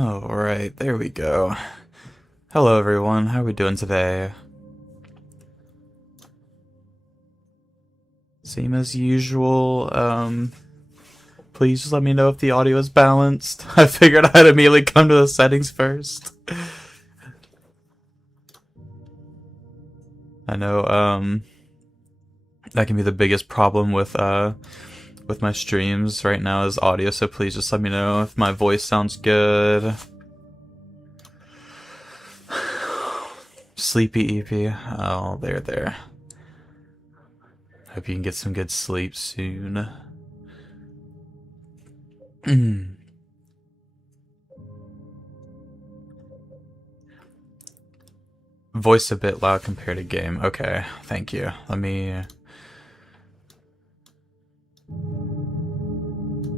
Oh, right, there we go. Hello everyone, how are we doing today? Same as usual, please just let me know if the audio is balanced. I figured I'd immediately come to the settings first. I know, that can be the biggest problem with my streams right now is audio, so please just let me know if my voice sounds good. Sleepy EP. Oh, there. Hope you can get some good sleep soon. Voice a bit loud compared to game. Okay, thank you. Let me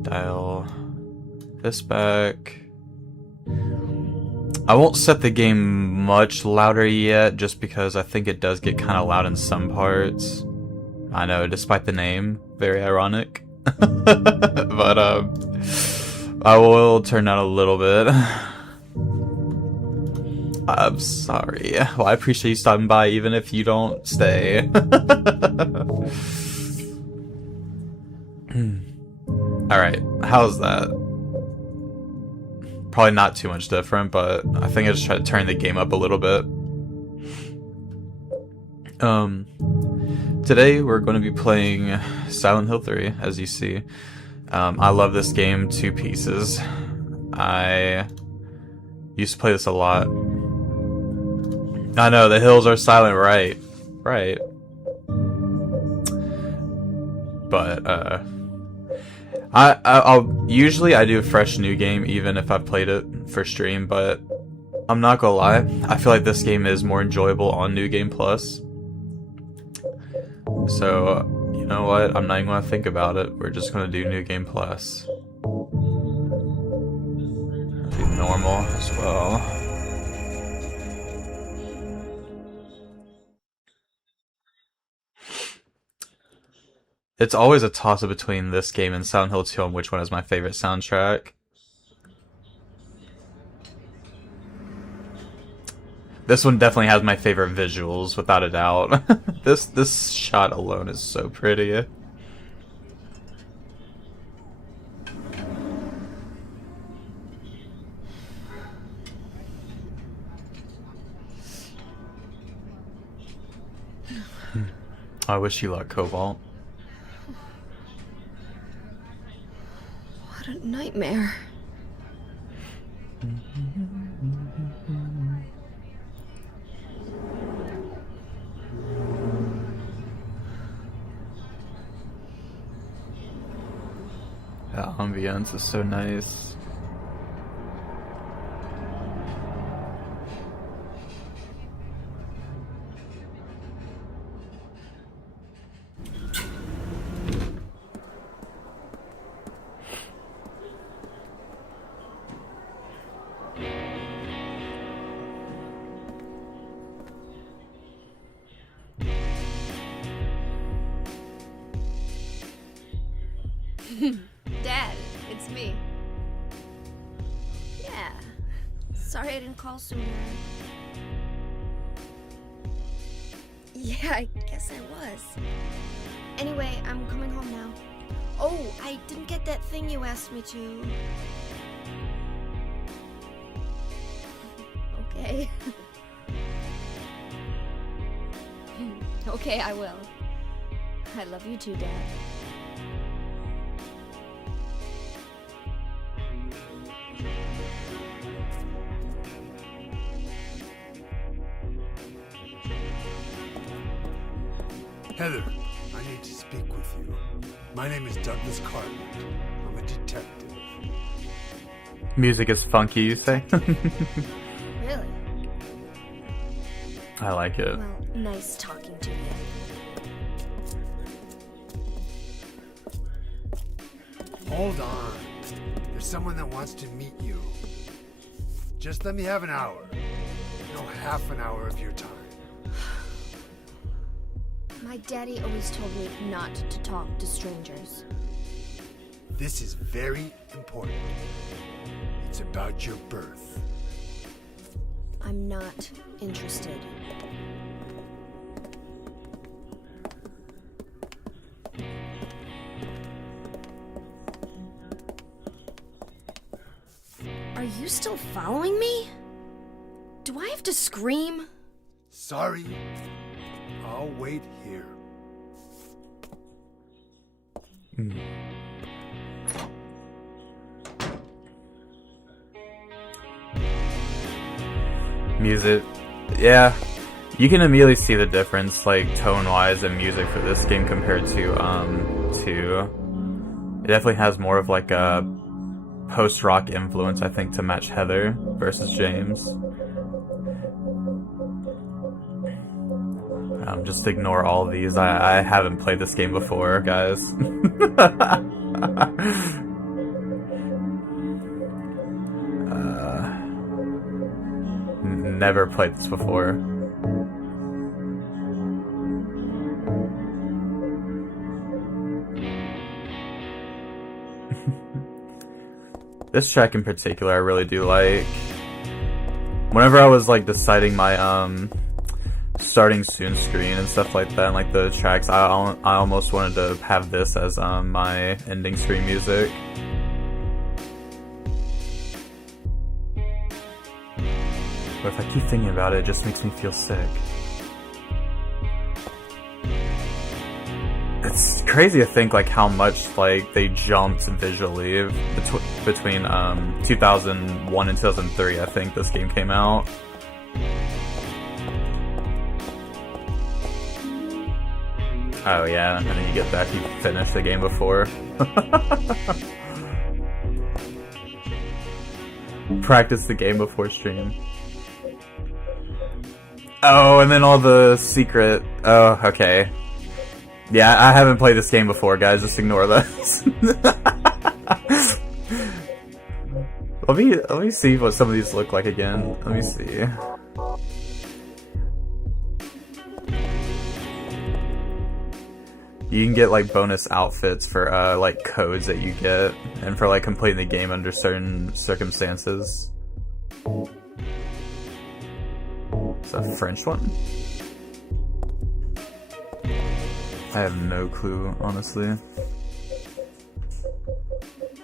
dial this back. I won't set the game much louder yet, just because I think it does get kind of loud in some parts. I know, despite the name, very ironic. But I will turn down a little bit. I'm sorry. Well, I appreciate you stopping by, even if you don't stay. Alright, how's that? Probably not too much different, but I think I just tried to turn the game up a little bit. Today we're going to be playing Silent Hill 3, as you see. I love this game to pieces. I used to play this a lot. I know, the hills are silent, right. But, I'll usually I do a fresh new game even if I've played it for stream, but I'm not gonna lie, I feel like this game is more enjoyable on New Game Plus. So, you know what? I'm not even gonna think about it. We're just gonna do New Game Plus. Do normal as well. It's always a toss-up between this game and Silent Hill 2 on which one is my favorite soundtrack. This one definitely has my favorite visuals, without a doubt. This shot alone is so pretty. I wish you luck, Cobalt. What a nightmare. The ambience is so nice. Dad, it's me. Yeah. Sorry I didn't call sooner. Yeah, I guess I was. Anyway, I'm coming home now. Oh, I didn't get that thing you asked me to. Okay. Okay, I will. I love you too, Dad. Heather, I need to speak with you. My name is Douglas Cartland. I'm a detective. Music is funky, you say? Really? I like it. Well, nice talking to you. Hold on. There's someone that wants to meet you. Just let me have an hour. No, half an hour of your time. My daddy always told me not to talk to strangers. This is very important. It's about your birth. I'm not interested. Are you still following me? Do I have to scream? Sorry. I'll wait here. Music, yeah, you can immediately see the difference, like tone-wise and music for this game compared to 2. It definitely has more of like a post-rock influence, I think, to match Heather versus James. Just ignore all these. I haven't played this game before, guys. Never played this before. This track in particular I really do like. Whenever I was like deciding my starting soon screen and stuff like that, and like the tracks, I almost wanted to have this as my ending screen music. But if I keep thinking about it, it just makes me feel sick. It's crazy to think like how much like they jumped visually between 2001 and 2003. I think this game came out. Oh yeah, and then you get back, you finished the game before. Practice the game before stream. Oh, and then all the secret... Oh, okay. Yeah, I haven't played this game before, guys. Just ignore this. Let me see what some of these look like again. Let me see. You can get like bonus outfits for like codes that you get, and for like completing the game under certain circumstances. Is that a French one? I have no clue, honestly.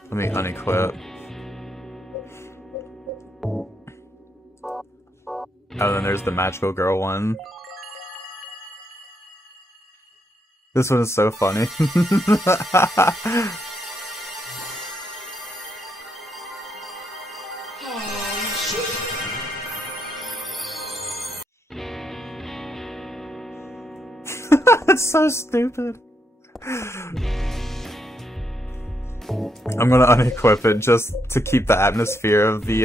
Let me unequip. Oh, then there's the Magical Girl one. This one is so funny. It's so stupid. I'm gonna unequip it just to keep the atmosphere of the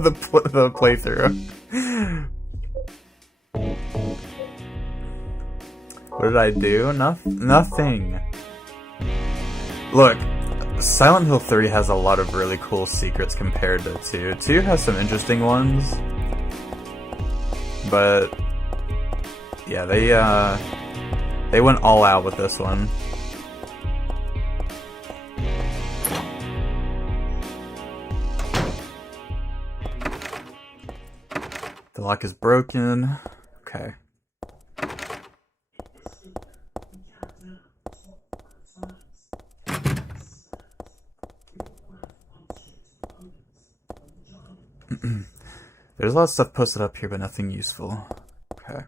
the playthrough. What did I do? Nothing. Look, Silent Hill 3 has a lot of really cool secrets compared to 2. 2 has some interesting ones, but yeah, they went all out with this one. The lock is broken. Okay. There's a lot of stuff posted up here, but nothing useful. Okay.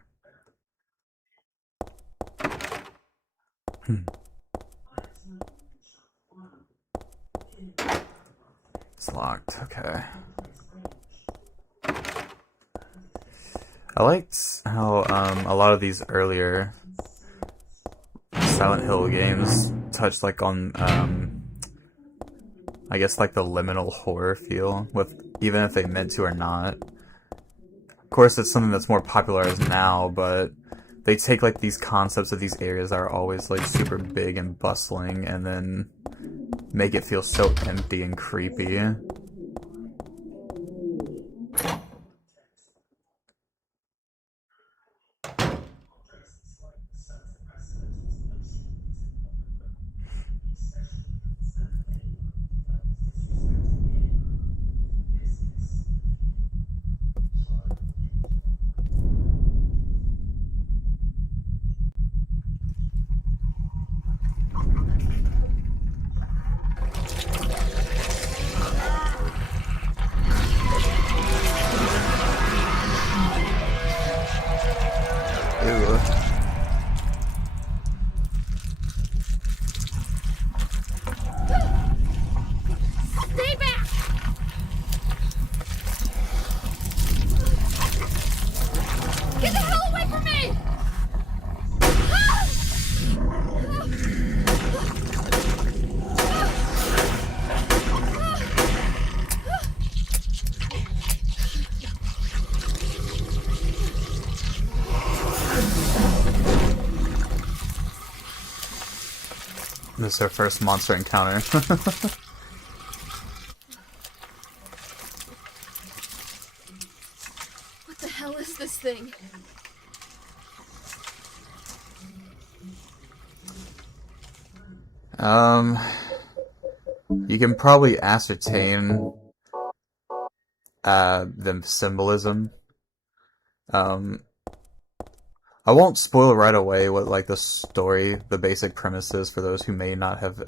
It's locked. Okay. I liked how a lot of these earlier Silent Hill games touched like on I guess like the liminal horror feel, with even if they meant to or not. Of course, it's something that's more popularized now, but they take like these concepts of these areas that are always like super big and bustling, and then make it feel so empty and creepy. This is our first monster encounter. What the hell is this thing? You can probably ascertain the symbolism. I won't spoil right away what like the basic premise is for those who may not have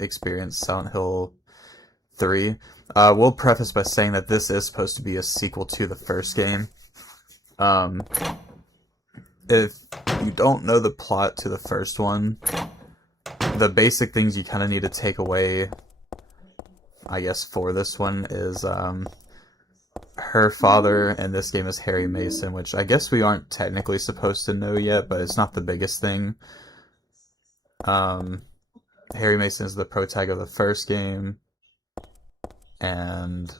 experienced Silent Hill 3. We'll preface by saying that this is supposed to be a sequel to the first game. If you don't know the plot to the first one, the basic things you kind of need to take away, I guess, for this one is her father in this game is Harry Mason, which I guess we aren't technically supposed to know yet, but it's not the biggest thing. Harry Mason is the protagonist of the first game, and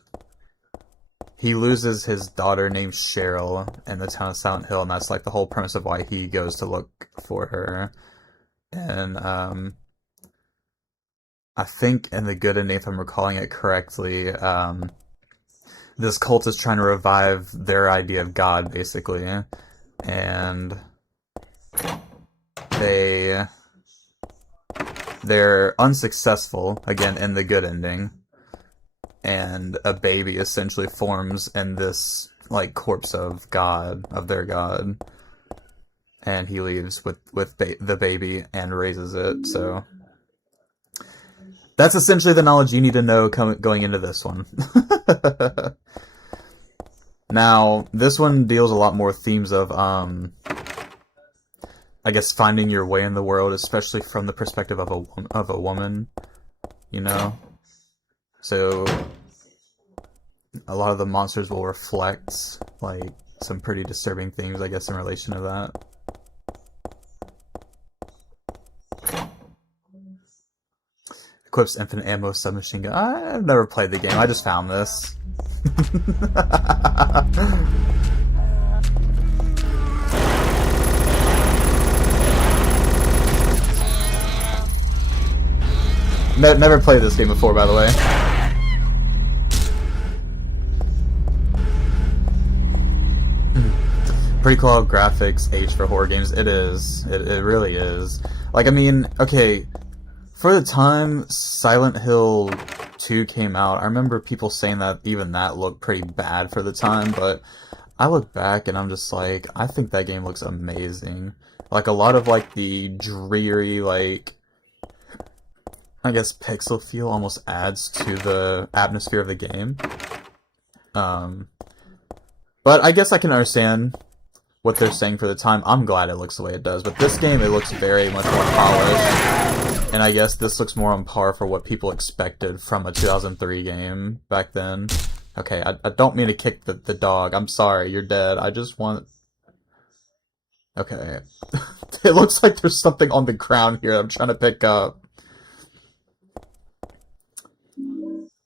he loses his daughter named Cheryl in the town of Silent Hill, and that's like the whole premise of why he goes to look for her. And I think in the good ending, if I'm recalling it correctly, this cult is trying to revive their idea of God, basically, and they're unsuccessful, again, in the good ending, and a baby essentially forms in this, like, corpse of God, of their God, and he leaves with the baby and raises it, so that's essentially the knowledge you need to know going into this one. Now, this one deals a lot more themes of, I guess, finding your way in the world, especially from the perspective of a woman, you know? So, a lot of the monsters will reflect, like, some pretty disturbing themes, I guess, in relation to that. Equips infinite ammo submachine gun. I've never played the game, I just found this. Never played this game before, by the way. Pretty cool graphics, age for horror games. It is. It really is. Like, I mean, okay, for the time Silent Hill 2 came out, I remember people saying that even that looked pretty bad for the time, but I look back and I'm just like, I think that game looks amazing. Like, a lot of, like, the dreary, like, I guess pixel feel almost adds to the atmosphere of the game. But I guess I can understand what they're saying for the time. I'm glad it looks the way it does, but this game, it looks very much more polished. And I guess this looks more on par for what people expected from a 2003 game back then. Okay, I don't mean to kick the dog. I'm sorry, you're dead. I just want... Okay. It looks like there's something on the ground here I'm trying to pick up.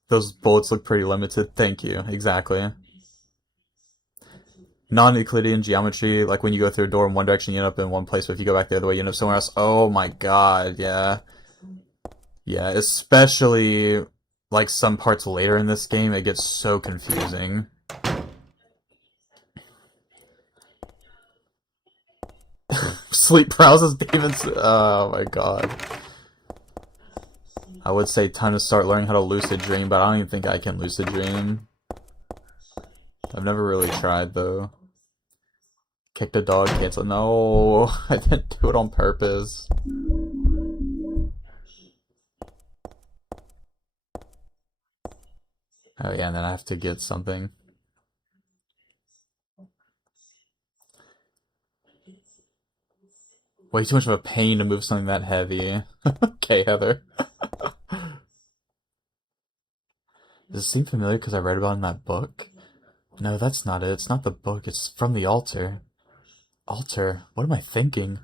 Those bullets look pretty limited. Thank you. Exactly. Non-Euclidean geometry, like when you go through a door in one direction, you end up in one place, but if you go back the other way, you end up somewhere else. Oh my god, yeah. Yeah, especially, like, some parts later in this game, it gets so confusing. Sleep paralysis demons. Oh my god. I would say time to start learning how to lucid dream, but I don't even think I can lucid dream. I've never really tried, though. Kicked a dog, cancel. No, I didn't do it on purpose. Oh yeah, and then I have to get something. Way too much of a pain to move something that heavy. Okay, Heather. Does it seem familiar because I read about it in that book? No, that's not it. It's not the book. It's from the altar. Altar? What am I thinking?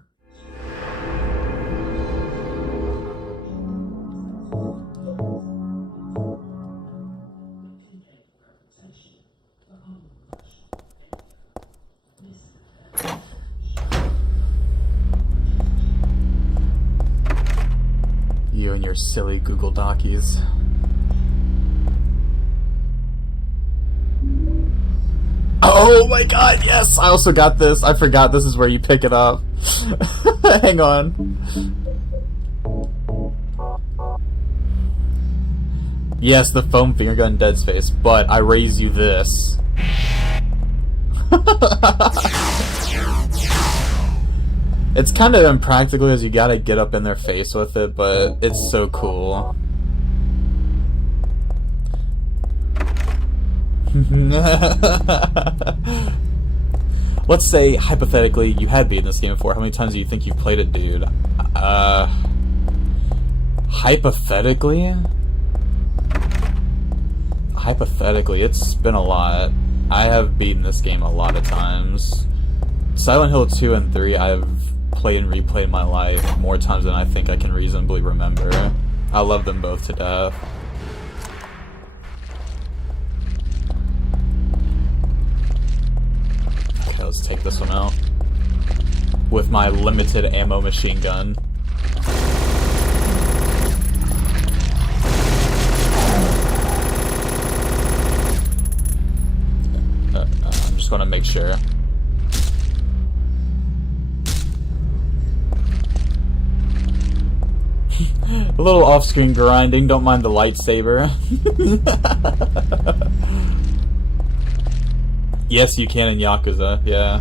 your silly Google Docies. Oh my god, yes! I also got this. I forgot this is where you pick it up. Hang on. Yes, the foam finger gun Dead Space, but I raise you this. It's kind of impractical because you gotta get up in their face with it, but it's so cool. Let's say, hypothetically, you had beaten this game before. How many times do you think you've played it, dude? Hypothetically? Hypothetically, it's been a lot. I have beaten this game a lot of times. Silent Hill 2 and 3, I've played and replayed my life more times than I think I can reasonably remember. I love them both to death. Okay, let's take this one out. With my limited ammo machine gun. I'm just gonna make sure. A little off-screen grinding, don't mind the lightsaber. Yes, you can in Yakuza, yeah.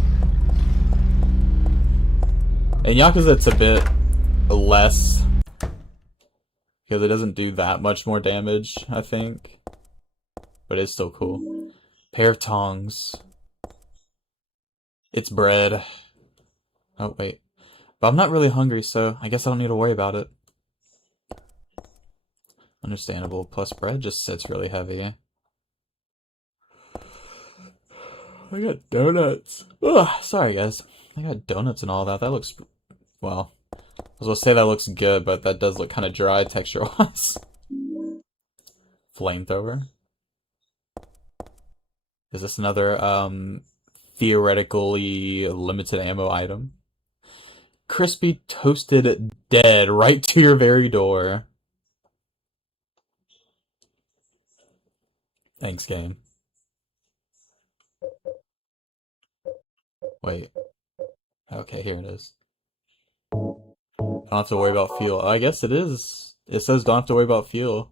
In Yakuza it's a bit less, because it doesn't do that much more damage, I think. But it's still cool. Pair of tongs. It's bread. Oh, wait. But I'm not really hungry, so I guess I don't need to worry about it. Understandable. Plus bread just sits really heavy. I got donuts. Ugh, sorry guys. I got donuts and all that. That looks, well, I was gonna say that looks good, but that does look kind of dry texture-wise. Flamethrower. Is this another, theoretically limited ammo item? Crispy toasted dead right to your very door. Thanks, game. Wait. Okay, here it is. Don't have to worry about fuel. I guess it is. It says don't have to worry about fuel.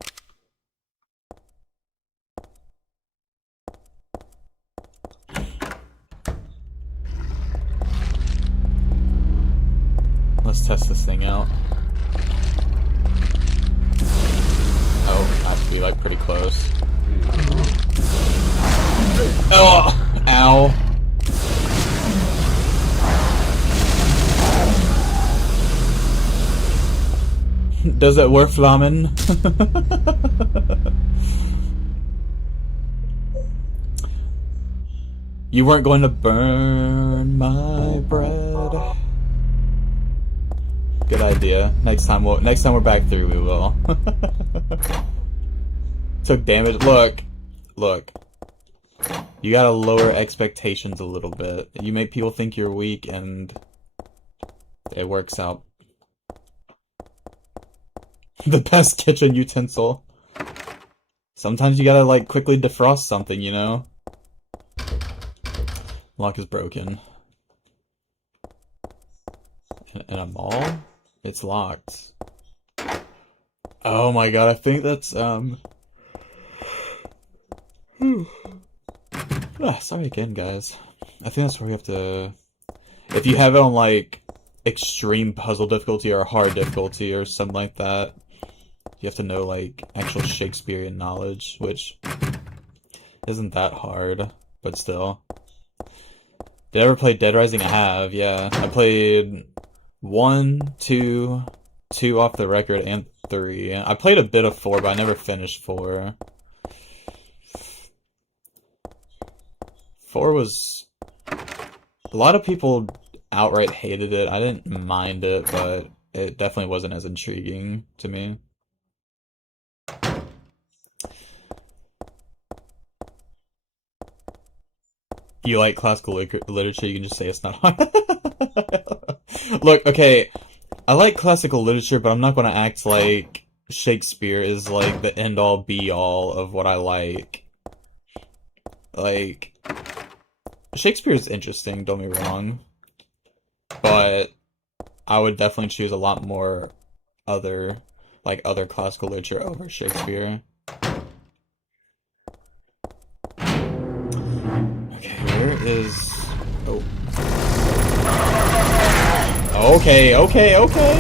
Let's test this thing out. Oh, I have to be like pretty close. Oh! Ow. Does it work, Flamen? You weren't going to burn my bread. Good idea. Next time we're back through, we will. Took damage. Look. You gotta lower expectations a little bit. You make people think you're weak, and it works out. The best kitchen utensil. Sometimes you gotta, like, quickly defrost something, you know? Lock is broken. In a mall? It's locked. Oh my god, I think that's, sorry again, guys. I think that's where we have to... If you have it on, like, extreme puzzle difficulty or hard difficulty or something like that, you have to know, like, actual Shakespearean knowledge, which isn't that hard, but still. Did I ever play Dead Rising? I have, yeah. I played 1, 2 off the record, and 3. I played a bit of 4, but I never finished 4. 4 was... A lot of people outright hated it. I didn't mind it, but it definitely wasn't as intriguing to me. You like classical literature, you can just say it's not hard. Look, okay, I like classical literature, but I'm not going to act like Shakespeare is like the end all be all of what I like. Like, Shakespeare's interesting, don't get me wrong, but I would definitely choose a lot more other, other classical literature over Shakespeare. Okay, where is... Oh. Okay, okay, okay!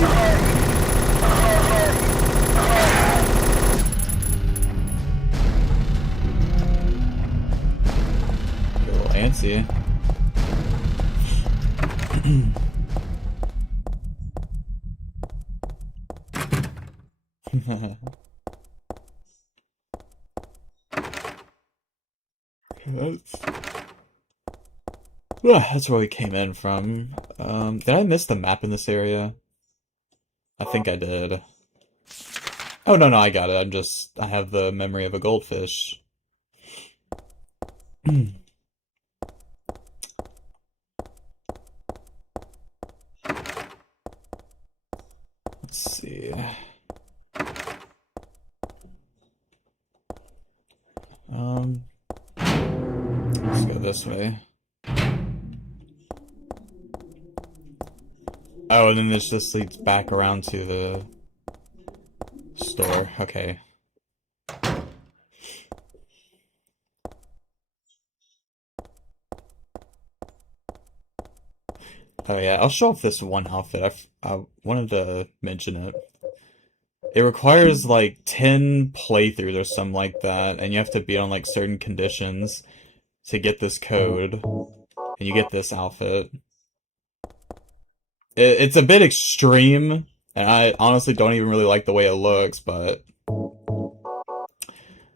Get a little antsy. That's where we came in from. Did I miss the map in this area? I think I did. Oh, no, I got it. I have the memory of a goldfish. Let's see. Let's go this way. Oh, and then this just leads back around to the store. Okay. Oh yeah, I'll show off this one outfit. I wanted to mention it. It requires like 10 playthroughs or something like that, and you have to be on like certain conditions to get this code, and you get this outfit. It's a bit extreme, and I honestly don't even really like the way it looks, but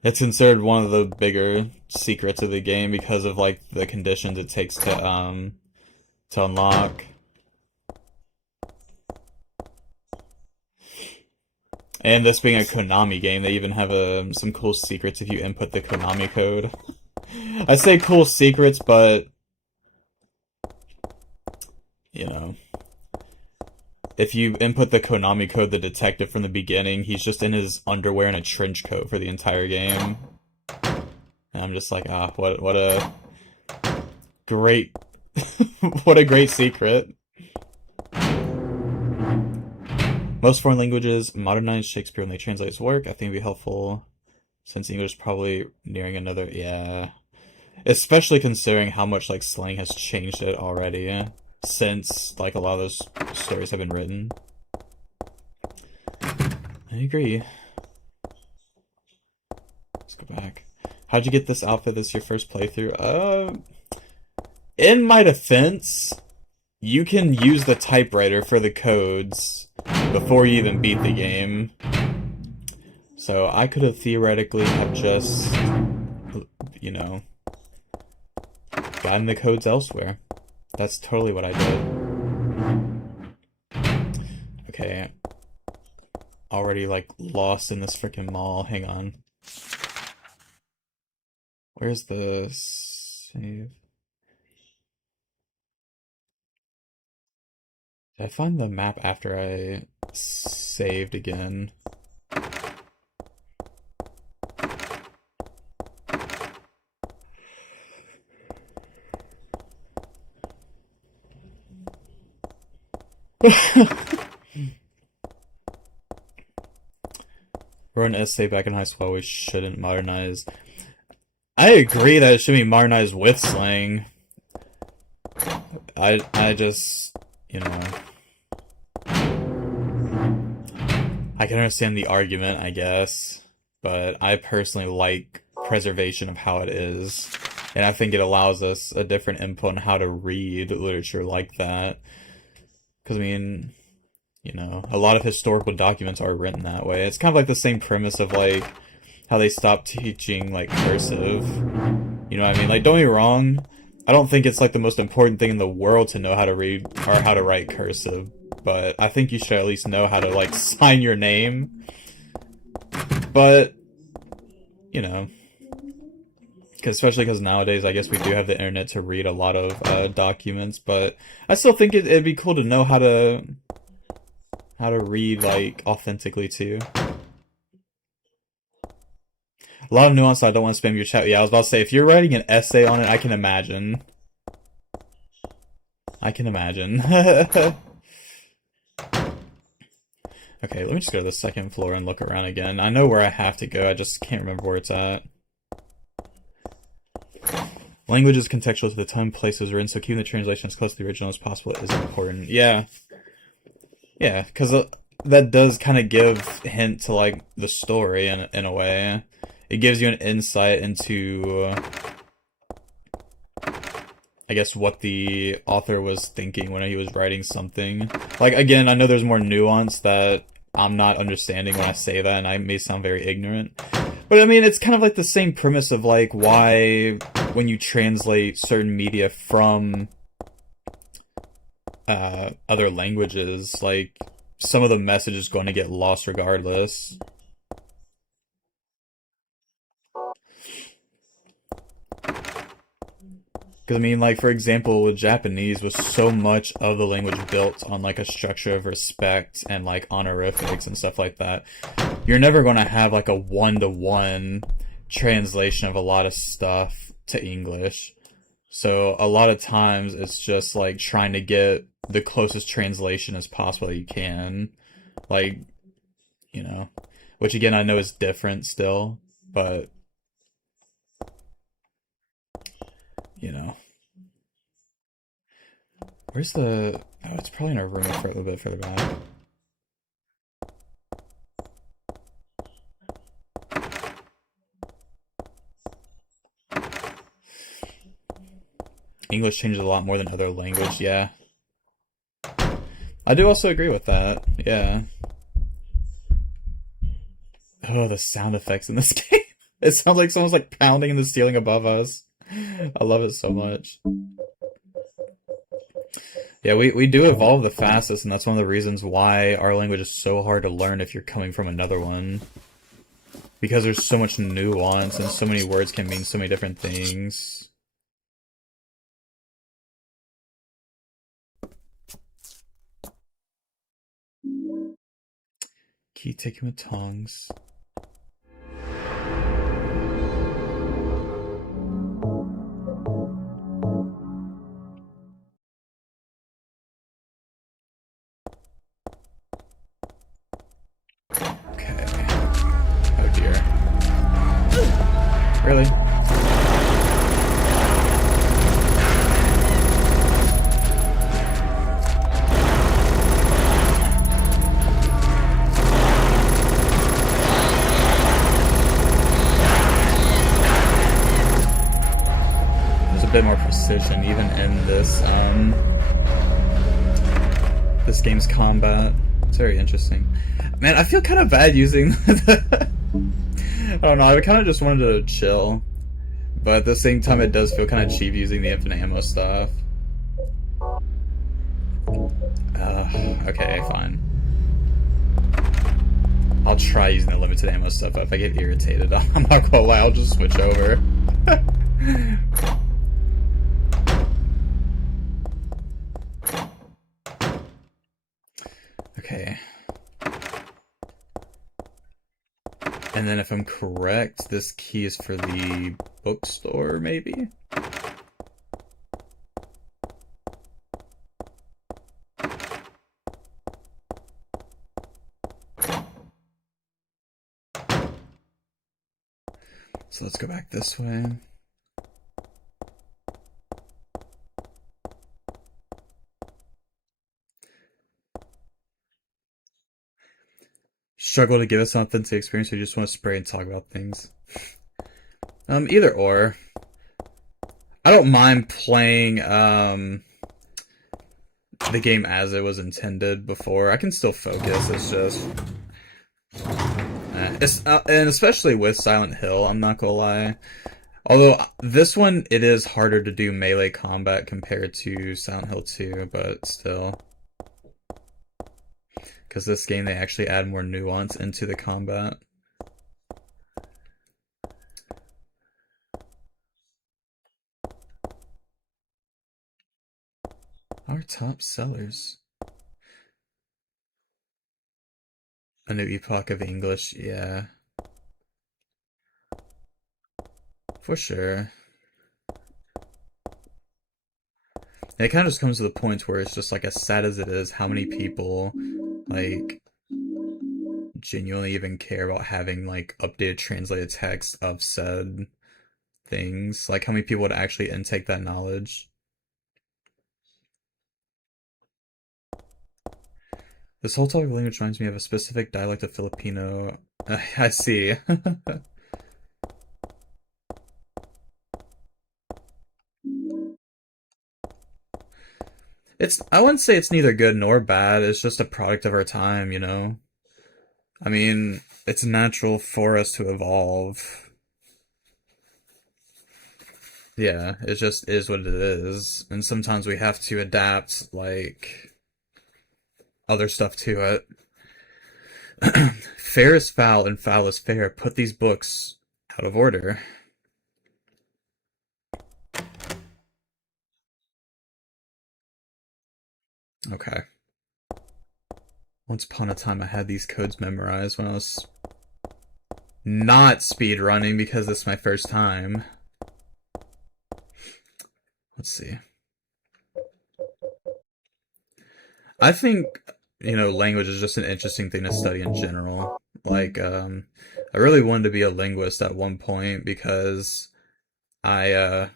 it's considered one of the bigger secrets of the game because of like the conditions it takes to unlock. And this being a Konami game, they even have some cool secrets if you input the Konami code. I say cool secrets, but you know, if you input the Konami code, the detective from the beginning, he's just in his underwear and a trench coat for the entire game. And I'm just like, what a great, what a great secret. Most foreign languages modernize Shakespeare when they translate his work. I think it'd be helpful since English is probably nearing another, yeah. Especially considering how much like slang has changed it already since like a lot of those stories have been written. I agree. Let's go back. How'd you get this outfit? This is your first playthrough? In my defense, you can use the typewriter for the codes before you even beat the game. So I could have theoretically have just, you know, gotten the codes elsewhere. That's totally what I did. Okay. Already, like, lost in this freaking mall. Hang on. Where's the save? Did I find the map after I saved again? Wrote an essay back in high school, we shouldn't modernize. I agree that it should be modernized with slang. I just, you know, I can understand the argument, I guess, but I personally like preservation of how it is, and I think it allows us a different input on how to read literature like that. Because, I mean, you know, a lot of historical documents are written that way. It's kind of like the same premise of, like, how they stopped teaching, like, cursive. You know what I mean? Like, don't get me wrong, I don't think it's, like, the most important thing in the world to know how to read or how to write cursive. But I think you should at least know how to, like, sign your name. But, you know, especially because nowadays, I guess we do have the internet to read a lot of documents, but I still think it'd be cool to know how to read, like, authentically, too. A lot of nuance, so I don't want to spam your chat. Yeah, I was about to say, if you're writing an essay on it, I can imagine. I can imagine. Okay, let me just go to the second floor and look around again. I know where I have to go, I just can't remember where it's at. Language is contextual to the time, place it was written, so keeping the translation as close to the original as possible is important. Yeah. Yeah, because that does kind of give hint to, like, the story in a way. It gives you an insight into, I guess, what the author was thinking when he was writing something. Like, again, I know there's more nuance that I'm not understanding when I say that, and I may sound very ignorant. But, I mean, it's kind of like the same premise of, like, why when you translate certain media from other languages, like, some of the message is going to get lost regardless. Because, I mean, like, for example, with Japanese, was so much of the language built on, like, a structure of respect and, like, honorifics and stuff like that. You're never going to have, like, a one-to-one translation of a lot of stuff to English. So, a lot of times, it's just, like, trying to get the closest translation as possible that you can. Like, you know. Which, again, I know is different still, but, you know. Where's the... Oh, it's probably in our room for a little bit further back. English changes a lot more than other language, yeah. I do also agree with that, yeah. Oh, the sound effects in this game. It sounds like someone's like pounding in the ceiling above us. I love it so much. Yeah, we do evolve the fastest, and that's one of the reasons why our language is so hard to learn if you're coming from another one. Because there's so much nuance, and so many words can mean so many different things. Keep taking with tongs. Okay. Oh dear. Really? There's a bit more precision even in this game's combat. It's very interesting. Man, I feel kind of bad using the... I don't know, I kind of just wanted to chill. But at the same time, it does feel kind of cheap using the infinite ammo stuff. Okay, fine. I'll try using the limited ammo stuff. If I get irritated, I'm not gonna lie, I'll just switch over. Okay. And then if I'm correct, this key is for the bookstore, maybe? So let's go back this way. Struggle to give us an authentic experience, or you just want to spray and talk about things? Either or. I don't mind playing the game as it was intended before. I can still focus, it's just... and especially with Silent Hill, I'm not gonna lie. Although, this one, it is harder to do melee combat compared to Silent Hill 2, but still. Because this game, they actually add more nuance into the combat. Our top sellers. A new epoch of English, yeah. For sure. It kind of just comes to the point where it's just like, as sad as it is, how many people like genuinely even care about having like updated translated text of said things. Like, how many people would actually intake that knowledge? This whole topic of language reminds me of a specific dialect of Filipino. I see. I wouldn't say it's neither good nor bad. It's just a product of our time, you know? I mean, it's natural for us to evolve. Yeah, it just is what it is. And sometimes we have to adapt, like, other stuff to it. Fair is foul and foul is fair. Put these books out of order. Okay. Once upon a time I had these codes memorized when I was not speedrunning because this is my first time. Let's see. I think, you know, language is just an interesting thing to study in general. Like, I really wanted to be a linguist at one point because I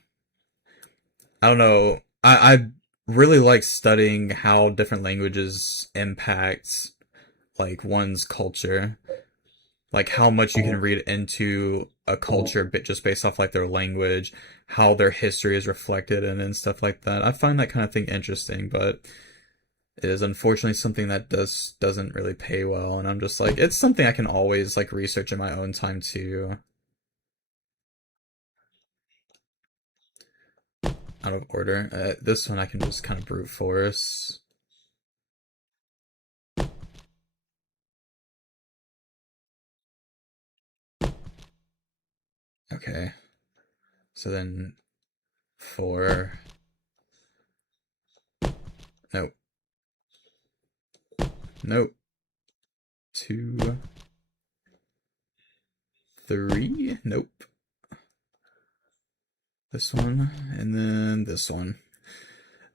I don't know, I really like studying how different languages impact, like, one's culture. Like, how much you can read into a culture just based off, like, their language, how their history is reflected in and stuff like that. I find that kind of thing interesting, but it is unfortunately something that doesn't really pay well, and I'm just like, it's something I can always, like, research in my own time too. Out of order. This one I can just kind of brute force. Okay. So then 4. Nope. Nope. 2. 3. Nope. This one, and then this one.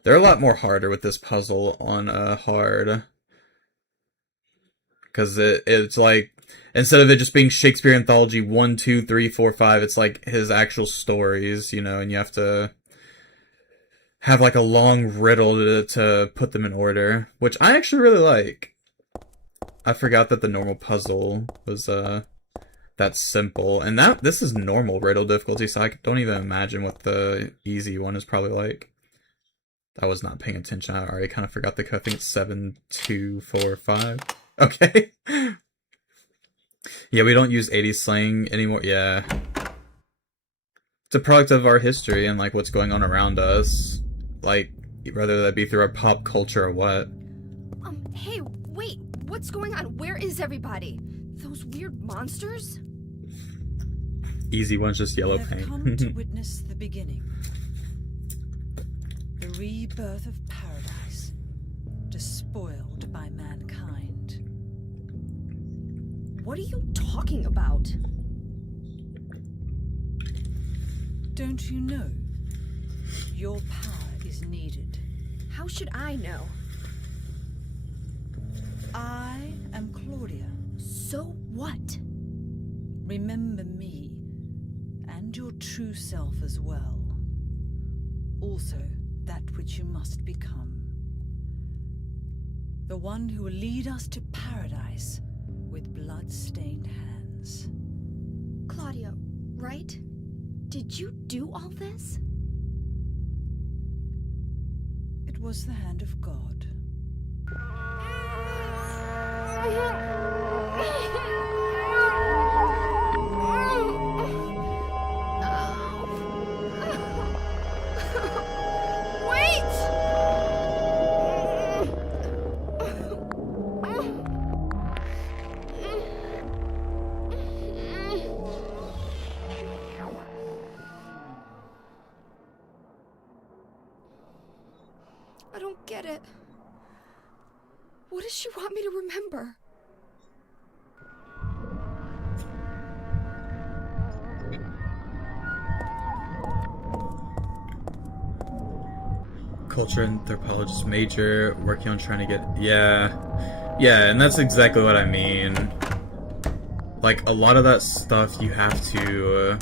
They're a lot more harder with this puzzle on hard. Because it's like, instead of it just being Shakespeare Anthology 1, 2, 3, 4, 5, it's like his actual stories, you know, and you have to have like a long riddle to put them in order, which I actually really like. I forgot that the normal puzzle was that simple, and this is normal riddle difficulty, so I don't even imagine what the easy one is probably like. I was not paying attention. I already kind of forgot the code. I think it's 7, 2, 4, 5. Okay. Yeah, we don't use 80s slang anymore. Yeah. It's a product of our history and like what's going on around us. Like, whether that be through our pop culture or what. Hey, wait, what's going on? Where is everybody? Those weird monsters? Easy one's just yellow I've paint. come to witness the beginning. The rebirth of paradise, despoiled by mankind. What are you talking about? Don't you know? Your power is needed. How should I know? I am Claudia. So what? Remember me, and your true self as well. Also, that which you must become. The one who will lead us to paradise with blood-stained hands. Claudia, right? Did you do all this? It was the hand of God. I don't get it. What does she want me to remember? culture anthropologist major, working on trying to get, yeah, and that's exactly what I mean. Like, a lot of that stuff you have to,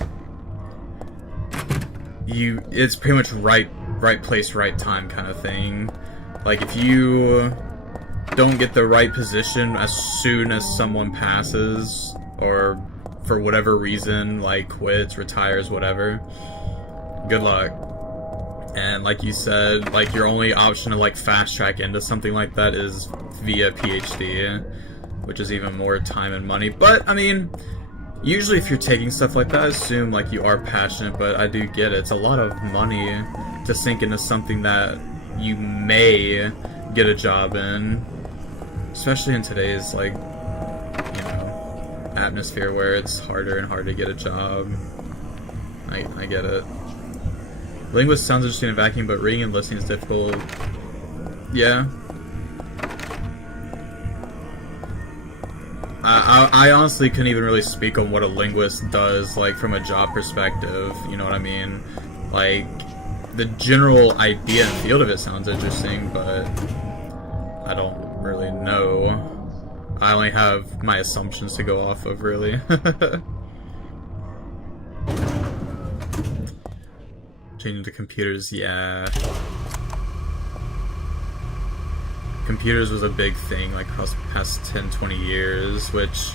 it's pretty much right place, right time kind of thing. Like, if you don't get the right position as soon as someone passes, or for whatever reason, like quits, retires, whatever, good luck. And like you said, like, your only option to like fast track into something like that is via PhD, which is even more time and money. But I mean, usually if you're taking stuff like that, I assume like you are passionate, but I do get it. It's a lot of money to sink into something that you may get a job in, especially in today's, like, you know, atmosphere where it's harder and harder to get a job. I get it. Linguist sounds interesting in a vacuum, but reading and listening is difficult. Yeah. I honestly couldn't even really speak on what a linguist does, like, from a job perspective, you know what I mean? Like, the general idea and field of it sounds interesting, but I don't really know. I only have my assumptions to go off of, really. Changing to computers, yeah. Computers was a big thing, like, past 10, 20 years, which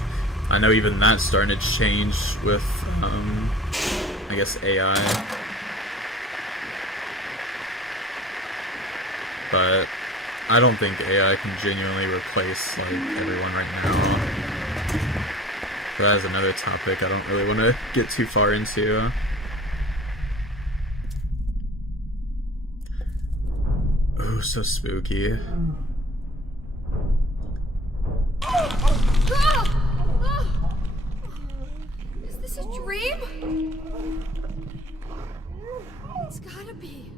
I know even that's starting to change with, I guess, AI. But I don't think AI can genuinely replace, like, everyone right now. But that is another topic I don't really want to get too far into. Oh, so spooky. Is this a dream? It's gotta be.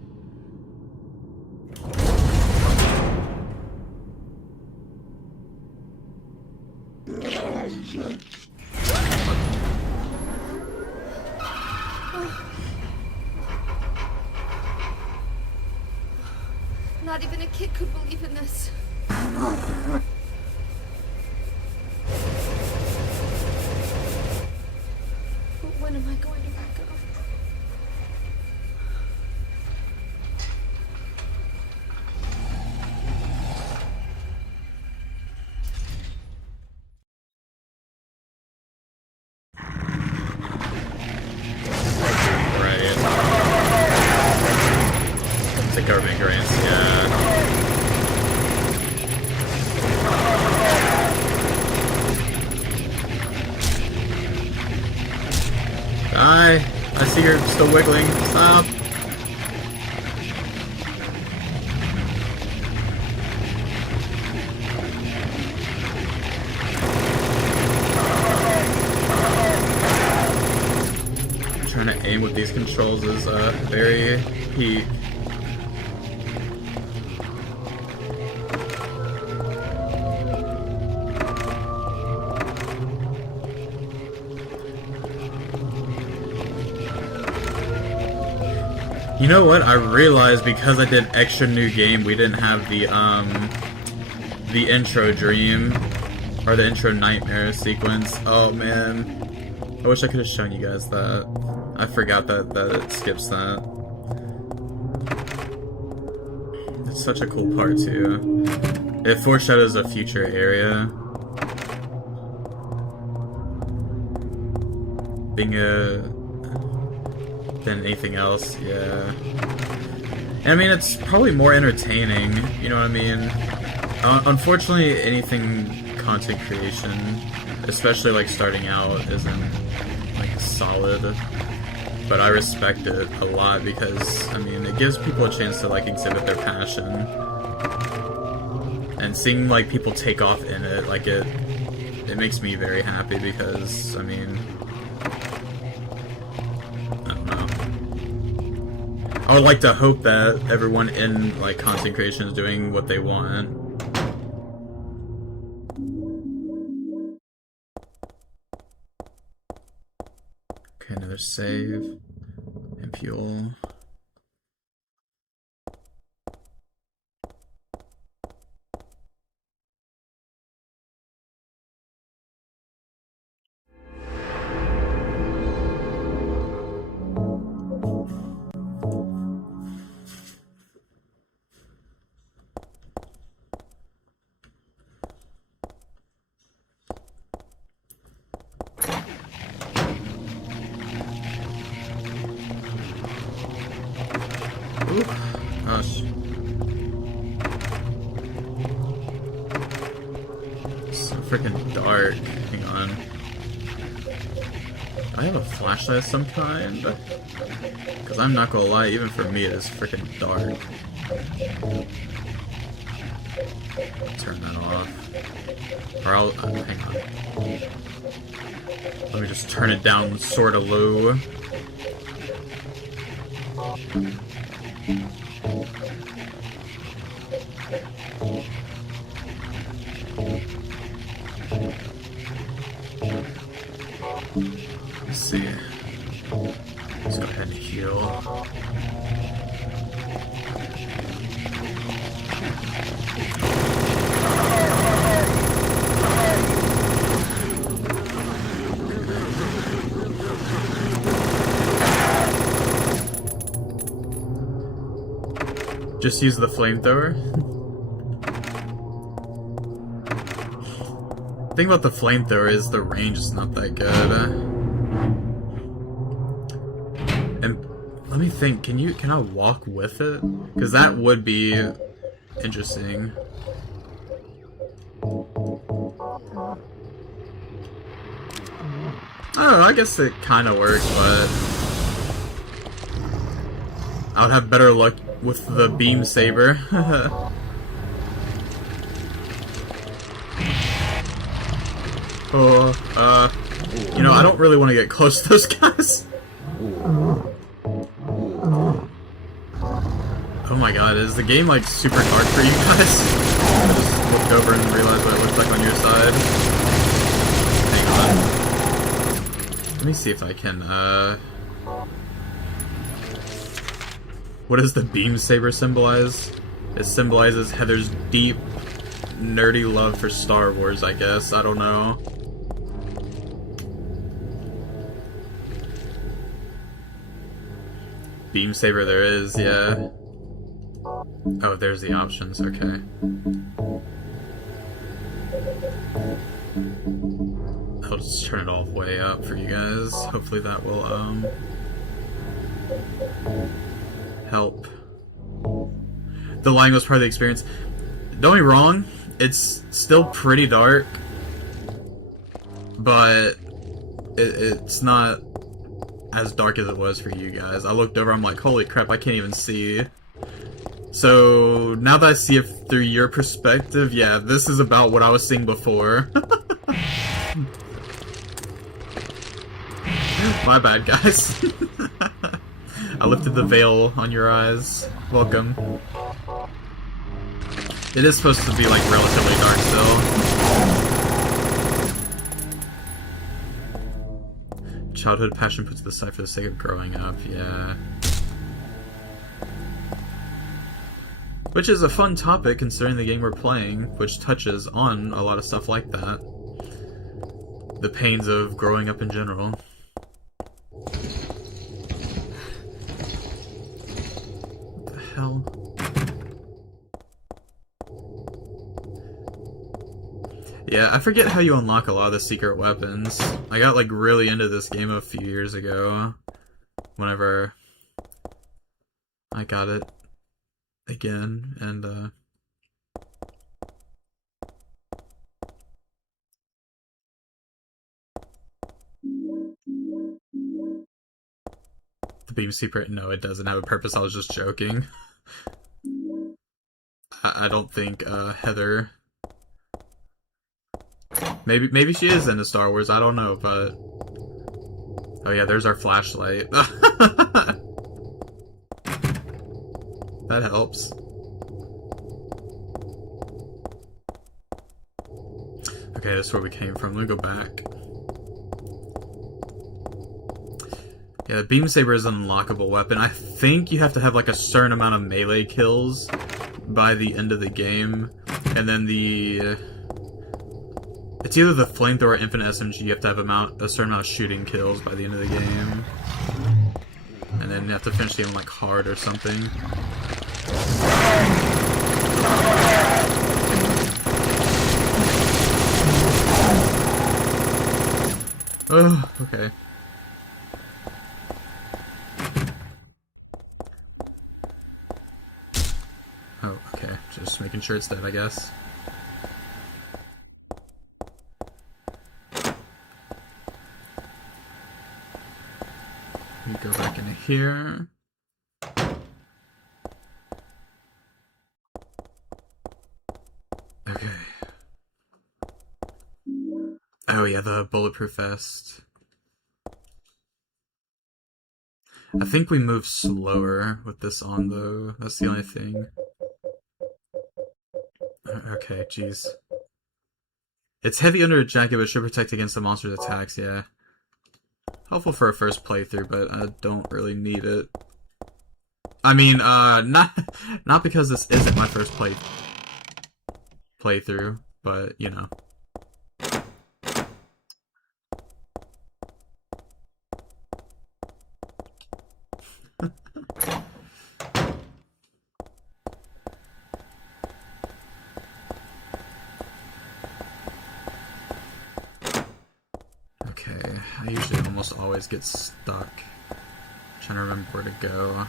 Not even a kid could believe in this. But when am I going to wake up? The government grants, yeah. Die! I see you're still wiggling. Stop! Trying to aim with these controls is very peak. You know what? I realized because I did extra new game, we didn't have the intro dream or the intro nightmare sequence. Oh man, I wish I could have shown you guys that. I forgot that it skips that. It's such a cool part too. It foreshadows a future area. Being than anything else, yeah. And I mean, it's probably more entertaining, you know what I mean? Unfortunately, anything content creation, especially like starting out, isn't like solid. But I respect it a lot because, I mean, it gives people a chance to like exhibit their passion. And seeing like people take off in it, like it makes me very happy because, I mean, I would like to hope that everyone in like content creation is doing what they want. Okay, another save. And fuel. Gosh. So freaking dark. Hang on. Do I have a flashlight of some kind? Because I'm not gonna lie, even for me it is freaking dark. Turn that off. Or I'll... hang on. Let me just turn it down sorta low. Let's see. Let's go ahead and heal. Just use the flamethrower. The thing about the flamethrower is the range is not that good. And let me think, can I walk with it? Because that would be interesting. Oh, I guess it kind of works, but I would have better luck with the beam saber. You know, I don't really want to get close to those guys. Oh my god, is the game like super dark for you guys? I just looked over and realized what it looked like on your side. Hang on. Let me see if I can, what does the beam saber symbolize? It symbolizes Heather's deep, nerdy love for Star Wars, I guess. I don't know. Beam saber there is, yeah. Oh, there's the options, okay. I'll just turn it all the way up for you guys. Hopefully that will, help. The lighting was part of the experience. Don't get me wrong, it's still pretty dark, but it's not as dark as it was for you guys. I looked over, I'm like, holy crap, I can't even see. So now that I see it through your perspective, yeah, this is about what I was seeing before. My bad, guys. I lifted the veil on your eyes. Welcome. It is supposed to be like relatively dark still. Childhood passion put to the side for the sake of growing up, yeah. Which is a fun topic considering the game we're playing, which touches on a lot of stuff like that. The pains of growing up in general. What the hell? Yeah, I forget how you unlock a lot of the secret weapons. I got like really into this game a few years ago, whenever I got it again, and the beam secret, no, it doesn't have a purpose, I was just joking. I don't think Heather, maybe she is into Star Wars, I don't know, but oh yeah, there's our flashlight. That helps. Okay, that's where we came from. Let me go back. Yeah, the beam saber is an unlockable weapon. I think you have to have like a certain amount of melee kills by the end of the game, and then it's either the flamethrower or infinite SMG. You have to have a certain amount of shooting kills by the end of the game, and then you have to finish the game like hard or something. Oh, okay. Okay, just making sure it's dead, I guess. We go back into here. Okay. Oh yeah, the bulletproof vest. I think we move slower with this on though. That's the only thing. Okay, jeez. It's heavy under a jacket, but should protect against the monster's attacks, yeah. Helpful for a first playthrough, but I don't really need it. I mean, not because this isn't my first playthrough, but, you know. Okay, I usually almost always get stuck. Trying to remember where to go.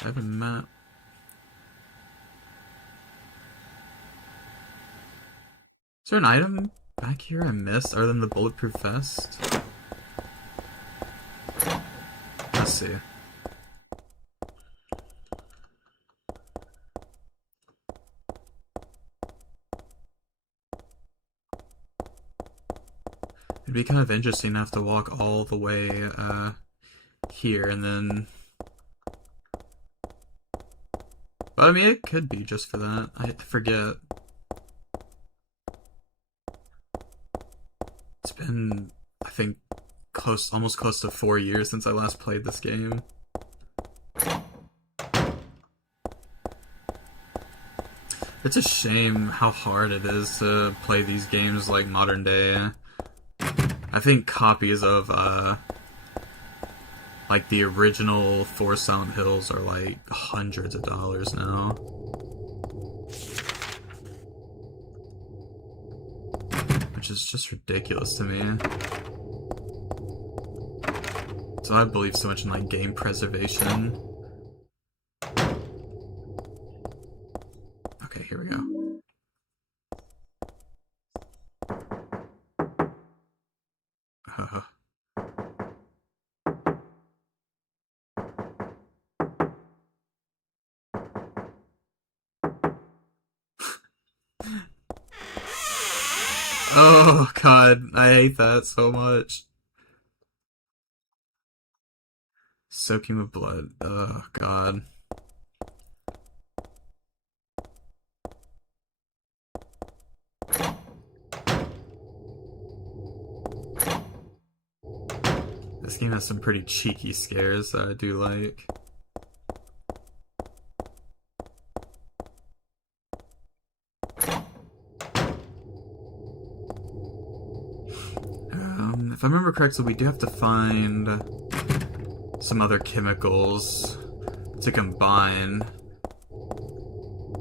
I have a map. Is there an item back here I missed other than the bulletproof vest? Let's see. It'd be kind of interesting to have to walk all the way here and then... But I mean, it could be just for that. I forget. It's been, I think, almost close to 4 years since I last played this game. It's a shame how hard it is to play these games like modern day. I think copies of like the original 4 Silent Hills are like hundreds of dollars now. Which is just ridiculous to me. So I believe so much in like game preservation. Okay, here we go. Oh god, I hate that so much. Soaking with blood. Oh god. This game has some pretty cheeky scares that I do like. If I remember correctly, we do have to find some other chemicals to combine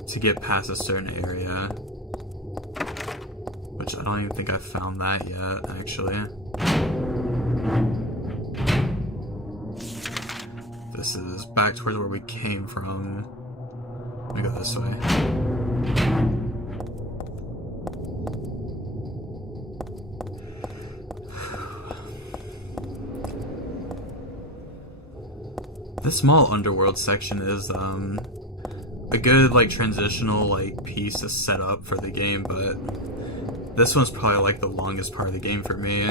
to get past a certain area. Which I don't even think I've found that yet, actually. This is back towards where we came from. Let me go this way. This small underworld section is a good like transitional like piece to set up for the game, but this one's probably like the longest part of the game for me.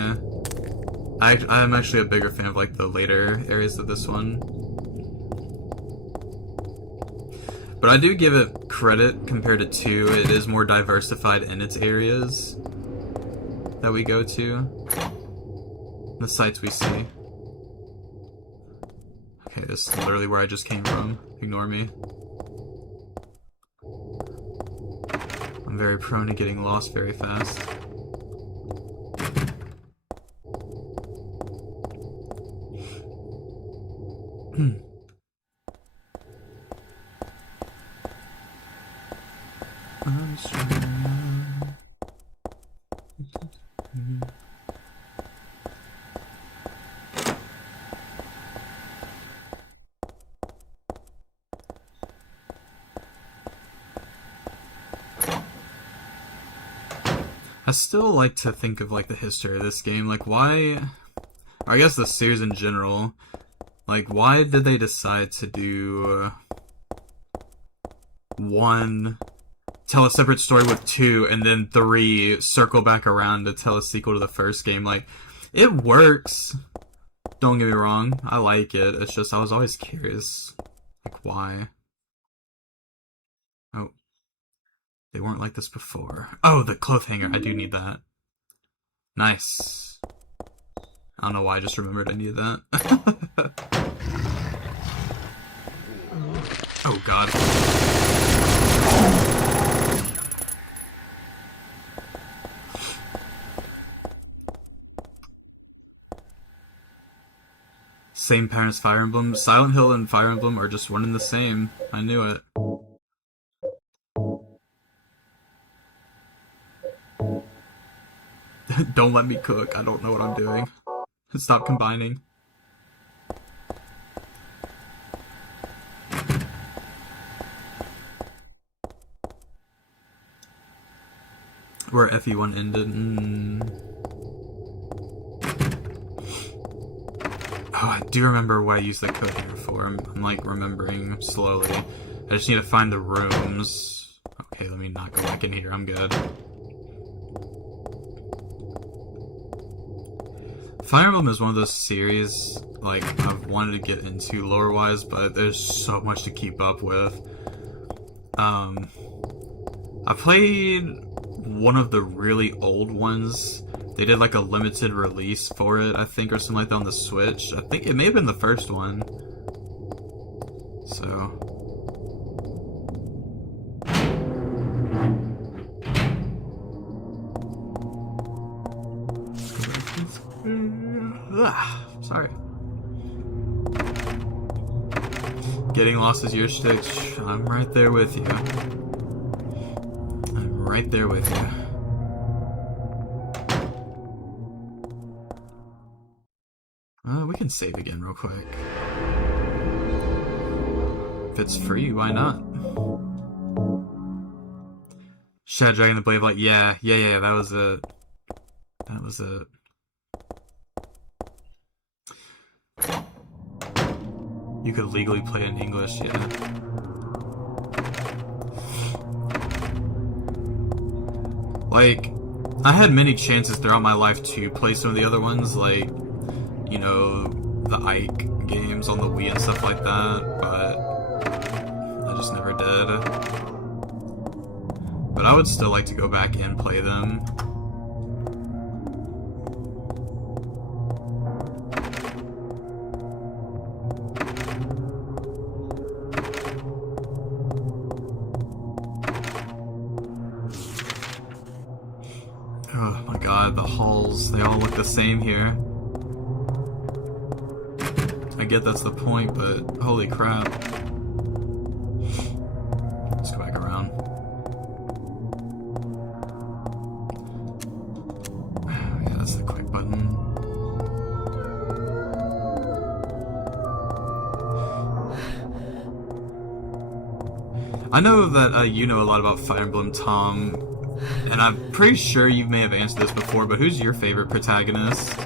I'm actually a bigger fan of like the later areas of this one. But I do give it credit compared to 2. It is more diversified in its areas that we go to. The sites we see. Okay, this is literally where I just came from. Ignore me. I'm very prone to getting lost very fast. I still like to think of like the history of this game. Like why, or I guess the series in general, like why did they decide to do one, tell a separate story with 2, and then 3 circle back around to tell a sequel to the first game? Like, it works. Don't get me wrong. I like it. It's just I was always curious, like why. Oh, they weren't like this before. Oh, the cloth hanger. I do need that. Nice. I don't know why I just remembered I needed that. Oh god. Same parents, Fire Emblem. Silent Hill and Fire Emblem are just one and the same. I knew it. Don't let me cook. I don't know what I'm doing. Stop combining. Where FE1 ended. Oh, I do remember what I used the code here for. I'm like remembering slowly. I just need to find the rooms. Okay, let me not go back in here. I'm good. Fire Emblem is one of those series, like, I've wanted to get into lore-wise, but there's so much to keep up with. I played one of the really old ones. They did, like, a limited release for it, I think, or something like that on the Switch. I think it may have been the first one. So... sorry. Getting lost is your shtick. I'm right there with you. I'm right there with you. We can save again real quick. If it's free, why not? Shadow Dragon the Blade of Light. Yeah, that was it. That was it. You could legally play in English, yeah. Like, I had many chances throughout my life to play some of the other ones, like, you know, the Ike games on the Wii and stuff like that, but I just never did. But I would still like to go back and play them. Oh my god, the halls, they all look the same here. I get that's the point, but holy crap. Let's go back around. Yeah, that's the quick button. I know that you know a lot about Fire Emblem, Tom, and I'm pretty sure you may have answered this before, but who's your favorite protagonist?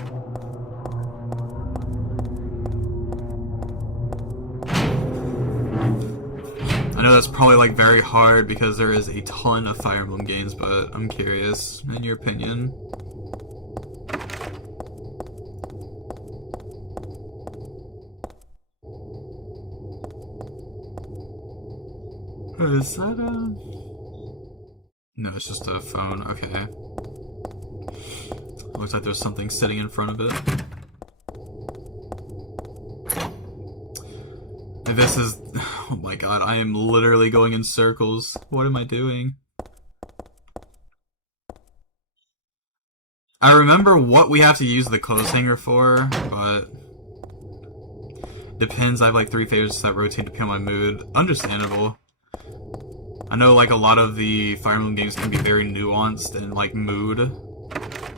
I know that's probably like very hard because there is a ton of Fire Emblem games, but I'm curious, in your opinion. Is that No, it's just a phone. Okay. Looks like there's something sitting in front of it. This is... Oh my god, I am literally going in circles. What am I doing? I remember what we have to use the clothes hanger for, but... Depends, I have like 3 favorites that rotate depending on my mood. Understandable. I know like a lot of the Fire Emblem games can be very nuanced in like mood,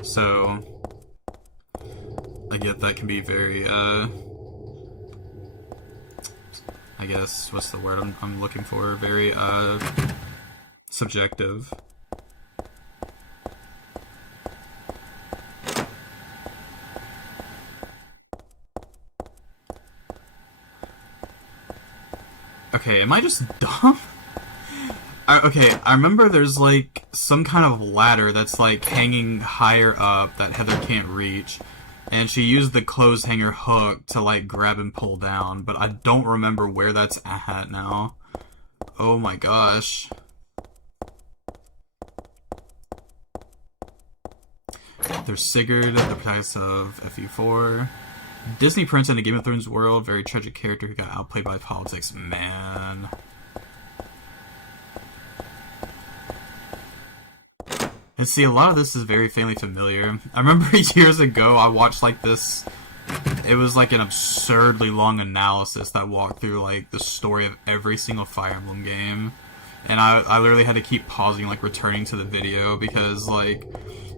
so I get that can be very I guess what's the word I'm looking for? Very subjective. Okay, am I just dumb? Okay, I remember there's like some kind of ladder that's like hanging higher up that Heather can't reach, and she used the clothes hanger hook to like grab and pull down, but I don't remember where that's at now. Oh my gosh. There's Sigurd, the protagonist of FE4. Disney Prince in the Game of Thrones world, very tragic character who got outplayed by politics. Man. And see, a lot of this is very faintly familiar. I remember years ago I watched like this, it was like an absurdly long analysis that walked through like the story of every single Fire Emblem game. And I literally had to keep pausing, like returning to the video, because like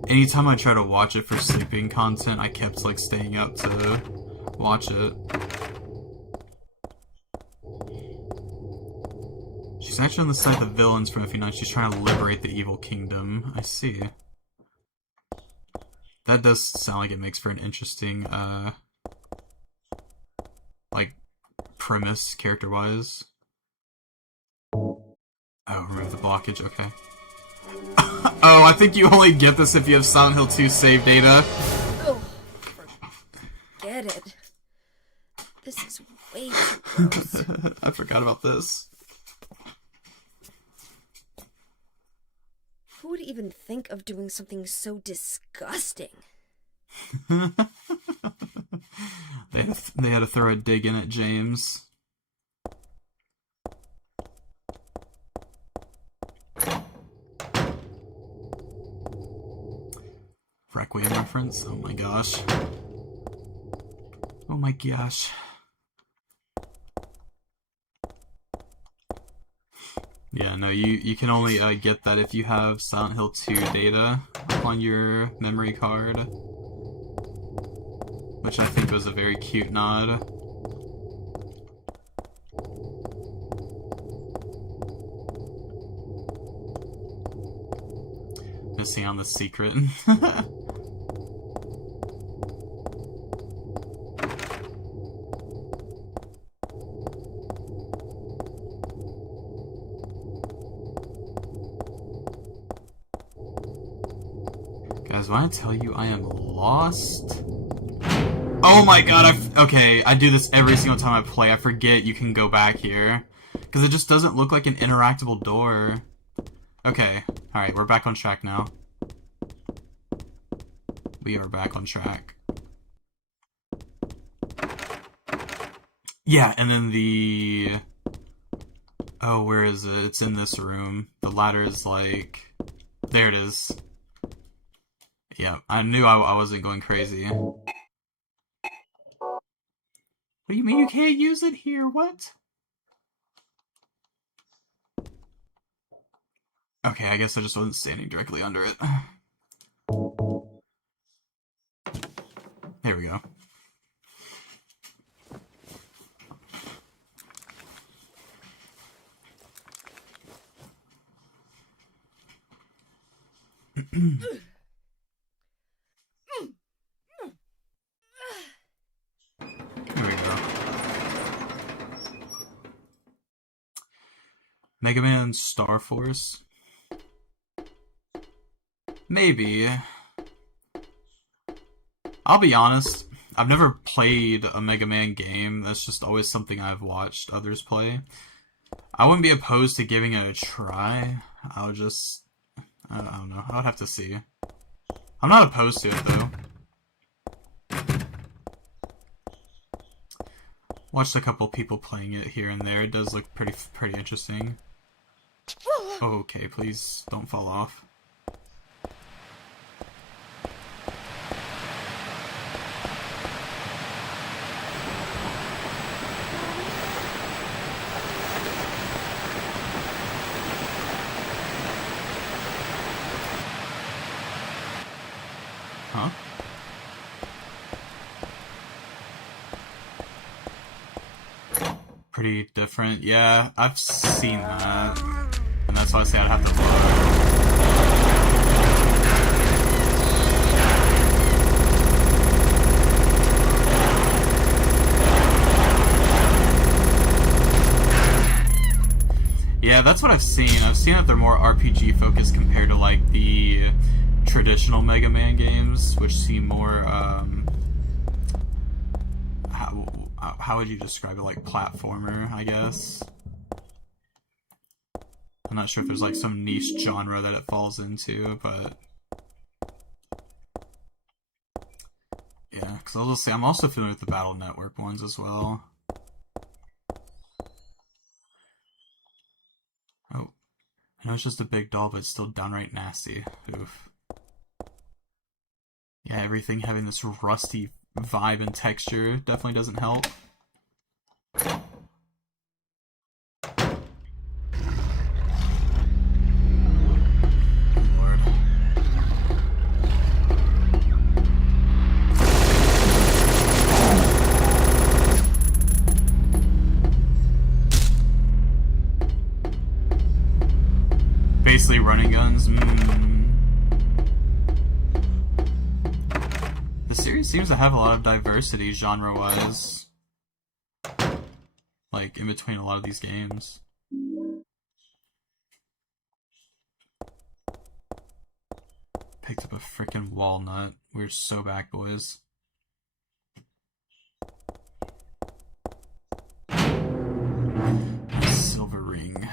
anytime I tried to watch it for sleeping content, I kept like staying up to watch it. She's actually on the side of the villains from FE9. She's trying to liberate the evil kingdom. I see. That does sound like it makes for an interesting, like, premise, character-wise. Oh, remove the blockage, okay. Oh, I think you only get this if you have Silent Hill 2 save data. Oh, forget it. This is way too gross. I forgot about this. Who would even think of doing something so disgusting? They had to throw a dig in at James. Requiem reference? Oh my gosh. Oh my gosh. Yeah, no, you can only get that if you have Silent Hill 2 data on your memory card. Which I think was a very cute nod. Missing on the secret. Guys, when I tell you I am lost... Oh my god, okay, I do this every single time I play. I forget you can go back here. Because it just doesn't look like an interactable door. Okay, alright, we're back on track now. We are back on track. Yeah, and then the... Oh, where is it? It's in this room. The ladder is like... There it is. Yeah, I knew I wasn't going crazy. What do you mean you can't use it here? What? Okay, I guess I just wasn't standing directly under it. There we go. There we go. Mega Man Star Force? Maybe. I'll be honest, I've never played a Mega Man game. That's just always something I've watched others play. I wouldn't be opposed to giving it a try. I would just... I don't know. I would have to see. I'm not opposed to it, though. Watched a couple people playing it here and there. It does look pretty interesting. Oh, okay, please don't fall off. Huh? Pretty different. Yeah, I've seen that. And that's why I say I'd have to look. Yeah, that's what I've seen. I've seen that they're more RPG focused compared to like the traditional Mega Man games, which seem more how would you describe it? Like platformer, I guess. I'm not sure if there's like some niche genre that it falls into, but yeah, because I'll just say I'm also familiar with the Battle Network ones as well. Oh, I know it's just a big doll, but it's still downright nasty. Oof. Yeah, everything having this rusty vibe and texture definitely doesn't help. Lord. Basically running guns. The series seems to have a lot of diversity genre-wise, like in between a lot of these games. Picked up a freaking walnut. We're so back, boys. A silver ring.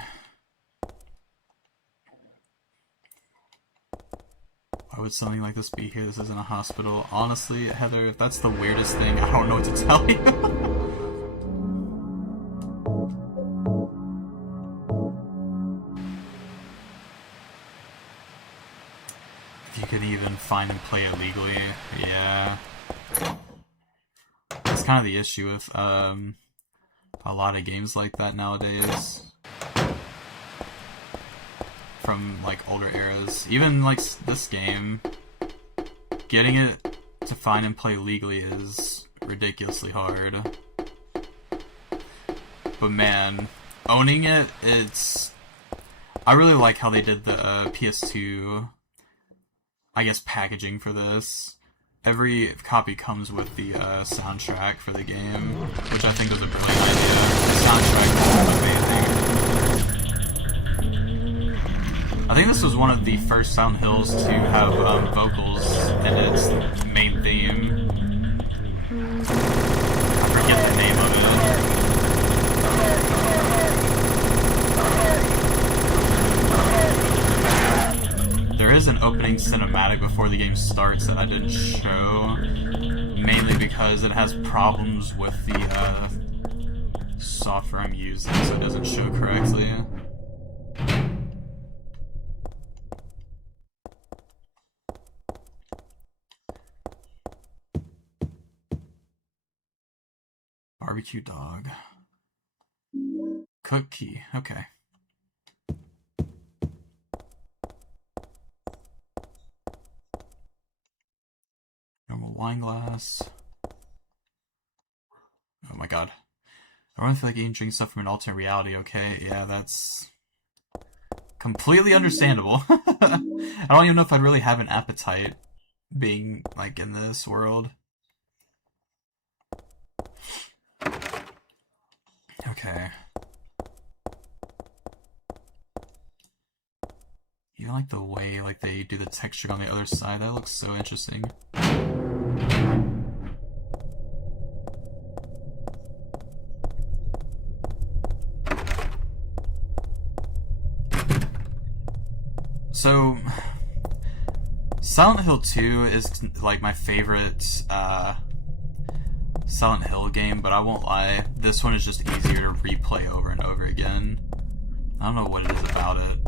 Why would something like this be here? This isn't a hospital. Honestly, Heather, if that's the weirdest thing, I don't know what to tell you. If you could even find and play it legally, yeah. That's kind of the issue with a lot of games like that nowadays. From like older eras, even like this game, getting it to find and play legally is ridiculously hard. But man, owning it, I really like how they did the PS2, I guess, packaging for this. Every copy comes with the soundtrack for the game, which I think was a brilliant idea. The soundtrack was amazing. I think this was one of the first Silent Hills to have vocals in its main theme. I forget the name of it. There is an opening cinematic before the game starts that I didn't show, mainly because it has problems with the software I'm using, so it doesn't show correctly. Barbecue dog. Cookie. Okay. Normal wine glass. Oh my god. I don't feel like eating drinking stuff from an alternate reality, okay? Yeah, that's completely understandable. I don't even know if I'd really have an appetite being, like, in this world. Okay. Even like the way like they do the texture on the other side, that looks so interesting. So Silent Hill 2 is like my favorite Silent Hill game, but I won't lie, this one is just easier to replay over and over again. I don't know what it is about it.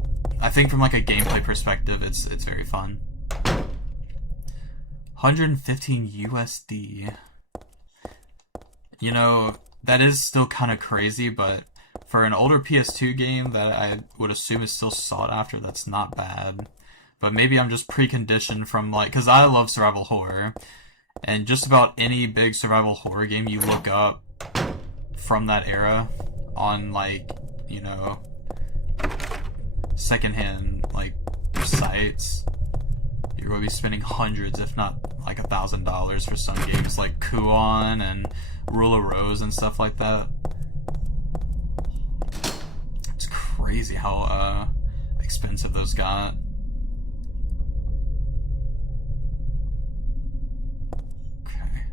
I think from like a gameplay perspective, it's very fun. 115 USD. You know, that is still kind of crazy, but for an older PS2 game that I would assume is still sought after, that's not bad. But maybe I'm just preconditioned from like, because I love survival horror. And just about any big survival horror game you look up from that era on, like, you know, secondhand, like, sites, you're going to be spending hundreds, if not, like, $1,000 for some games like Kuon and Rule of Rose and stuff like that. It's crazy. crazy how expensive those got. Okay.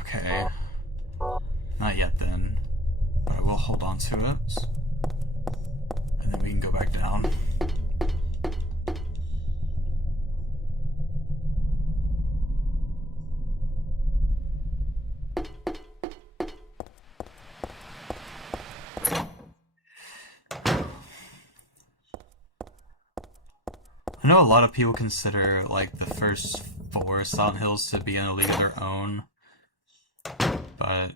Okay. Not yet then. But I will hold on to it. And then we can go back down. I know a lot of people consider, like, the first 4 Silent Hills to be in a league of their own. But...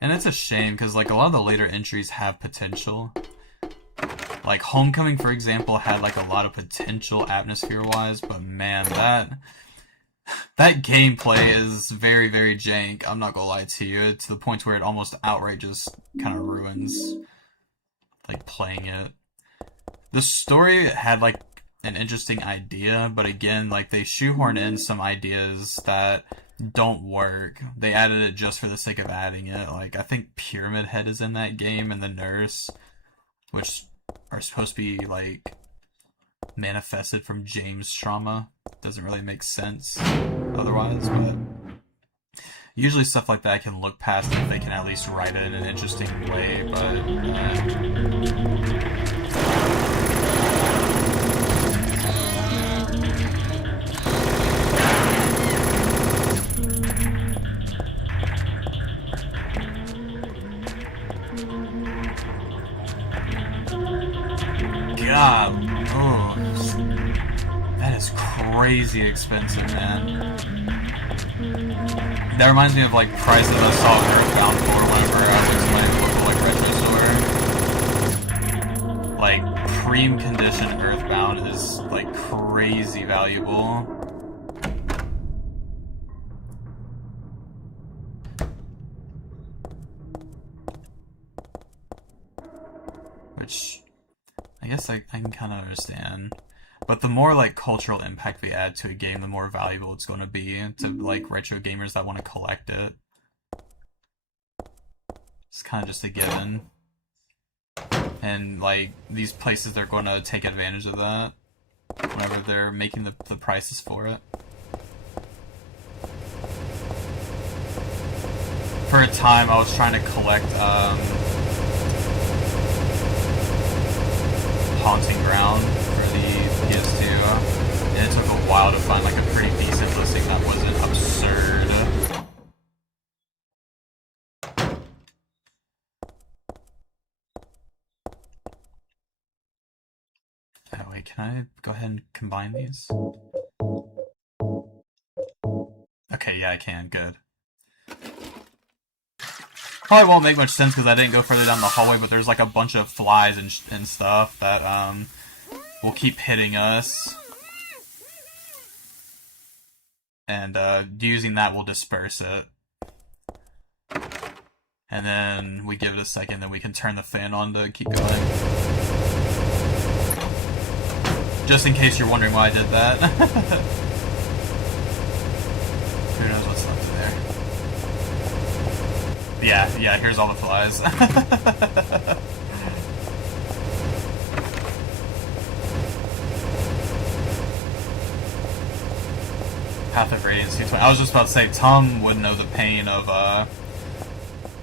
And it's a shame, because, like, a lot of the later entries have potential. Like, Homecoming, for example, had, like, a lot of potential atmosphere-wise, but man, that gameplay is very, very jank. I'm not gonna lie to you, to the point where it almost outright just kind of ruins, like, playing it. The story had, like, an interesting idea, but again, like, they shoehorn in some ideas that don't work. They added it just for the sake of adding it. Like, I think Pyramid Head is in that game, and the nurse, which are supposed to be, like, manifested from James' trauma. Doesn't really make sense otherwise, but usually stuff like that can look past if they can at least write it in an interesting way, but God, oh, that is crazy expensive, man. That reminds me of, like, prices I saw Earthbound for whenever I was my local, like, retro store. Like, cream condition Earthbound is, like, crazy valuable. Which, I guess I can kind of understand. But the more, like, cultural impact we add to a game, the more valuable it's going to be to, like, retro gamers that want to collect it. It's kind of just a given. And, like, these places, they're going to take advantage of that whenever they're making the prices for it. For a time, I was trying to collect, Haunting Ground for the PS2, and it took a while to find, like, a pretty decent listing that wasn't absurd. Oh wait, can I go ahead and combine these? Okay, yeah, I can, good. Probably won't make much sense because I didn't go further down the hallway, but there's, like, a bunch of flies and stuff that will keep hitting us. And using that will disperse it. And then we give it a second, then we can turn the fan on to keep going. Just in case you're wondering why I did that. Who knows what's left in there. Yeah, here's all the flies. Path of Radiance 220. I was just about to say, Tom would know the pain of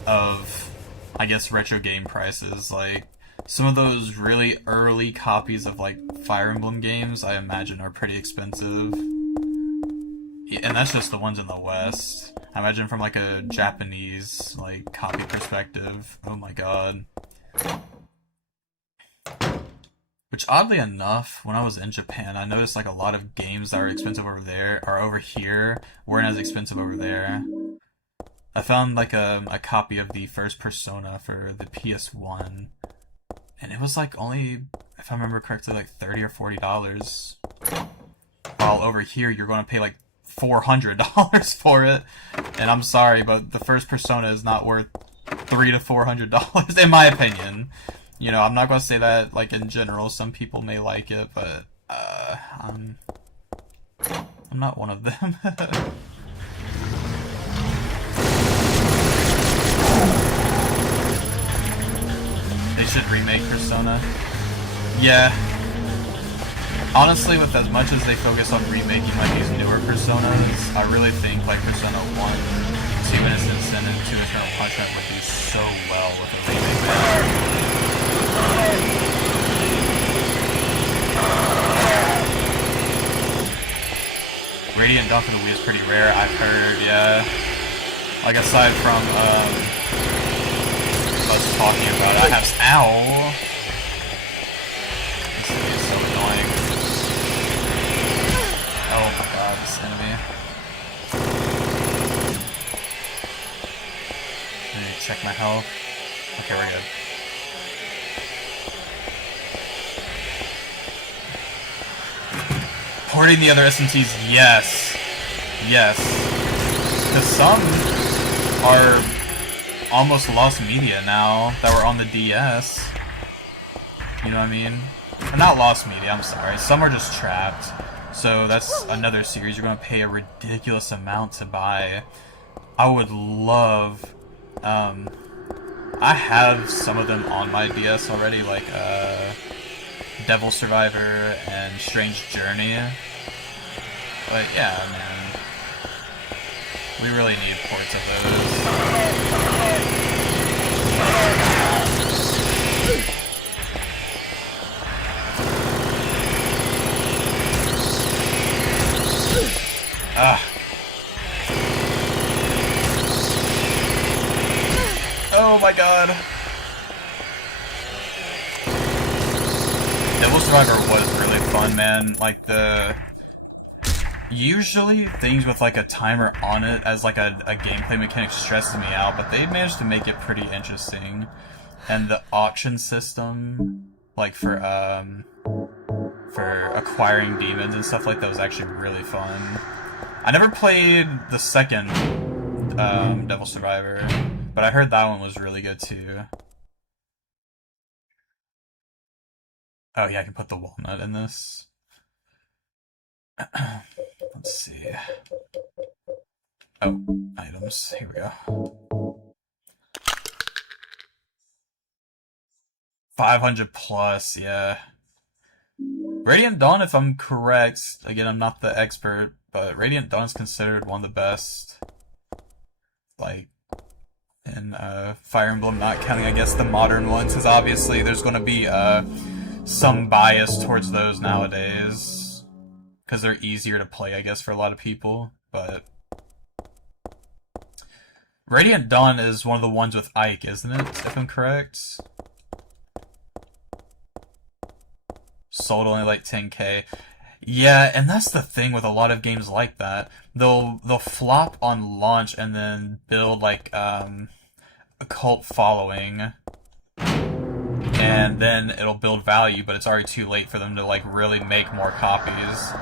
I guess, retro game prices. Like, some of those really early copies of, like, Fire Emblem games, I imagine, are pretty expensive. And that's just the ones in the West. I imagine from, like, a Japanese, like, copy perspective. Oh my god. Which, oddly enough, when I was in Japan, I noticed, like, a lot of games that are expensive over there, or over here, weren't as expensive over there. I found, like, a copy of the first Persona for the PS1, and it was, like, only, if I remember correctly, like, $30 or $40. While over here, you're going to pay, like, $400 for it, and I'm sorry, but the first Persona is not worth $300 to $400, in my opinion. You know, I'm not gonna say that, like, in general, some people may like it, but, I'm not one of them. They should remake Persona. Yeah. Honestly, with as much as they focus on remaking like these newer Personas, I really think like Persona 1, 2 Innocent Sin, and 2 Eternal Punishment would do so well with a remake. Radiant Dawn for the Wii is pretty rare, I've heard, yeah. Like aside from us talking about it, I have ow. This is so annoying. Oh my god, this enemy. Let me check my health. Okay, we're good. Porting the other SMTs, yes. Yes. Because some are almost lost media now that were on the DS. You know what I mean? Or not lost media, I'm sorry. Some are just trapped. So that's another series you're going to pay a ridiculous amount to buy. I would love... I have some of them on my DS already, like Devil Survivor and Strange Journey. But yeah, man. We really need ports of those. Ah. Oh my god. Devil Survivor was really fun, man. Like the... Usually things with like a timer on it as like a gameplay mechanic stresses me out, but they managed to make it pretty interesting. And the auction system, like for acquiring demons and stuff like that, was actually really fun. I never played the second Devil Survivor, but I heard that one was really good too. Oh yeah, I can put the walnut in this. Let's see. Oh, items. Here we go. 500 plus, yeah. Radiant Dawn, if I'm correct, again, I'm not the expert, but Radiant Dawn is considered one of the best, like, in Fire Emblem, not counting, I guess, the modern ones, because obviously there's going to be some bias towards those nowadays. Because they're easier to play, I guess, for a lot of people, but... Radiant Dawn is one of the ones with Ike, isn't it? If I'm correct? Sold only like 10k. Yeah, and that's the thing with a lot of games like that. They'll flop on launch and then build, like, a cult following. And then it'll build value, but it's already too late for them to, like, really make more copies.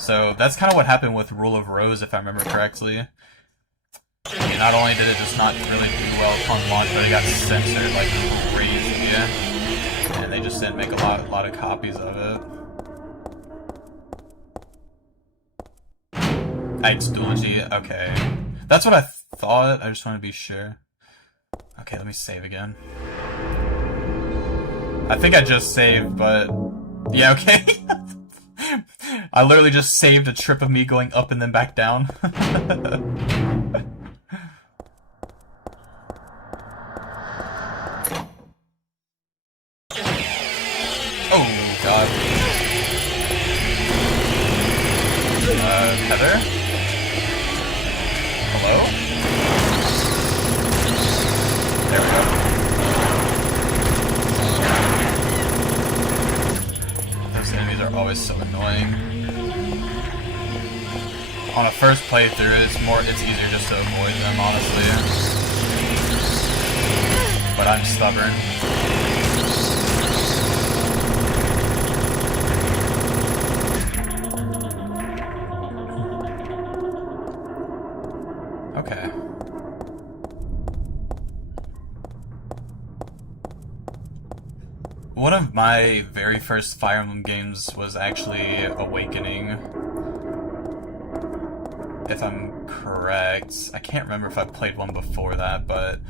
So that's kind of what happened with Rule of Rose, if I remember correctly. And not only did it just not really do well upon launch, but it got censored like crazy. And they just didn't make a lot of copies of it. Ike's Duology, okay. That's what I thought, I just want to be sure. Okay, let me save again. I think I just saved, but... Yeah, okay. I literally just saved a trip of me going up and then back down. Oh, God. Heather? Hello? There we go. Those enemies are always so annoying. On a first playthrough, it's easier just to avoid them, honestly. But I'm stubborn. Okay. One of my very first Fire Emblem games was actually Awakening. if I'm correct. I can't remember if I played one before that, but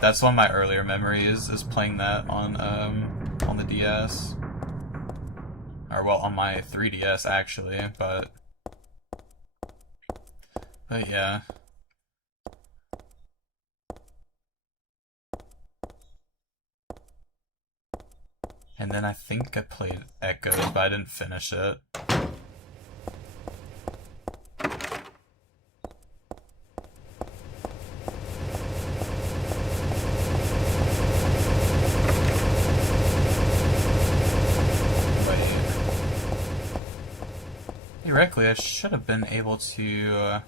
that's one of my earlier memories, is playing that on the DS. Or, well, on my 3DS, actually, but yeah. And then I think I played Echoes, but I didn't finish it. Theoretically, I should have been able to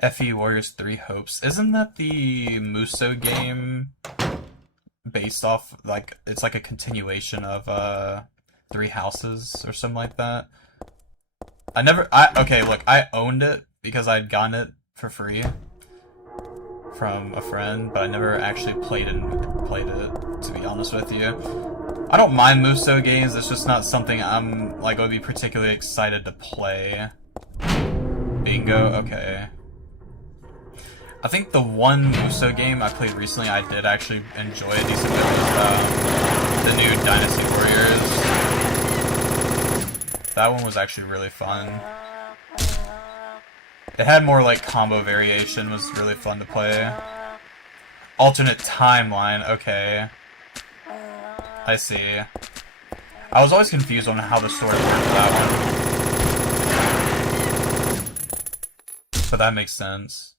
FE Warriors 3 Hopes. Isn't that the Muso game based off, like, it's like a continuation of Three Houses or something like that? Okay, look, I owned it because I'd gotten it for free from a friend, but I never actually played it, to be honest with you. I don't mind Muso games, it's just not something I'm, like, would be particularly excited to play. Bingo? Okay. I think the one Muso game I played recently I did actually enjoy a decent bit was the new Dynasty Warriors. That one was actually really fun. It had more, like, combo variation, was really fun to play. Alternate timeline, okay. I see. I was always confused on how the story worked for that one. But that makes sense.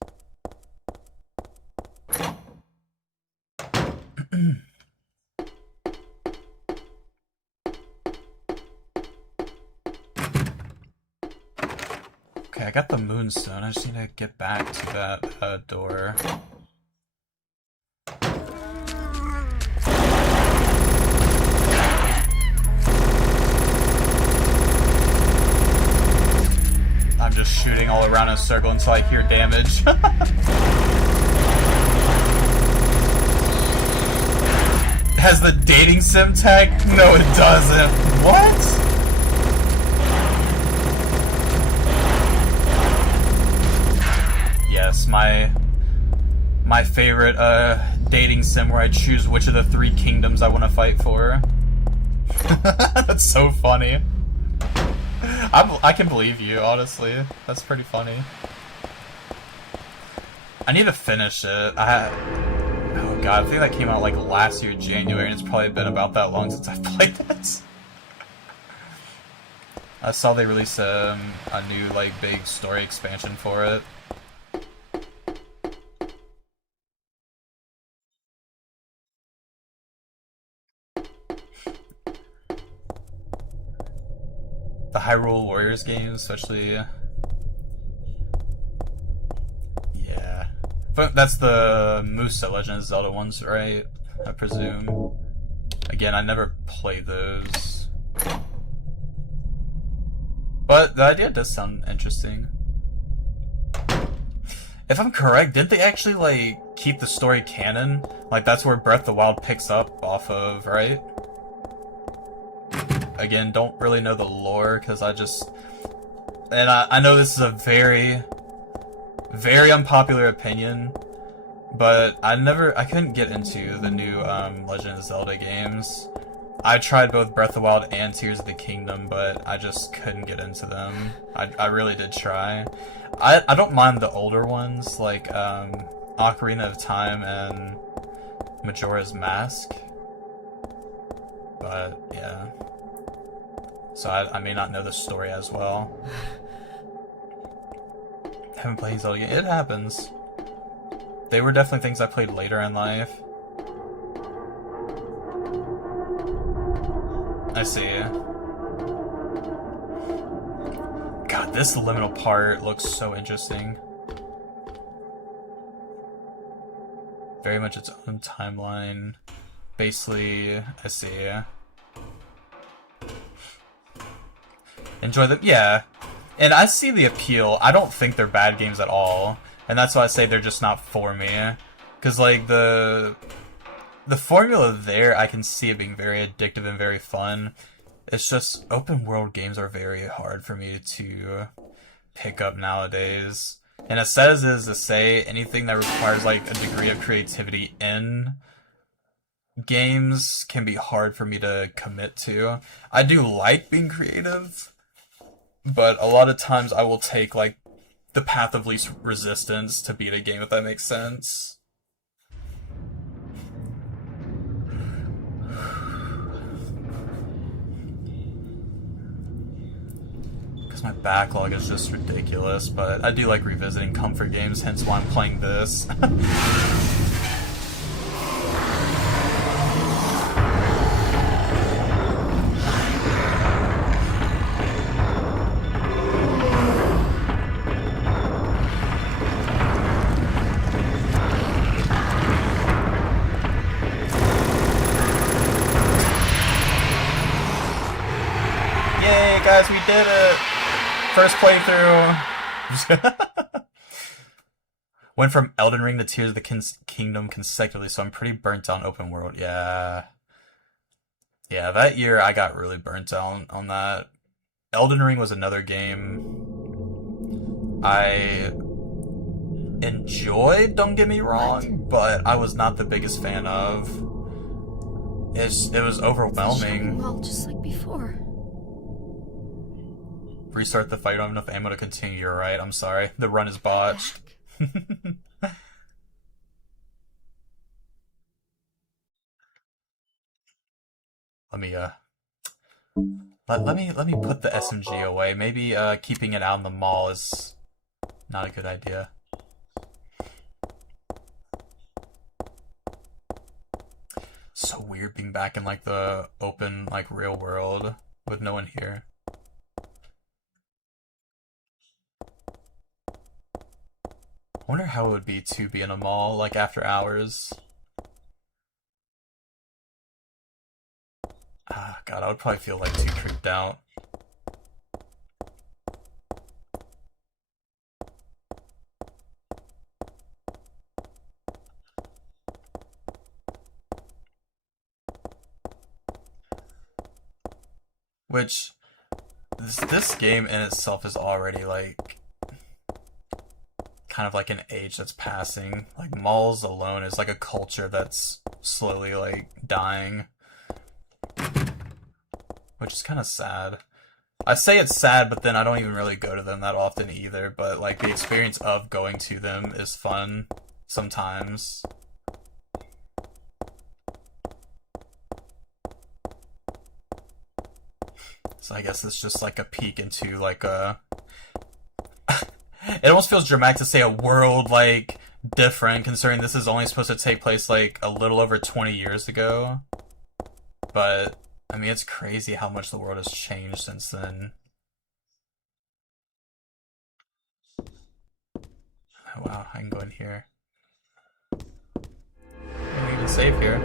Okay, I got the Moonstone. I just need to get back to that door. I'm just shooting all around in a circle until I hear damage. Has the dating sim tag? No, it doesn't. What? Yes, my favorite dating sim where I choose which of the 3 kingdoms I want to fight for. That's so funny. I can believe you, honestly. That's pretty funny. I need to finish it. Oh god, I think that came out like last year, January, and it's probably been about that long since I've played this. I saw they released a new, like, big story expansion for it. The Hyrule Warriors games, especially. Yeah. But that's the Muso Legend of Zelda ones, right? I presume. Again, I never played those. But the idea does sound interesting. If I'm correct, didn't they actually, like, keep the story canon? Like, that's where Breath of the Wild picks up off of, right? Again, don't really know the lore, because I just... And I know this is a very, very unpopular opinion, but I couldn't get into the new Legend of Zelda games. I tried both Breath of the Wild and Tears of the Kingdom, but I just couldn't get into them. I really did try. I don't mind the older ones, like Ocarina of Time and Majora's Mask. But, yeah. So I may not know the story as well. Haven't played Zelda yet. It happens. They were definitely things I played later in life. I see. God, this liminal part looks so interesting. Very much its own timeline. Basically, I see. Enjoy them, yeah. And I see the appeal. I don't think they're bad games at all. And that's why I say they're just not for me. Because, like, the formula there, I can see it being very addictive and very fun. It's just open world games are very hard for me to pick up nowadays. And as sad as it is to say, anything that requires like a degree of creativity in games can be hard for me to commit to. I do like being creative, but a lot of times I will take like the path of least resistance to beat a game, if that makes sense. Because my backlog is just ridiculous, but I do like revisiting comfort games, hence why I'm playing this. Guys, we did it! First playthrough! Went from Elden Ring to Tears of the Kingdom consecutively, so I'm pretty burnt on open world. Yeah, that year I got really burnt out on that. Elden Ring was another game I enjoyed, don't get me wrong, but I was not the biggest fan of. It was overwhelming. Well, just like before. Restart the fight, I don't have enough ammo to continue, you're right, I'm sorry. The run is botched. Let me put the SMG away. Maybe keeping it out in the mall is not a good idea. So weird being back in like the open, like real world with no one here. I wonder how it would be to be in a mall, like, after hours. Ah, God, I would probably feel, like, too creeped out. Which, this game in itself is already, like, kind of like an age that's passing. Like, malls alone is like a culture that's slowly like dying, which is kind of sad. I say it's sad, but then I don't even really go to them that often either, but like the experience of going to them is fun sometimes. So I guess it's just like a peek into like a it almost feels dramatic to say a world, like, different, considering this is only supposed to take place, like, a little over 20 years ago. But, I mean, it's crazy how much the world has changed since then. Oh, wow, I can go in here. I can even save here.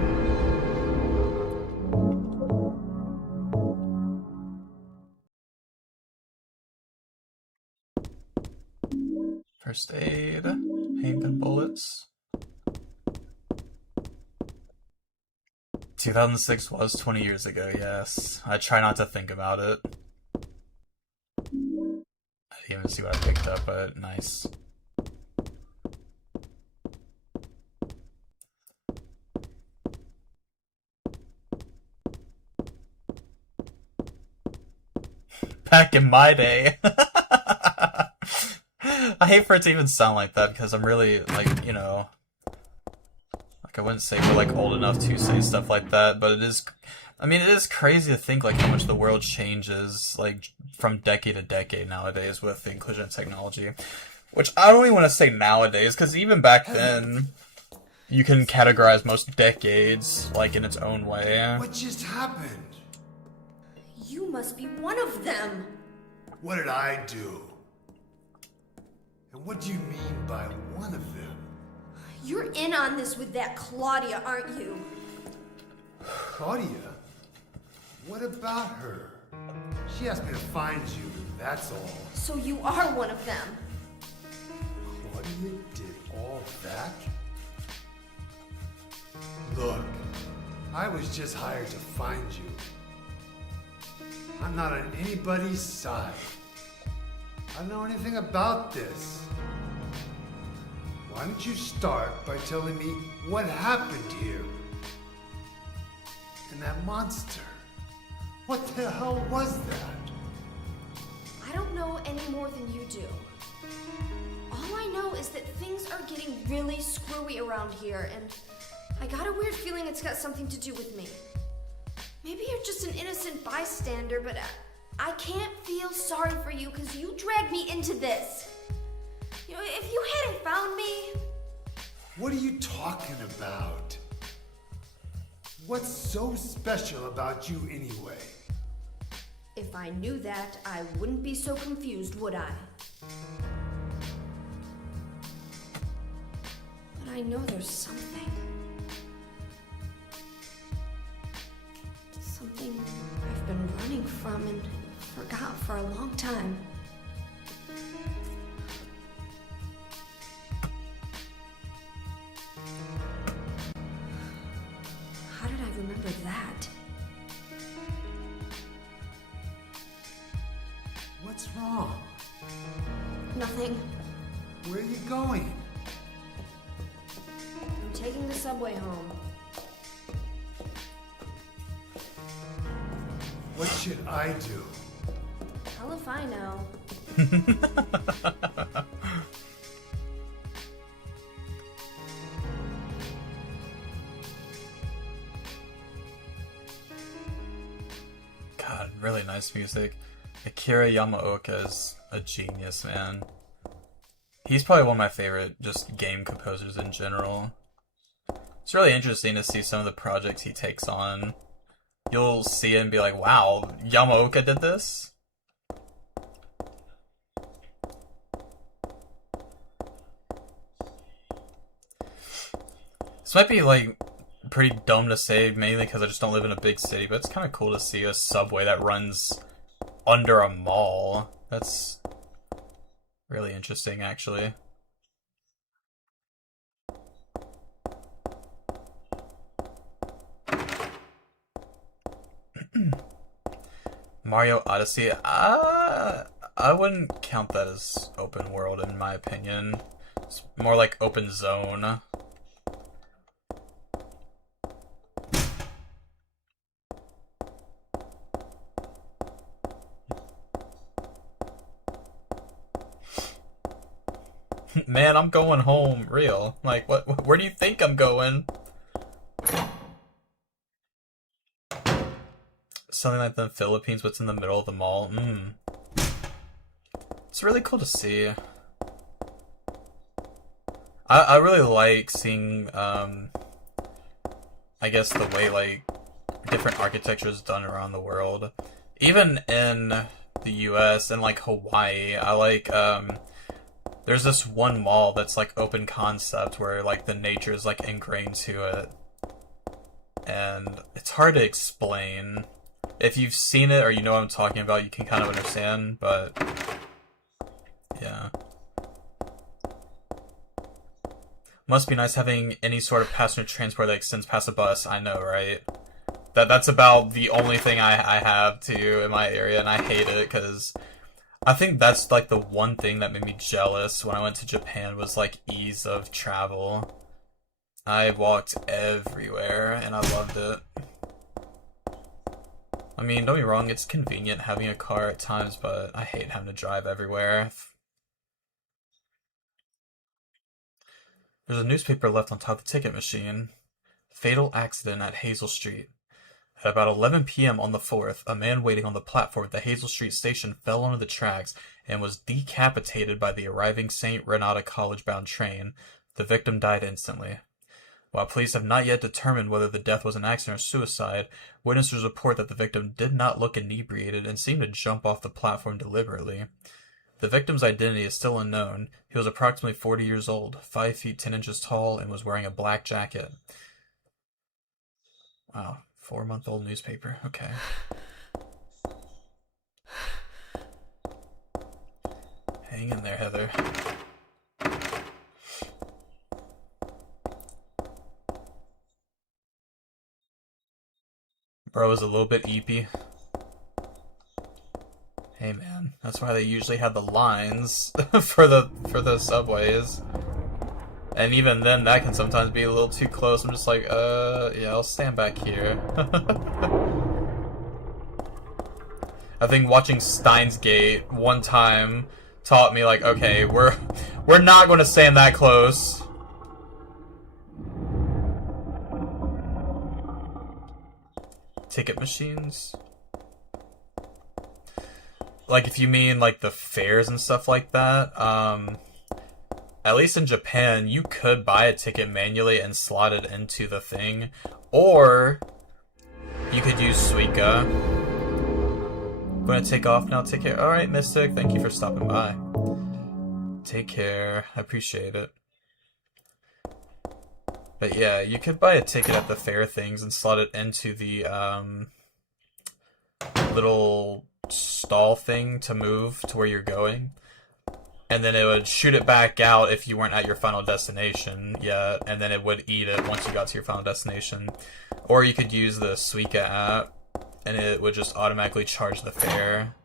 First aid, handgun bullets. 2006 was 20 years ago, yes. I try not to think about it. I didn't even see what I picked up, but nice. Back in my day. I hate for it to even sound like that because I'm really, like, you know, like I wouldn't say we're like old enough to say stuff like that, but it is, I mean, it is crazy to think like how much the world changes like from decade to decade nowadays with the inclusion of technology, which I don't even want to say nowadays because even back then you can categorize most decades like in its own way. What just happened? You must be one of them. What did I do? And what do you mean by one of them? You're in on this with that Claudia, aren't you? Claudia? What about her? She asked me to find you, that's all. So you are one of them. Claudia did all that? Look, I was just hired to find you. I'm not on anybody's side. I don't know anything about this. Why don't you start by telling me what happened here? And that monster. What the hell was that? I don't know any more than you do. All I know is that things are getting really screwy around here, and I got a weird feeling it's got something to do with me. Maybe you're just an innocent bystander, but I can't feel sorry for you because you dragged me into this. You know, if you hadn't found me... What are you talking about? What's so special about you anyway? If I knew that, I wouldn't be so confused, would I? But I know there's something. Something I've been running from and forgot for a long time. How did I remember that? What's wrong? Nothing. Where are you going? I'm taking the subway home. What should I do? Hell if I know. God, really nice music. Akira Yamaoka is a genius, man. He's probably one of my favorite just game composers in general. It's really interesting to see some of the projects he takes on. You'll see it and be like, wow, Yamaoka did this? This might be like pretty dumb to say, mainly because I just don't live in a big city, but it's kind of cool to see a subway that runs under a mall. That's really interesting, actually. Mario Odyssey, I wouldn't count that as open world in my opinion. It's more like open zone. Man, I'm going home, real. Like, where do you think I'm going? Something like the Philippines, what's in the middle of the mall. It's really cool to see. I really like seeing, I guess the way, like, different architecture is done around the world. Even in the US and, like, Hawaii, I like, there's this one mall that's, like, open concept where, like, the nature is, like, ingrained to it. And it's hard to explain. If you've seen it or you know what I'm talking about, you can kind of understand, but yeah. Must be nice having any sort of passenger transport that extends past a bus. I know, right? That's about the only thing I have to in my area, and I hate it because I think that's like the one thing that made me jealous when I went to Japan was like ease of travel. I walked everywhere and I loved it. I mean, don't get me wrong, it's convenient having a car at times, but I hate having to drive everywhere. There's a newspaper left on top of the ticket machine. Fatal accident at Hazel Street. At about 11 p.m. on the 4th, a man waiting on the platform at the Hazel Street station fell onto the tracks and was decapitated by the arriving St. Renata College-bound train. The victim died instantly. While police have not yet determined whether the death was an accident or suicide, witnesses report that the victim did not look inebriated and seemed to jump off the platform deliberately. The victim's identity is still unknown. He was approximately 40 years old, 5 feet 10 inches tall, and was wearing a black jacket. Wow, 4-month-old newspaper. Okay. Hang in there, Heather. Bro was a little bit eepy. Hey man, that's why they usually have the lines for the subways. And even then, that can sometimes be a little too close. I'm just like, yeah, I'll stand back here. I think watching Steins Gate one time taught me, like, okay, we're not going to stand that close. Ticket machines? Like, if you mean, like, the fairs and stuff like that, at least in Japan, you could buy a ticket manually and slot it into the thing, or you could use Suica. I'm gonna take off now, take care. Alright, Mystic, thank you for stopping by. Take care, I appreciate it. But yeah, you could buy a ticket at the fair things and slot it into the, little stall thing to move to where you're going. And then it would shoot it back out if you weren't at your final destination yet, and then it would eat it once you got to your final destination. Or you could use the Suica app, and it would just automatically charge the fare.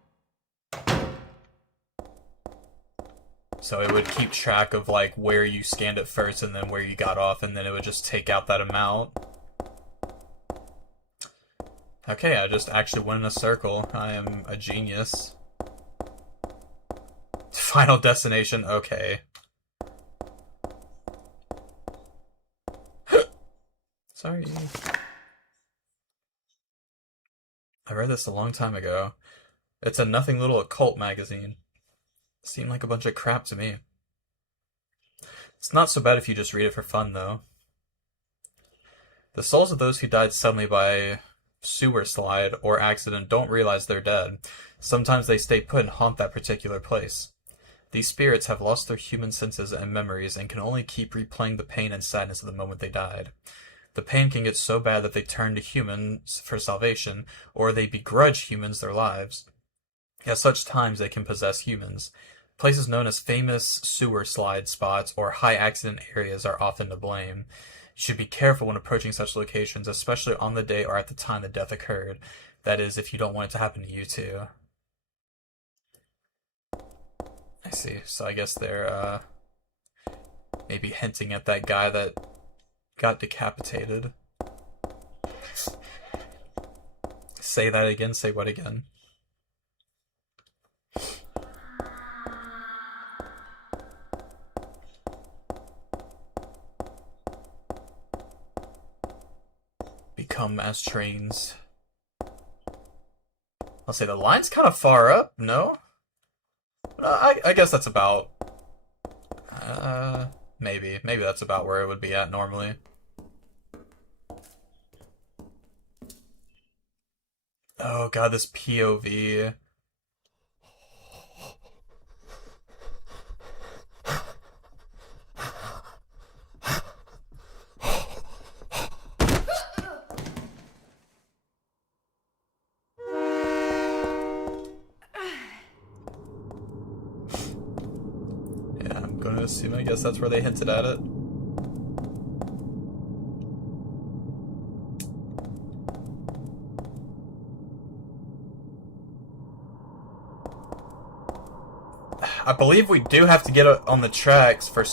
So it would keep track of, like, where you scanned it first and then where you got off, and then it would just take out that amount. Okay, I just actually went in a circle. I am a genius. Final destination, okay. Sorry. I read this a long time ago. It's a nothing little occult magazine. Seemed like a bunch of crap to me. It's not so bad if you just read it for fun, though. The souls of those who died suddenly by sewer slide or accident don't realize they're dead. Sometimes they stay put and haunt that particular place. These spirits have lost their human senses and memories and can only keep replaying the pain and sadness of the moment they died. The pain can get so bad that they turn to humans for salvation, or they begrudge humans their lives. At such times, they can possess humans. Places known as famous sewer slide spots or high accident areas are often to blame. You should be careful when approaching such locations, especially on the day or at the time the death occurred. That is, if you don't want it to happen to you too. I see. So I guess they're, maybe hinting at that guy that got decapitated. Say that again? Say what again? Become as trains. I'll say the line's kind of far up, no? I guess that's about... maybe that's about where it would be at normally. Oh god, this POV. Assume, I guess that's where they hinted at it. I believe we do have to get on the tracks for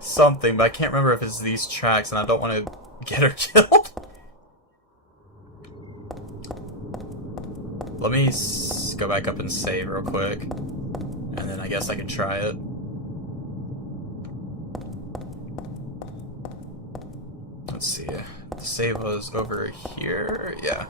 something, but I can't remember if it's these tracks, and I don't want to get her killed. Let me go back up and save real quick, and then I guess I can try it. Let's see, the save was over here, yeah.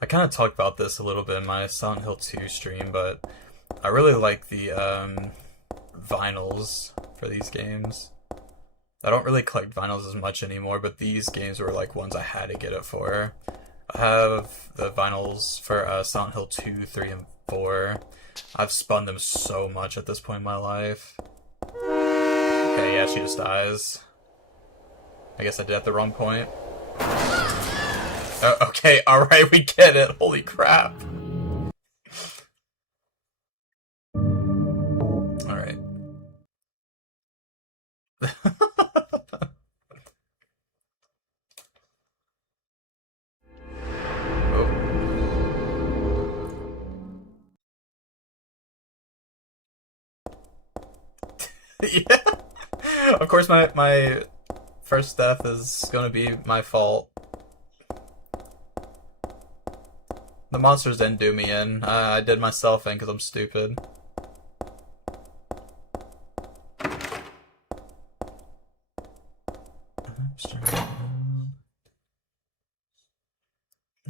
I kind of talked about this a little bit in my Silent Hill 2 stream, but I really like the vinyls for these games. I don't really collect vinyls as much anymore, but these games were like ones I had to get it for. I have the vinyls for Silent Hill 2, 3, and 4. I've spun them so much at this point in my life. Okay, yeah, she just dies. I guess I did at the wrong point. Oh, okay, alright, we get it. Holy crap. Yeah. Of course, my first death is gonna be my fault. The monsters didn't do me in. I did myself in because I'm stupid.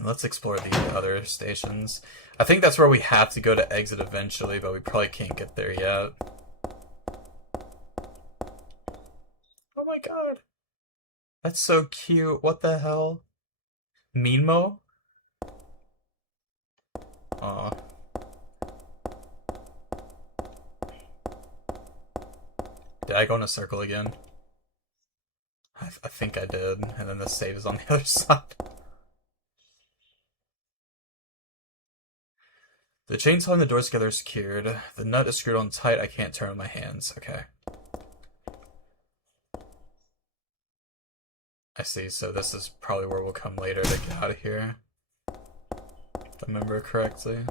Let's explore the other stations. I think that's where we have to go to exit eventually, but we probably can't get there yet. Oh my god. That's so cute. What the hell? Minmo? Aw. Did I go in a circle again? I think I did, and then the save is on the other side. The chains holding the doors together are secured. The nut is screwed on tight. I can't turn with my hands. Okay. I see, so this is probably where we'll come later to get out of here. If I remember correctly.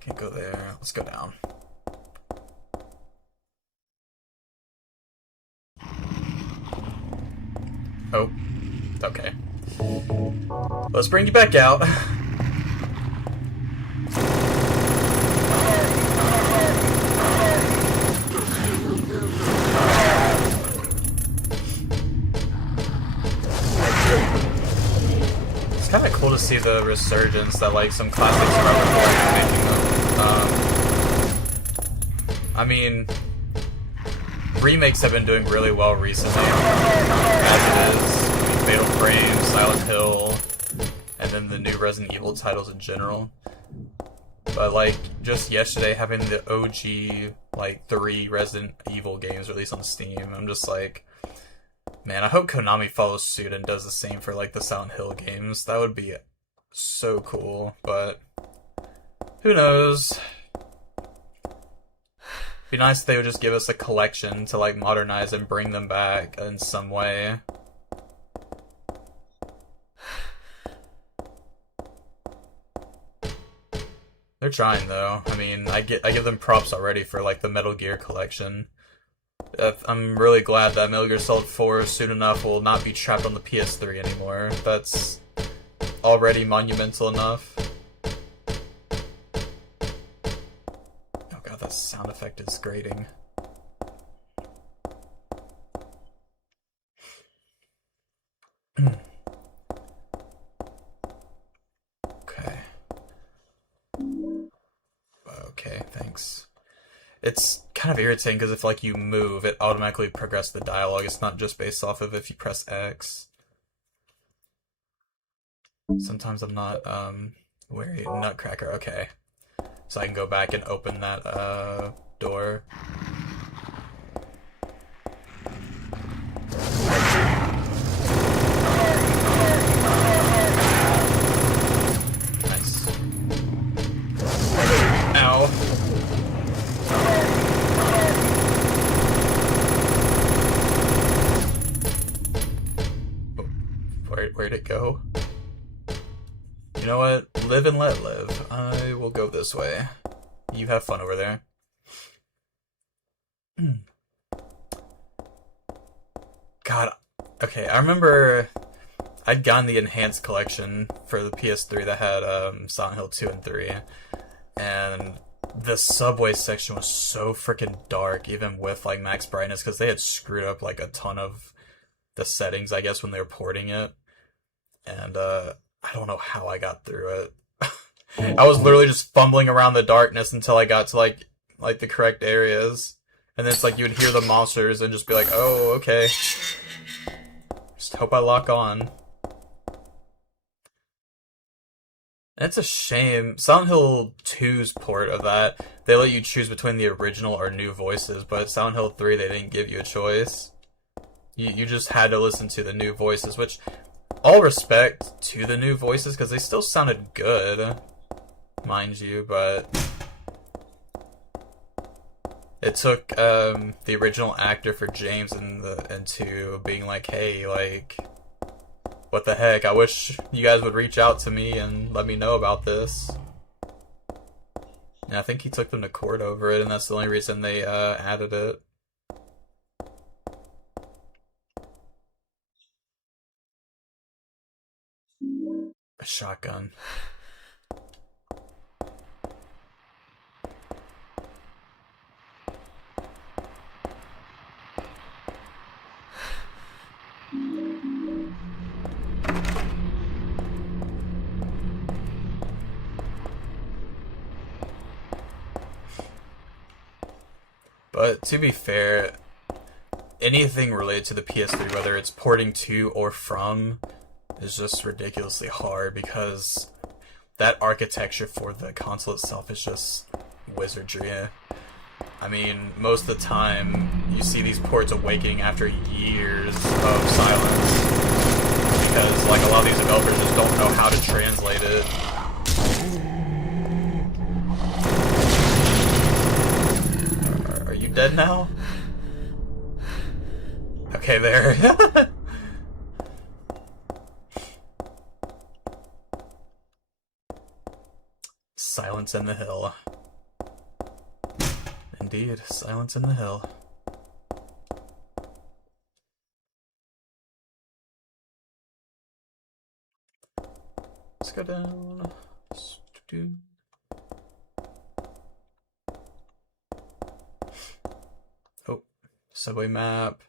Can't go there. Let's go down. Oh. Okay. Let's bring you back out. It's kind of cool to see the resurgence that like some classics are making them. I mean, remakes have been doing really well recently, as it is. Fatal Frame, Silent Hill, and then the new Resident Evil titles in general. But like, just yesterday having the OG, like, 3 Resident Evil games released on Steam, I'm just like, man, I hope Konami follows suit and does the same for like the Silent Hill games. That would be so cool, but who knows? Be nice if they would just give us a collection to like modernize and bring them back in some way. They're trying though. I mean, I give them props already for like the Metal Gear collection. I'm really glad that Metal Gear Solid 4 soon enough will not be trapped on the PS3 anymore. That's already monumental enough. Oh god, that sound effect is grating. Okay, thanks. It's kind of irritating because if like you move, it automatically progresses the dialogue. It's not just based off of if you press X. Sometimes I'm not wary. Nutcracker. Okay, so I can go back and open that door. Where'd it go? You know what? Live and let live. I will go this way. You have fun over there. God. Okay, I remember I'd gotten the enhanced collection for the PS3 that had Silent Hill 2 and 3. And the subway section was so freaking dark, even with like max brightness, because they had screwed up like a ton of the settings, I guess, when they were porting it. And I don't know how I got through it. I was literally just fumbling around the darkness until I got to like the correct areas. And then it's like you would hear the monsters and just be like, oh, okay. Just hope I lock on. And it's a shame. Silent Hill 2's port of that, they let you choose between the original or new voices, but Silent Hill 3, they didn't give you a choice. You just had to listen to the new voices, which, all respect to the new voices, because they still sounded good, mind you, but It took the original actor for James into being like, hey, like, what the heck? I wish you guys would reach out to me and let me know about this. And I think he took them to court over it, and that's the only reason they added it. A shotgun. But to be fair, anything related to the PS3, whether it's porting to or from, is just ridiculously hard because that architecture for the console itself is just wizardry. I mean, most of the time, you see these ports awakening after years of silence because, like, a lot of these developers just don't know how to translate it. Are you dead now? Okay, there. Silence in the Hill. Indeed, Silence in the Hill. Let's go down. Oh, subway map.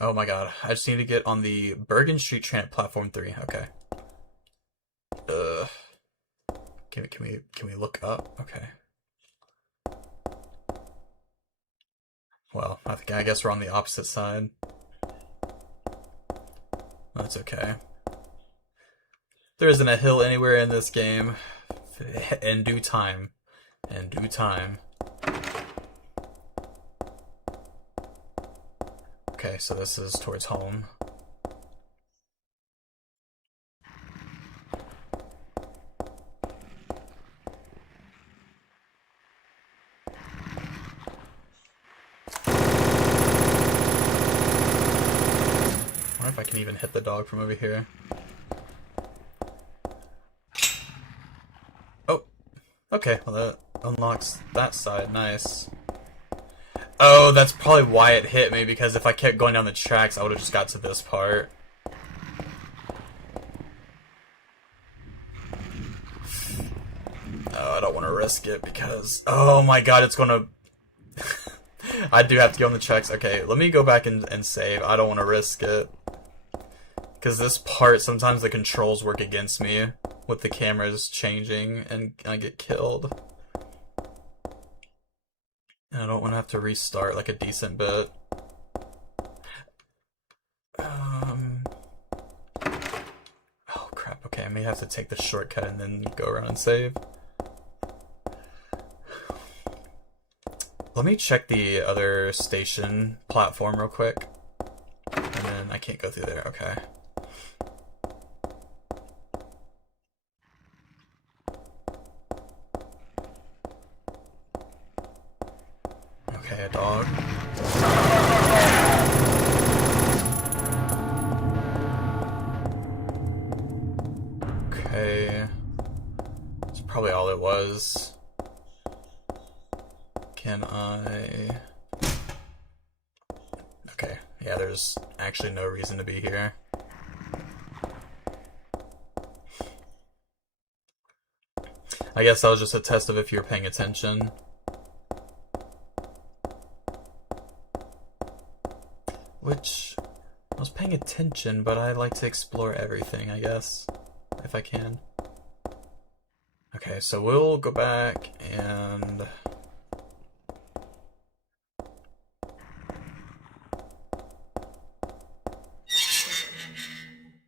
Oh my god, I just need to get on the Bergen Street Tram platform 3. Okay. Can we look up? Okay. Well, I guess we're on the opposite side. That's okay. There isn't a hill anywhere in this game. In due time. In due time. Okay, so this is towards home. I wonder if I can even hit the dog from over here. Oh, okay, well that unlocks that side, nice. Oh, that's probably why it hit me, because if I kept going down the tracks, I would have just got to this part. Oh, I don't want to risk it because... Oh my god, it's gonna... I do have to go on the tracks. Okay, let me go back and save. I don't want to risk it. Because this part, sometimes the controls work against me with the cameras changing and I get killed. And I don't want to have to restart like a decent bit. Oh crap, okay, I may have to take the shortcut and then go around and save. Let me check the other station platform real quick. And then I can't go through there, okay. Okay, a dog. Okay. That's probably all it was. Can I... Okay, yeah, there's actually no reason to be here. I guess that was just a test of if you were paying attention. Which, I was paying attention, but I like to explore everything, I guess, if I can. Okay, so we'll go back and...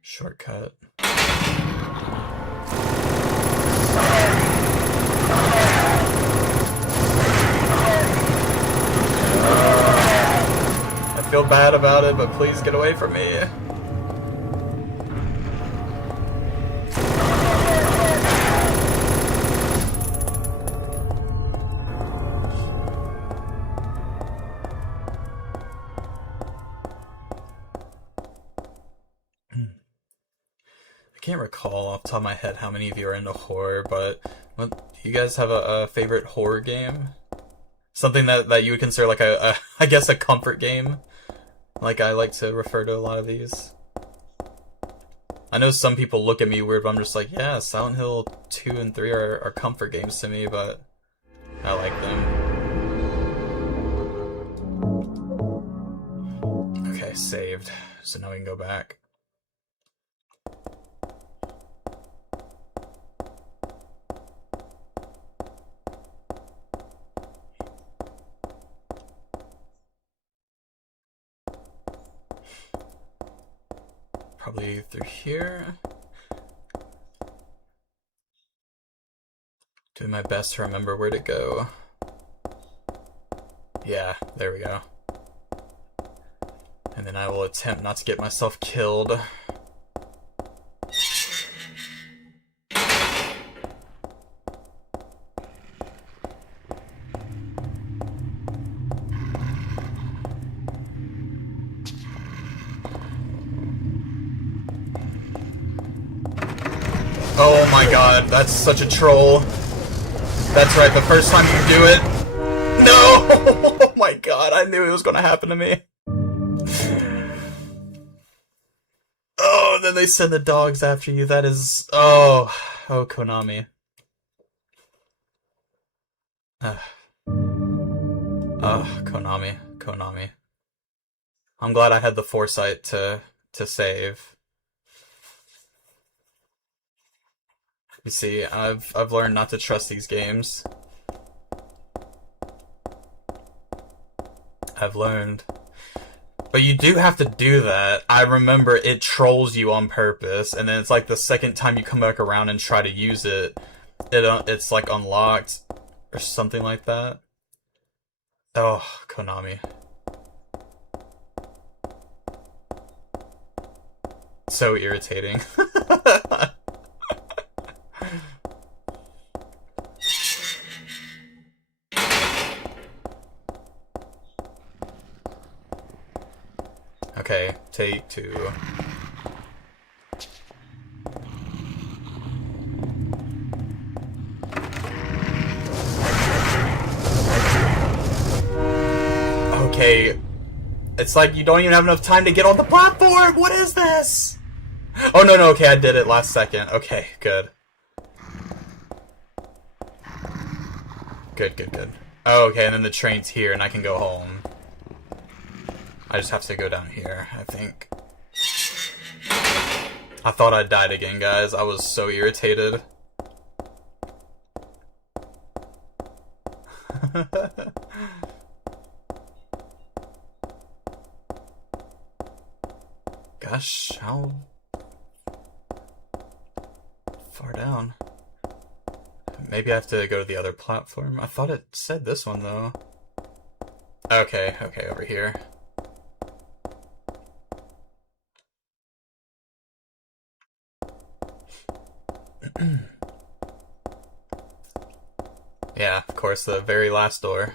Shortcut. I feel bad about it, but please get away from me. can't recall off the top of my head how many of you are into horror, but do you guys have a favorite horror game? Something that you would consider like I guess a comfort game? Like I like to refer to a lot of these. I know some people look at me weird, but I'm just like, yeah, Silent Hill 2 and 3 are comfort games to me, but I like them. Okay, saved. So now we can go back. Probably through here. Doing my best to remember where to go. Yeah, there we go. And then I will attempt not to get myself killed. Oh my god, that's such a troll. That's right, the first time you do it... No! Oh my god, I knew it was gonna happen to me. Oh, and then they send the dogs after you. That is... Oh, Konami. Konami. I'm glad I had the foresight to save. You see, I've learned not to trust these games. I've learned. But you do have to do that. I remember it trolls you on purpose, and then it's like the second time you come back around and try to use it, it's like unlocked or something like that. Oh, Konami. So irritating. Okay, take 2. Okay, it's like you don't even have enough time to get on the platform! What is this? Oh, no, okay, I did it last second. Okay, good. Good. Oh, okay, and then the train's here and I can go home. I just have to go down here, I think. I thought I died again, guys. I was so irritated. Gosh, how far down? Maybe I have to go to the other platform. I thought it said this one, though. Okay, over here. Yeah, of course, the very last door.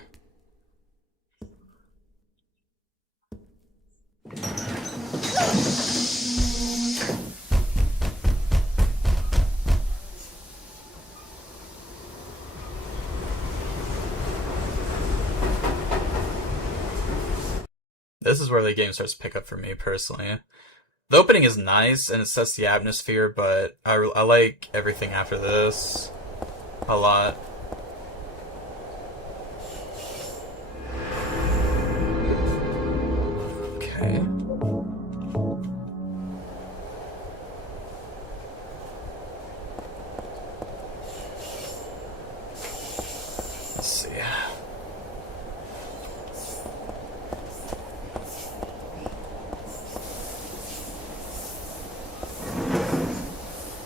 This is where the game starts to pick up for me, personally. The opening is nice, and it sets the atmosphere, but I like everything after this a lot. Okay. Let's see.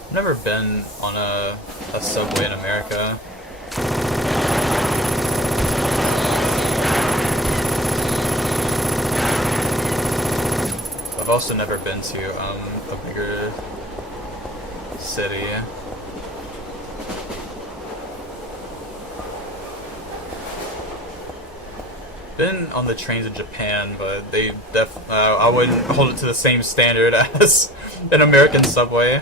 I've never been on a subway in America. I've also never been to a bigger city. Been on the trains in Japan, but they I wouldn't hold it to the same standard as an American subway.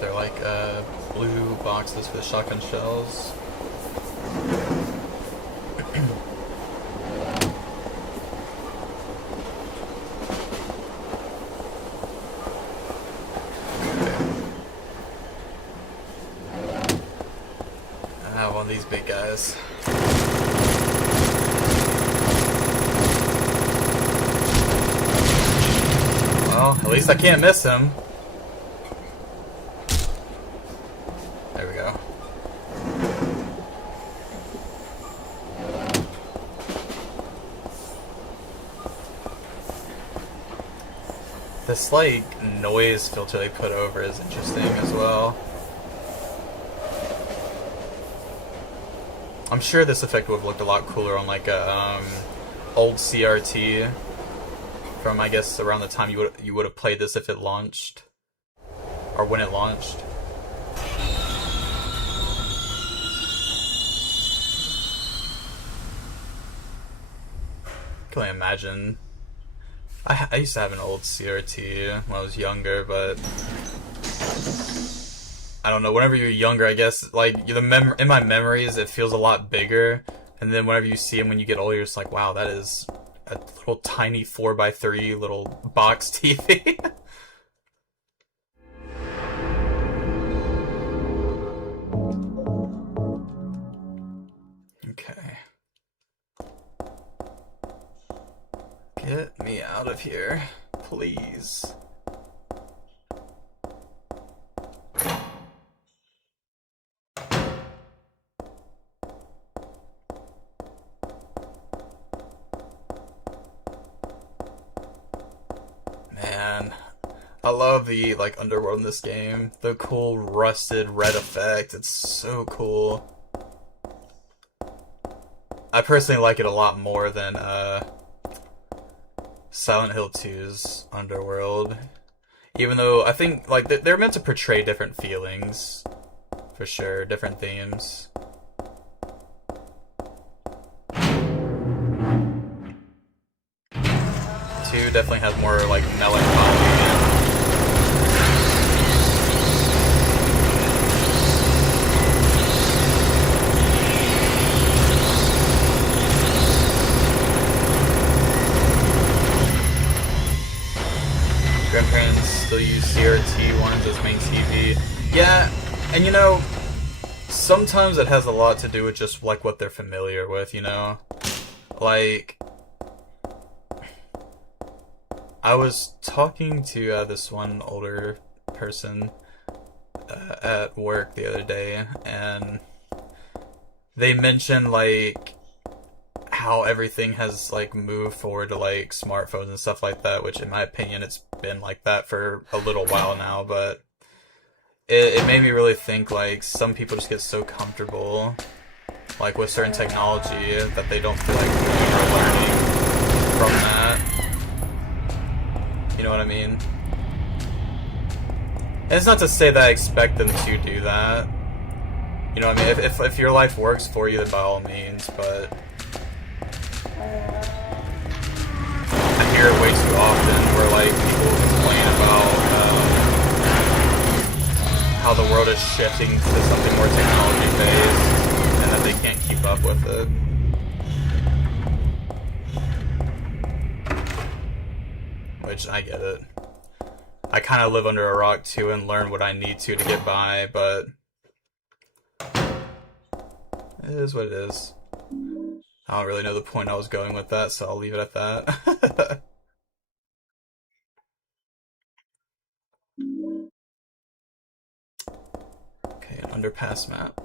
They're like blue boxes for the shotgun shells. One of these big guys. Well, at least I can't miss him. There we go. This, like, noise filter they put over is interesting as well. I'm sure this effect would have looked a lot cooler on, like, a, old CRT from, I guess, around the time you would have played this if it launched. Or when it launched. Can I imagine? I used to have an old CRT when I was younger, but I don't know, whenever you're younger, I guess, like, in my memories, it feels a lot bigger, and then whenever you see them when you get older, you're just like, wow, that is a little tiny 4x3 little box TV. Okay. Get me out of here, please. Man, I love the, like, underworld in this game. The cool rusted red effect, it's so cool. I personally like it a lot more than, Silent Hill 2's Underworld. Even though I think, like, they're meant to portray different feelings. For sure, different themes. 2 definitely has more, like, melancholy. Grandparents still use CRT ones as main TV. Yeah, and you know, sometimes it has a lot to do with just, like, what they're familiar with, you know? Like, I was talking to this one older person at work the other day, and they mentioned, like, how everything has, like, moved forward to, like, smartphones and stuff like that, which in my opinion it's been like that for a little while now, but it made me really think, like, some people just get so comfortable, like, with certain technology that they don't feel like growing or learning from that. You know what I mean? And it's not to say that I expect them to do that. You know what I mean? If your life works for you, then by all means, but I hear it way too often where, like, people complain about how the world is shifting to something more technology-based and that they can't keep up with it. Which, I get it. I kind of live under a rock too and learn what I need to get by, but it is what it is. I don't really know the point I was going with that, so I'll leave it at that. Okay, an underpass map.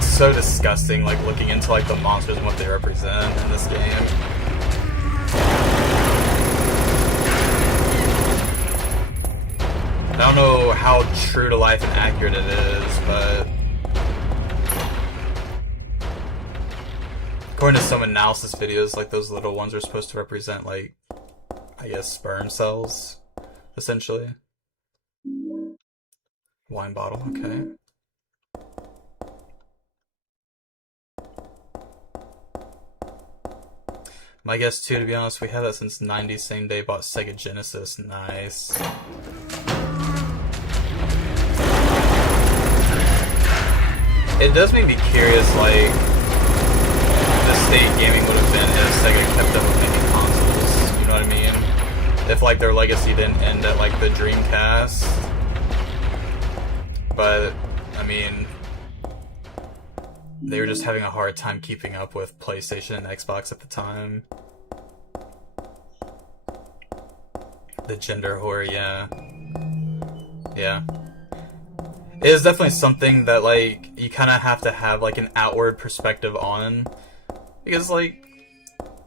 So disgusting, like, looking into, like, the monsters and what they represent in this game. I don't know how true to life and accurate it is, but According to some analysis videos, like those little ones are supposed to represent like, I guess, sperm cells, essentially. Wine bottle, okay. My guess too, to be honest, we had that since 90s, same day, bought Sega Genesis, nice. It does make me curious, like, the state gaming would have been if Sega kept up with making consoles, you know what I mean? If, like, their legacy didn't end at, like, the Dreamcast. But, I mean, they were just having a hard time keeping up with PlayStation and Xbox at the time. The gender horror, yeah. Yeah. It is definitely something that, like, you kind of have to have, like, an outward perspective on. Because, like,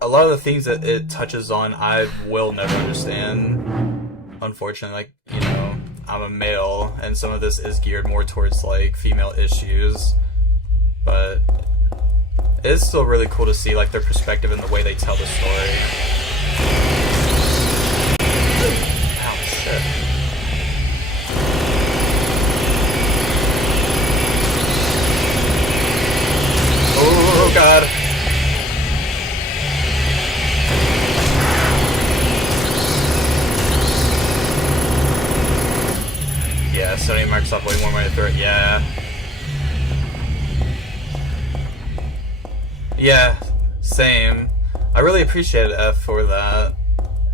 a lot of the things that it touches on, I will never understand. Unfortunately, like, you know, I'm a male, and some of this is geared more towards, like, female issues. But it is still really cool to see, like, their perspective and the way they tell the story. Ow, shit. Oh, God. Yeah, Sony and Microsoft way more money to throw it. Yeah. Yeah, same. I really appreciated F for that.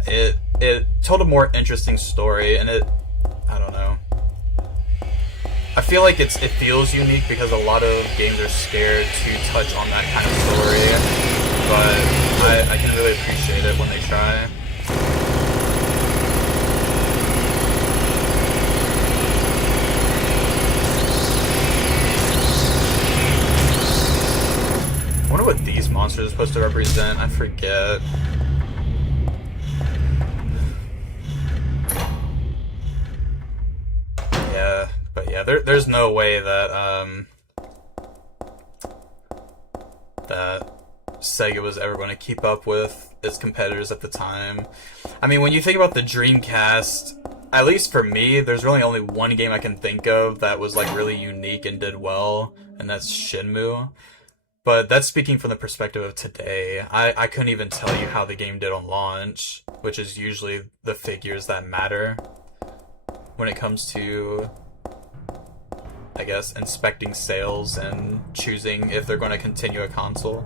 It told a more interesting story, and I don't know. I feel like it feels unique because a lot of games are scared to touch on that kind of story, but I can really appreciate it when they try. I wonder what these monsters are supposed to represent. I forget. Yeah, but yeah, there's no way that that Sega was ever going to keep up with its competitors at the time. I mean, when you think about the Dreamcast, at least for me, there's really only one game I can think of that was like really unique and did well, and that's Shenmue. But that's speaking from the perspective of today. I couldn't even tell you how the game did on launch, which is usually the figures that matter when it comes to, I guess, inspecting sales and choosing if they're going to continue a console.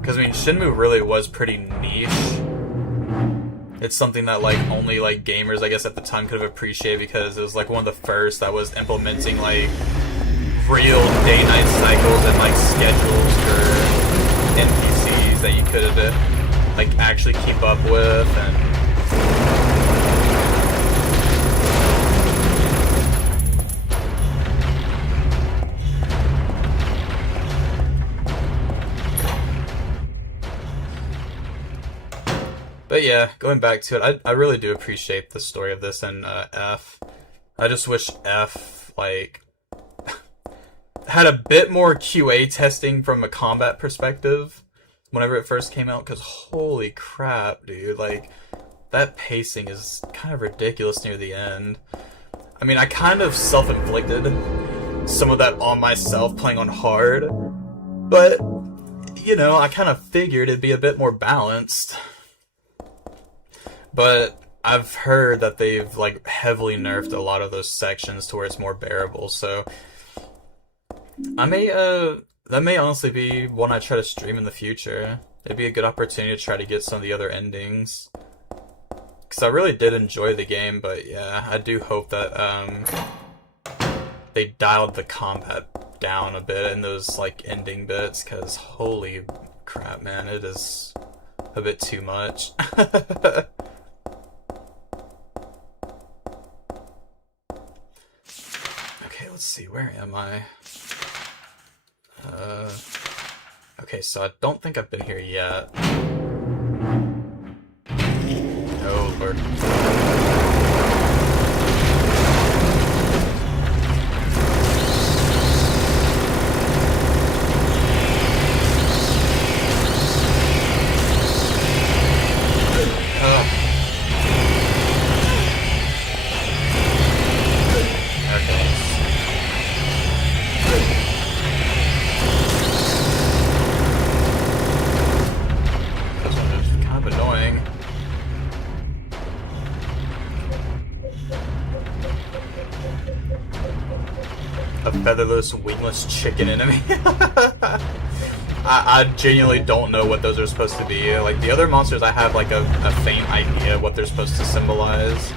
Because, I mean, Shenmue really was pretty niche. It's something that, like, only, like, gamers, I guess, at the time could have appreciated because it was, like, one of the first that was implementing, like, real day-night cycles and like schedules for NPCs that you could like actually keep up with. And but yeah, going back to it, I really do appreciate the story of this and F. I just wish F like had a bit more QA testing from a combat perspective whenever it first came out, because holy crap, dude, like, that pacing is kind of ridiculous near the end. I mean, I kind of self-inflicted some of that on myself playing on hard, but, you know, I kind of figured it'd be a bit more balanced. But I've heard that they've, like, heavily nerfed a lot of those sections to where it's more bearable, so I may, that may honestly be one I try to stream in the future. It'd be a good opportunity to try to get some of the other endings. Because I really did enjoy the game, but yeah, I do hope that, they dialed the combat down a bit in those, like, ending bits, because holy crap, man, it is a bit too much. Okay, let's see, where am I? Okay, so I don't think I've been here yet. Oh, Lord. featherless, wingless chicken enemy. I genuinely don't know what those are supposed to be. Like, the other monsters, I have, like, a faint idea what they're supposed to symbolize.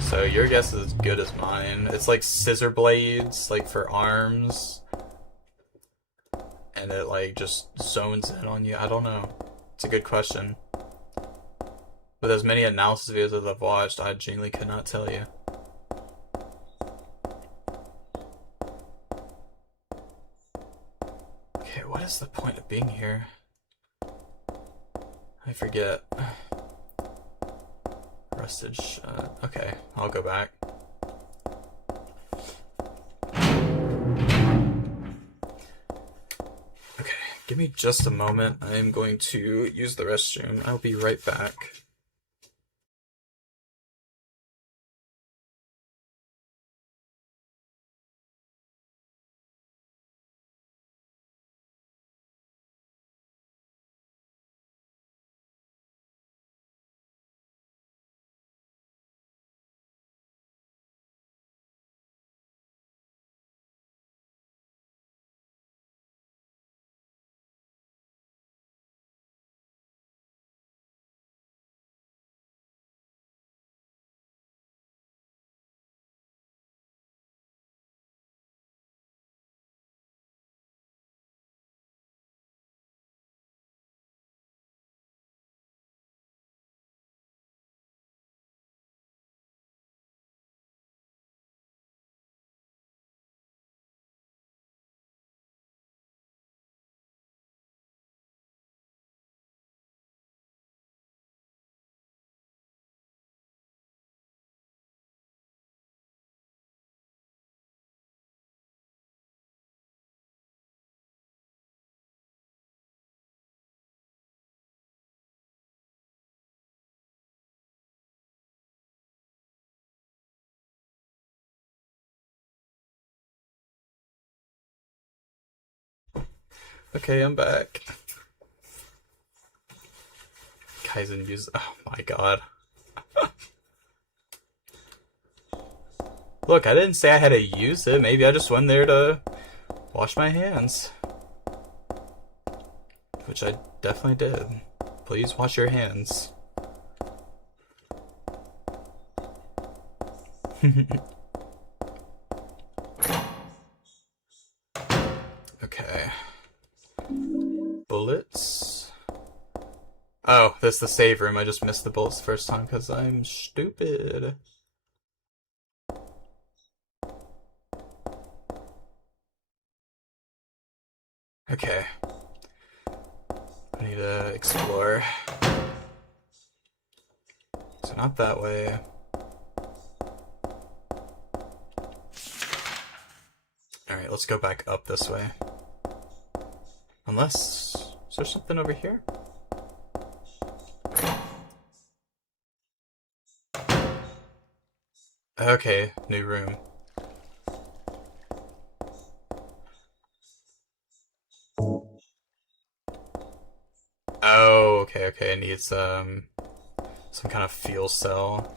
So your guess is as good as mine. It's like scissor blades, like, for arms. And it, like, just zones in on you. I don't know. It's a good question. With as many analysis videos as I've watched, I genuinely could not tell you. Okay, what is the point of being here? I forget. Rusted shut. Okay, I'll go back. Okay, give me just a moment. I am going to use the restroom. I'll be right back. Okay, I'm back. Kaizen use. Oh my god. Look, I didn't say I had to use it. Maybe I just went there to wash my hands. Which I definitely did. Please wash your hands. Okay. Bullets. Oh, this is the save room. I just missed the bullets the first time because I'm stupid. Okay. I need to explore. So not that way. Alright, let's go back up this way. Unless... is there something over here? Okay, new room. Oh, okay, it needs some kind of fuel cell.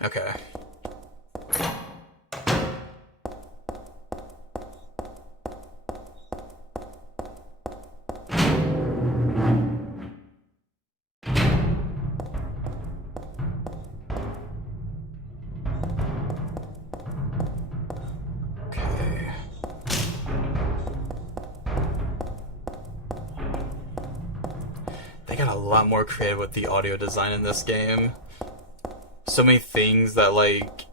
Okay. They got a lot more creative with the audio design in this game. So many things that, like,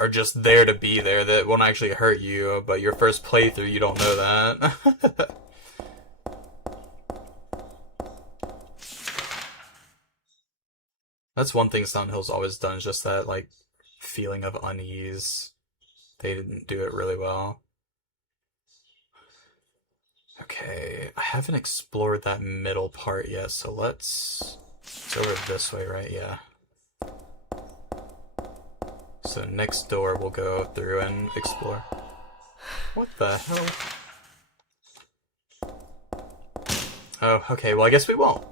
are just there to be there that won't actually hurt you, but your first playthrough, you don't know that. That's one thing Silent Hill's always done, is just that, like, feeling of unease. They didn't do it really well. Okay, I haven't explored that middle part yet, so let's... it's over this way, right? Yeah. So next door we'll go through and explore. What the hell? Oh, okay, well I guess we won't.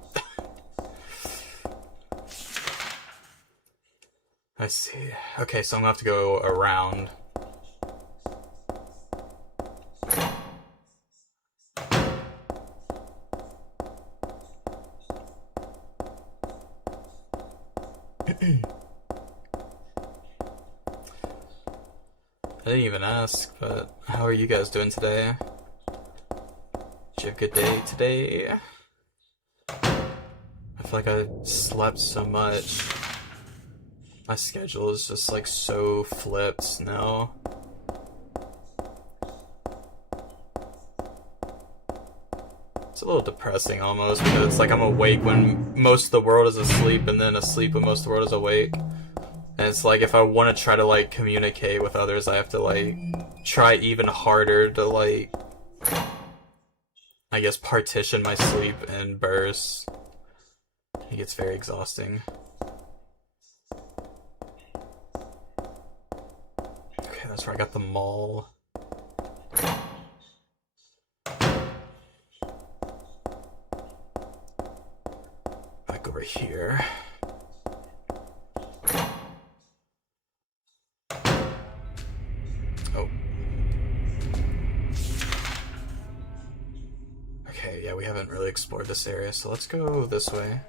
I see. Okay, so I'm gonna have to go around. I didn't even ask, but how are you guys doing today? Did you have a good day today? I feel like I slept so much. My schedule is just like so flipped now. It's a little depressing almost, because it's like I'm awake when most of the world is asleep and then asleep when most of the world is awake. And it's like if I want to try to like communicate with others, I have to like try even harder to like, I guess, partition my sleep in bursts. It gets very exhausting. Okay, that's where I got the mall. Back over here. Oh. Okay, yeah, we haven't really explored this area, so let's go this way.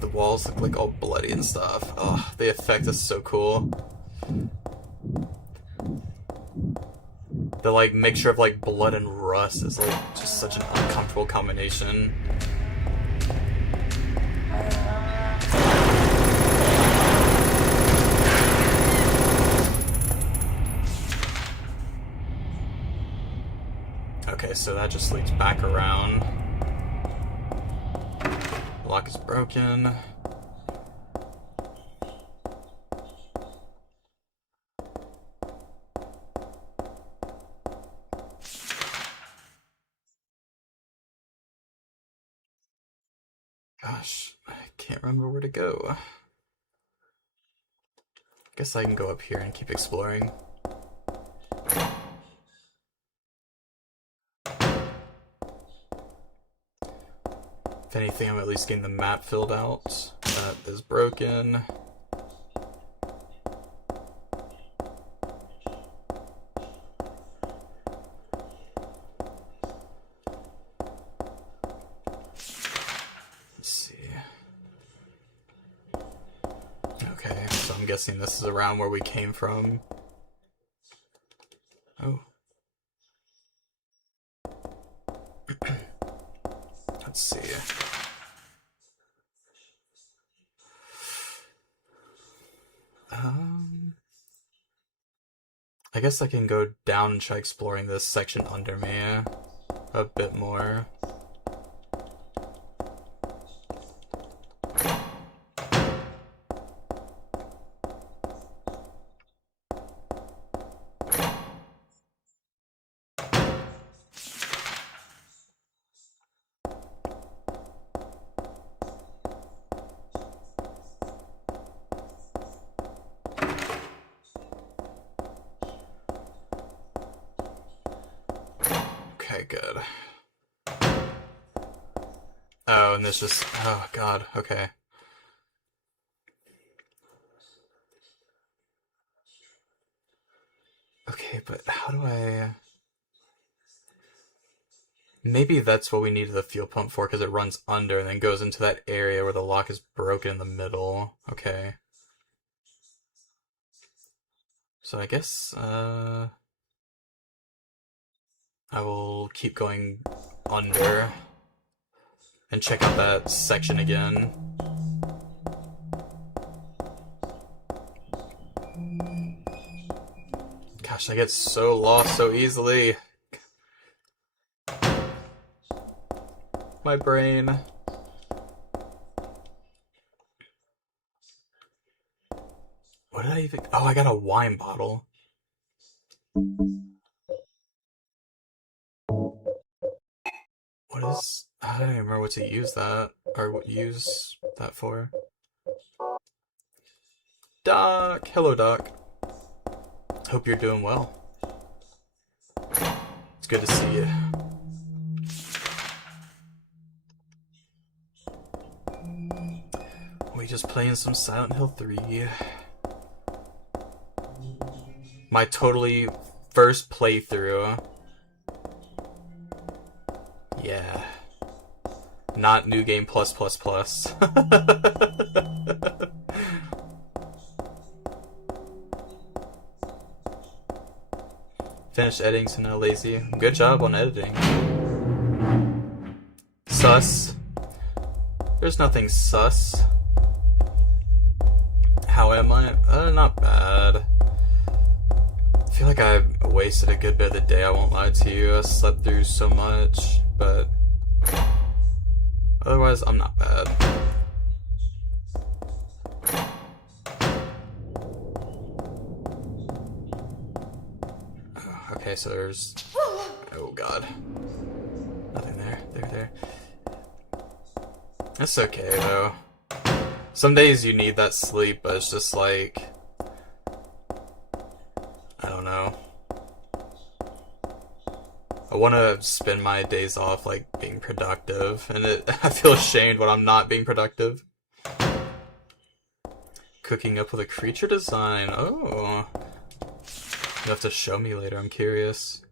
The walls look like all bloody and stuff. Oh, the effect is so cool. The like mixture of like blood and rust is like just such an uncomfortable combination. Okay, so that just leads back around. Lock is broken. Gosh, I can't remember where to go. Guess I can go up here and keep exploring. If anything, I'm at least getting the map filled out. That is broken. Let's see. Okay, so I'm guessing this is around where we came from. Oh. Let's see. I guess I can go down and try exploring this section under me a bit more. Okay, good. Oh, and this just... Oh, God. Okay. Okay, but how do I... Maybe that's what we needed the fuel pump for, because it runs under and then goes into that area where the lock is broken in the middle. Okay. So I guess, I will keep going under and check out that section again. Gosh, I get so lost so easily. My brain. What did I even... Oh, I got a wine bottle. What is... I don't even remember what to use that, or what use that for. Doc! Hello, Doc. Hope you're doing well. It's good to see you. We just playing some Silent Hill 3. My totally first playthrough. Yeah. Not New Game Plus Plus Plus. Finished editing, so now lazy. Good job on editing. Sus. There's nothing sus. How am I? Not bad. I feel like I wasted a good bit of the day, I won't lie to you. I slept through so much, but otherwise, I'm not bad. Okay, so there's... Oh god. Nothing there. There. It's okay, though. Some days you need that sleep, but it's just like... I don't know. I want to spend my days off, like, being productive, and I feel ashamed when I'm not being productive. Cooking up with a creature design. Oh. You'll have to show me later, I'm curious.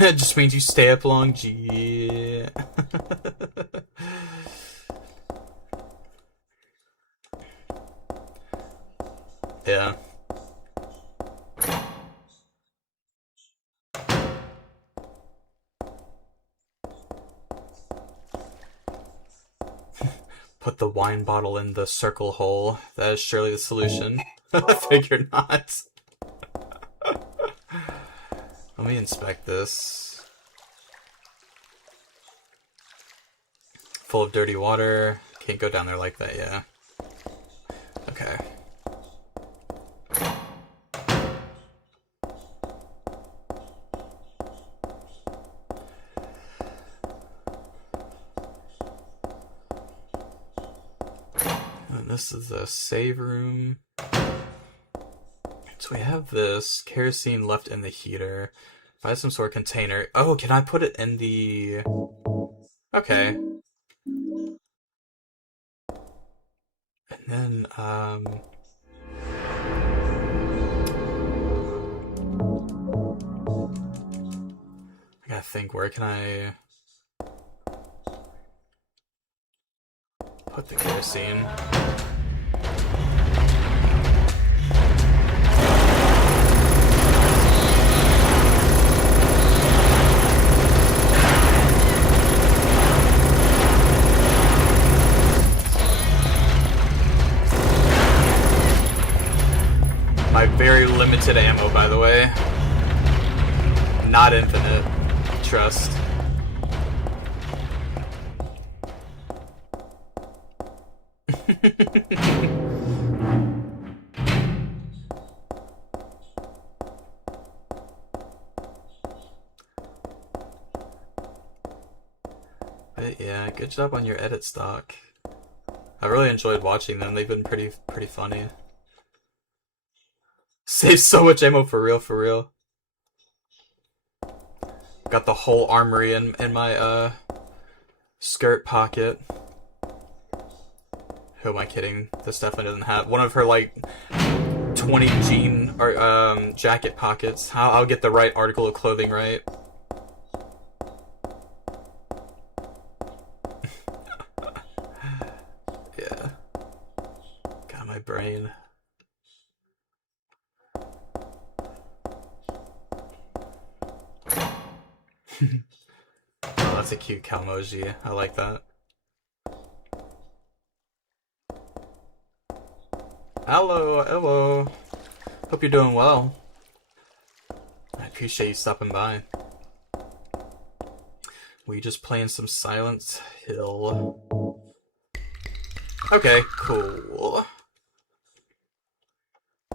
It just means you stay up long, gee. Yeah. Put the wine bottle in the circle hole. That is surely the solution. Figure not. Let me inspect this. Full of dirty water. Can't go down there like that, yeah. Okay. And this is the save room. So we have this kerosene left in the heater. If I have some sort of container. Oh, can I put it in the... Okay. And then, I gotta think, where can I put the kerosene? My very limited ammo, by the way. Not infinite. Trust. But yeah, good job on your edit stock. I really enjoyed watching them. They've been pretty funny. Saves so much ammo for real. Got the whole armory in my skirt pocket. Who am I kidding? This definitely doesn't have one of her like 20 jean or jacket pockets. I'll get the right article of clothing right. Yeah. Got my brain. That's a cute Calmoji. I like that. Hello, hello. Hope you're doing well. I appreciate you stopping by. We just playing some Silent Hill. Okay, cool.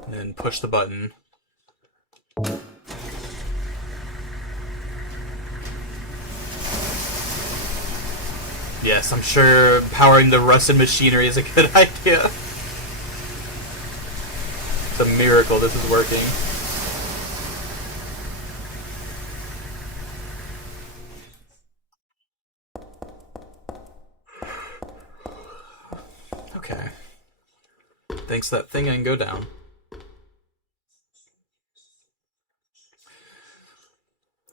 And then push the button. Yes, I'm sure powering the rusted machinery is a good idea. It's a miracle this is working. Okay. Thanks that thing I can go down.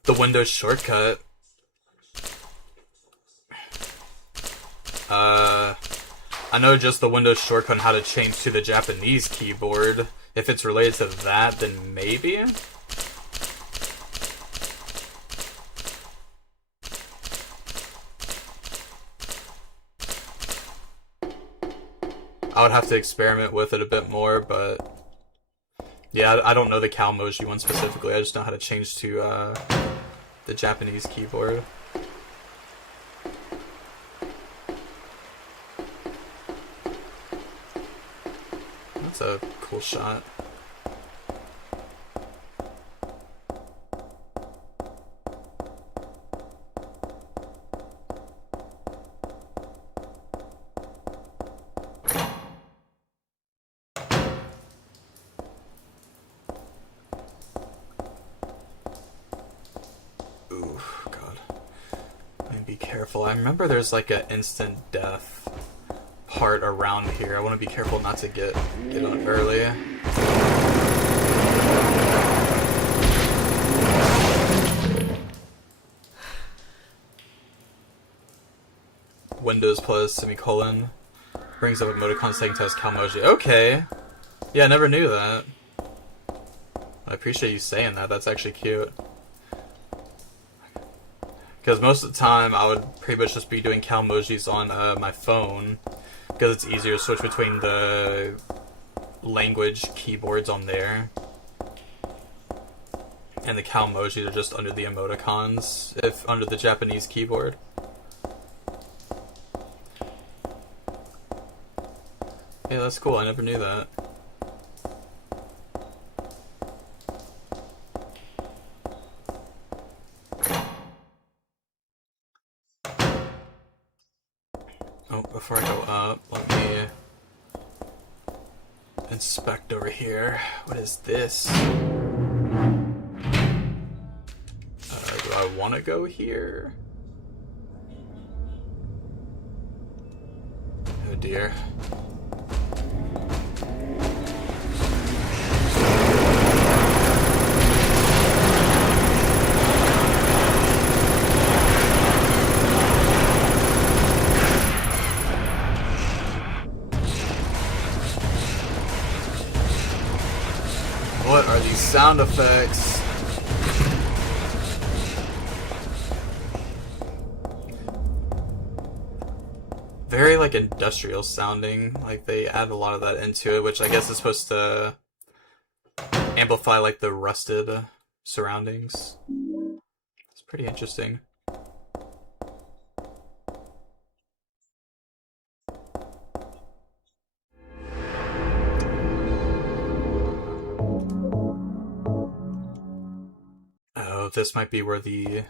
The Windows shortcut. I know just the Windows shortcut and how to change to the Japanese keyboard. If it's related to that, then maybe? I would have to experiment with it a bit more, but yeah, I don't know the Calmoji one specifically. I just know how to change to the Japanese keyboard. That's a cool shot. Ooh, God. Let me be careful. I remember there's like an instant death part around here. I want to be careful not to get on early. Windows plus semicolon brings up emoticons taking test Calmoji. Okay. Yeah, I never knew that. I appreciate you saying that. That's actually cute. Because most of the time I would pretty much just be doing Calmojis on my phone, because it's easier to switch between the language keyboards on there. And the Calmojis are just under the emoticons, if under the Japanese keyboard. Yeah, that's cool. I never knew that. Oh, before I go up, let me inspect over here. What is this? Do I want to go here? Oh dear. What are these sound effects? Very like industrial sounding, like they add a lot of that into it, which I guess is supposed to amplify like the rusted surroundings. It's pretty interesting. Oh, this might be where the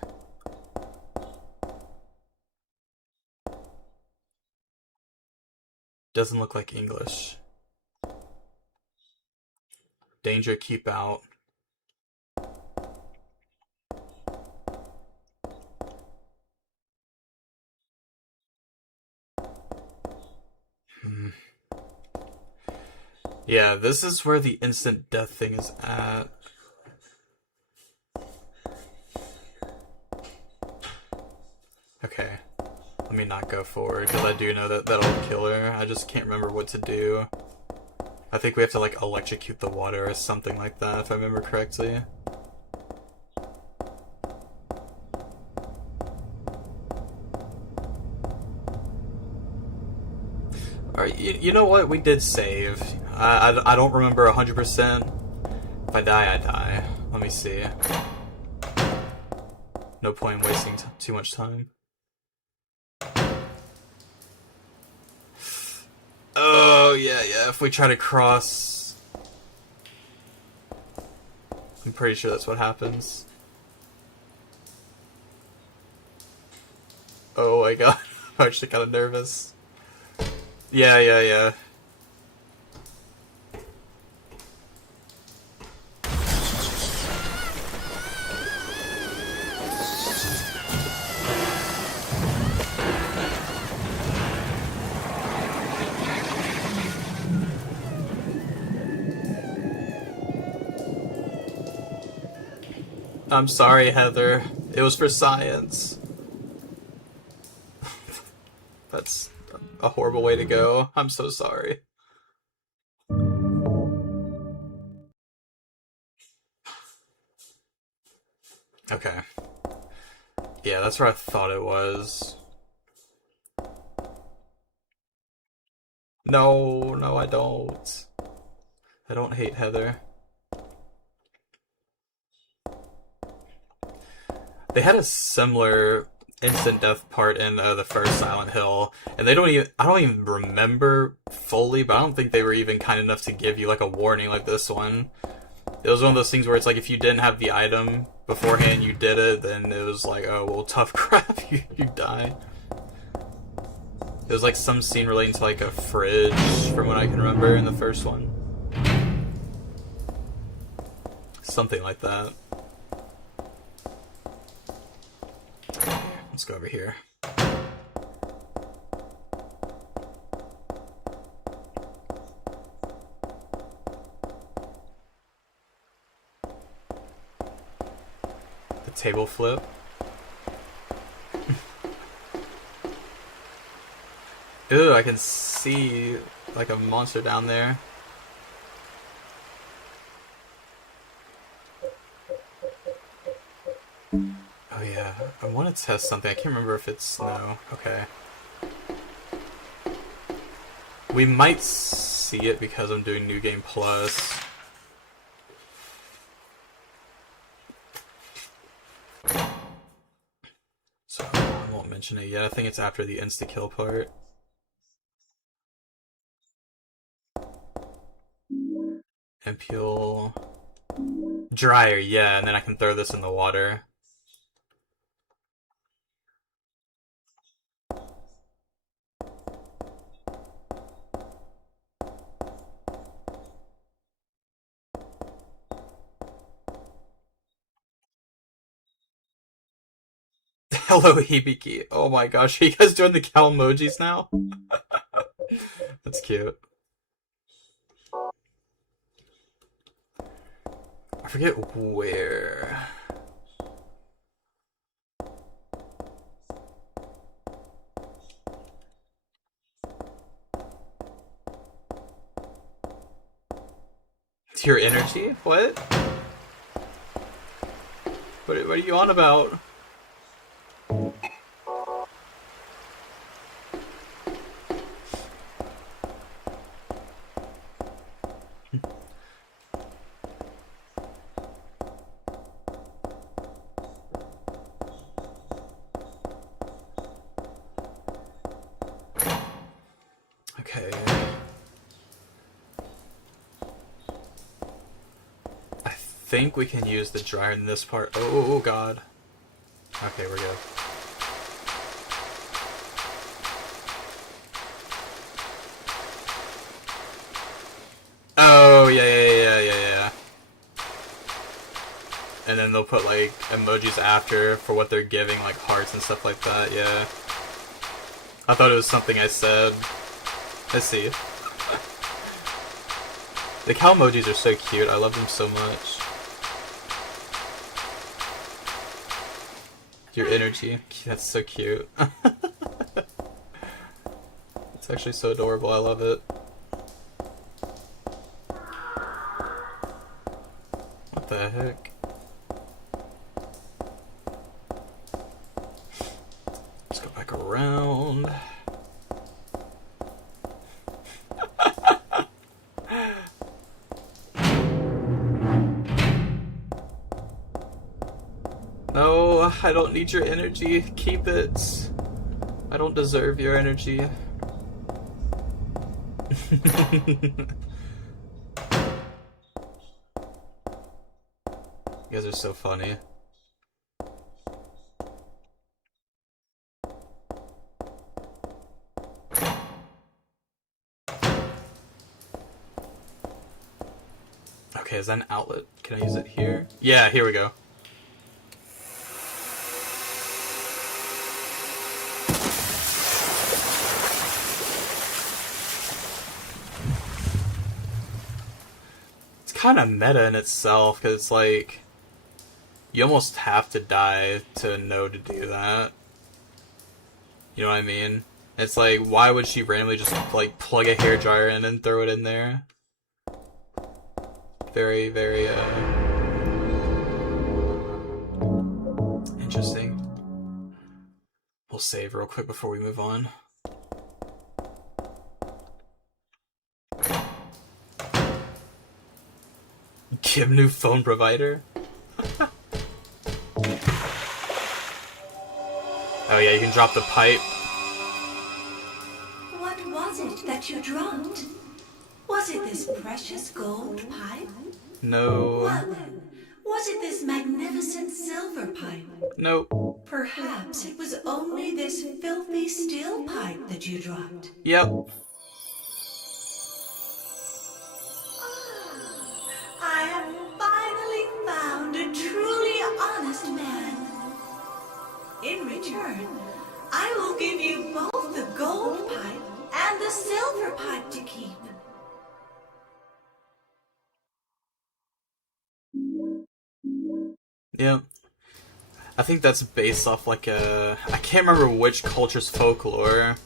doesn't look like English. Danger, keep out. Yeah, this is where the instant death thing is at. Okay. Let me not go forward, because I do know that that'll kill her. I just can't remember what to do. I think we have to like electrocute the water or something like that, if I remember correctly. Alright, you know what? We did save. I don't remember 100%. If I die, I die. Let me see. No point in wasting too much time. Oh, yeah. If we try to cross... I'm pretty sure that's what happens. Oh my god. I'm actually kind of nervous. Yeah. I'm sorry, Heather. It was for science. That's a horrible way to go. I'm so sorry. Okay. Yeah, that's where I thought it was. No, I don't. I don't hate Heather. They had a similar instant death part in the first Silent Hill, and I don't even remember fully, but I don't think they were even kind enough to give you like a warning like this one. It was one of those things where it's like if you didn't have the item beforehand, you did it, then it was like, oh well, tough crap, you die. It was like some scene relating to like a fridge, from what I can remember in the first one. Something like that. Let's go over here. The table flip. Ew, I can see like a monster down there. Oh yeah, I want to test something. I can't remember if it's snow. Okay. We might see it because I'm doing New Game Plus. So I won't mention it yet. I think it's after the insta-kill part. Impule. Dryer, yeah, and then I can throw this in the water. Hello, Hibiki. Oh my gosh, are you guys doing the cow emojis now? That's cute. I forget where. Your energy? What? What are you on about? Okay. I think we can use the dryer in this part. Oh god. Okay, we're good. Oh, yeah. And then they'll put like emojis after for what they're giving, like hearts and stuff like that, yeah. I thought it was something I said. I see. The cow emojis are so cute. I love them so much. Your energy. That's so cute. It's actually so adorable. I love it. What the heck? Let's go back around. I don't need your energy. Keep it. I don't deserve your energy. You guys are so funny. Okay, is that an outlet? Can I use it here? Yeah, here we go. It's kind of meta in itself, because it's like, you almost have to die to know to do that. You know what I mean? It's like, why would she randomly just, like, plug a hairdryer in and throw it in there? Very, very, interesting. We'll save real quick before we move on. Give new phone provider? Oh yeah, you can drop the pipe. What was it that you dropped? Was it this precious gold pipe? No. Well then, was it this magnificent silver pipe? Nope. Perhaps it was only this filthy steel pipe that you dropped. Yep. I have finally found a truly honest man. In return, I will give you both the gold pipe and the silver pipe to keep. Yeah. I think that's based off like a... I can't remember which culture's folklore.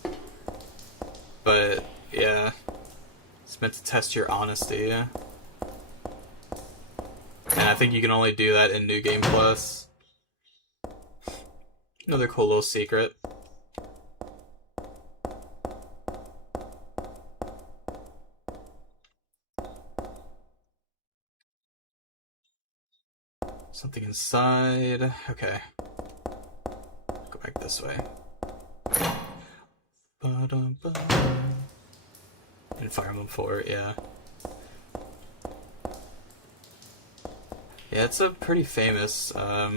But, yeah. It's meant to test your honesty. And I think you can only do that in New Game Plus. Another cool little secret. Something inside. Okay. Go back this way. And Fire Emblem 4, yeah. Yeah, it's a pretty famous, what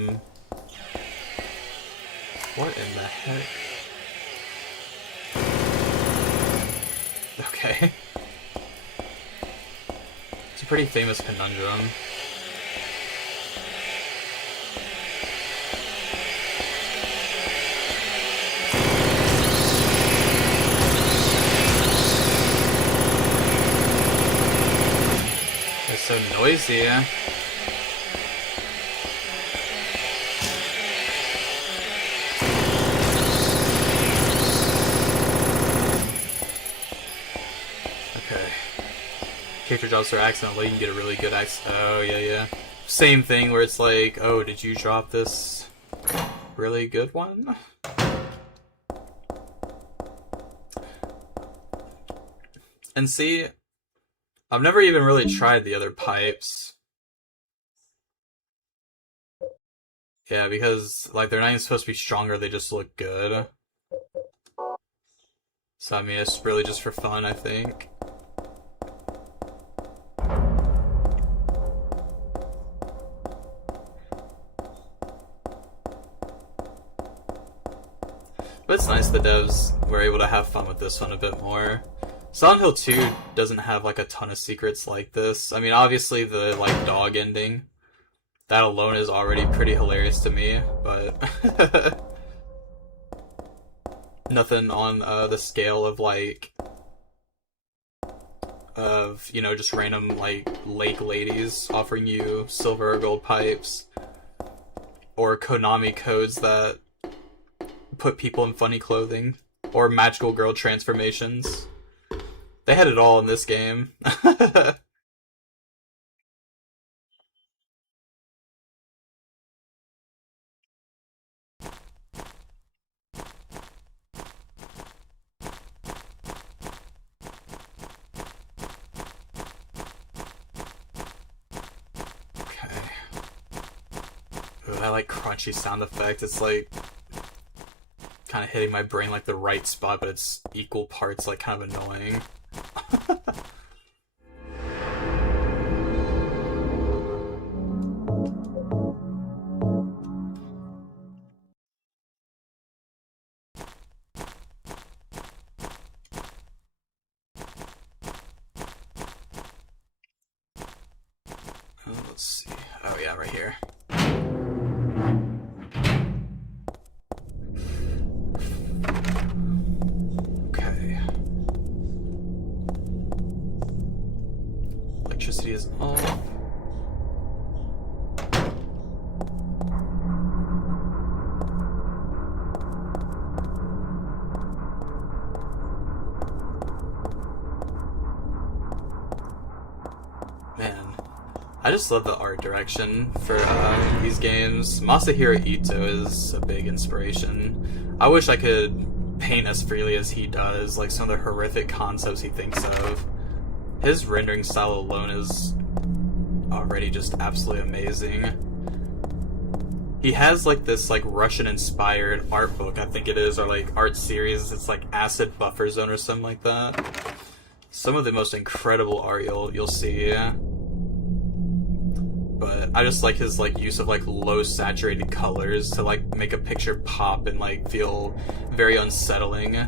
in the heck? Okay. It's a pretty famous conundrum. It's so noisy. Character drops their accidentally, you can get a really good accent. Oh, yeah, yeah. Same thing where it's like, oh, did you drop this really good one? And see, I've never even really tried the other pipes. Yeah, because, like, they're not even supposed to be stronger, they just look good. So, I mean, it's really just for fun, I think. But it's nice the devs were able to have fun with this one a bit more. Silent Hill 2 doesn't have like a ton of secrets like this. I mean, obviously the like dog ending, that alone is already pretty hilarious to me, but nothing on the scale of like, you know, just random like lake ladies offering you silver or gold pipes, or Konami codes that put people in funny clothing, or magical girl transformations. They had it all in this game. Okay. Ooh, that like crunchy sound effect, it's like kind of hitting my brain like the right spot, but it's equal parts like kind of annoying. Let's see. Oh yeah, right here. Okay. Electricity is off. Man, I just love the art direction for these games. Masahiro Ito is a big inspiration. I wish I could paint as freely as he does, like some of the horrific concepts he thinks of. His rendering style alone is already just absolutely amazing. He has like this like Russian-inspired art book, I think it is, or like art series. It's like Acid Buffer Zone or something like that. Some of the most incredible art you'll see. But I just like his like use of like low saturated colors to like make a picture pop and like feel very unsettling.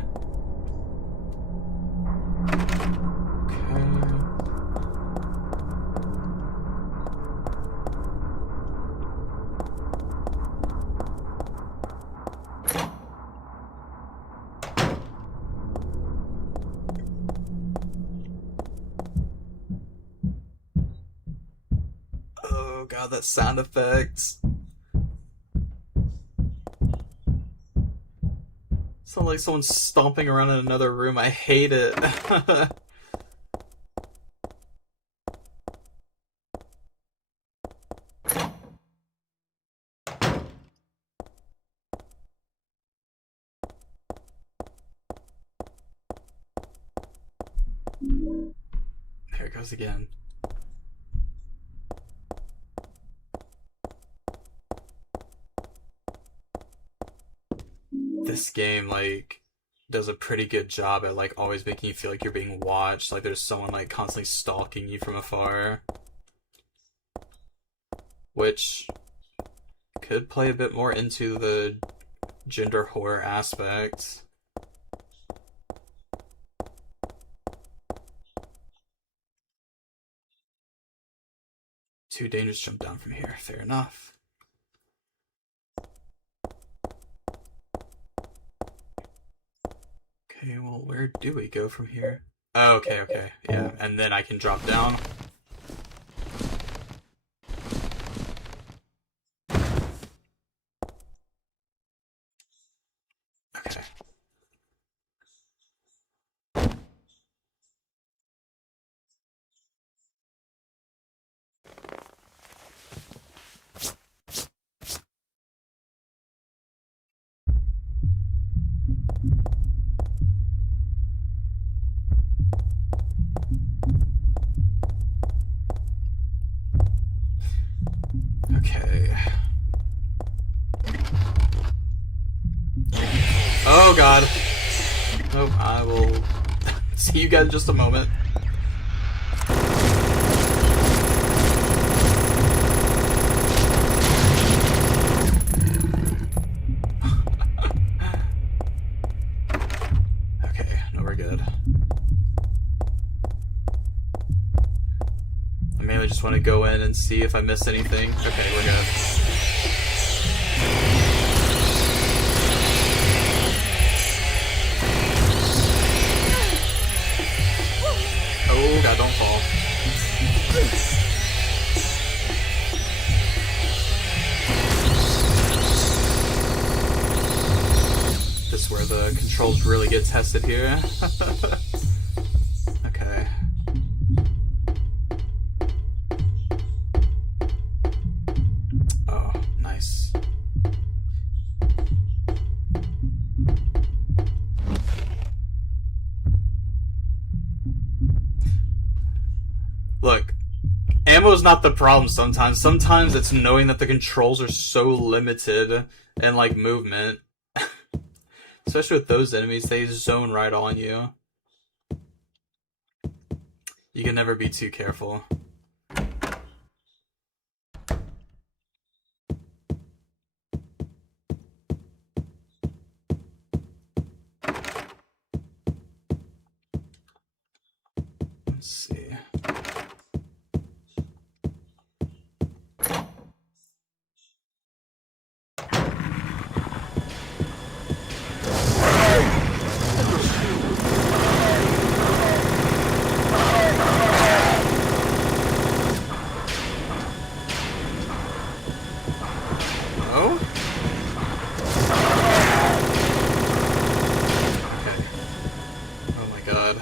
Oh god, that sound effect. Sounds like someone's stomping around in another room. I hate it. There it goes again. This game like does a pretty good job at like always making you feel like you're being watched, like there's someone like constantly stalking you from afar, which could play a bit more into the gender horror aspect. Too dangerous to jump down from here, fair enough. Okay, well, where do we go from here? Oh, okay, yeah, and then I can drop down. Okay. Okay. Oh god. Oh, I will see you guys in just a moment. Okay, no, we're good. I mainly just want to go in and see if I missed anything. Okay, we're good. Oh god, don't fall. This is where the controls really get tested here. Okay. Oh, nice. Look, ammo's not the problem sometimes. Sometimes it's knowing that the controls are so limited and, like, movement. Especially with those enemies, they zone right on you. You can never be too careful. Let's see. Oh? Okay. Oh my god.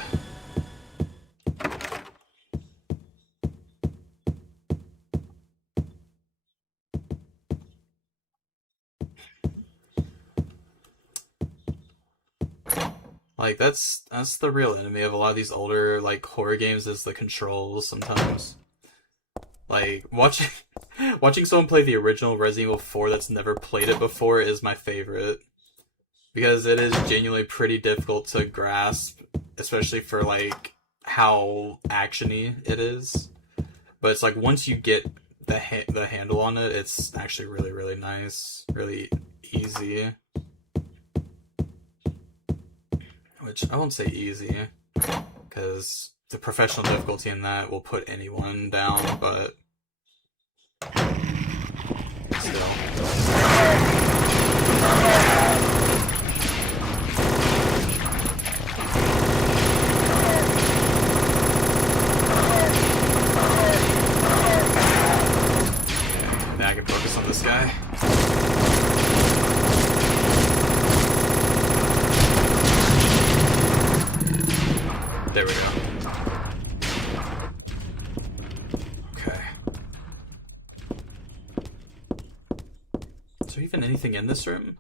Like, that's the real enemy of a lot of these older, like, horror games, is the controls sometimes. Like, watching someone play the original Resident Evil 4 that's never played it before is my favorite. Because it is genuinely pretty difficult to grasp, especially for, like, how action-y it is. But it's like, once you get the handle on it, it's actually really, really nice. Really easy. Which, I won't say easy, because the professional difficulty in that will put anyone down, but still. Okay, now I can focus on this guy. There we go. Okay. Is there even anything in this room?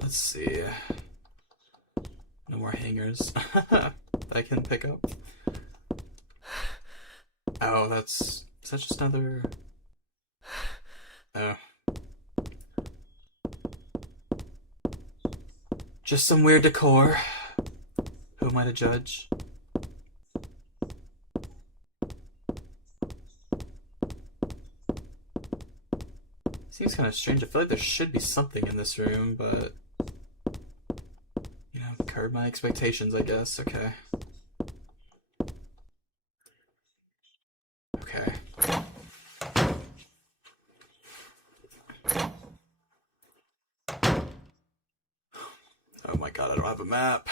Let's see. No more hangers that I can pick up. Oh, is that just another... Oh. Just some weird decor. Who am I to judge? Seems kind of strange. I feel like there should be something in this room, but... You know, curb my expectations, I guess. Okay. Okay. Oh my god, I don't have a map.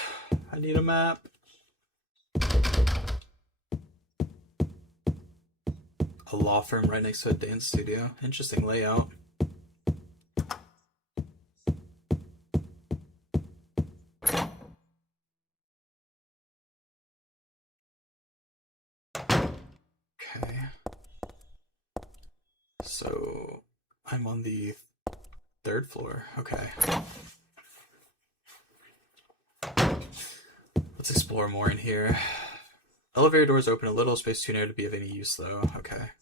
I need a map. A law firm right next to a dance studio. Interesting layout. Okay. So, I'm on the 3rd floor. Okay. Let's explore more in here. Elevator doors open a little, space too narrow to be of any use, though. Okay.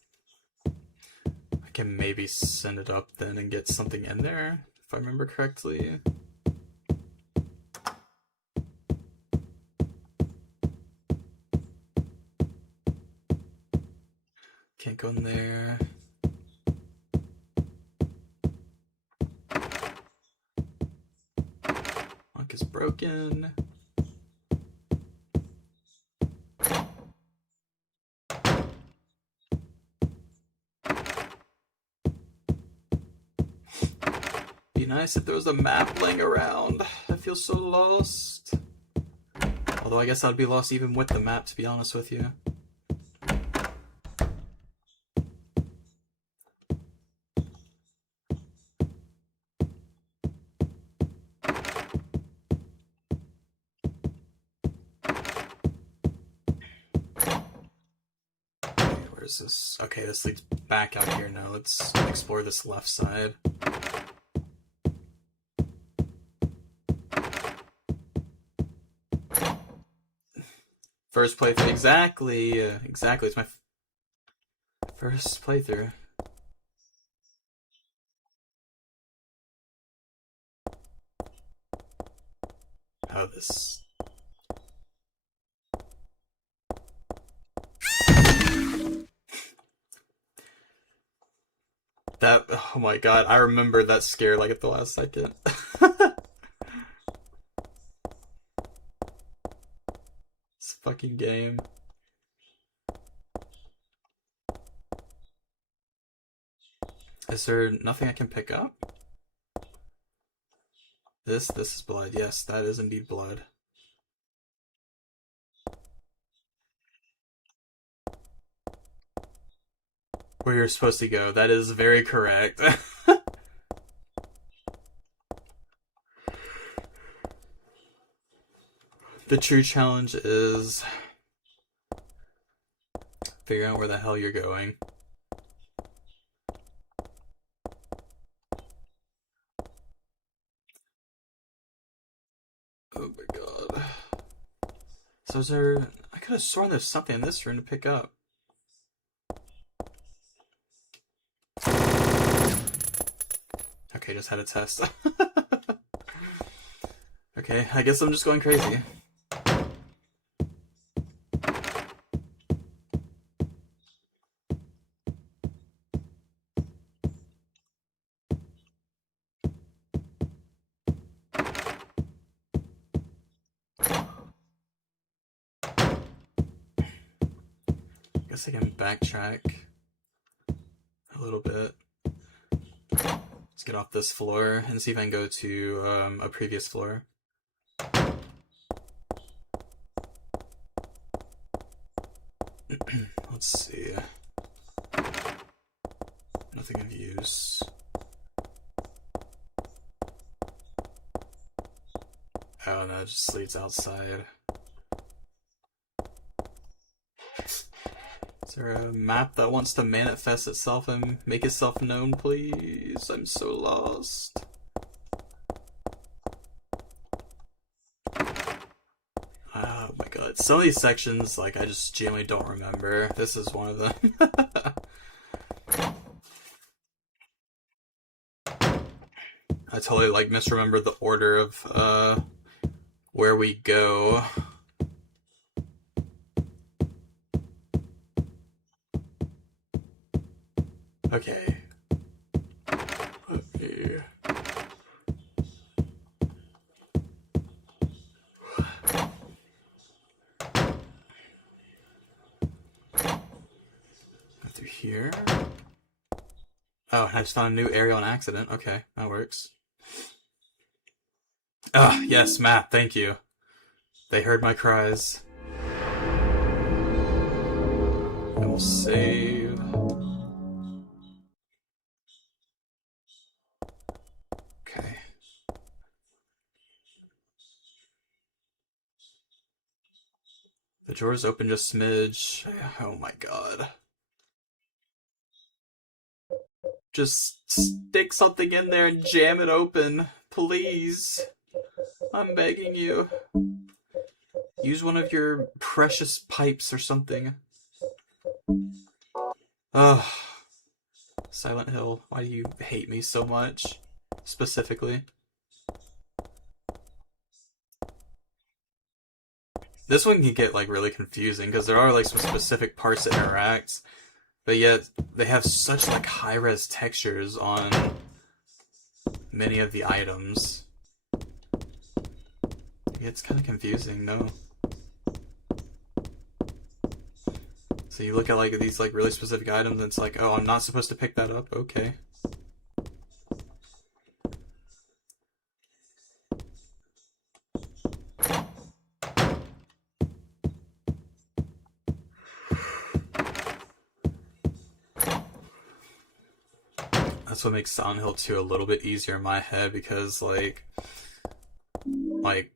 I can maybe send it up then and get something in there, if I remember correctly. Can't go in there. Lock is broken. Be nice if there was a map laying around. I feel so lost. Although I guess I'd be lost even with the map, to be honest with you. Where's this? Okay, this leads back out here now. Let's explore this left side. First playthrough. Exactly. Exactly. It's my first playthrough. Oh, this. That. Oh my god. I remember that scare like at the last second. This fucking game. Is there nothing I can pick up? This is blood. Yes, that is indeed blood. Where you're supposed to go. That is very correct. The true challenge is figuring out where the hell you're going. Oh my god. So is there... I could have sworn there's something in this room to pick up. Okay, just had a test. Okay, I guess I'm just going crazy. Guess I can backtrack a little bit. Let's get off this floor and see if I can go to a previous floor. Let's see. Nothing of use. Oh no, it just leads outside. Is there a map that wants to manifest itself and make itself known, please? I'm so lost. Oh my god. Some of these sections, like, I just genuinely don't remember. This is one of them. I totally, like, misremembered the order of, where we go. Okay. Let me... Go through here. Oh, I just found a new area on accident. Okay, that works. Ah, yes, map, thank you. They heard my cries. And we'll save. Okay. The drawer's open just smidge. Oh my god. Just stick something in there and jam it open. Please. I'm begging you. Use one of your precious pipes or something. Ugh. Silent Hill, why do you hate me so much? Specifically. This one can get, like, really confusing, because there are, like, some specific parts that interact, but yet they have such, like, high-res textures on many of the items. It's kind of confusing, no? So you look at, like, these, like, really specific items, and it's like, oh, I'm not supposed to pick that up? Okay. That's what makes Silent Hill 2 a little bit easier in my head, because, like,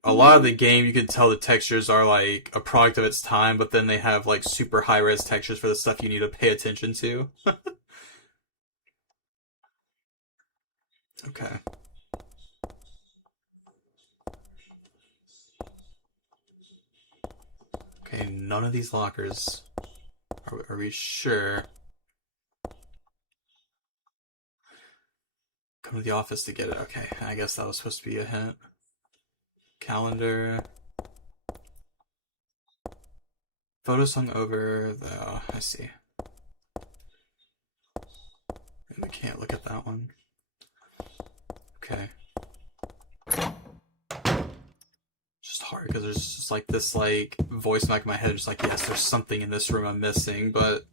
a lot of the game, you can tell the textures are, like, a product of its time, but then they have, like, super high-res textures for the stuff you need to pay attention to. Okay. Okay, none of these lockers. Are we sure? Come to the office to get it. Okay, I guess that was supposed to be a hint. Calendar. Photos hung over the... Oh, I see. And we can't look at that one. Okay. Just hard because there's just like this like voice in the back of my head, just like, yes, there's something in this room I'm missing, but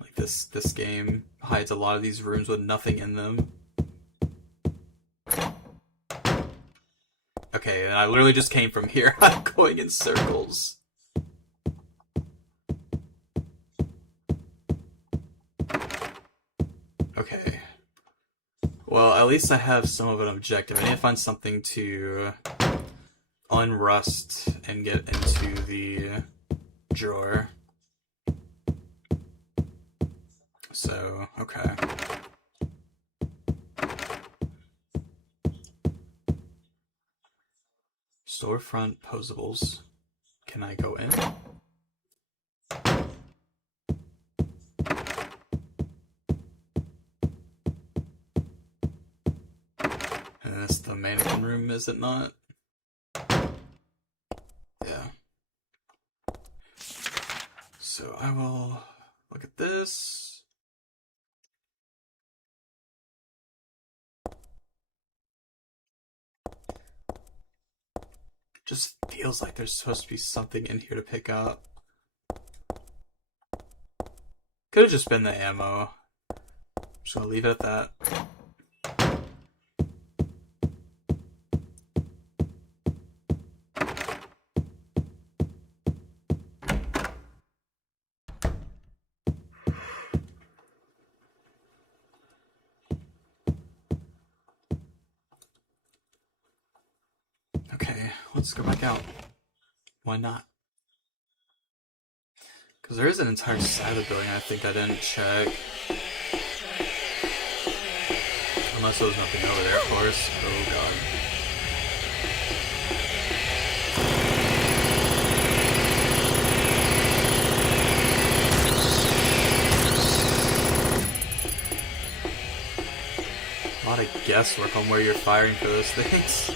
like this game hides a lot of these rooms with nothing in them. Okay, and I literally just came from here. I'm going in circles. Okay. Well, at least I have some of an objective. I need to find something to unrust and get into the drawer. So, okay. Storefront posables. Can I go in? And that's the mannequin room, is it not? Yeah. So I will look at this. Just feels like there's supposed to be something in here to pick up. Could have just been the ammo. I'm just gonna leave it at that. Okay, let's go back out. Why not? Because there is an entire side of the building I think I didn't check. Unless there was nothing over there, of course. Oh god. A lot of guesswork on where you're firing for those things.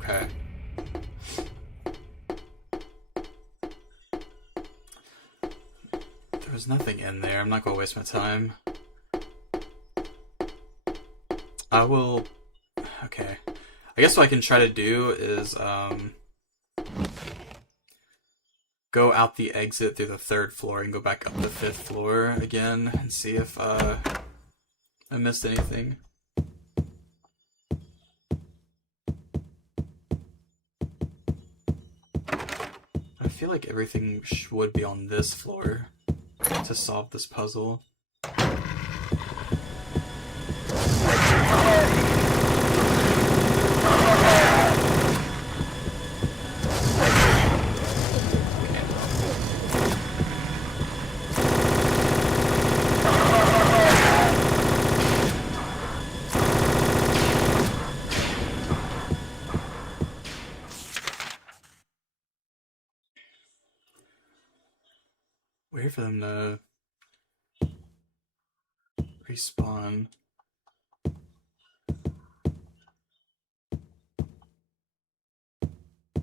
Okay. There was nothing in there. I'm not gonna waste my time. I will... Okay. I guess what I can try to do is, go out the exit through the 3rd floor and go back up the 5th floor again and see if I missed anything. I feel like everything would be on this floor to solve this puzzle. Wait for them to respawn.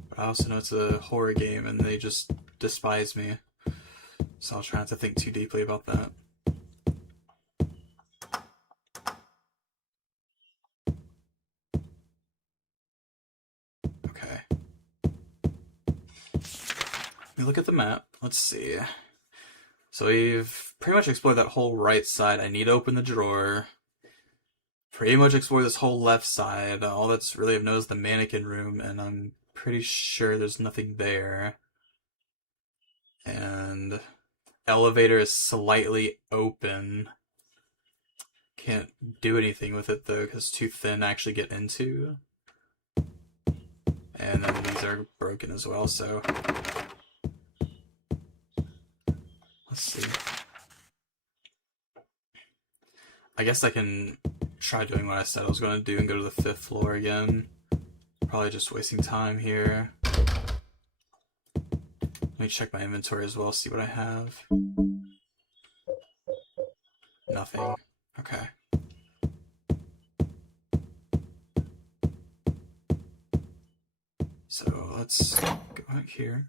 But I also know it's a horror game and they just despise me. So I'll try not to think too deeply about that. Okay. Let me look at the map. Let's see. So we've pretty much explored that whole right side. I need to open the drawer. Pretty much explored this whole left side. All that's really of note is the mannequin room, and I'm pretty sure there's nothing there. And elevator is slightly open. Can't do anything with it though, because it's too thin to actually get into. And then these are broken as well, so... Let's see. I guess I can try doing what I said I was going to do and go to the 5th floor again. Probably just wasting time here. Let me check my inventory as well, see what I have. Nothing. Okay. So let's go out here.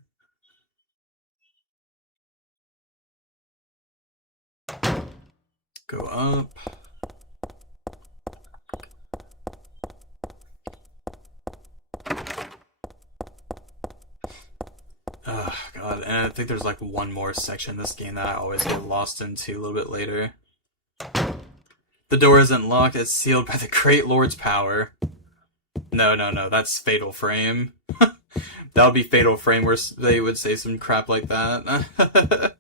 Go up. Oh god, and I think there's like one more section in this game that I always get lost into a little bit later. The door isn't locked, it's sealed by the Great Lord's power. No, that's Fatal Frame. That would be Fatal Frame where they would say some crap like that.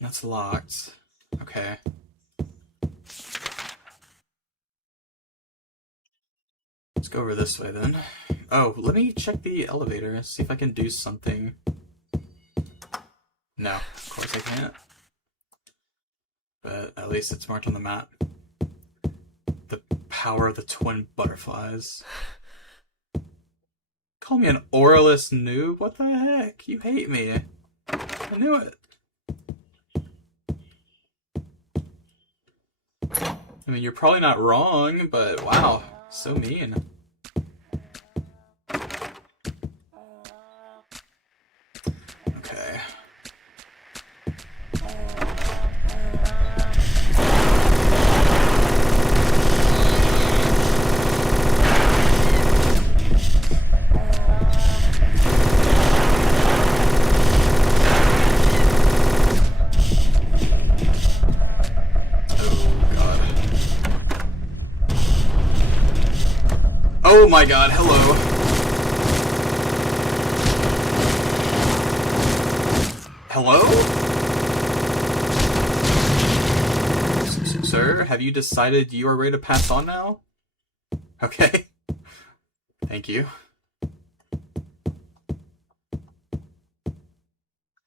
That's locked. Okay. Let's go over this way then. Oh, let me check the elevator, see if I can do something. No, of course I can't. But at least it's marked on the map. The power of the twin butterflies. Call me an auralist noob? What the heck? You hate me. I knew it. I mean, you're probably not wrong, but wow, so mean. Okay. Oh my god, hello. Hello? Sir, have you decided you are ready to pass on now? Okay. Thank you.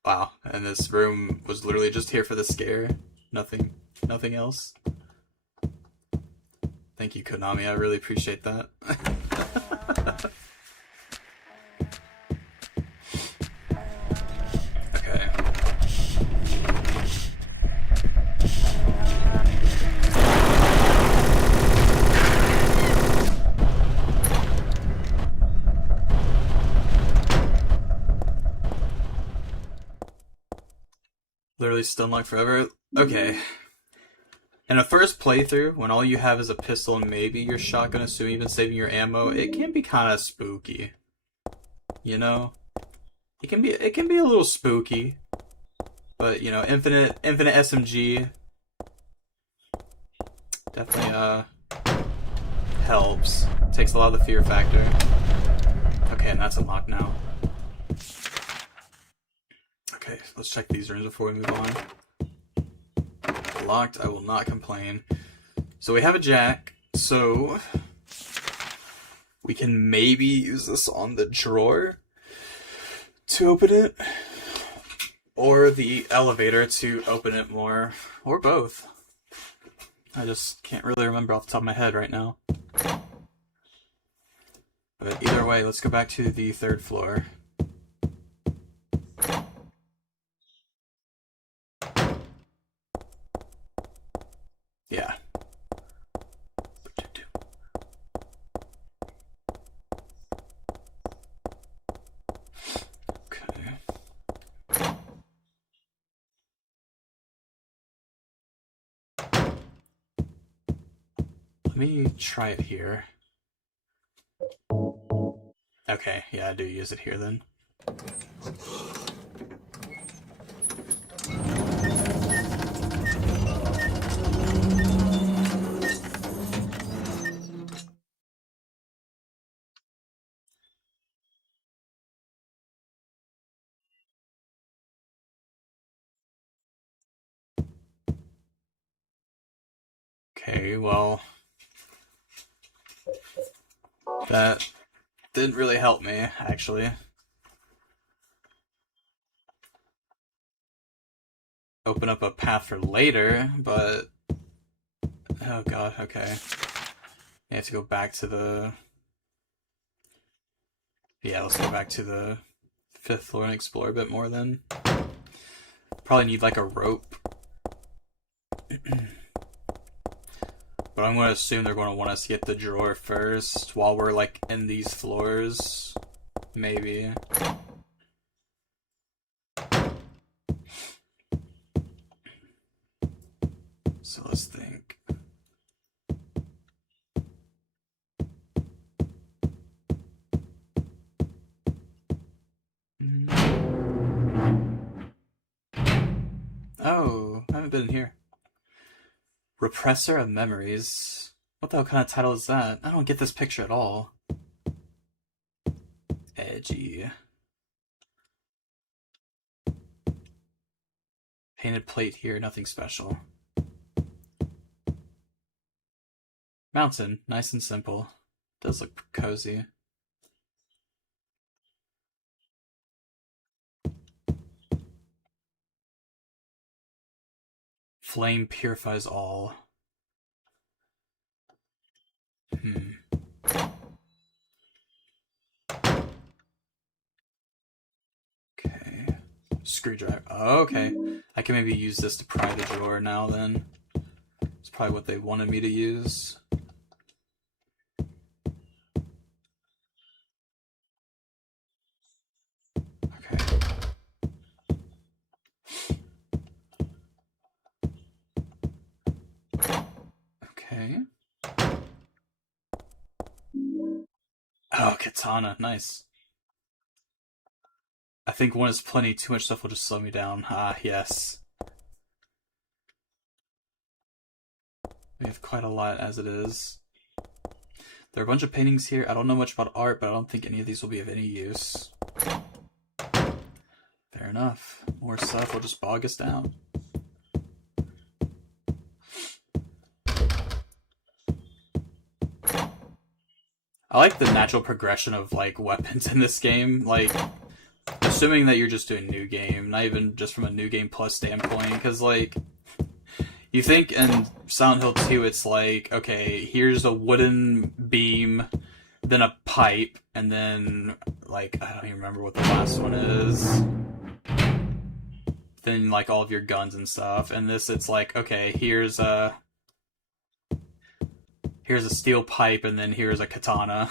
Wow, and this room was literally just here for the scare. Nothing else. Thank you, Konami. I really appreciate that. Okay. Literally stun lock forever. Okay. In a first playthrough, when all you have is a pistol and maybe your shotgun, assuming even saving your ammo, it can be kind of spooky. You know, it can be a little spooky, but you know, infinite SMG definitely helps. Takes a lot of the fear factor. Okay, and that's unlocked now. Okay, let's check these rooms before we move on. Locked, I will not complain. So we have a jack, so we can maybe use this on the drawer to open it, or the elevator to open it more, or both. I just can't really remember off the top of my head right now. But either way, let's go back to the 3rd floor. Yeah. Okay. Let me try it here. Okay, yeah, I do use it here then. Okay, well, That didn't really help me, actually. Open up a path for later, but... Oh god, okay. I have to go back to the... Yeah, let's go back to the 5th floor and explore a bit more then. Probably need like a rope. But I'm going to assume they're going to want us to get the drawer first while we're like in these floors. Maybe. So let's think. Oh, I haven't been in here. Repressor of Memories. What the hell kind of title is that? I don't get this picture at all. Edgy. Painted plate here, nothing special. Mountain, nice and simple. Does look cozy. Flame purifies all. Okay. Screwdriver. Oh, okay. I can maybe use this to pry the drawer now then. It's probably what they wanted me to use. Okay. Okay. Oh, katana. Nice. I think one is plenty. Too much stuff will just slow me down. Ah, yes. We have quite a lot as it is. There are a bunch of paintings here. I don't know much about art, but I don't think any of these will be of any use. Fair enough. More stuff will just bog us down. I like the natural progression of like weapons in this game. Like, assuming that you're just doing new game, not even just from a new game plus standpoint, because like you think in Silent Hill 2 it's like, okay, here's a wooden beam, then a pipe, and then like I don't even remember what the last one is. Then like all of your guns and stuff. And this it's like, okay, here's a steel pipe, and then here's a katana.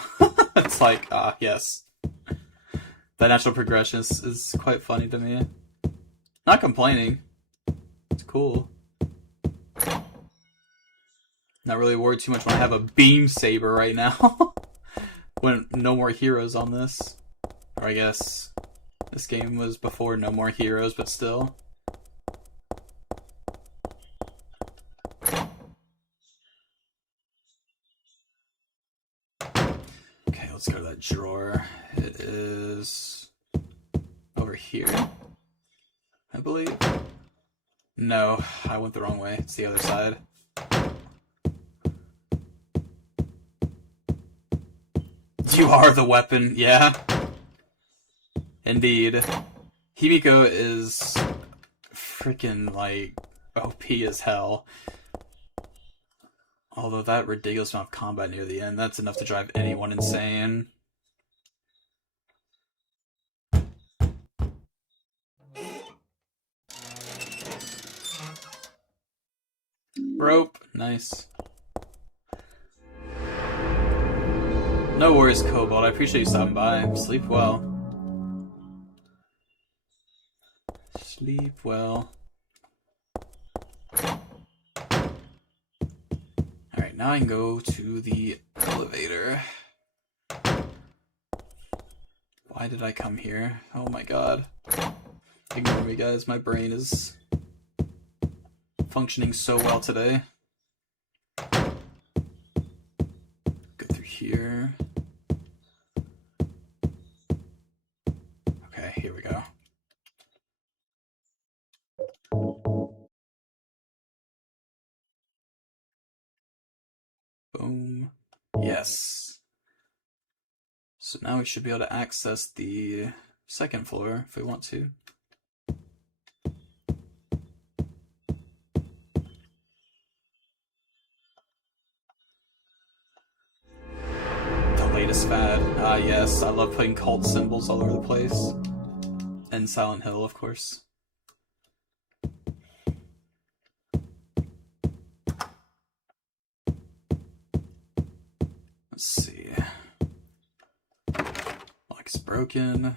It's like, yes. That natural progression is quite funny to me. Not complaining. It's cool. Not really worried too much when I have a beam saber right now. When No More Heroes on this. Or I guess this game was before No More Heroes, but still. Okay, let's go to that drawer. It is over here, I believe. No, I went the wrong way. It's the other side. You are the weapon, yeah. Indeed. Himiko is freaking, like, OP as hell. Although that ridiculous amount of combat near the end, that's enough to drive anyone insane. Rope, nice. No worries, Cobalt. I appreciate you stopping by. Sleep well. Sleep well. Alright, now I can go to the elevator. Why did I come here? Oh my god. Ignore me, guys. My brain is functioning so well today. Go through here. Okay, here we go. Boom. Yes. So now we should be able to access the second floor if we want to. The latest fad. Ah, yes, I love putting cult symbols all over the place. And Silent Hill, of course. Let's see. Lock's broken.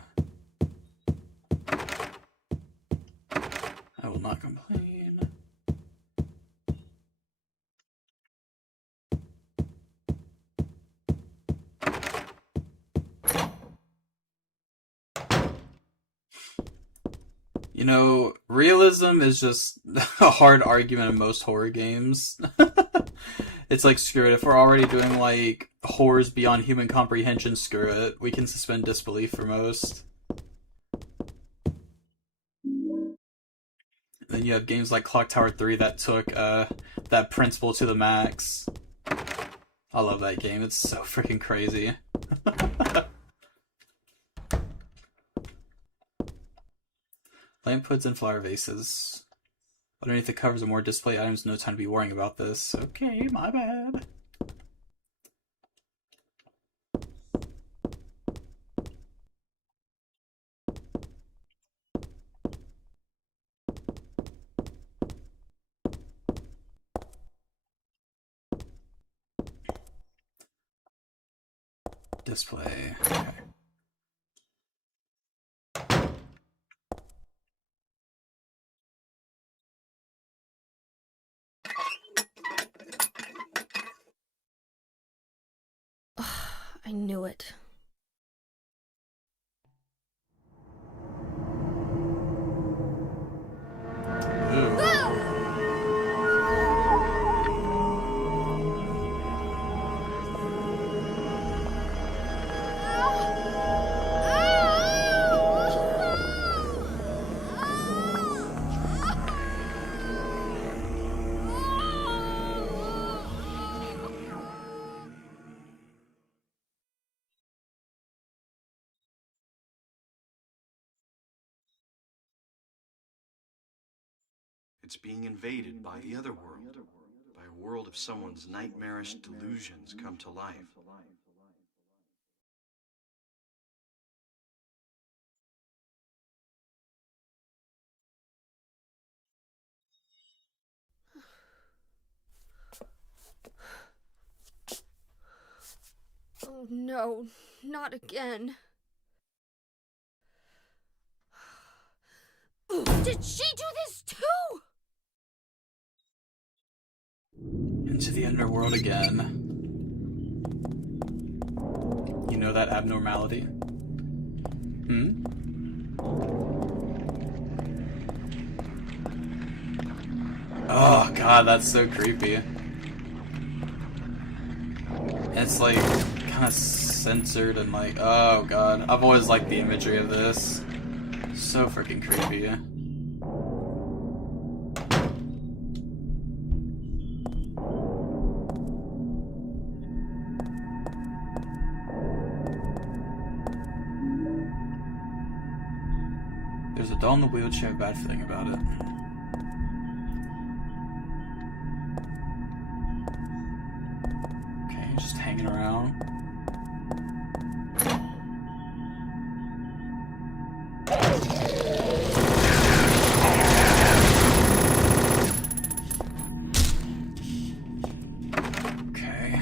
I will not complain. You know, realism is just a hard argument in most horror games. It's like, screw it. If we're already doing, like, horrors beyond human comprehension, screw it. We can suspend disbelief for most. Then you have games like Clock Tower 3 that took that principle to the max. I love that game. It's so freaking crazy. Lamp hoods and flower vases. Underneath the covers are more display items. No time to be worrying about this. Okay, my bad. Display. Okay. I knew it. It's being invaded by the other world, by a world of someone's nightmarish delusions come to life. Oh no, not again. Did she do this too? Into the underworld again. You know that abnormality? Hmm? Oh god, that's so creepy. It's like kind of censored and like, oh god. I've always liked the imagery of this. So freaking creepy. There's a doll in the wheelchair, bad feeling about it. Okay, just hanging around. Okay.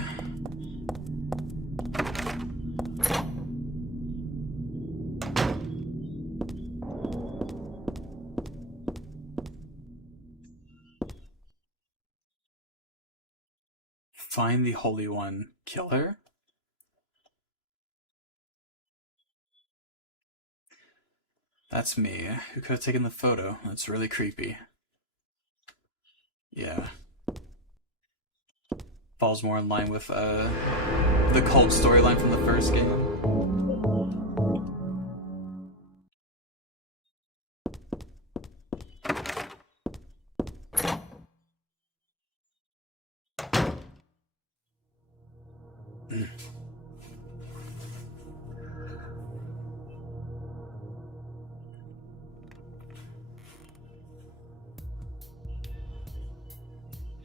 Find the Holy One. Kill her? That's me. Who could have taken the photo? That's really creepy. Yeah. Falls more in line with the cult storyline from the first game.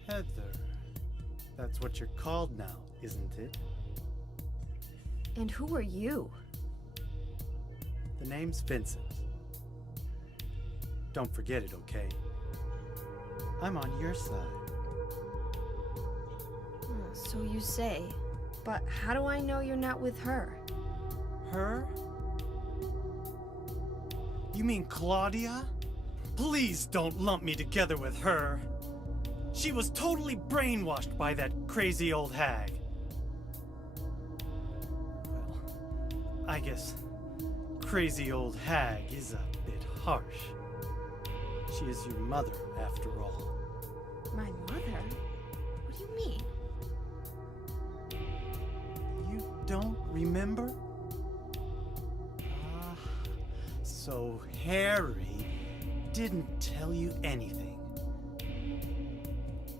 Heather. That's what you're called now, isn't it? And who are you? The name's Vincent. Don't forget it, okay? I'm on your side. So you say. But how do I know you're not with her? Her? You mean Claudia? Please don't lump me together with her. She was totally brainwashed by that crazy old hag. Well, I guess crazy old hag is a bit harsh. She is your mother, after all. My mother? What do you mean? You don't remember? Ah, so Harry didn't tell you anything.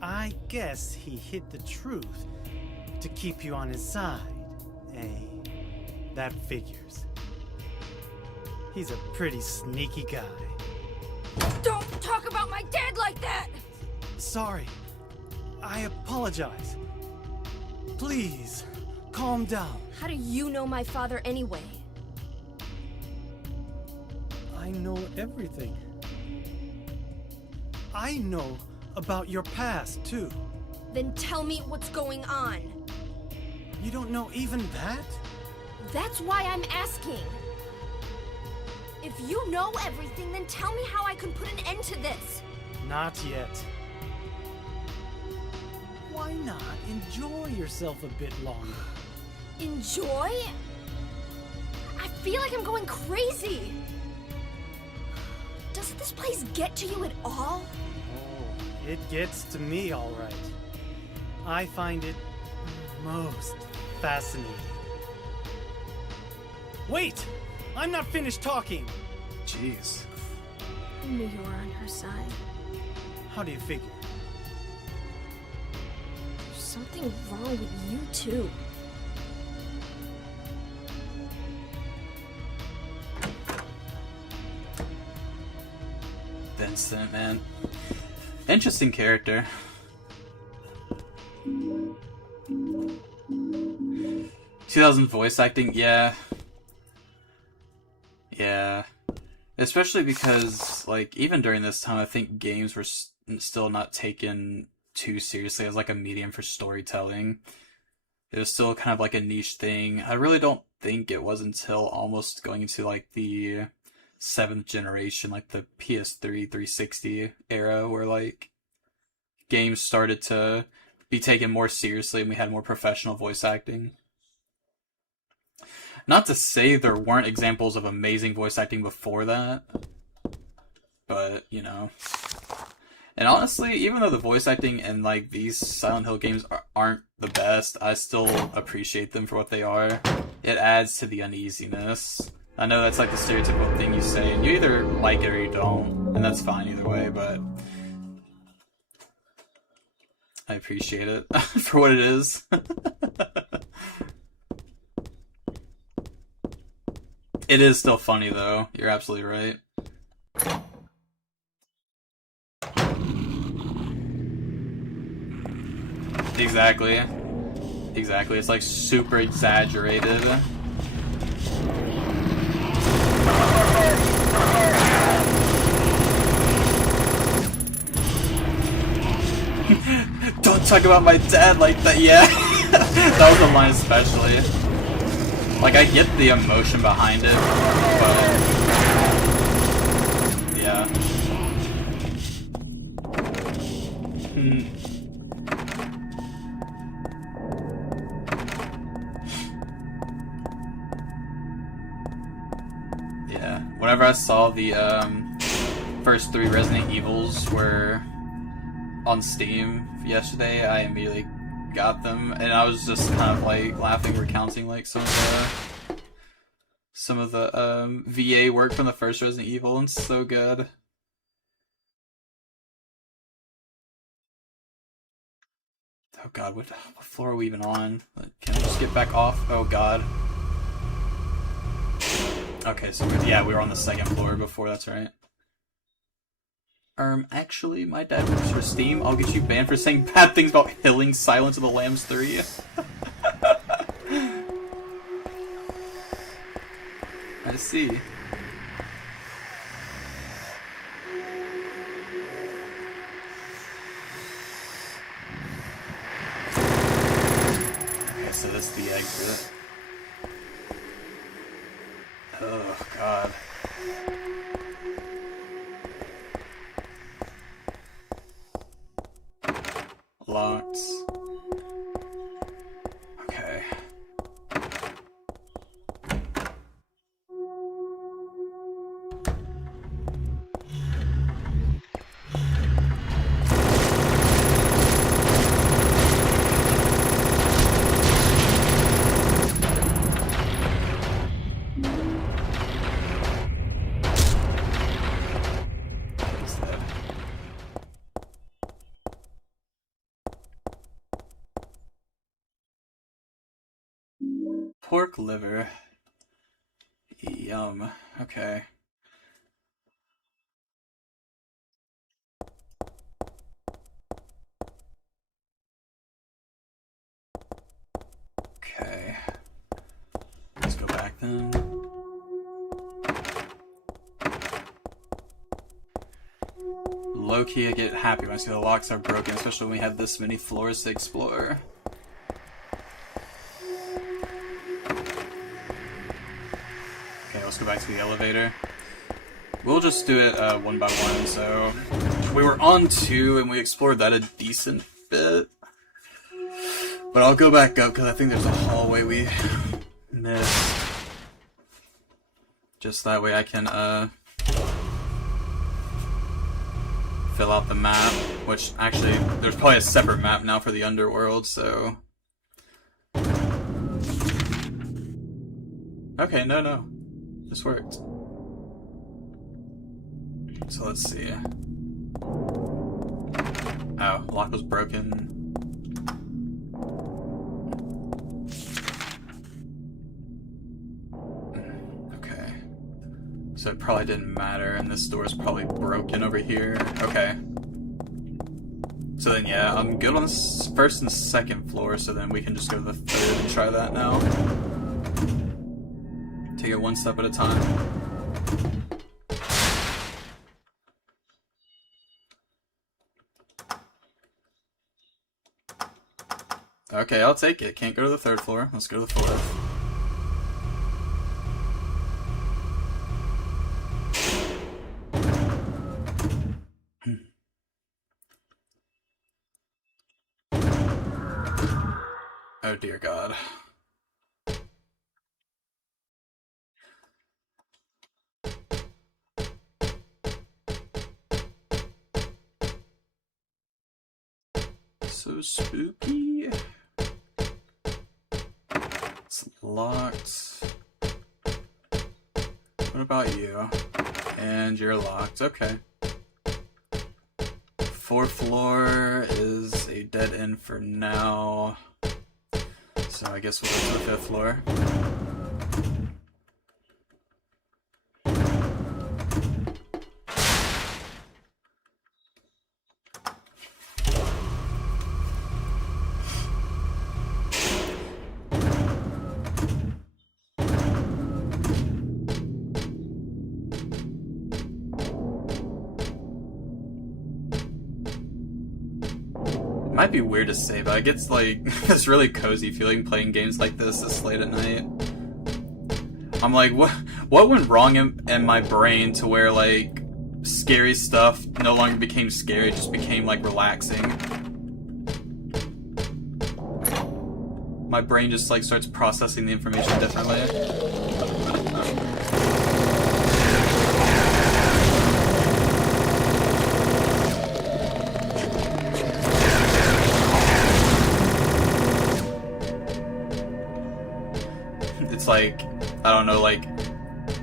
I guess he hid the truth to keep you on his side. Eh? That figures. He's a pretty sneaky guy. Don't talk about my dad like that! Sorry. I apologize. Please, calm down. How do you know my father anyway? I know everything. I know about your past, too. Then tell me what's going on. You don't know even that? That's why I'm asking. If you know everything, then tell me how I can put an end to this. Not yet. Why not enjoy yourself a bit longer? Enjoy? I feel like I'm going crazy. Does this place get to you at all? Oh, it gets to me, all right. I find it most fascinating. Wait! I'm not finished talking! Jeez. I knew you were on her side. How do you figure? There's something wrong with you, too. Vincent, man. Interesting character. 2000 voice acting, yeah. Yeah. Especially because, like, even during this time, I think games were still not taken too seriously as, like, a medium for storytelling. It was still kind of like a niche thing. I really don't think it was until almost going into, like, the 7th generation, like the PS3 360 era, where, like, games started to be taken more seriously and we had more professional voice acting. Not to say there weren't examples of amazing voice acting before that, but, you know. And honestly, even though the voice acting in, like, these Silent Hill games aren't the best, I still appreciate them for what they are. It adds to the uneasiness. I know that's, like, the stereotypical thing you say, and you either like it or you don't, and that's fine either way, but I appreciate it for what it is. It is still funny, though. You're absolutely right. Exactly. Exactly. It's like super exaggerated. Don't talk about my dad like that. Yeah. That was the line especially. Like, I get the emotion behind it, but yeah. Yeah. Whenever I saw the first 3 Resident Evils were on Steam yesterday, I immediately got them, and I was just kind of like laughing, recounting like some of the VA work from the first Resident Evil, and it's so good. Oh god, what floor are we even on? Can I just get back off? Oh god. Okay, so we were on the 2nd floor before, that's right. Actually, my dad works for Steam. I'll get you banned for saying bad things about Hilling Silence of the Lambs 3. I see. Okay, so that's the exit. Oh, God. Locked. Okay. What's that? Pork liver. Yum. Okay. Okay. Let's go back then. Low-key, I get happy when I see the locks are broken, especially when we have this many floors to explore. Okay, let's go back to the elevator. We'll just do it one by one. So we were on 2 and we explored that a decent bit. But I'll go back up because I think there's a hallway we missed. Just that way I can fill out the map, which actually there's probably a separate map now for the underworld, so okay, no. This worked. So let's see. Oh, lock was broken. Okay. So it probably didn't matter, and this door is probably broken over here. Okay. So then, yeah, I'm good on the first and second floor, so then we can just go to the third and try that now. Take it one step at a time. Okay, I'll take it. Can't go to the third floor. Let's go to the fourth. Oh dear God. So spooky. It's locked. What about you? And you're locked. Okay. 4th floor is a dead end for now. So I guess we'll go to the 5th floor. Might be weird to say, but it gets like this really cozy feeling playing games like this late at night. I'm like, what went wrong in my brain to where like scary stuff no longer became scary, it just became like relaxing. My brain just like starts processing the information differently. Like, I don't know, like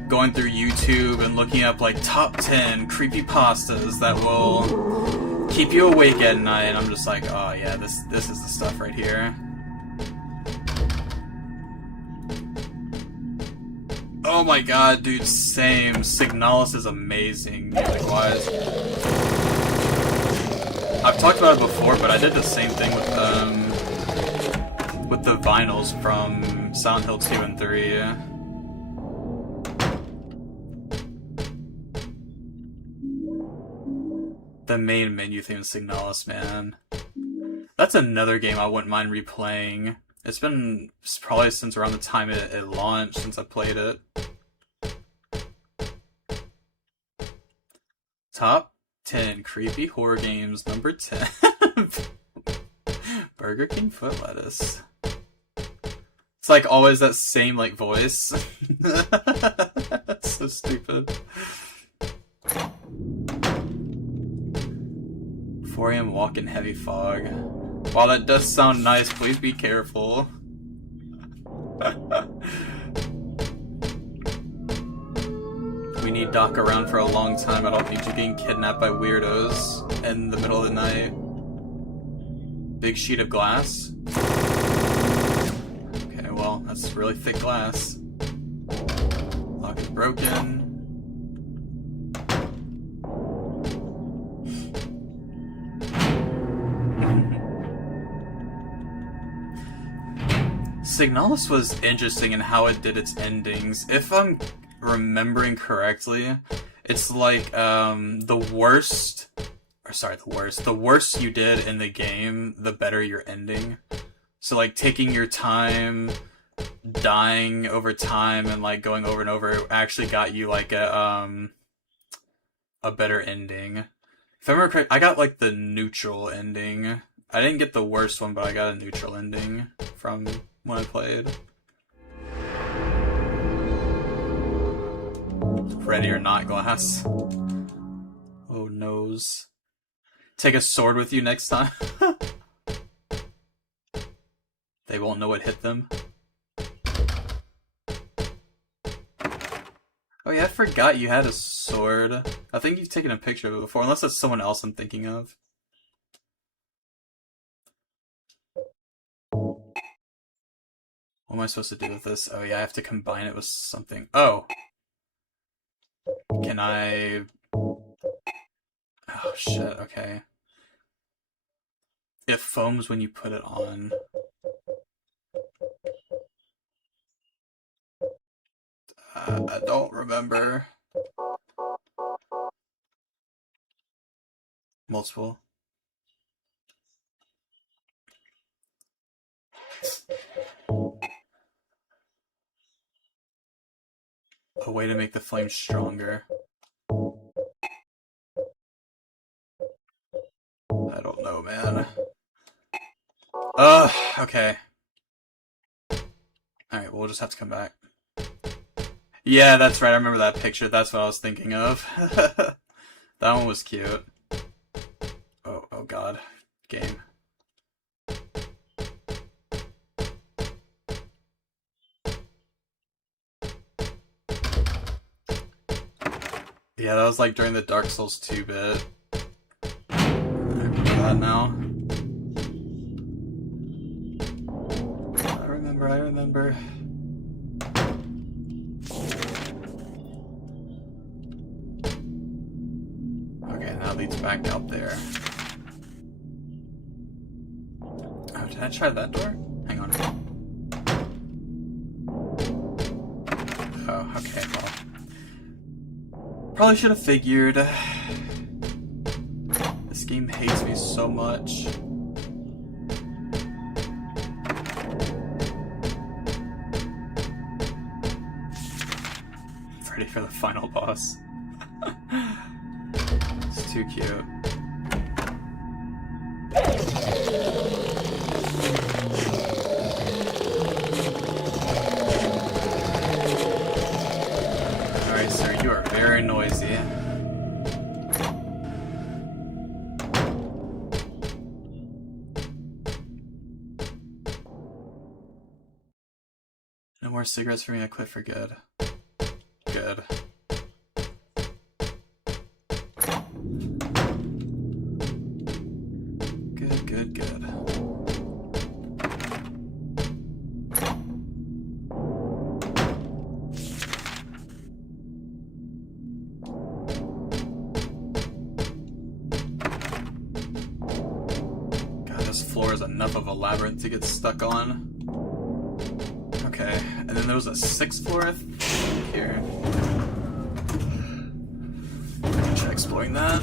going through YouTube and looking up like top 10 creepypastas that will keep you awake at night, and I'm just like, oh yeah, this is the stuff right here. Oh my god, dude, same. Signalis is amazing music-wise. I've talked about it before, but I did the same thing with the vinyls from Silent Hill 2 and 3. The main menu theme is Signalis, man. That's another game I wouldn't mind replaying. It's been probably since around the time it launched since I played it. Top 10 creepy horror games, number 10. Burger King foot lettuce. It's like always that same like voice. That's so stupid. 4 a.m. walk in heavy fog. While that does sound nice, please be careful. We need Doc around for a long time. I don't need you getting kidnapped by weirdos in the middle of the night. Big sheet of glass. Okay, well, that's really thick glass. Lock is broken. Signalis was interesting in how it did its endings. If I'm remembering correctly, it's like the worse you did in the game, the better your ending. So like taking your time, dying over time, and like going over and over, it actually got you like a better ending. If I remember correct, I got like the neutral ending. I didn't get the worst one, but I got a neutral ending from when I played. Ready or not glass. Oh noes. Take a sword with you next time. They won't know what hit them. Oh yeah, I forgot you had a sword. I think you've taken a picture of it before, unless that's someone else I'm thinking of. What am I supposed to do with this? Oh yeah, I have to combine it with something. Oh! Can I... Oh shit, okay. It foams when you put it on. I don't remember. Multiple. A way to make the flame stronger. I don't know, man. Okay. Alright, we'll just have to come back. Yeah, that's right, I remember that picture. That's what I was thinking of. That one was cute. Oh god. Game. Yeah, that was like during the Dark Souls 2 bit. I remember that now. I remember. Okay, now it leads back out there. Oh, did I try that door? Hang on. Oh, okay, well. Probably should have figured. This game hates me so much. Ready for the final boss. It's too cute. Alright, sir, you are very noisy. No more cigarettes for me, I quit for good. Good. Good. this floor is enough of a labyrinth to get stuck on. Okay, and then there was a 6th floor here. Try exploring that.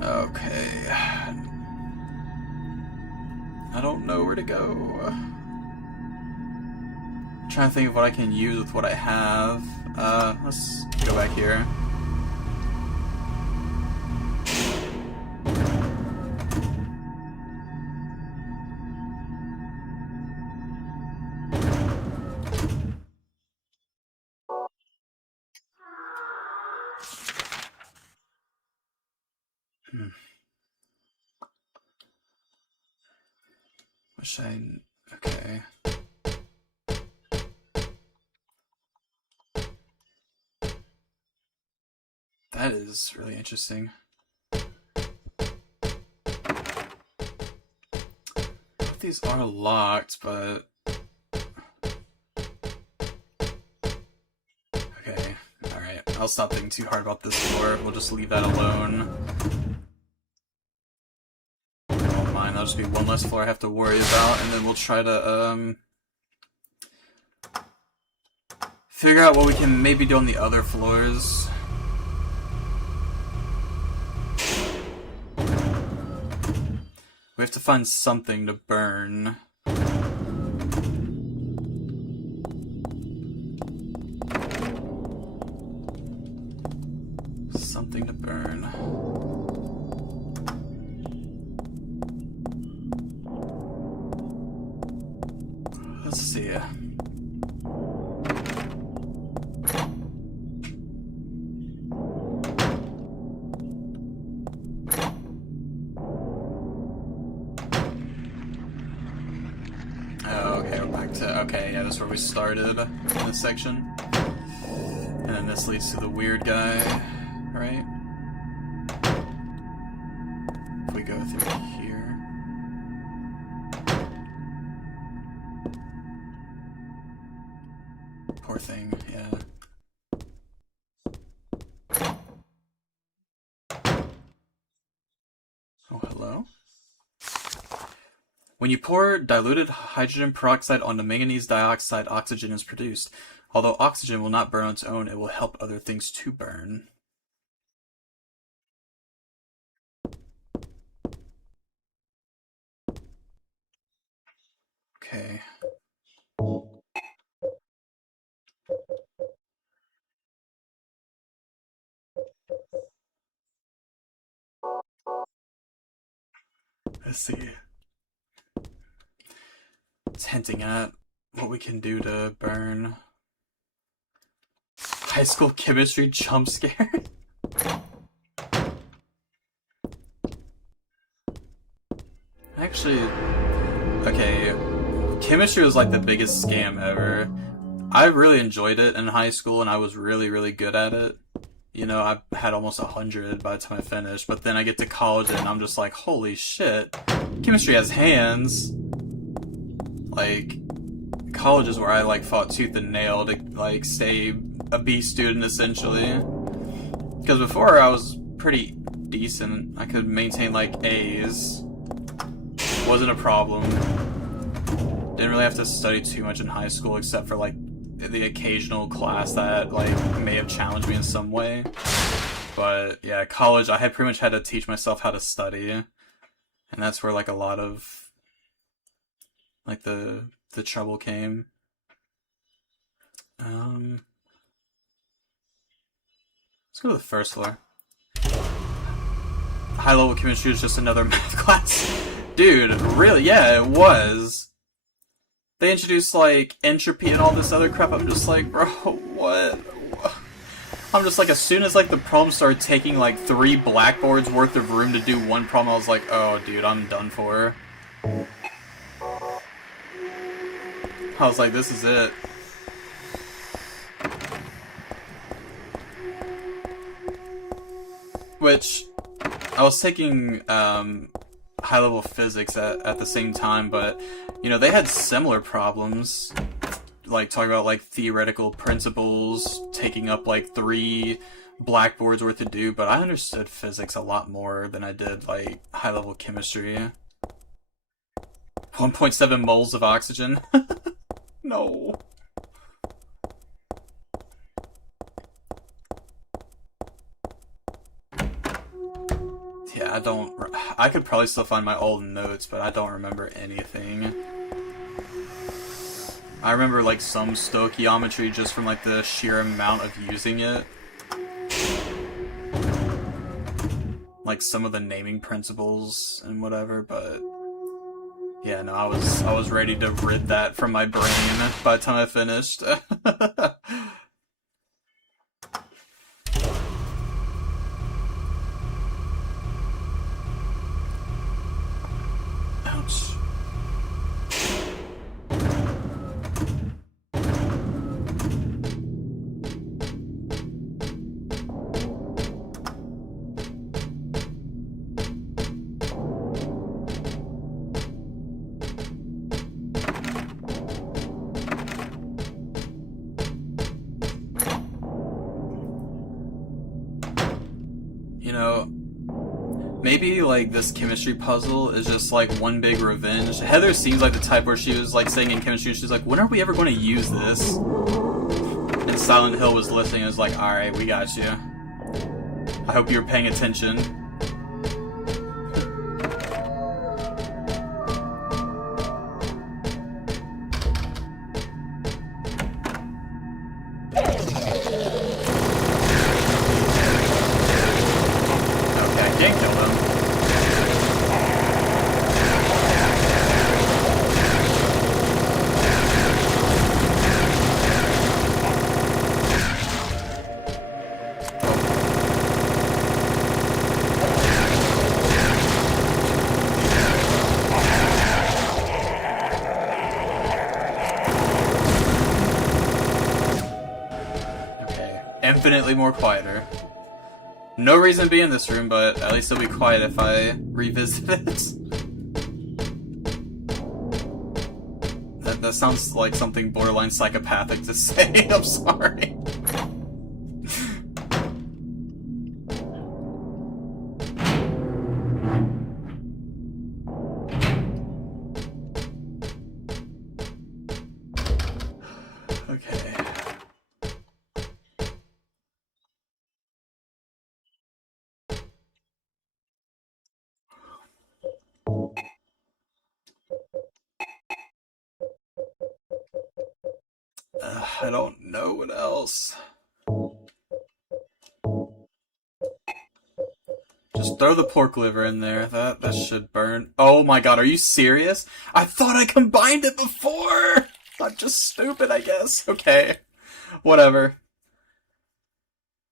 Okay. I don't know where to go. I'm trying to think of what I can use with what I have. Let's go back here. Okay. That is really interesting. These are locked, but... Okay, alright. I'll stop thinking too hard about this floor. We'll just leave that alone. Don't mind, that'll just be one less floor I have to worry about, and then we'll try to, figure out what we can maybe do on the other floors. We have to find something to burn. Something to burn. Let's see. Okay, yeah, that's where we started in this section. And then this leads to the weird guy, right? If we go through here. Poor thing, yeah. Oh, hello? When you pour diluted hydrogen peroxide onto manganese dioxide, oxygen is produced. Although oxygen will not burn on its own, it will help other things to burn. Okay. Let's see. It's hinting at what we can do to burn. High school chemistry jump scare? Actually, okay, chemistry was like the biggest scam ever. I really enjoyed it in high school and I was really, really good at it. You know, I had almost 100 by the time I finished, but then I get to college and I'm just like, holy shit, chemistry has hands. Like, college is where I, like, fought tooth and nail to, like, stay a B student, essentially. Because before, I was pretty decent. I could maintain, like, A's. Wasn't a problem. Didn't really have to study too much in high school, except for, like, the occasional class that, like, may have challenged me in some way. But, yeah, college, I had pretty much had to teach myself how to study. And that's where, like, a lot of like the trouble came. Let's go to the first floor. High level chemistry is just another math class. Dude, really? Yeah, it was. They introduced like entropy and all this other crap. I'm just like, bro, what? I'm just like, as soon as like the problem started taking like 3 blackboards worth of room to do one problem, I was like, oh dude, I'm done for. I was like, this is it. Which, I was taking high-level physics at the same time, but, you know, they had similar problems. Like, talking about, like, theoretical principles taking up, like, 3 blackboards worth to do, but I understood physics a lot more than I did, like, high-level chemistry. 1.7 moles of oxygen? No. Yeah, I could probably still find my old notes, but I don't remember anything. I remember, like, some stoichiometry just from, like, the sheer amount of using it. Like, some of the naming principles and whatever, but... yeah, no, I was ready to rid that from my brain by the time I finished. Ouch. You know, maybe, like, this chemistry puzzle is just, like, one big revenge. Heather seems like the type where she was, like, saying in chemistry, she's like, when are we ever going to use this? And Silent Hill was listening and was like, alright, we got you. I hope you were paying attention. Infinitely more quieter. No reason to be in this room, but at least it'll be quiet if I revisit it. That sounds like something borderline psychopathic to say. I'm sorry. Okay. I don't know what else. Just throw the pork liver in there. That should burn. Oh my god, are you serious? I thought I combined it before! I'm just stupid, I guess. Okay. Whatever.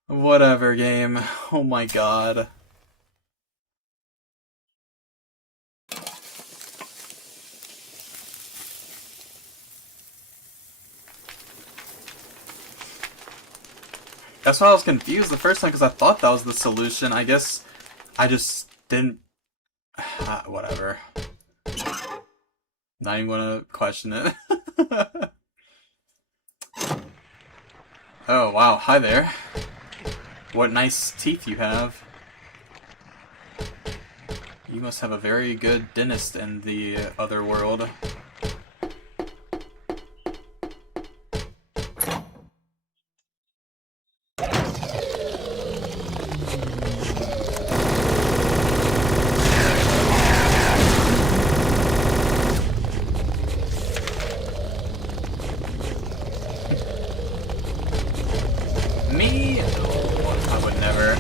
Whatever, game. Oh my god. That's why I was confused the first time, because I thought that was the solution. I guess I just didn't... whatever. Not even gonna question it. Oh, wow. Hi there. What nice teeth you have. You must have a very good dentist in the other world. Me? Oh, I would never.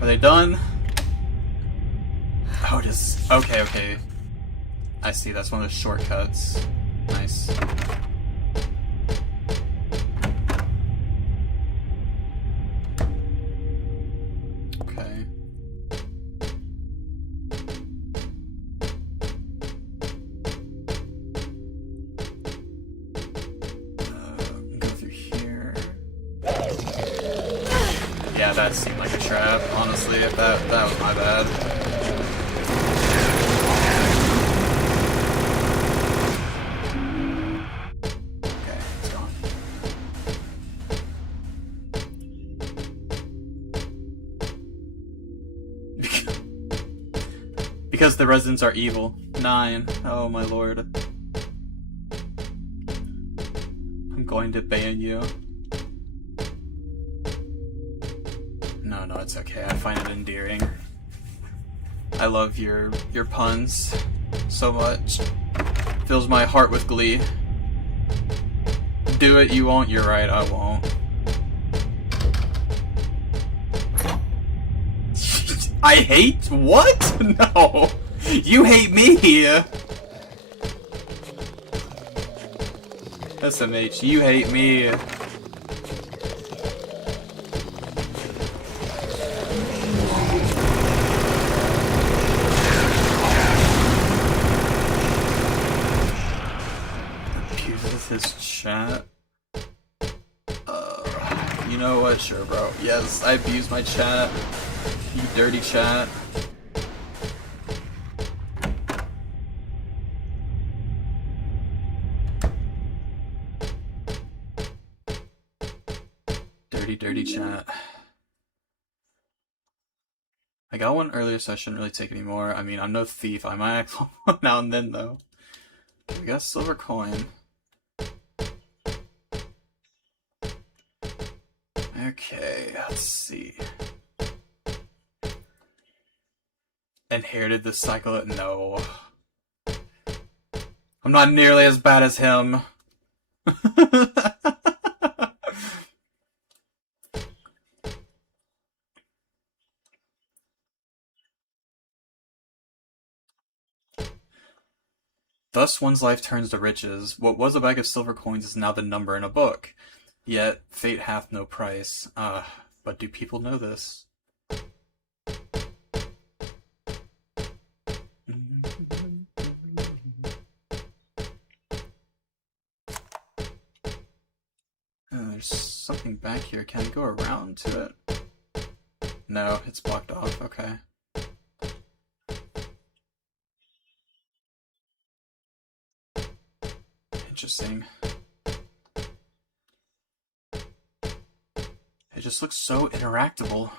Are they done? Oh, just okay. I see, that's one of the shortcuts. Nice. Okay. that seemed like a trap, honestly. That was my bad. Okay, it's gone. Because the residents are evil. 9. Oh my lord. I'm going to ban you. No, it's okay. I find it endearing. I love your puns so much. Fills my heart with glee. Do it, you won't. You're right, I won't. I hate what? No. You hate me. SMH, you hate me. Abuses his chat. You know what? Sure, bro. Yes, I abuse my chat. You dirty chat. Dirty chat. I got one earlier, so I shouldn't really take any more. I mean, I'm no thief. I might act one now and then, though. We got a silver coin. Okay, let's see. Inherited the cycle? No. I'm not nearly as bad as him. Thus one's life turns to riches. What was a bag of silver coins is now the number in a book. Yet fate hath no price. But do people know this? There's something back here. Can I go around to it? No, it's blocked off. Okay. Interesting. It just looks so interactable.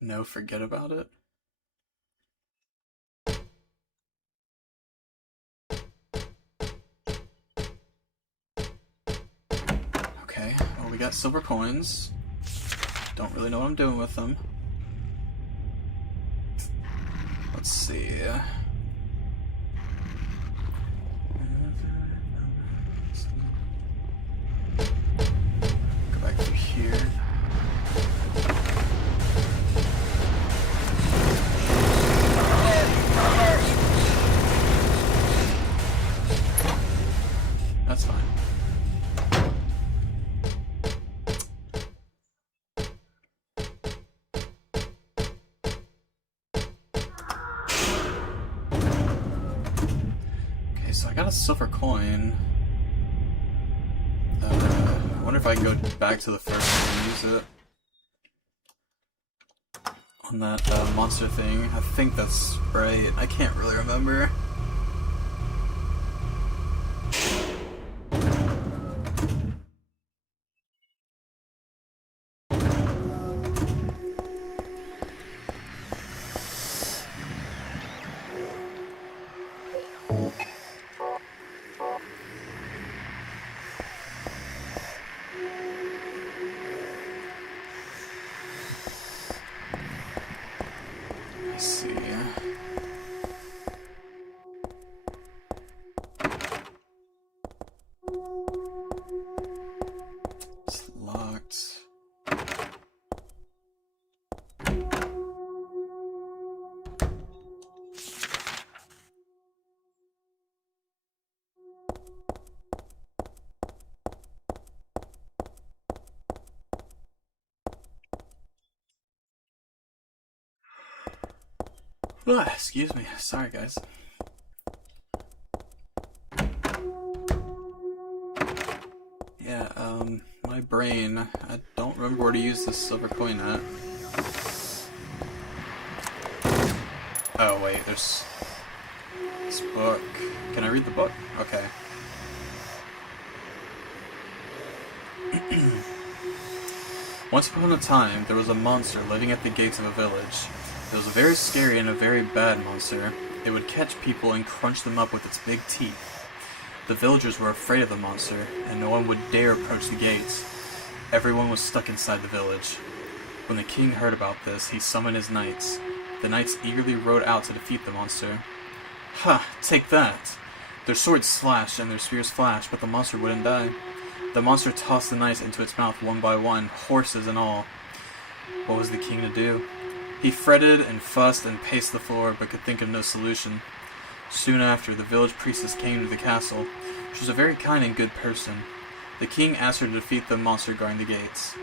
No, forget about it. Okay, well, we got silver coins. Don't really know what I'm doing with them. Let's see. Go back through here. That's fine. Okay, so I got a silver coin. I wonder if I can go back to the first one and use it. On that monster thing. I think that's right. I can't really remember. Let's see. Excuse me. Sorry, guys. Yeah, my brain, I don't remember where to use this silver coin at. Oh, wait, there's this book. Can I read the book? Okay. Once upon a time, there was a monster living at the gates of a village. It was a very scary and a very bad monster. It would catch people and crunch them up with its big teeth. The villagers were afraid of the monster, and no one would dare approach the gates. Everyone was stuck inside the village. When the king heard about this, he summoned his knights. The knights eagerly rode out to defeat the monster. Ha! Take that! Their swords slashed and their spears flashed, but the monster wouldn't die. The monster tossed the knights into its mouth one by one, horses and all. What was the king to do? He fretted and fussed and paced the floor, but could think of no solution. Soon after, the village priestess came to the castle. She was a very kind and good person. The king asked her to defeat the monster guarding the gates.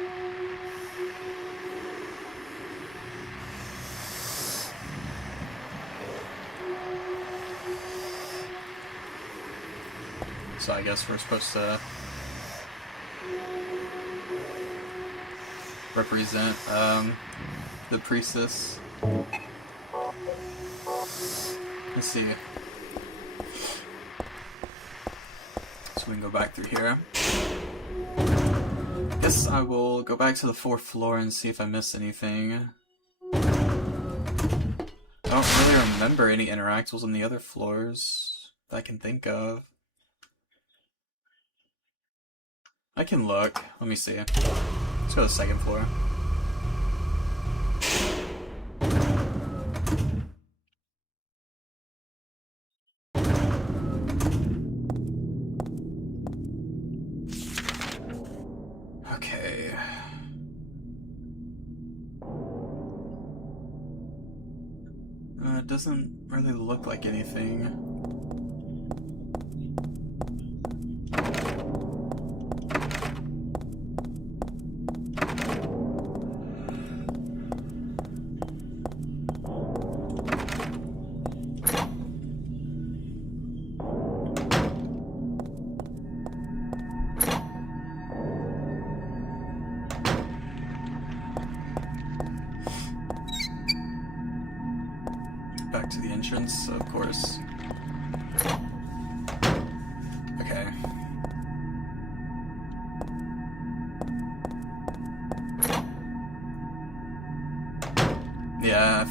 So I guess we're supposed to represent the priestess. Let's see. So we can go back through here. Guess I will go back to the 4th floor and see if I missed anything. I don't really remember any interactables on the other floors that I can think of. I can look. Let me see. Let's go to the 2nd floor. Okay. It doesn't really look like anything. Back to the entrance, of course. Okay. Yeah,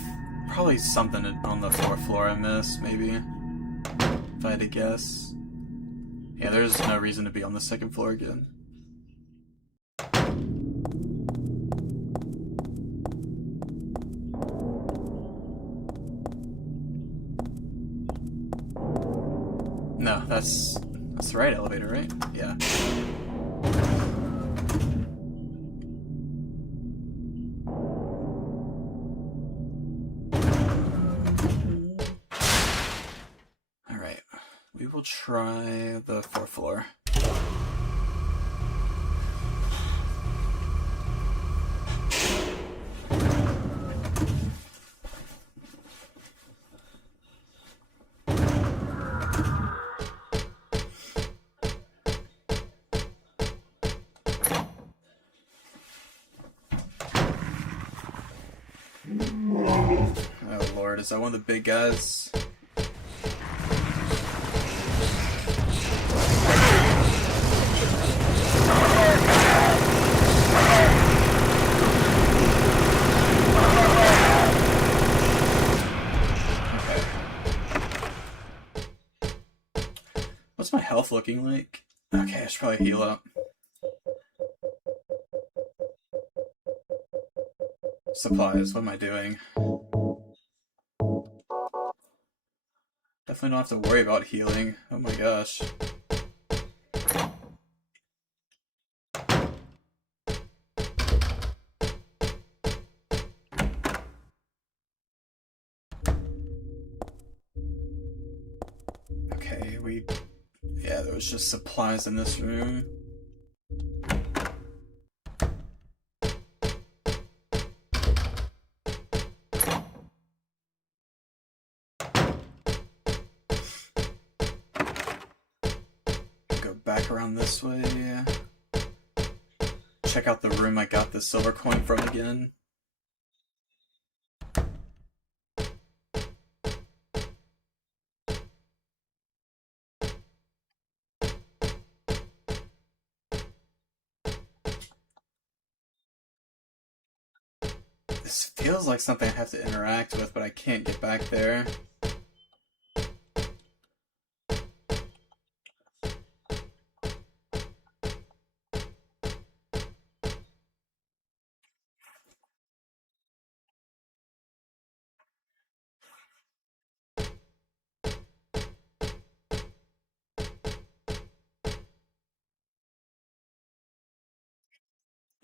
probably something on the 4th floor I missed, maybe. If I had to guess. Yeah, there's no reason to be on the 2nd floor again. No, that's the right elevator, right? Yeah. Alright, we will try the 4th floor. Oh lord, is that one of the big guys? Okay. What's my health looking like? Okay, I should probably heal up. Supplies, what am I doing? Definitely don't have to worry about healing. Oh my gosh. Okay, yeah, there was just supplies in this room. back around this way. Check out the room I got the silver coin from again. This feels like something I have to interact with, but I can't get back there.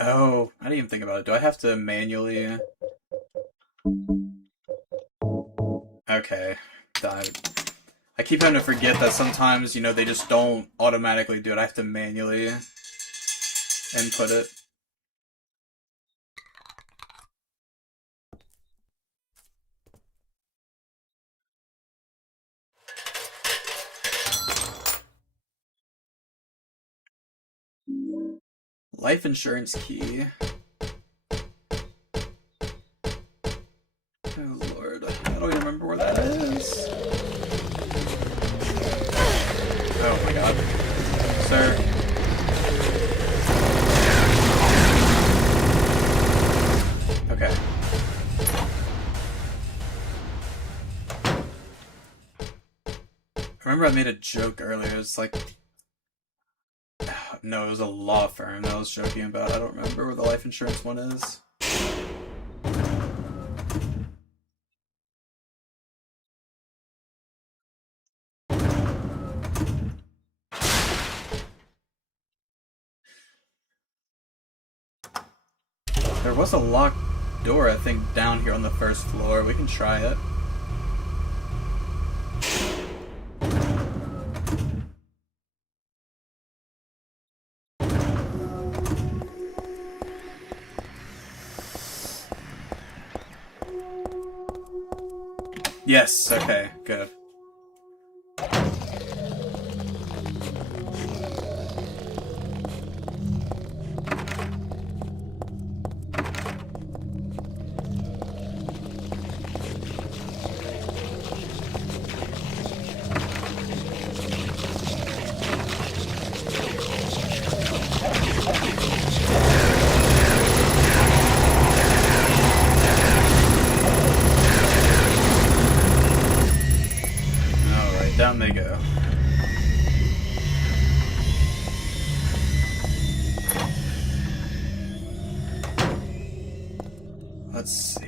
Oh, I didn't even think about it. Do I have to manually... Okay. I keep having to forget that sometimes, you know, they just don't automatically do it. I have to manually input it. Life insurance key. Oh lord, I don't even remember where that is. Oh my god. Sir. Okay. I remember I made a joke earlier, it's like... No, it was a law firm that I was joking about. I don't remember where the life insurance one is. There was a locked door, I think, down here on the first floor. We can try it. Yes, okay, good. Down they go. Let's see.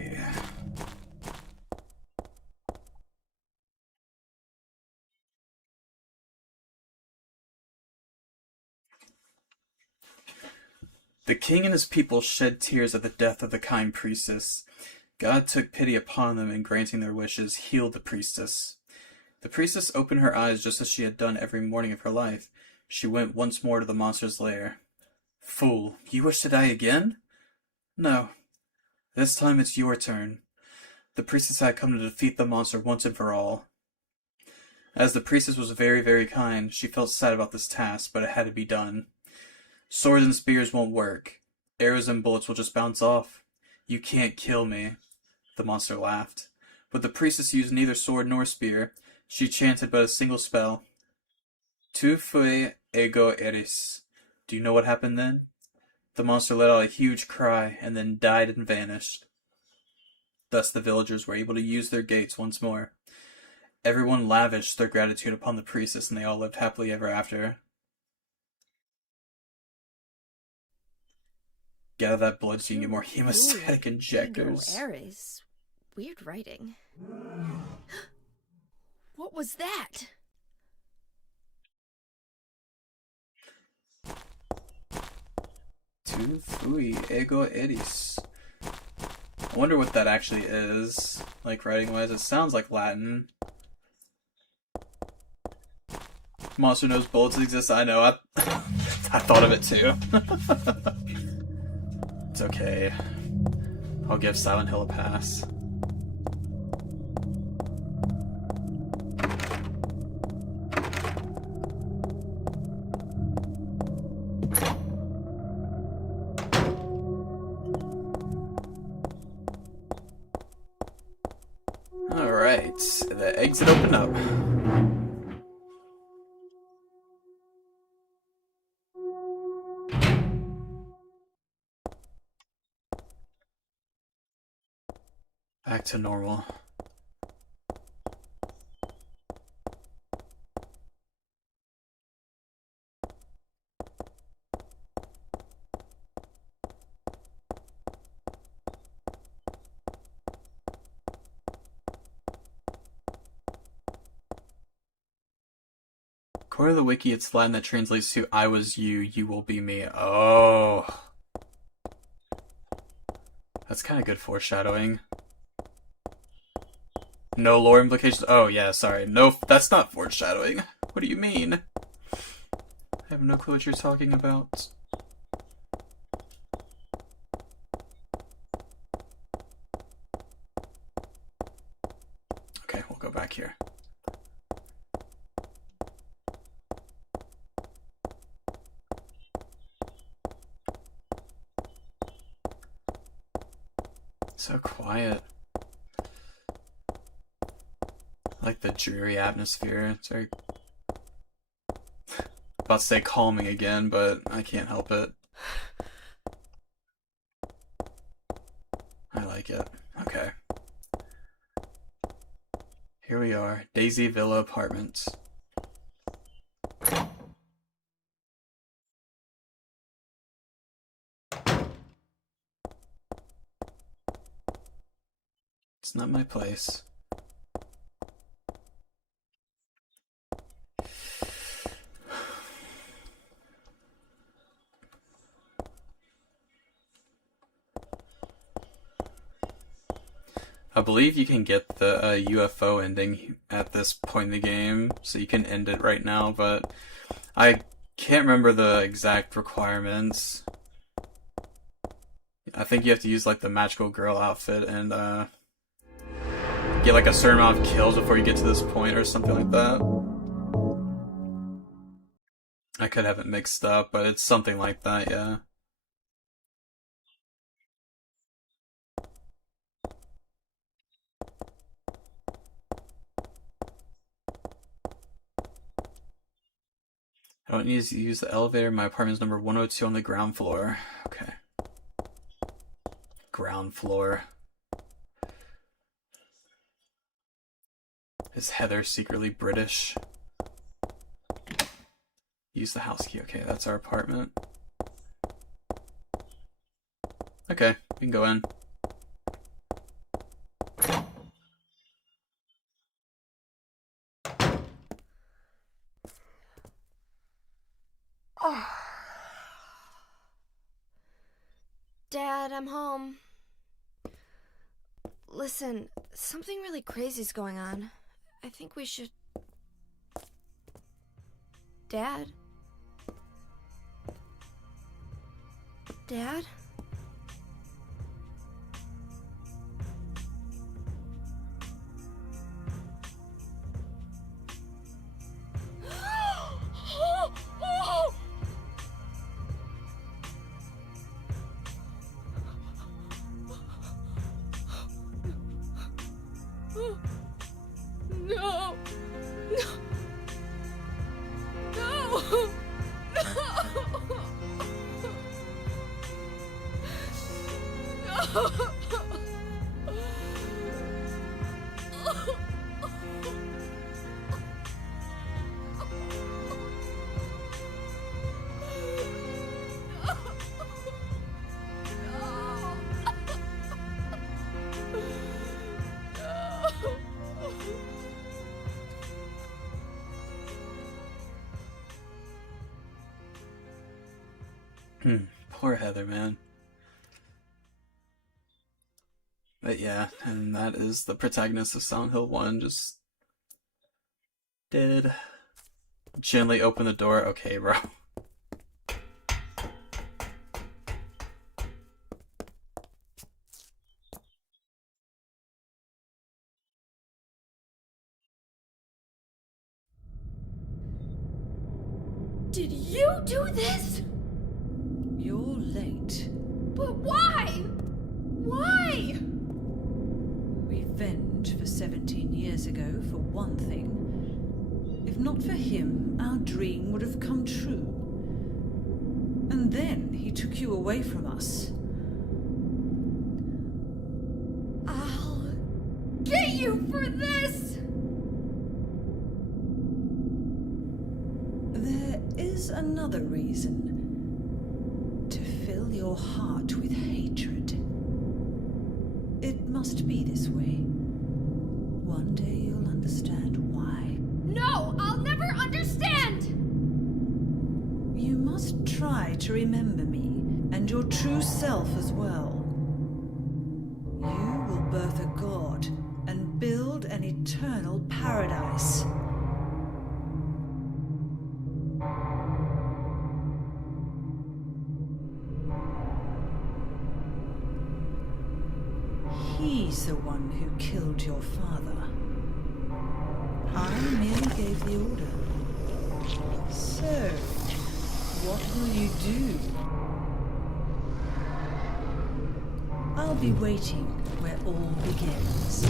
The king and his people shed tears at the death of the kind priestess. God took pity upon them and, granting their wishes, healed the priestess. The priestess opened her eyes just as she had done every morning of her life. She went once more to the monster's lair. Fool, you wish to die again? No. This time it's your turn. The priestess had come to defeat the monster once and for all. As the priestess was very, very kind, she felt sad about this task, but it had to be done. Swords and spears won't work. Arrows and bullets will just bounce off. You can't kill me. The monster laughed. But the priestess used neither sword nor spear. She chanted but a single spell. Tu fui ego eris. Do you know what happened then? The monster let out a huge cry and then died and vanished. Thus the villagers were able to use their gates once more. Everyone lavished their gratitude upon the priestess and they all lived happily ever after. Gather that blood so you can get more hemostatic injectors. Ares. Weird writing. What was that? Tu fui ego eris. I wonder what that actually is, like writing-wise. It sounds like Latin. Monster knows bullets exist. I know. I thought of it too. It's okay. I'll give Silent Hill a pass. The exit opened up. Back to normal. According to the wiki, it's Latin that translates to "I was you, you will be me." Oh. That's kind of good foreshadowing. No lore implications? Oh, yeah, sorry. No, that's not foreshadowing. What do you mean? I have no clue what you're talking about. Okay, we'll go back here. So quiet. I like the dreary atmosphere. It's very... about to say calming again, but I can't help it. I like it. Okay. Here we are. Daisy Villa Apartments. It's not my place. I believe you can get the UFO ending at this point in the game, so you can end it right now, but I can't remember the exact requirements. I think you have to use like the magical girl outfit and get like a certain amount of kills before you get to this point or something like that. I could have it mixed up, but it's something like that, yeah. I don't need to use the elevator. My apartment's number 102 on the ground floor. Okay. Ground floor. Is Heather secretly British? Use the house key. Okay, that's our apartment. Okay, we can go in. Dad, I'm home. Listen, something really crazy's going on. I think we should... Dad? Dad? No! Poor Heather, man. But yeah, and that is the protagonist of Silent Hill 1, just dead. Gently open the door. Okay, bro. Did you do this? You're late. But why? Why? Revenge for 17 years ago, for one thing. If not for him, our dream would have come true. And then he took you away from us. I'll get you for this! There is another reason. To fill your heart with hatred. It must be this way. One day you'll understand why. No, I'll never understand! You must try to remember me, and your true self as well. You will birth a god, and build an eternal paradise. He's the one who killed your father. I merely gave the order. So, what will you do? I'll be waiting where all begins.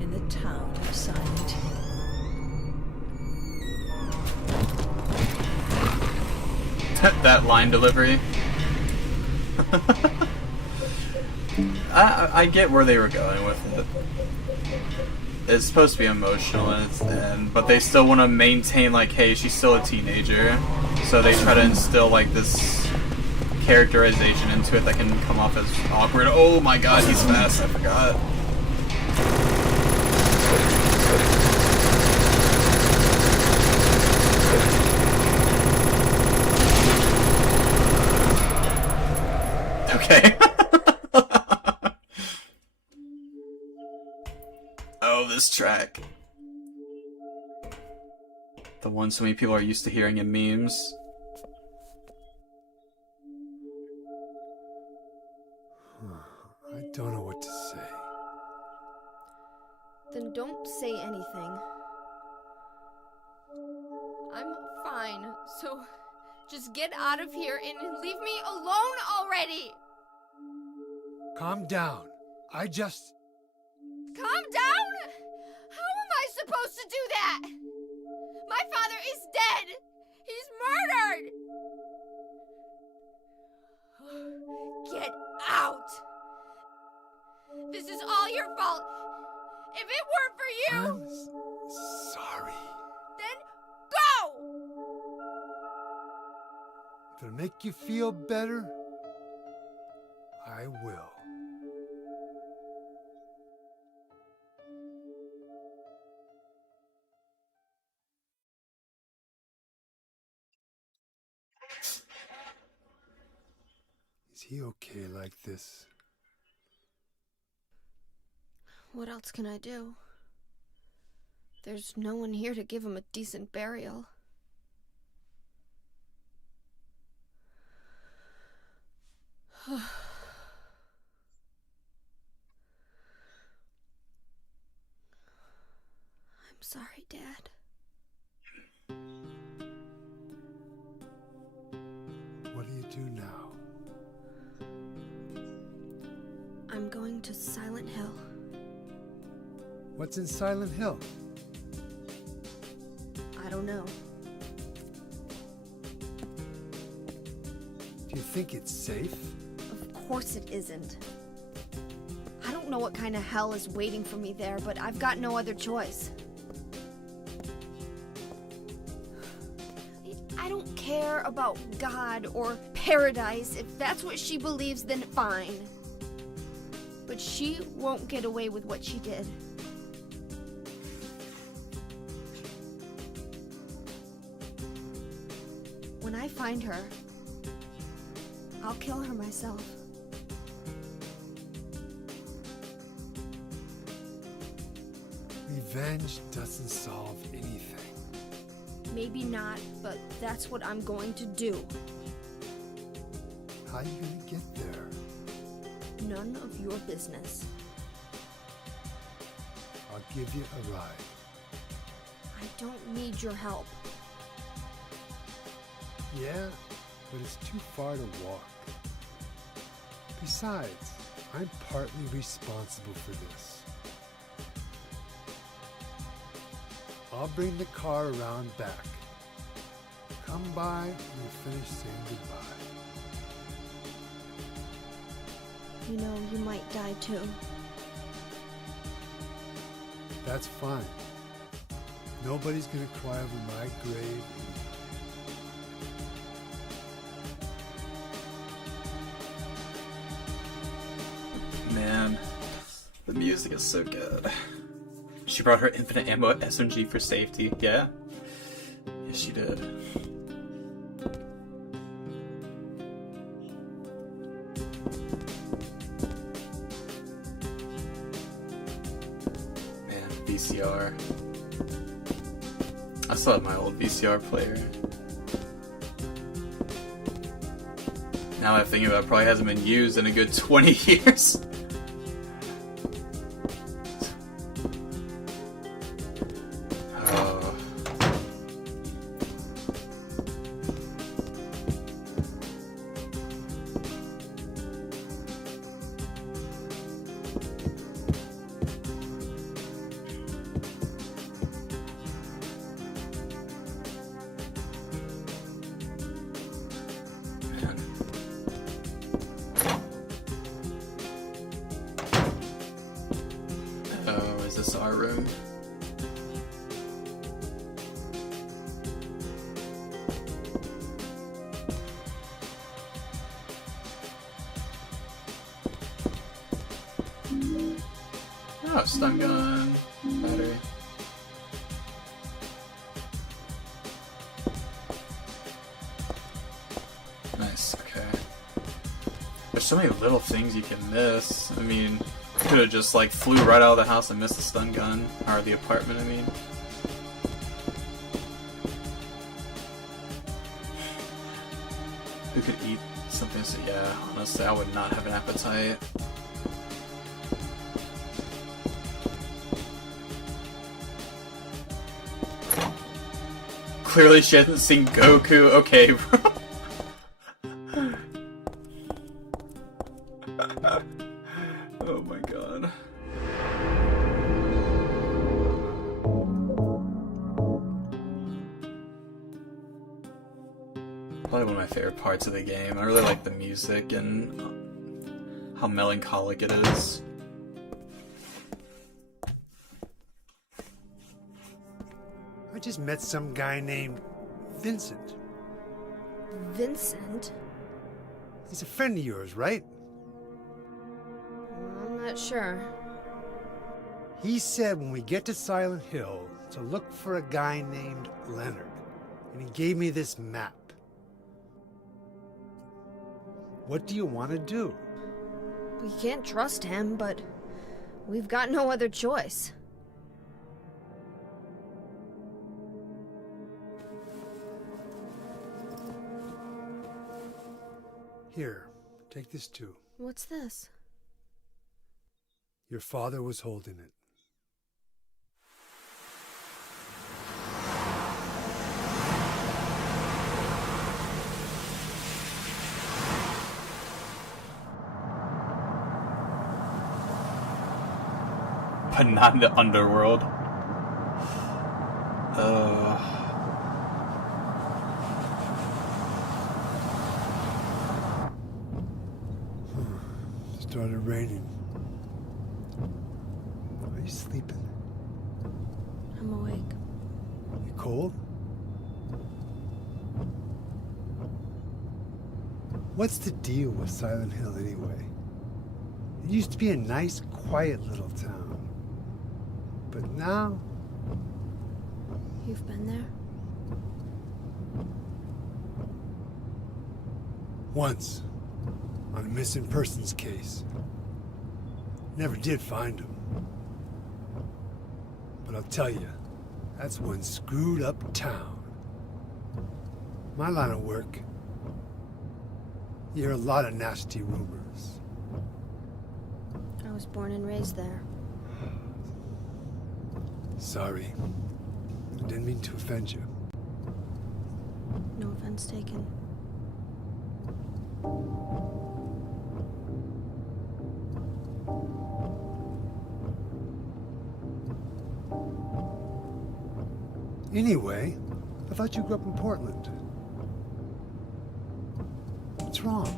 In the town of Silent Hill. That line delivery. I get where they were going with it. It's supposed to be emotional, but they still want to maintain, like, hey, she's still a teenager. So they try to instill, like, this characterization into it that can come off as awkward. Oh my god, he's fast, I forgot. Okay. Oh, this track. The one so many people are used to hearing in memes. I don't know what to say. Then don't say anything. I'm fine, so just get out of here and leave me alone already! Calm down. Calm down? How am I supposed to do that? My father is dead! He's murdered! Get out! This is all your fault! If it weren't for you, I'm sorry. then go! If it'll make you feel better, I will. Is he okay like this? What else can I do? There's no one here to give him a decent burial. I'm sorry, Dad. What do you do now? I'm going to Silent Hill. What's in Silent Hill? I don't know. Do you think it's safe? Of course it isn't. I don't know what kind of hell is waiting for me there, but I've got no other choice. I don't care about God or paradise. If that's what she believes, then fine. But she won't get away with what she did. When I find her, I'll kill her myself. Revenge doesn't solve anything. Maybe not, but that's what I'm going to do. How are you gonna get there? None of your business. I'll give you a ride. I don't need your help. Yeah, but it's too far to walk. Besides, I'm partly responsible for this. I'll bring the car around back. Come by and we'll finish saying goodbye. You know, you might die too. That's fine. Nobody's gonna cry over my grave. Man, the music is so good. She brought her infinite ammo SMG for safety. Yeah? Yes, she did. Man, VCR. I still have my old VCR player. Now that I'm thinking about it, probably hasn't been used in a good 20 years. Oh. Man. Oh, is this our room? Oh, stun gun. Battery. Nice, okay. There's so many little things you can miss. I mean, could have just like flew right out of the house and missed the stun gun. Or the apartment, I mean. Who could eat something so yeah, honestly I would not have an appetite. Clearly she hasn't seen Goku. Okay, bro. Oh my god. Probably one of my favorite parts of the game. I really like the music and how melancholic it is. I just met some guy named Vincent. Vincent? He's a friend of yours, right? I'm not sure. He said when we get to Silent Hill to look for a guy named Leonard. And he gave me this map. What do you want to do? We can't trust him, but we've got no other choice. Here, take this too. What's this? Your father was holding it. But not in the underworld. Started raining. Are you sleeping? I'm awake. You cold? What's the deal with Silent Hill anyway? It used to be a nice, quiet little town. But now... You've been there? Once. On a missing persons case. Never did find him. But I'll tell you, that's one screwed up town. My line of work, you hear a lot of nasty rumors. I was born and raised there. Sorry. I didn't mean to offend you. No offense taken. Anyway, I thought you grew up in Portland. What's wrong?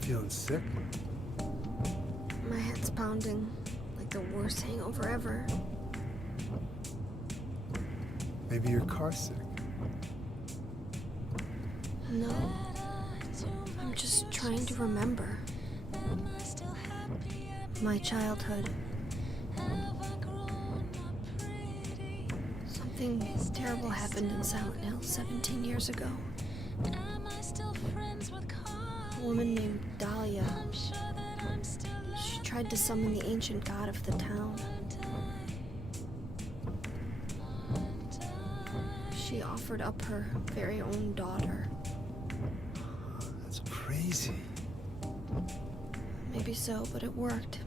Feeling sick? My head's pounding like the worst hangover ever. Maybe you're car sick. No. I'm just trying to remember. My childhood. Something terrible happened in Silent Hill 17 years ago. A woman named Dahlia. She tried to summon the ancient god of the town. She offered up her very own daughter. That's crazy. Maybe so, but it worked.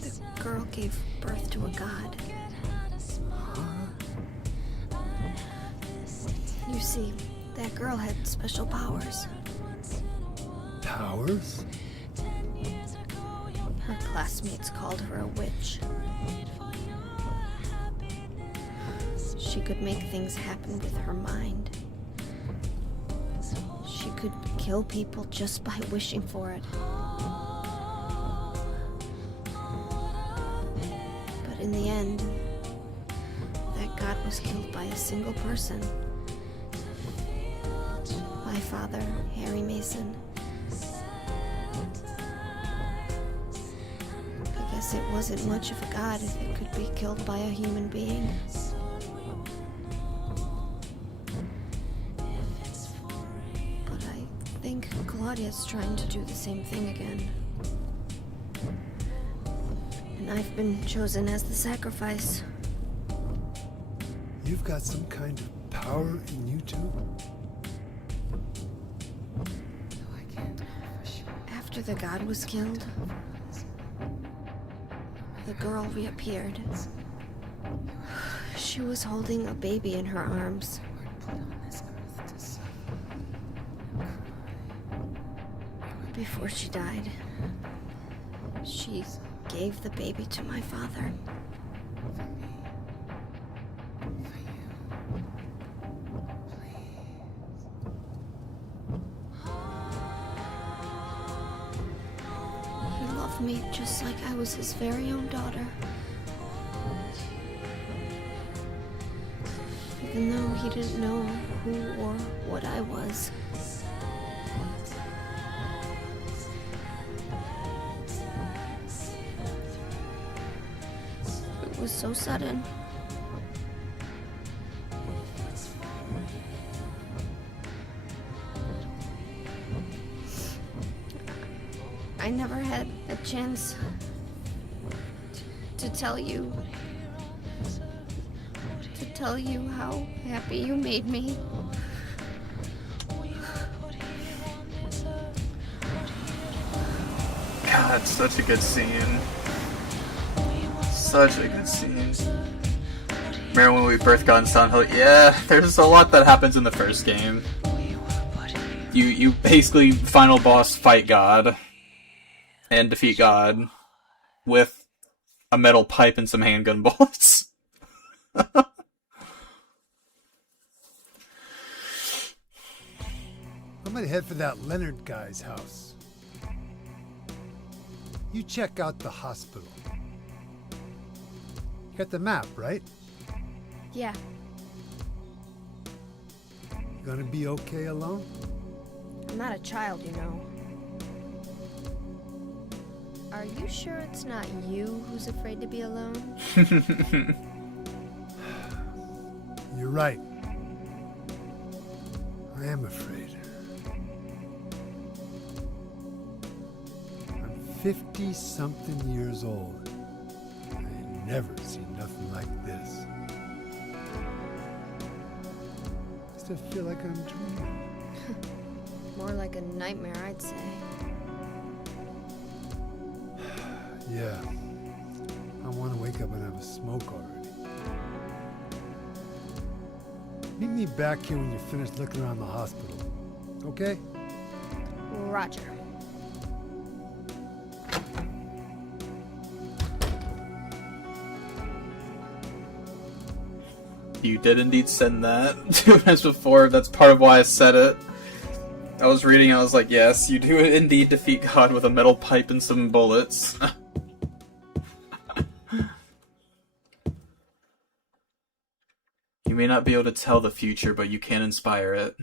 The girl gave birth to a god. You see, that girl had special powers. Powers? Her classmates called her a witch. She could make things happen with her mind. She could kill people just by wishing for it. But in the end, that god was killed by a single person. My father, Harry Mason. I guess it wasn't much of a god if it could be killed by a human being. But I think Claudia's trying to do the same thing again. And I've been chosen as the sacrifice. You've got some kind of power in you too? After the god was killed, the girl reappeared. She was holding a baby in her arms. Before she died, she gave the baby to my father. He loved me just like I was his very own daughter. Even though he didn't know who or what I was. It was so sudden. I never had a chance to tell you how happy you made me. God, such a good scene. Such a good scene. Remember when we first got in Silent Hill? Yeah, there's a lot that happens in the first game. You basically final boss fight God and defeat God with a metal pipe and some handgun bullets. I'm gonna head for that Leonard guy's house. You check out the hospital. You got the map, right? Yeah, You gonna be okay alone? I'm not a child, you know. Are you sure it's not you who's afraid to be alone? You're right. I am afraid. I'm 50-something years old. I ain't never seen nothing like this. I still feel like I'm dreaming. More like a nightmare, I'd say. Yeah. I want to wake up and have a smoke already. Meet me back here when you're finished looking around the hospital. Okay? Roger. You did indeed send that 2 minutes before. That's part of why I said it. I was reading, I was like, yes, you do indeed defeat God with a metal pipe and some bullets. You may not be able to tell the future, but you can inspire it.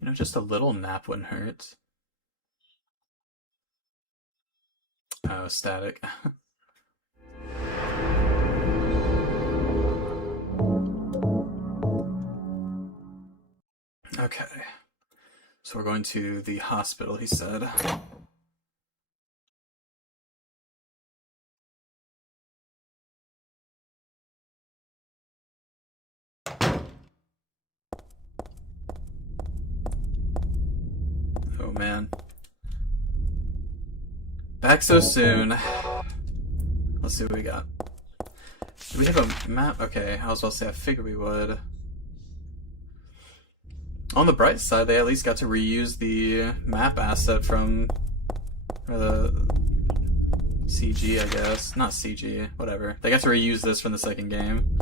You know, just a little nap wouldn't hurt. Oh, static. Okay. So we're going to the hospital, he said. Oh man. Back so soon. Let's see what we got. Do we have a map? Okay, I was about to say I figured we would. On the bright side, they at least got to reuse the map asset from the CG, I guess. Not CG, whatever. They got to reuse this from the second game.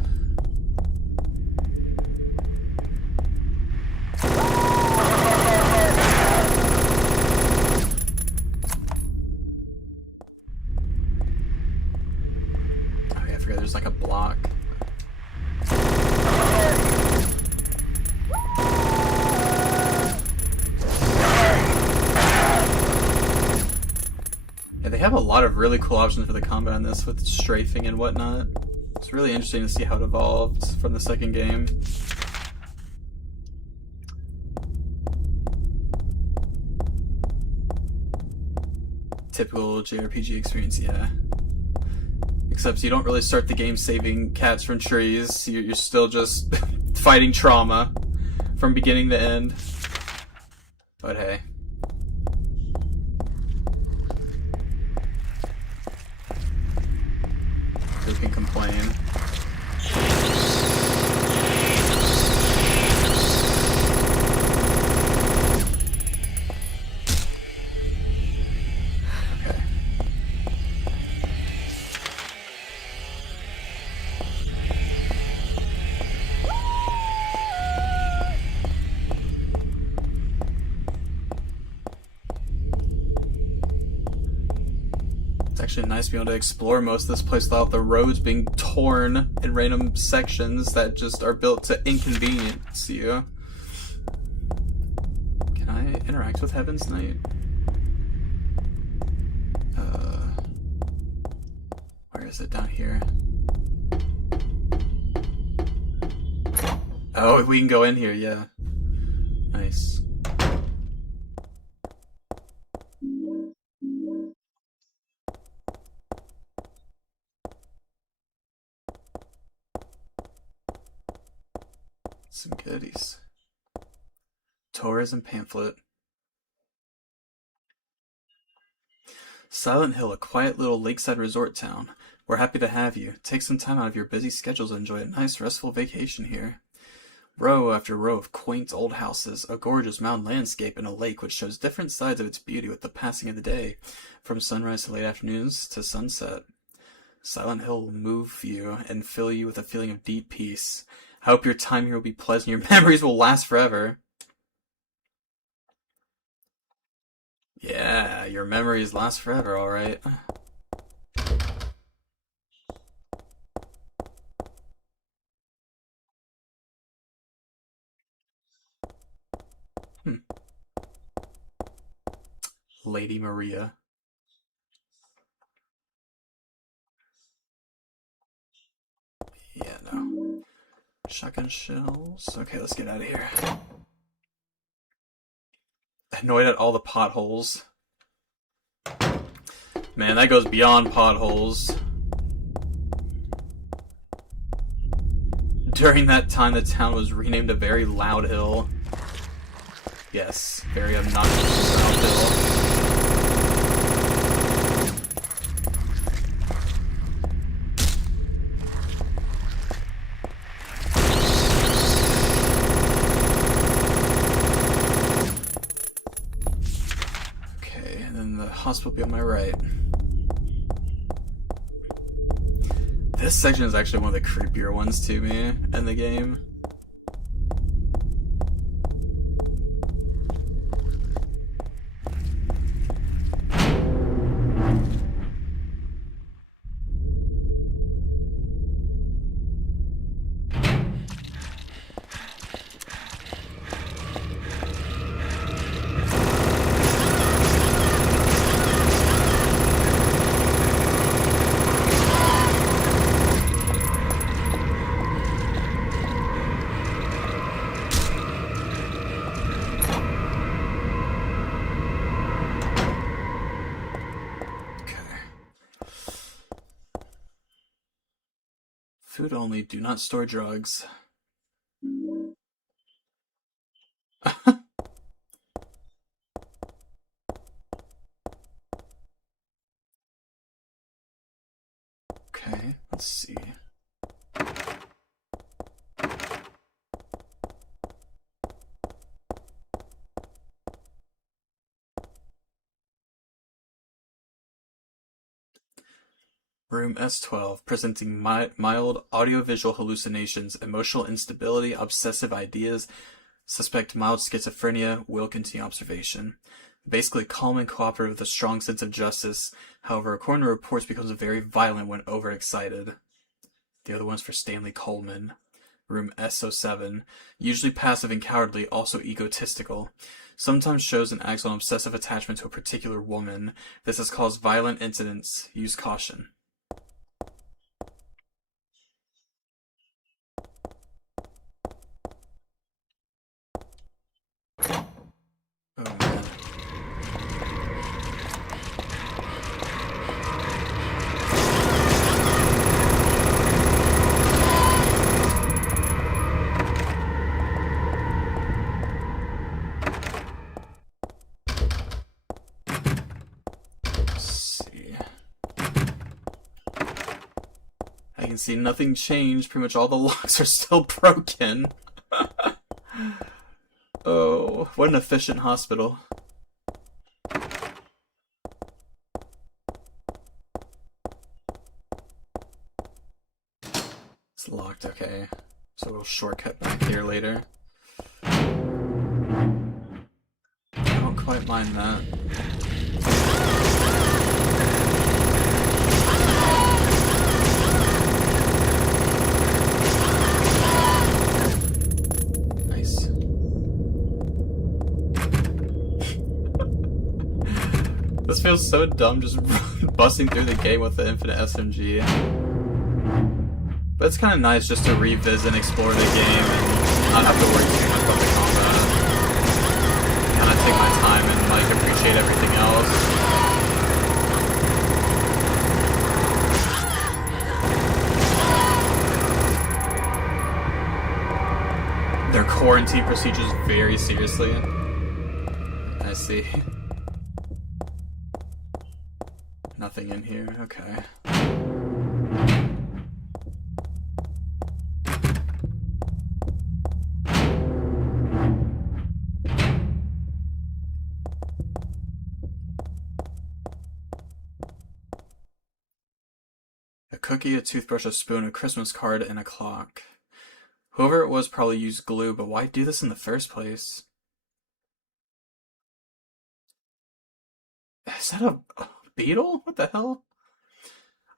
Oh yeah, I forgot there's like a block. Yeah, they have a lot of really cool options for the combat in this with strafing and whatnot. It's really interesting to see how it evolved from the second game. Typical JRPG experience, yeah. Except you don't really start the game saving cats from trees. You're still just fighting trauma from beginning to end. But hey. Who can complain? Okay. It's actually nice to be able to explore most of this place without the roads being torn in random sections that just are built to inconvenience you. Can I interact with Heaven's Knight? Where is it? Down here. Oh, we can go in here, yeah. Nice. Some goodies. Tourism pamphlet. Silent Hill, a quiet little lakeside resort town. We're happy to have you. Take some time out of your busy schedule to enjoy a nice, restful vacation here. Row after row of quaint old houses, a gorgeous mountain landscape, and a lake which shows different sides of its beauty with the passing of the day, from sunrise to late afternoons to sunset. Silent Hill will move you and fill you with a feeling of deep peace. I hope your time here will be pleasant. Your memories will last forever. Yeah, your memories last forever, alright. Lady Maria. Yeah, no. Shotgun shells. Okay, let's get out of here. Annoyed at all the potholes. Man, that goes beyond potholes. During that time, the town was renamed a very loud hill. Yes, very obnoxious loud hill. Hospital be on my right. This section is actually one of the creepier ones to me in the game. Food only, do not store drugs. Okay, let's see. Room S12, presenting mild audiovisual hallucinations, emotional instability, obsessive ideas, suspect mild schizophrenia, will continue observation. Basically calm and cooperative with a strong sense of justice. However, according to reports, becomes very violent when overexcited. The other one's for Stanley Coleman. Room S07, usually passive and cowardly, also egotistical. Sometimes shows and acts on obsessive attachment to a particular woman. This has caused violent incidents. Use caution. Oh man. Let's see. I can see nothing changed. Pretty much all the locks are still broken. Oh, what an efficient hospital. It's locked, okay. So a little shortcut back here later. I don't quite mind that. Nice. This feels so dumb, just busting through the game with the infinite SMG. But it's kind of nice just to revisit and explore the game and not have to worry too much about the combat. Kind of take my time and like appreciate everything else. Their quarantine procedures very seriously. I see. Nothing in here, okay. A cookie, a toothbrush, a spoon, a Christmas card, and a clock. Whoever it was probably used glue, but why do this in the first place? Is that a beetle? What the hell?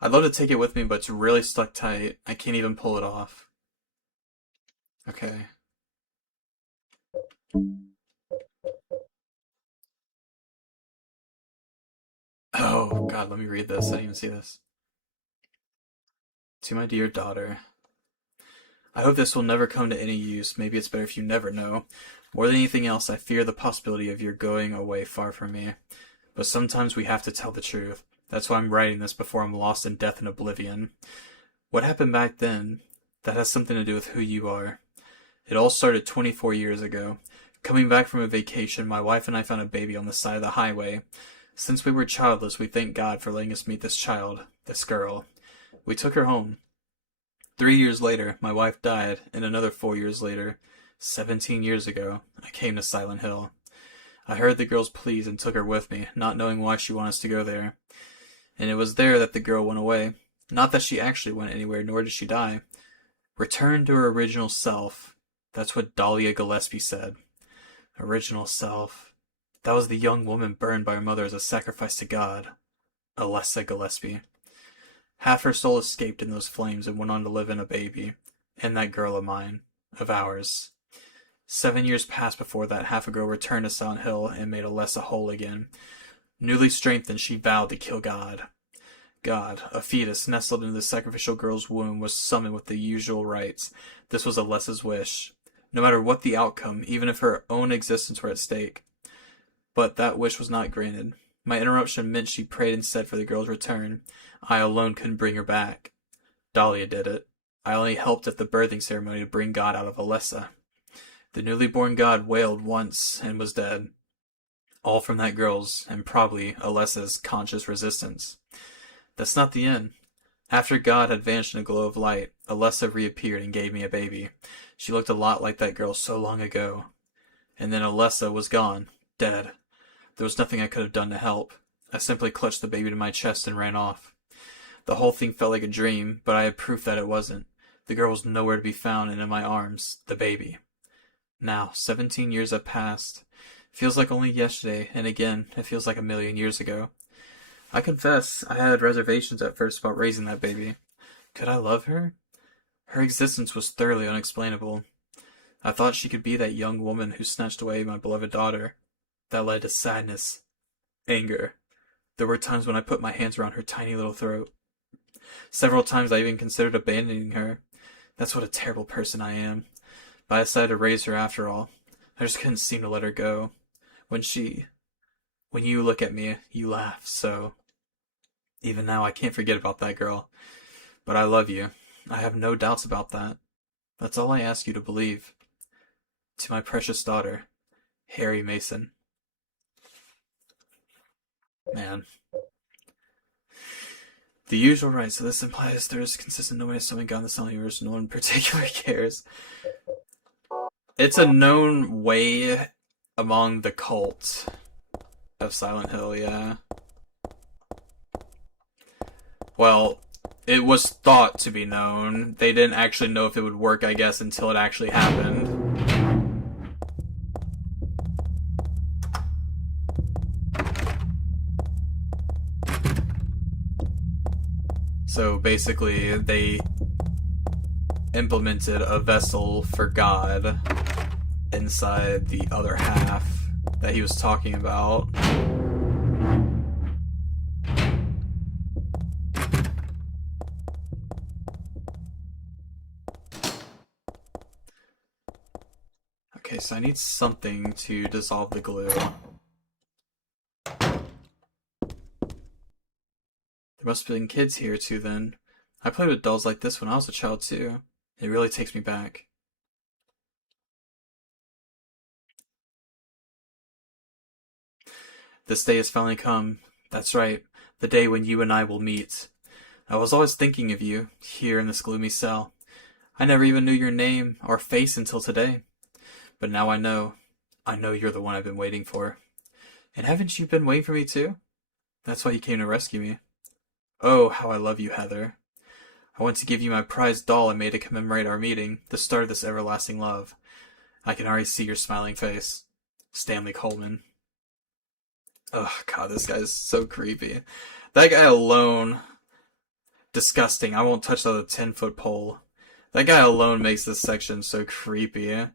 I'd love to take it with me, but it's really stuck tight. I can't even pull it off. Okay. Oh, God, let me read this. I didn't even see this. To my dear daughter. I hope this will never come to any use. Maybe it's better if you never know. More than anything else, I fear the possibility of your going away far from me. But sometimes we have to tell the truth. That's why I'm writing this before I'm lost in death and oblivion. What happened back then, that has something to do with who you are. It all started 24 years ago. Coming back from a vacation, my wife and I found a baby on the side of the highway. Since we were childless, we thank God for letting us meet this child, this girl. We took her home. 3 years later, my wife died, and another 4 years later, 17 years ago, I came to Silent Hill. I heard the girl's pleas and took her with me, not knowing why she wanted us to go there. And it was there that the girl went away. Not that she actually went anywhere, nor did she die. Return to her original self. That's what Dahlia Gillespie said. Original self. That was the young woman burned by her mother as a sacrifice to God. Alessa Gillespie. Half her soul escaped in those flames and went on to live in a baby. And that girl of mine. Of ours. 7 years passed before that half a girl returned to Silent Hill and made Alessa whole again. Newly strengthened, she vowed to kill God. God, a fetus nestled into the sacrificial girl's womb, was summoned with the usual rites. This was Alessa's wish. No matter what the outcome, even if her own existence were at stake. But that wish was not granted. My interruption meant she prayed instead for the girl's return. I alone couldn't bring her back. Dahlia did it. I only helped at the birthing ceremony to bring God out of Alessa. The newly born God wailed once and was dead. All from that girl's, and probably Alessa's, conscious resistance. That's not the end. After God had vanished in a glow of light, Alessa reappeared and gave me a baby. She looked a lot like that girl so long ago. And then Alessa was gone, dead. There was nothing I could have done to help. I simply clutched the baby to my chest and ran off. The whole thing felt like a dream, but I had proof that it wasn't. The girl was nowhere to be found, and in my arms, the baby. Now, 17 years have passed. Feels like only yesterday, and again, it feels like a million years ago. I confess, I had reservations at first about raising that baby. Could I love her? Her existence was thoroughly unexplainable. I thought she could be that young woman who snatched away my beloved daughter. That led to sadness, anger. There were times when I put my hands around her tiny little throat. Several times I even considered abandoning her. That's what a terrible person I am. But I decided to raise her after all. I just couldn't seem to let her go. When you look at me, you laugh, so... Even now, I can't forget about that girl. But I love you. I have no doubts about that. That's all I ask you to believe. To my precious daughter, Harry Mason. Man. The usual right, so this implies there is consistent no way of summoning God in the Silent Universe. No one in particular cares. It's a known way among the cult of Silent Hill, yeah. Well, it was thought to be known. They didn't actually know if it would work, I guess, until it actually happened. So basically, they implemented a vessel for God inside the other half that he was talking about. Okay, so I need something to dissolve the glue. There must have been kids here too then. I played with dolls like this when I was a child too. It really takes me back. This day has finally come. That's right, the day when you and I will meet. I was always thinking of you, here in this gloomy cell. I never even knew your name or face until today. But now I know. I know you're the one I've been waiting for. And haven't you been waiting for me too? That's why you came to rescue me. Oh, how I love you, Heather. I want to give you my prized doll I made to commemorate our meeting, the start of this everlasting love. I can already see your smiling face. Stanley Coleman. Oh, God, this guy's so creepy. That guy alone... Disgusting. I won't touch the 10-foot pole. That guy alone makes this section so creepy.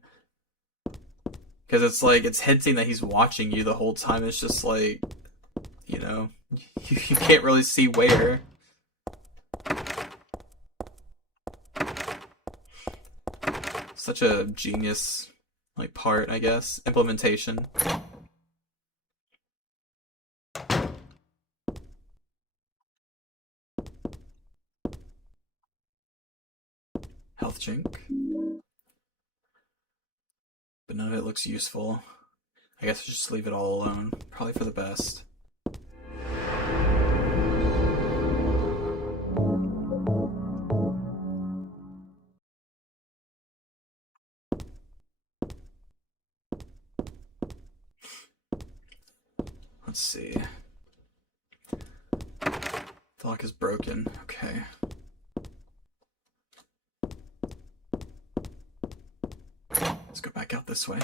Because it's like, it's hinting that he's watching you the whole time. It's just like, you know, you can't really see where. Such a genius, like, part, I guess. Implementation. Health drink. But none of it looks useful. I guess I'll just leave it all alone. Probably for the best. let's see. The lock is broken. Okay. Let's go back out this way.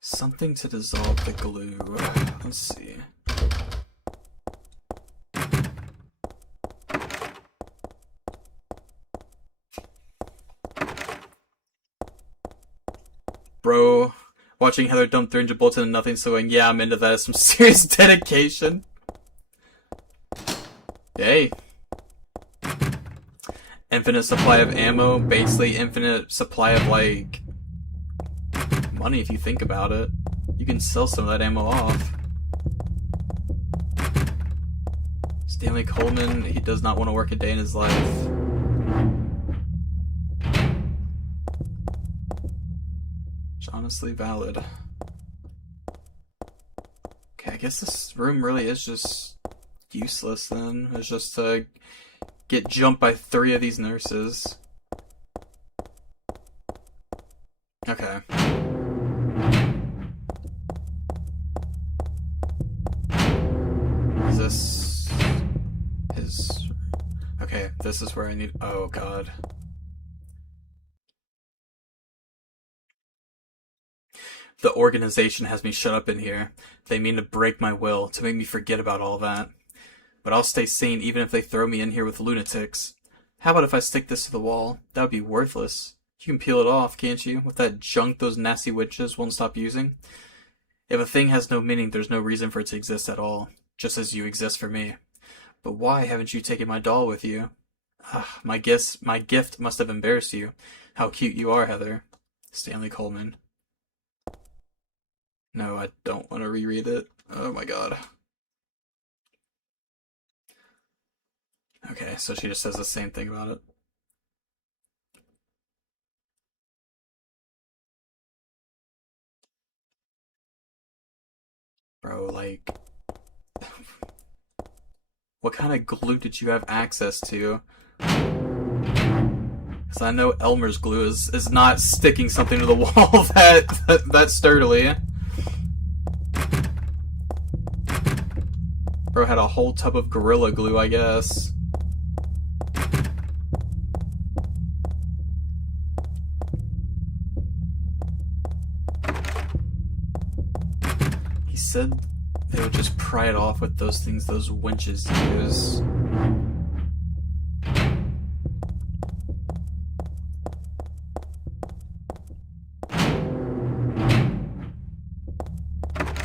Something to dissolve the glue. Let's see. Bro, watching Heather dump 300 bolts into nothing, so going, yeah, I'm into that. Some serious dedication. Yay. Infinite supply of ammo, basically infinite supply of, like, money if you think about it. You can sell some of that ammo off. Stanley Coleman, he does not want to work a day in his life. Which honestly valid. Okay, I guess this room really is just useless then. It's just to get jumped by 3 of these nurses. Okay. Is this his... Okay, this is where I need... Oh, God. The organization has me shut up in here. They mean to break my will, to make me forget about all that. But I'll stay sane even if they throw me in here with lunatics. How about if I stick this to the wall? That would be worthless. You can peel it off, can't you? With that junk those nasty witches won't stop using? If a thing has no meaning, there's no reason for it to exist at all. Just as you exist for me. But why haven't you taken my doll with you? My gift must have embarrassed you. How cute you are, Heather. Stanley Coleman. No, I don't want to reread it. Oh my god. Okay, so she just says the same thing about it. Bro, like... What kind of glue did you have access to? Because I know Elmer's glue is not sticking something to the wall that sturdily. Bro had a whole tub of Gorilla Glue, I guess. He said they would just pry it off with those things those winches use.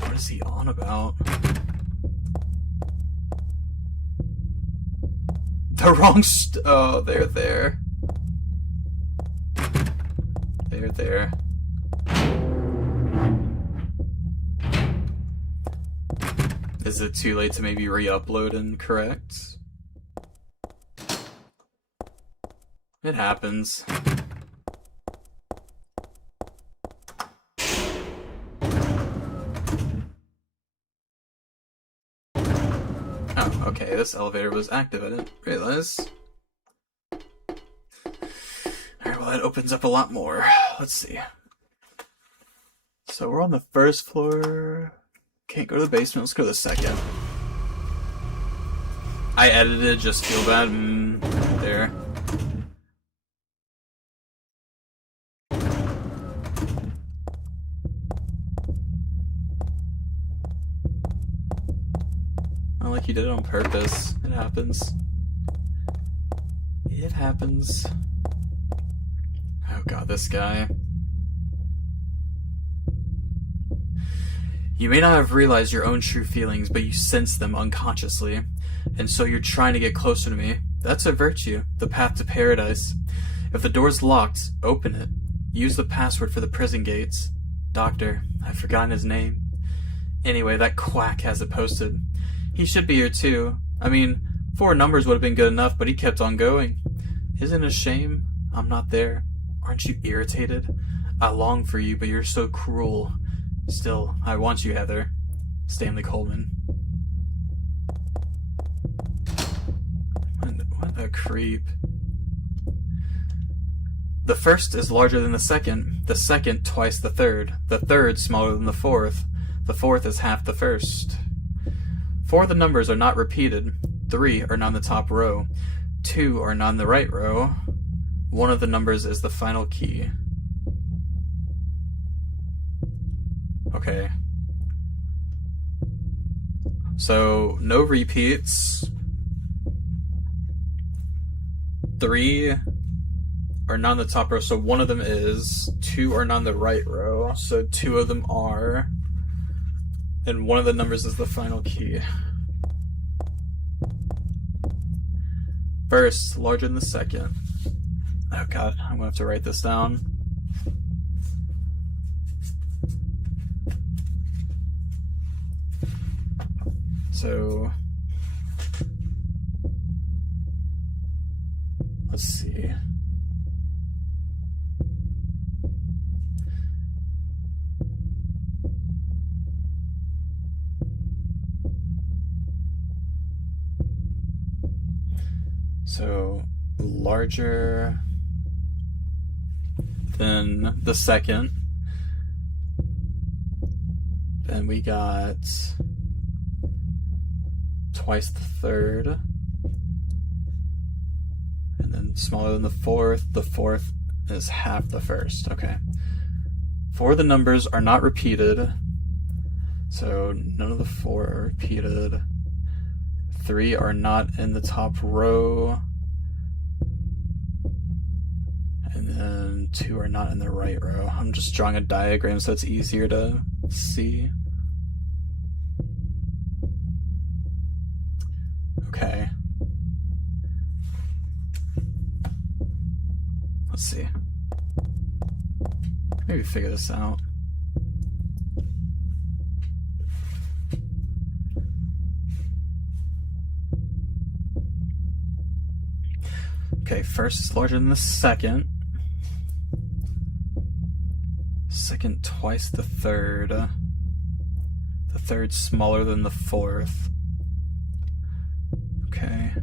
What is he on about? The wrong oh, they're there. They're there. Is it too late to maybe re-upload and correct? It happens. Oh, okay, this elevator was active, I didn't realize. Alright, well that opens up a lot more. Let's see. So we're on the first floor. Can't go to the basement, let's go to the second. I edited it, just feel bad. There. Not like you did it on purpose. It happens. It happens. Oh god, this guy. You may not have realized your own true feelings, but you sense them unconsciously. And so you're trying to get closer to me. That's a virtue, the path to paradise. If the door's locked, open it. Use the password for the prison gates. Doctor, I've forgotten his name. Anyway, that quack has it posted. He should be here too. I mean, 4 numbers would have been good enough, but he kept on going. Isn't it a shame I'm not there? Aren't you irritated? I long for you, but you're so cruel. Still, I want you, Heather. Stanley Coleman. What a creep. The first is larger than the second twice the third smaller than the fourth is half the first. 4 of the numbers are not repeated, 3 are not in the top row, 2 are not in the right row, 1 of the numbers is the final key. Okay. So, no repeats. 3 are not in the top row, so 1 of them is. 2 are not in the right row, so 2 of them are. And 1 of the numbers is the final key. First, larger than the second. Oh god, I'm gonna have to write this down. So, let's see. So, larger than the second. Then we got twice the third. And then smaller than the fourth is half the first. Okay. 4 of the numbers are not repeated. So none of the 4 are repeated. 3 are not in the top row. And then 2 are not in the right row. I'm just drawing a diagram so it's easier to see. Okay. Let's see. Maybe figure this out. Okay, first is larger than the second. Second twice the third. The third's smaller than the fourth. Okay.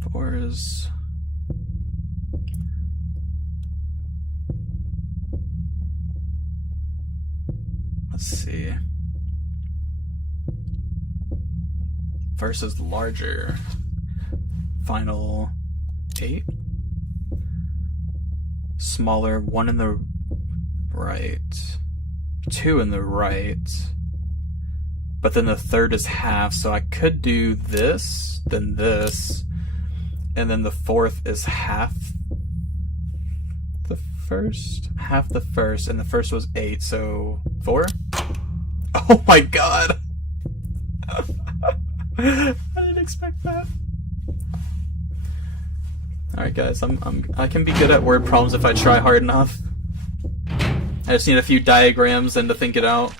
Four is... Let's see. First is larger. Final 8. Smaller, 1 in the right, 2 in the right, but then the third is half, so I could do this, then this, and then the fourth is half the first, and the first was 8, so 4? Oh my god! I didn't expect that. Alright guys, I can be good at word problems if I try hard enough. I just need a few diagrams and to think it out.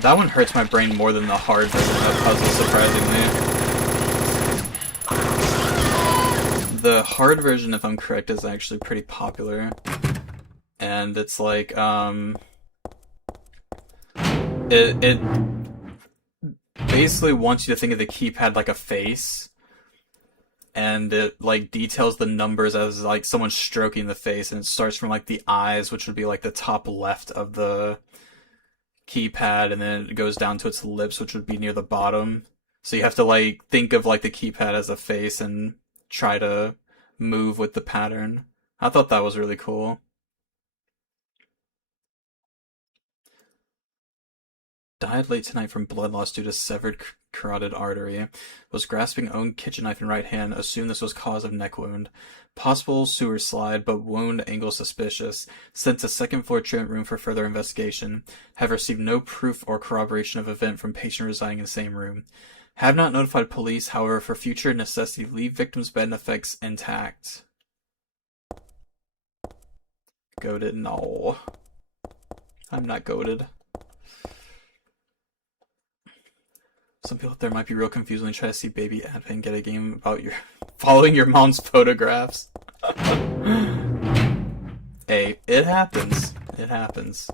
That one hurts my brain more than the hard version of that puzzle, surprisingly. The hard version, if I'm correct, is actually pretty popular. And it's like, It basically wants you to think of the keypad like a face, and it like details the numbers as like someone stroking the face, and it starts from like the eyes, which would be like the top left of the keypad, and then it goes down to its lips, which would be near the bottom. So you have to like think of like the keypad as a face and try to move with the pattern. I thought that was really cool. Died late tonight from blood loss due to severed carotid artery. Was grasping own kitchen knife in right hand. Assumed this was cause of neck wound. Possible sewer slide, but wound angle suspicious. Sent to second floor treatment room for further investigation. Have received no proof or corroboration of event from patient residing in the same room. Have not notified police, however, for future necessity leave victim's bed and effects intact. Goated? No. I'm not goated. Some people out there might be real confused when they try to see Baby Advent and get a game about your following your mom's photographs. Hey, it happens. It happens.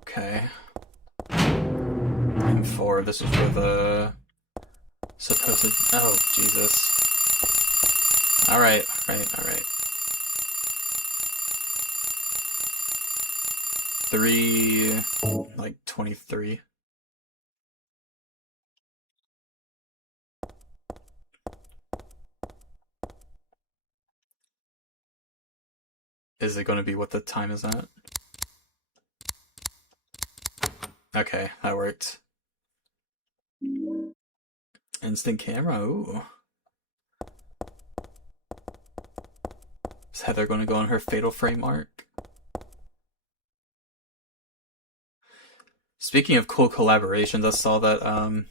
Okay. M4, this is for the supposed... Oh, Jesus. Alright. 3... like 23. Is it going to be what the time is at? Okay, that worked. Instant camera, ooh. Is Heather going to go on her Fatal Frame arc? Speaking of cool collaborations, I saw that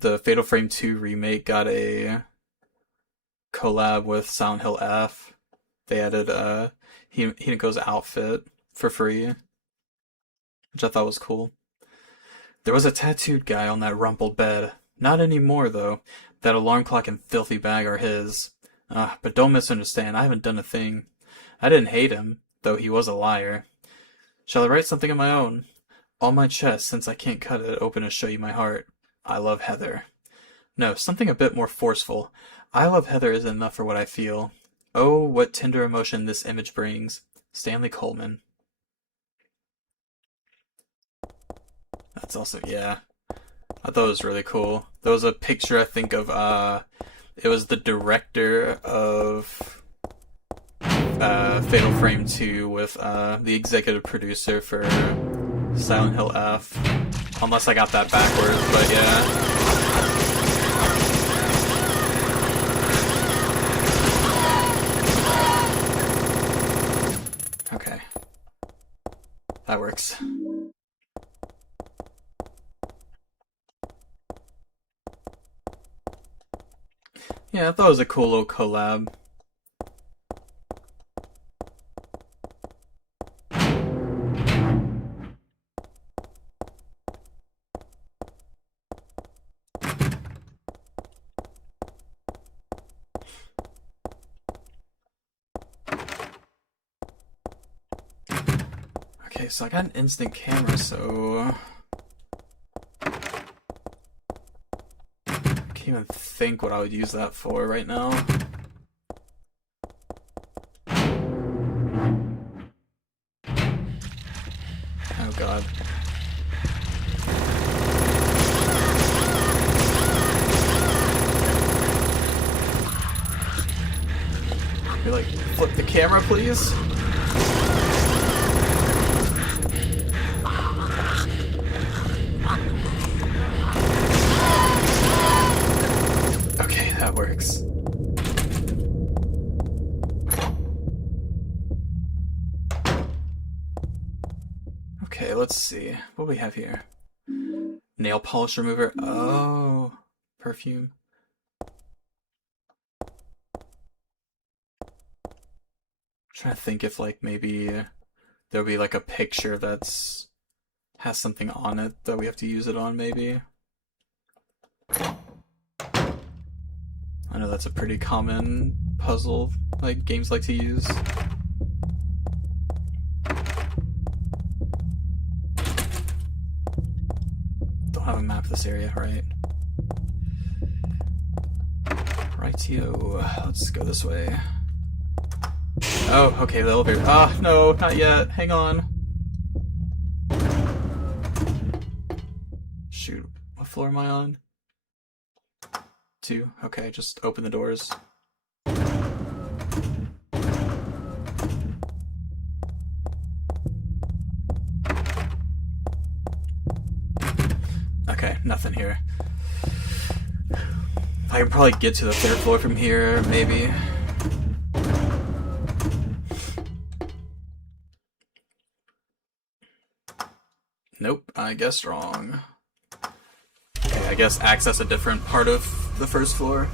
the Fatal Frame 2 remake got a collab with Silent Hill F. They added Hinako's outfit for free, which I thought was cool. There was a tattooed guy on that rumpled bed. Not anymore, though. That alarm clock and filthy bag are his. But don't misunderstand, I haven't done a thing. I didn't hate him, though he was a liar. Shall I write something of my own? On my chest, since I can't cut it open to show you my heart. I love Heather. No, something a bit more forceful. I love Heather isn't enough for what I feel. Oh, what tender emotion this image brings. Stanley Coleman. That's also, yeah. I thought it was really cool. There was a picture, I think, of, it was the director of Fatal Frame 2 with the executive producer for Silent Hill F. Unless I got that backwards, but yeah. Okay. That works. Yeah, I thought it was a cool little collab. Okay, so I got an instant camera, so... I can't even think what I would use that for right now. Oh god. You're like, flip the camera, please? Okay, that works. Okay, let's see. What do we have here? Nail polish remover. Oh, perfume. Trying to think if like maybe there'll be like a picture that's has something on it that we have to use it on maybe. I know that's a pretty common puzzle like games like to use. Don't have a map of this area, right? Rightio. Let's go this way. Oh, okay, the elevator. Ah, no, not yet. Hang on. Shoot. What floor am I on? 2. Okay, just open the doors. Okay, nothing here. I can probably get to the 3rd floor from here, maybe. Nope, I guessed wrong. Okay, I guess access a different part of the 1st floor.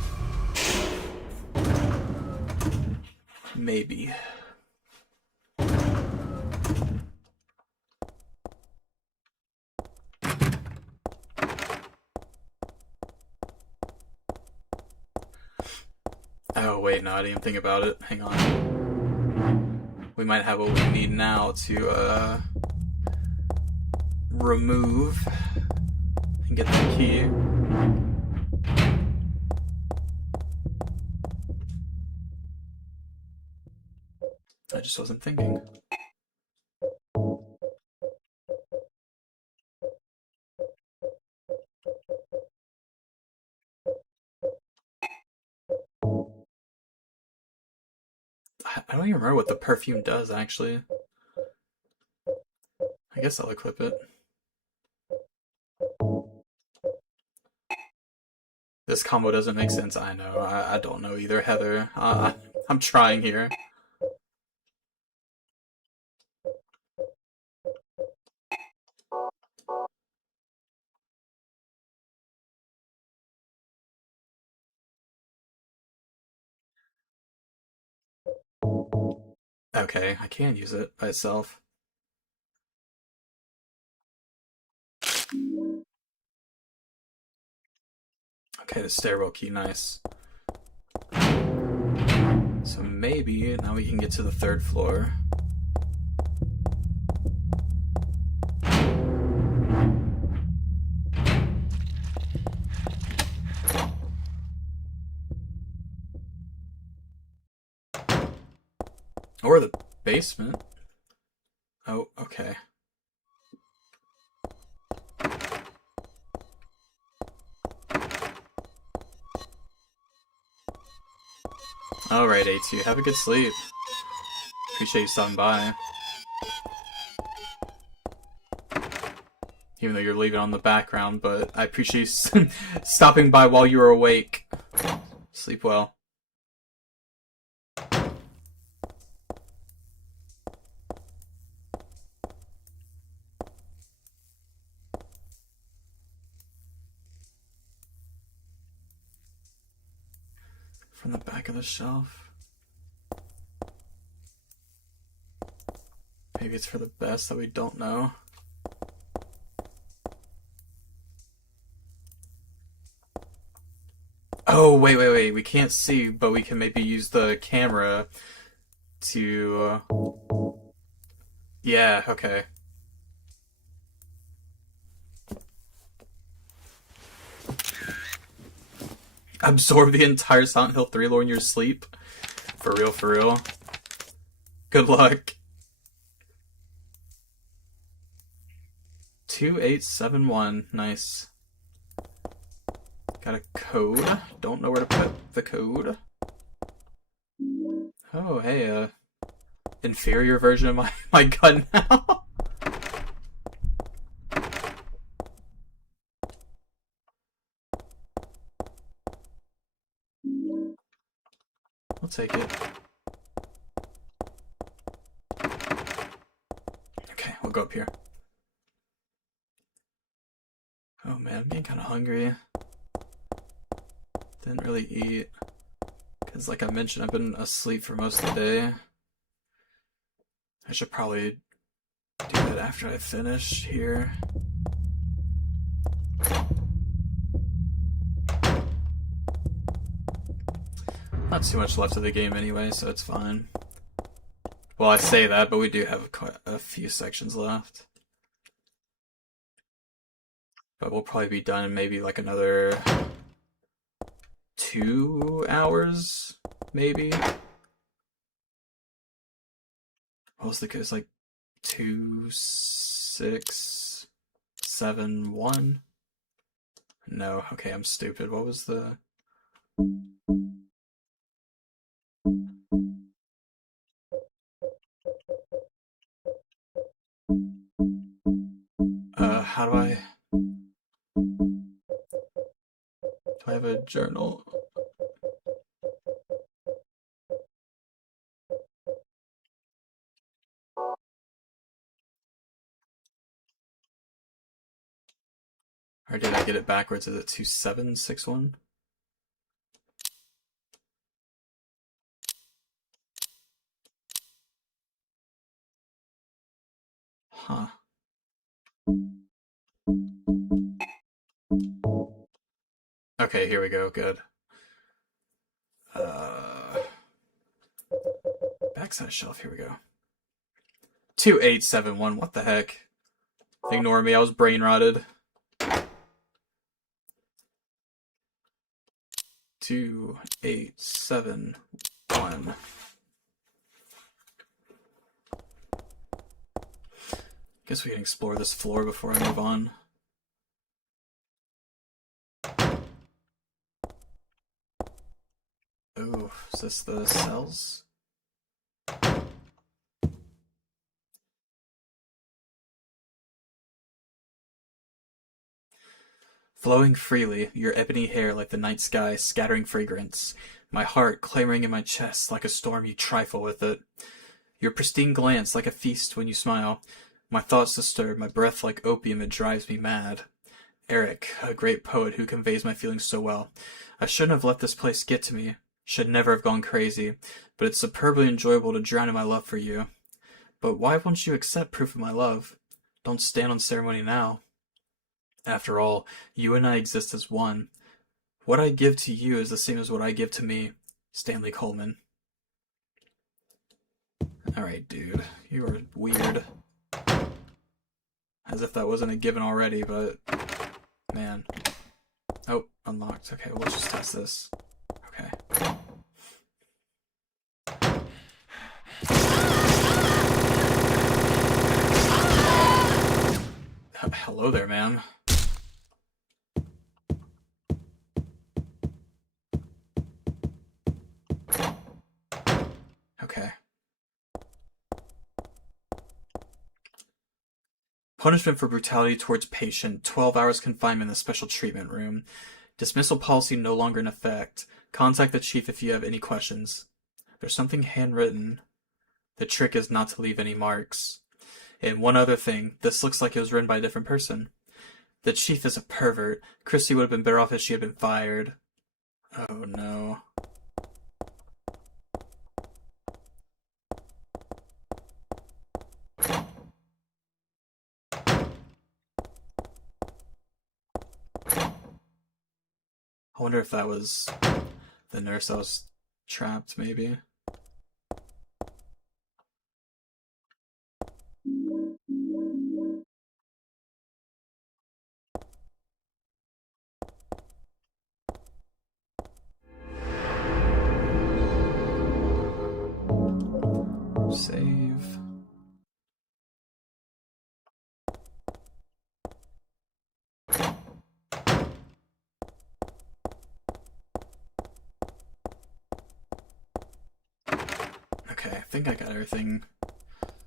Maybe. Oh wait, no, I didn't even think about it. Hang on. We might have what we need now to remove and get the key. I just wasn't thinking. I don't even remember what the perfume does, actually. I guess I'll equip it. This combo doesn't make sense, I know. I don't know either, Heather. I'm trying here. Okay, I can use it by itself. Okay, the stairwell key, nice. So maybe now we can get to the 3rd floor. Or the basement. Oh, okay. Alright, A2, have a good sleep. Appreciate you stopping by. Even though you're leaving on the background, but I appreciate you stopping by while you were awake. Sleep well. From the back of the shelf. Maybe it's for the best that we don't know. Oh, wait. We can't see, but we can maybe use the camera to... Yeah, okay. Absorb the entire Silent Hill 3 lore in your sleep. For real, for real. Good luck. 2871. Nice. Got a code. Don't know where to put the code. Oh, hey, inferior version of my gun now. I'll take it. Okay, we'll go up here. Oh man, I'm getting kind of hungry. Didn't really eat. Because like I mentioned, I've been asleep for most of the day. I should probably do that after I finish here. Not too much left of the game anyway, so it's fine. Well, I say that, but we do have quite a few sections left. But we'll probably be done in maybe like another 2 hours, maybe. What was the code? It's like 2671. No, okay, I'm stupid. What was the... how do I... Do I have a journal? Or did I get it backwards? Is it 2761? Huh. Okay, here we go. Good. Backside shelf. Here we go. 2871. What the heck? Ignore me. I was brain rotted. 2871. Guess we can explore this floor before I move on. Oh, is this the cells? Flowing freely, your ebony hair like the night sky, scattering fragrance. My heart clamoring in my chest like a storm, you trifle with it. Your pristine glance like a feast when you smile. My thoughts disturb, my breath like opium, it drives me mad. Eric, a great poet who conveys my feelings so well. I shouldn't have let this place get to me. Should never have gone crazy, but it's superbly enjoyable to drown in my love for you. But why won't you accept proof of my love? Don't stand on ceremony now. After all, you and I exist as one. What I give to you is the same as what I give to me. Stanley Coleman. Alright, dude. You are weird. As if that wasn't a given already, but... Man. Oh, unlocked. Okay, well, let's just test this. Okay. Hello there, ma'am. Okay. Punishment for brutality towards patient, 12 hours confinement in the special treatment room. Dismissal policy no longer in effect. Contact the chief if you have any questions. There's something handwritten. The trick is not to leave any marks. And one other thing, this looks like it was written by a different person. The chief is a pervert. Christy would have been better off if she had been fired. Oh no. I wonder if that was the nurse that was trapped, maybe. Save. Okay, I think I got everything.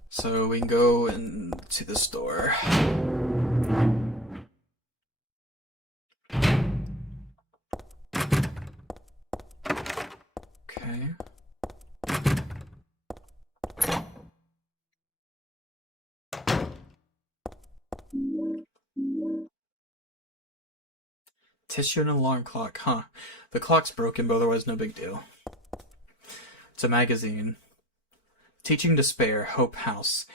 So we can go into the store. Okay. Tissue and an alarm clock, huh? The clock's broken, but otherwise no big deal. It's a magazine. Teaching Despair, Hope House.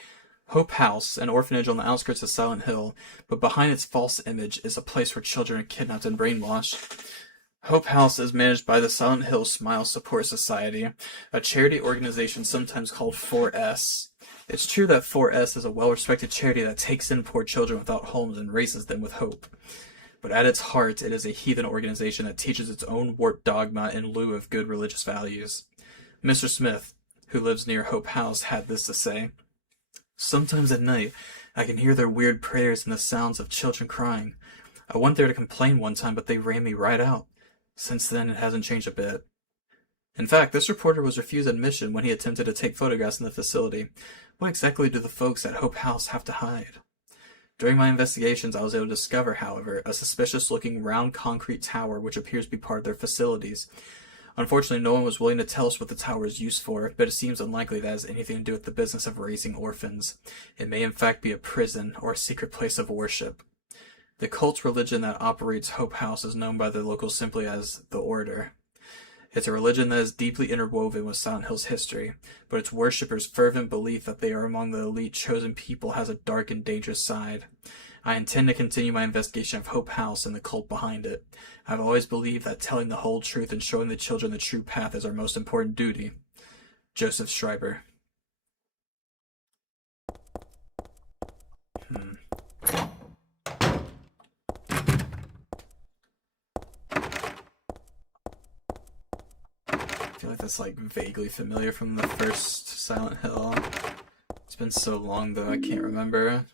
Hope House, an orphanage on the outskirts of Silent Hill, but behind its false image is a place where children are kidnapped and brainwashed. Hope House is managed by the Silent Hill Smile Support Society, a charity organization sometimes called 4S. It's true that 4S is a well-respected charity that takes in poor children without homes and raises them with hope. But at its heart, it is a heathen organization that teaches its own warped dogma in lieu of good religious values. Mr. Smith, who lives near Hope House, had this to say. Sometimes at night, I can hear their weird prayers and the sounds of children crying. I went there to complain one time, but they ran me right out. Since then, it hasn't changed a bit. In fact, this reporter was refused admission when he attempted to take photographs in the facility. What exactly do the folks at Hope House have to hide? During my investigations, I was able to discover, however, a suspicious-looking round concrete tower which appears to be part of their facilities. Unfortunately, no one was willing to tell us what the tower is used for, but it seems unlikely that it has anything to do with the business of raising orphans. It may in fact be a prison or a secret place of worship. The cult religion that operates Hope House is known by the locals simply as the Order. It's a religion that is deeply interwoven with Silent Hill's history, but its worshippers' fervent belief that they are among the elite chosen people has a dark and dangerous side. I intend to continue my investigation of Hope House and the cult behind it. I've always believed that telling the whole truth and showing the children the true path is our most important duty. Joseph Schreiber. I feel like that's like vaguely familiar from the first Silent Hill. It's been so long though, I can't remember.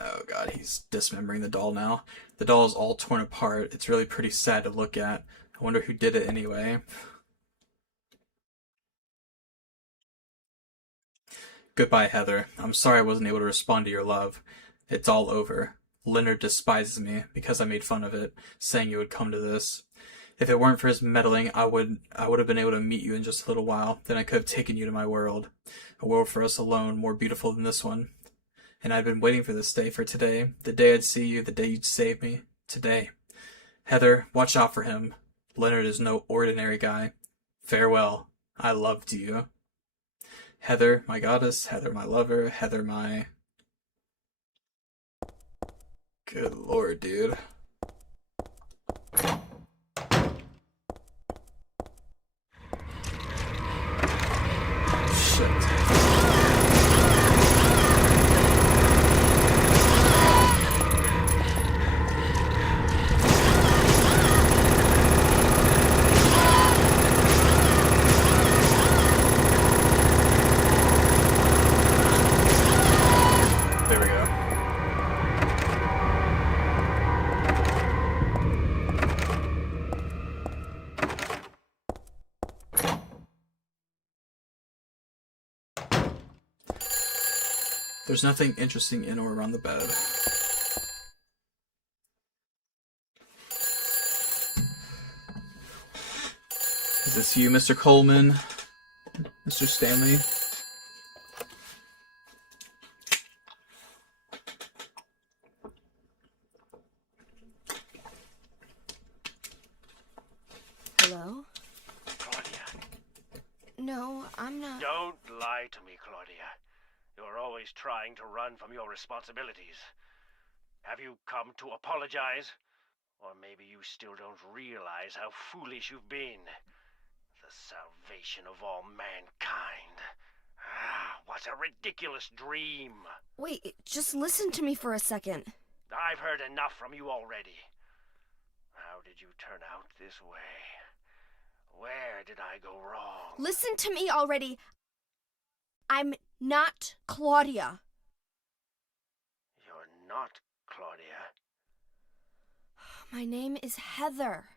Oh god, he's dismembering the doll now. The doll is all torn apart. It's really pretty sad to look at. I wonder who did it anyway. Goodbye, Heather. I'm sorry I wasn't able to respond to your love. It's all over. Leonard despises me because I made fun of it, saying it would come to this. If it weren't for his meddling, I would have been able to meet you in just a little while. Then I could have taken you to my world. A world for us alone, more beautiful than this one. And I'd been waiting for this day, for today. The day I'd see you, the day you'd save me. Today. Heather, watch out for him. Leonard is no ordinary guy. Farewell. I loved you. Heather, my goddess. Heather, my lover. Heather, my... Good lord, dude. Shit. There we go. There's nothing interesting in or around the bed. Is this you, Mr. Coleman? Mr. Stanley? Hello? Claudia. No, I'm not. Don't lie to me, Claudia. You're always trying to run from your responsibilities. Have you come to apologize? Or maybe you still don't realize how foolish you've been. The salvation of all mankind. Ah, what a ridiculous dream. Wait, just listen to me for a second. I've heard enough from you already. How did you turn out this way? Where did I go wrong? Listen to me already. I'm not Claudia. You're not Claudia. My name is Heather.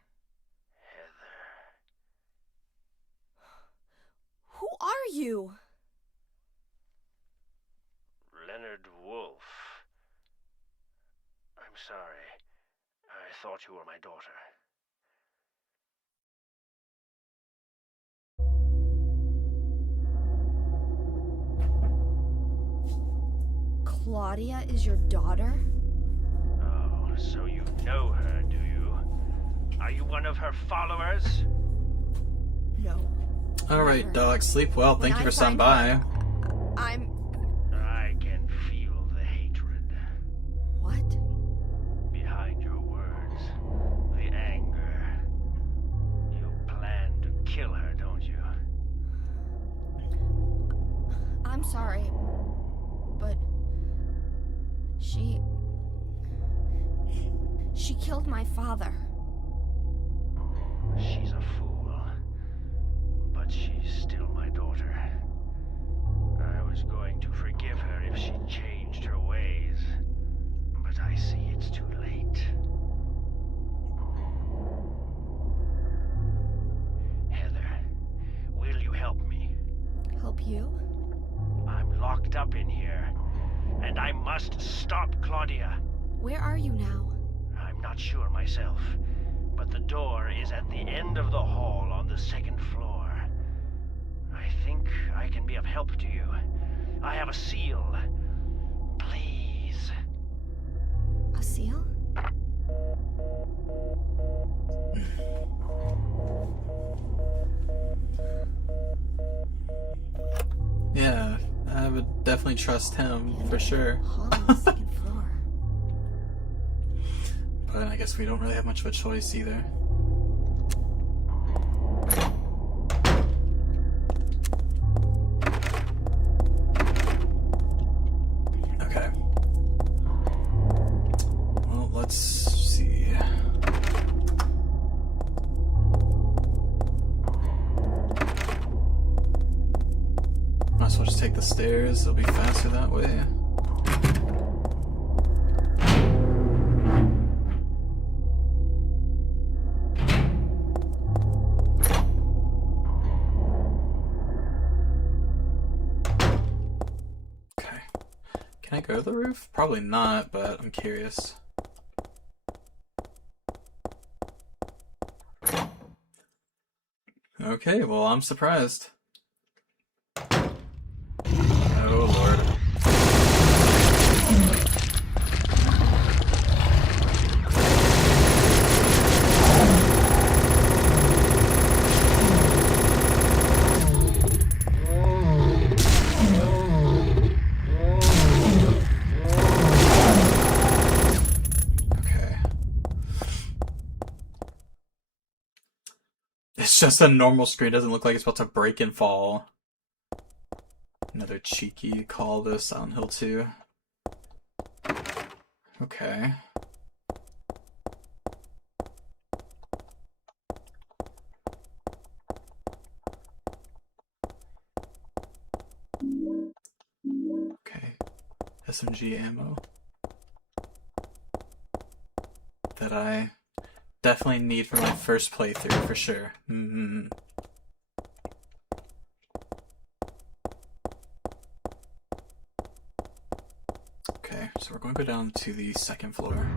Heather. Who are you? Leonard Wolf. I'm sorry. I thought you were my daughter. Claudia is your daughter? Oh, so you know her, do you? Are you one of her followers? No. Alright, Never. Doc, sleep well. When Thank you I for stopping find by. I can feel the hatred What? behind your words. The anger. You plan to kill her, don't you? I'm sorry, but she killed my father. She's a fool. But she's still my daughter. I was going to forgive her if she changed her ways. But I see it's too late. Heather, will you help me? Help you? I'm locked up in here, and I must stop Claudia. Where are you now? I'm not sure myself, but the door is at the end of the hall on the second floor. I think I can be of help to you. I have a seal. Please. A seal? Yeah, I would definitely trust him for sure. Hall on the second floor. But I guess we don't really have much of a choice either. Okay. Well, let's see. Might as well just take the stairs, it'll be faster that way. Okay. Can I go to the roof? Probably not, but I'm curious. Okay, well, I'm surprised. Oh, Lord. Okay. It's just a normal screen. It doesn't look like it's about to break and fall. Another cheeky call to Silent Hill 2. Okay. Okay. SMG ammo. That I definitely need for my first playthrough, for sure. Okay, so we're going to go down to the second floor.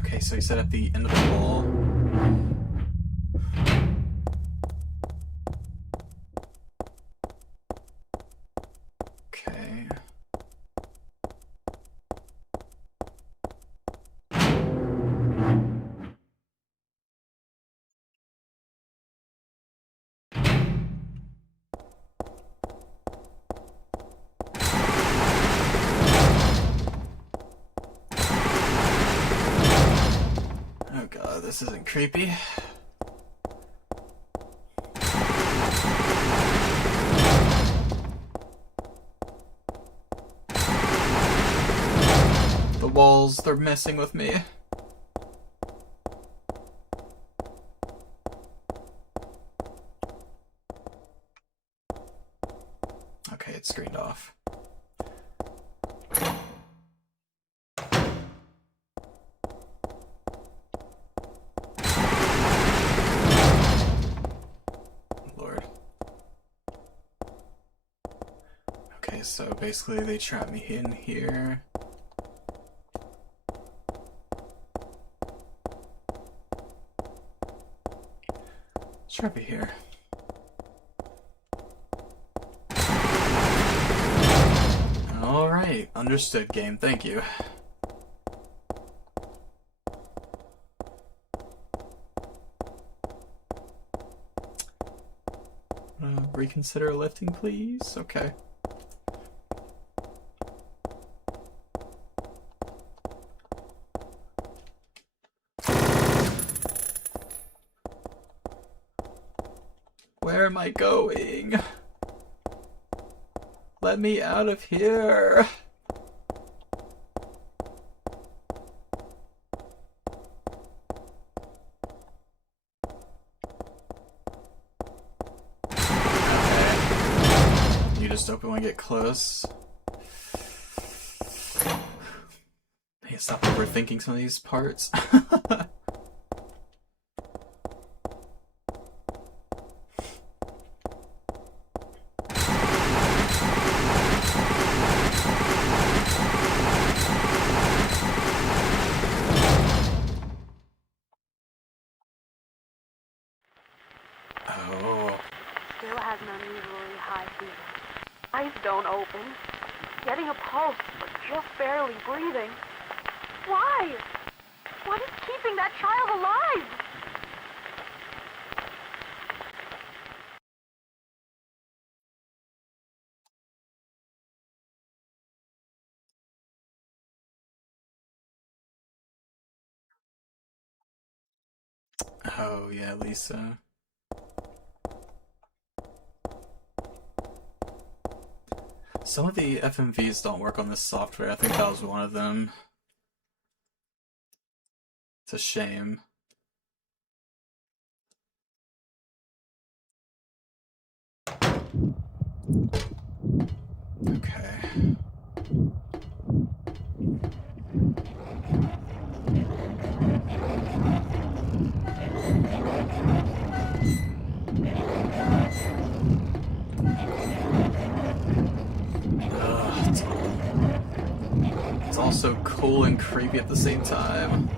Okay, so he said at the end of the wall. Okay. Oh god, this isn't creepy. The walls, they're messing with me. Okay, it's screened off. Lord. Okay, so basically they trap me in here. Let's trap me here. Alright, understood, game. Thank you. Reconsider lifting, please? Okay. Where am I going? Let me out of here. Okay. You just open when I get close. I need to stop overthinking some of these parts. don't open. Getting a pulse, but just barely breathing. Why? What is keeping that child alive? Oh, yeah, Lisa. Some of the FMVs don't work on this software. I think that was one of them. It's a shame. Okay. It's all so cool and creepy at the same time.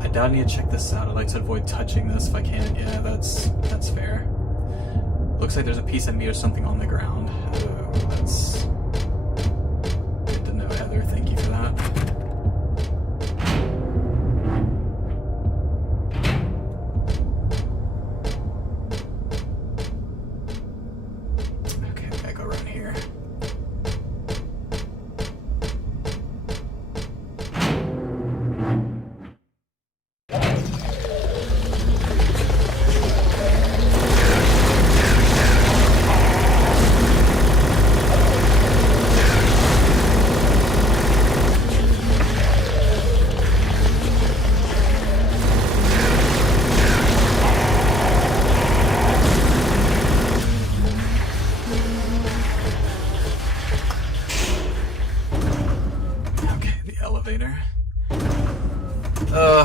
I doubt I need to check this out. I'd like to avoid touching this if I can. Yeah, that's fair. Looks like there's a piece of meat or something on the ground. Oh, that's good to know, Heather. Thank you for that. Okay, I gotta go around here.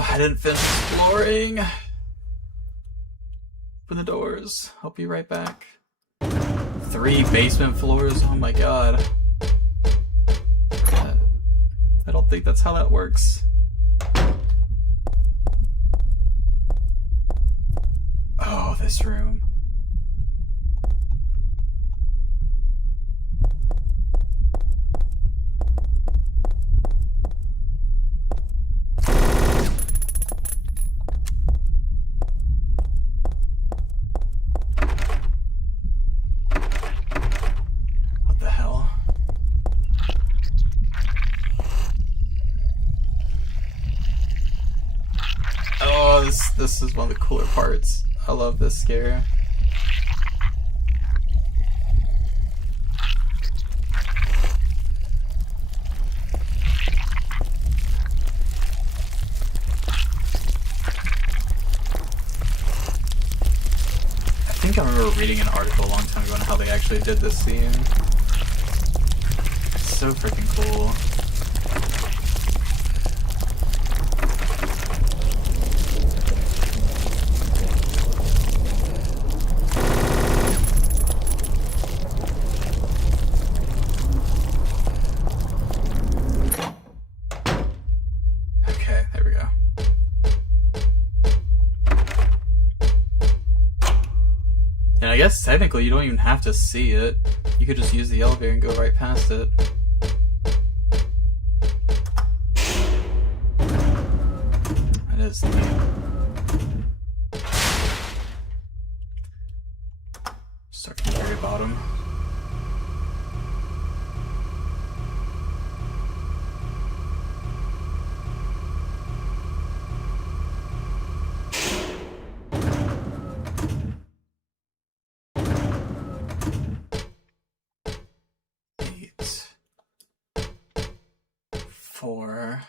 I didn't finish exploring. Open the doors. I'll be right back. 3 basement floors? Oh my god. I don't think that's how that works. Oh, this room. This is one of the cooler parts. I love this scare. I think I remember reading an article a long time ago on how they actually did this scene. It's so freaking cool. I guess technically you don't even have to see it. You could just use the elevator and go right past it. That is neat. Start from the very bottom. Four.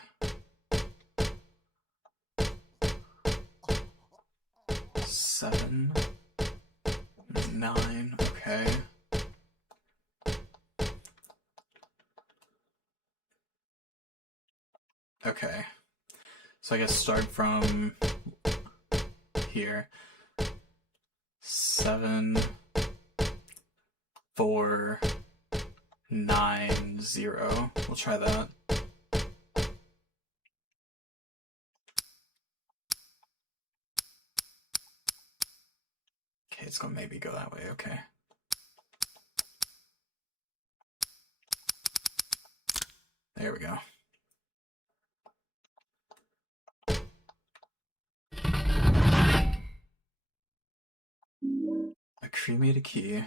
7. 9. Okay. Okay. So I guess start from here. 7. 490. We'll try that. Okay, it's gonna maybe go that way, okay. There we go. A cremated key.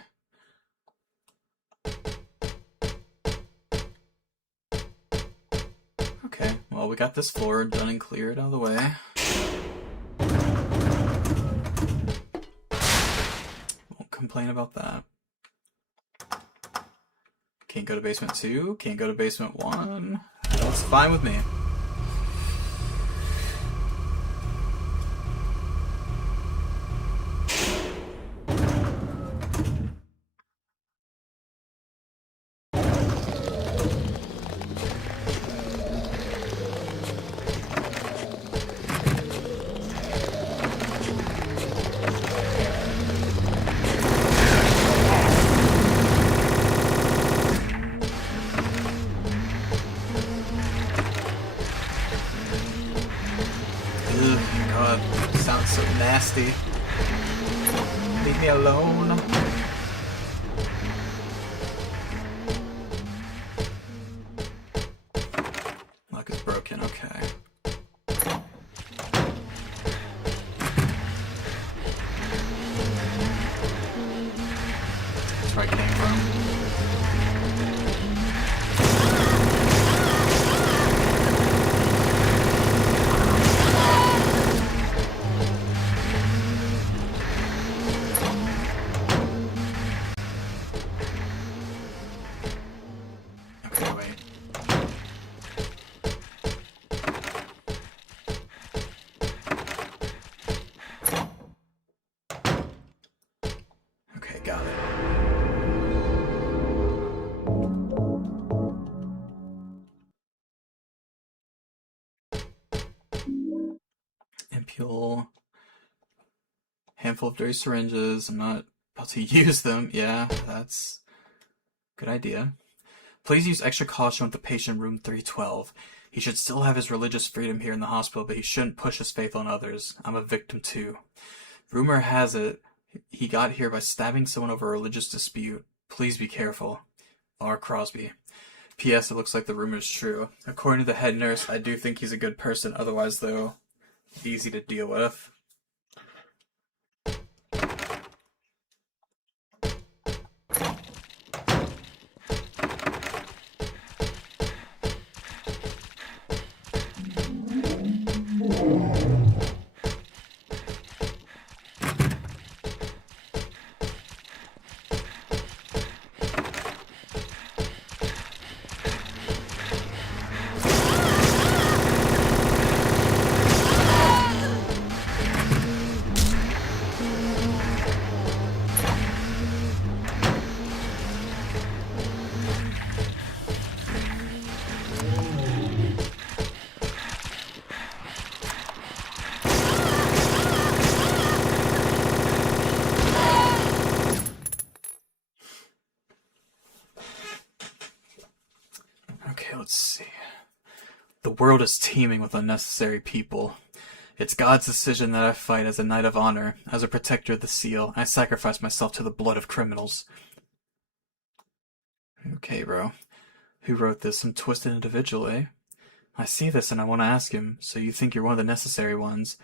Okay, well, we got this floor done and cleared out of the way. Won't complain about that. Can't go to basement 2, can't go to basement 1. That's fine with me. Nasty. Leave me alone. Lock is broken, okay. That's where I came from. Got it. Ampule. Handful of dirty syringes. I'm not about to use them. Yeah, that's a good idea. Please use extra caution with the patient room 312. He should still have his religious freedom here in the hospital, but he shouldn't push his faith on others. I'm a victim too. Rumor has it he got here by stabbing someone over a religious dispute. Please be careful. R. Crosby. P.S. It looks like the rumor is true. According to the head nurse, I do think he's a good person. Otherwise, though, easy to deal with. Let's see. The world is teeming with unnecessary people. It's God's decision that I fight as a knight of honor, as a protector of the seal. I sacrifice myself to the blood of criminals. Okay, bro. Who wrote this? Some twisted individual, eh? I see this and I want to ask him, so you think you're one of the necessary ones.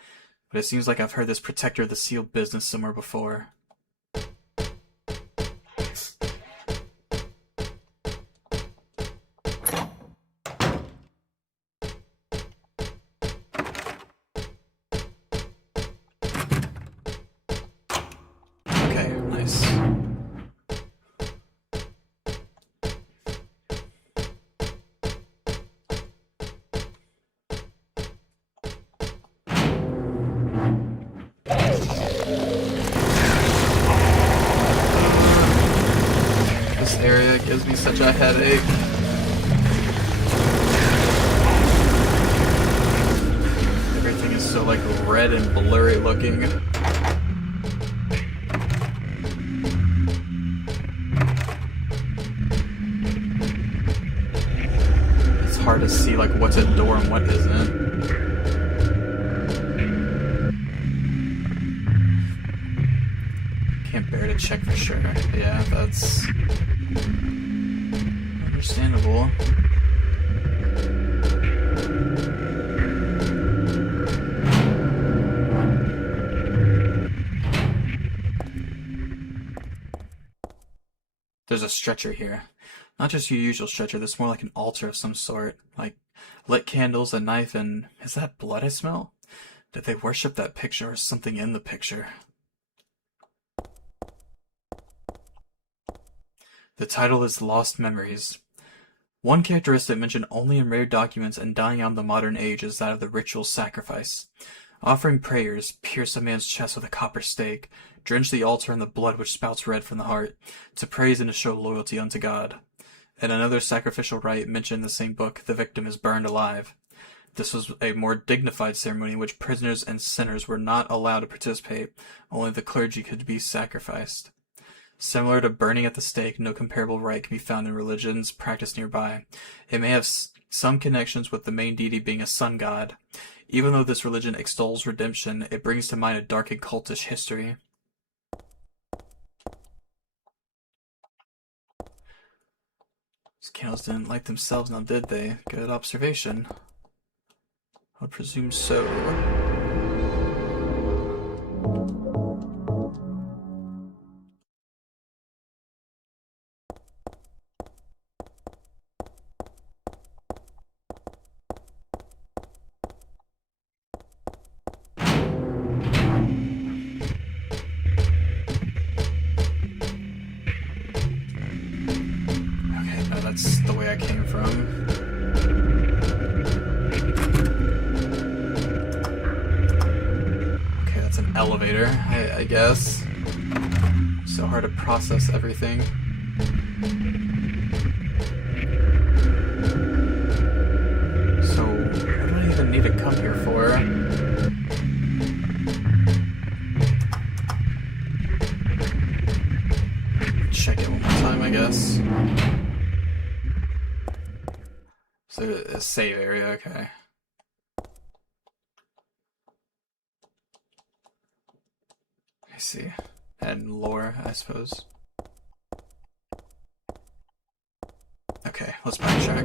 But it seems like I've heard this protector of the seal business somewhere before. Area gives me such a headache. Everything is so like red and blurry looking. hard to see like what's at door and what isn't. Can't bear to check for sure. Yeah, that's understandable. There's a stretcher here. Not just your usual stretcher, this more like an altar of some sort. Like lit candles, a knife, and is that blood I smell? Did they worship that picture or something in the picture? The title is Lost Memories. One characteristic mentioned only in rare documents and dying out in the modern age is that of the ritual sacrifice. Offering prayers, pierce a man's chest with a copper stake, drench the altar in the blood which spouts red from the heart, to praise and to show loyalty unto God. In another sacrificial rite mentioned in the same book, the victim is burned alive. This was a more dignified ceremony in which prisoners and sinners were not allowed to participate, only the clergy could be sacrificed. Similar to burning at the stake, no comparable rite can be found in religions practiced nearby. It may have some connections with the main deity being a sun god. Even though this religion extols redemption, it brings to mind a dark and cultish history. These candles didn't light themselves now, did they? Good observation. I would presume so. That's the way I came from. Okay, that's an elevator, I guess. So hard to process everything. So, what do I even need to come here for? Check it one more time, I guess. So, a save area, okay. I see. And lore, I suppose. Okay, let's backtrack.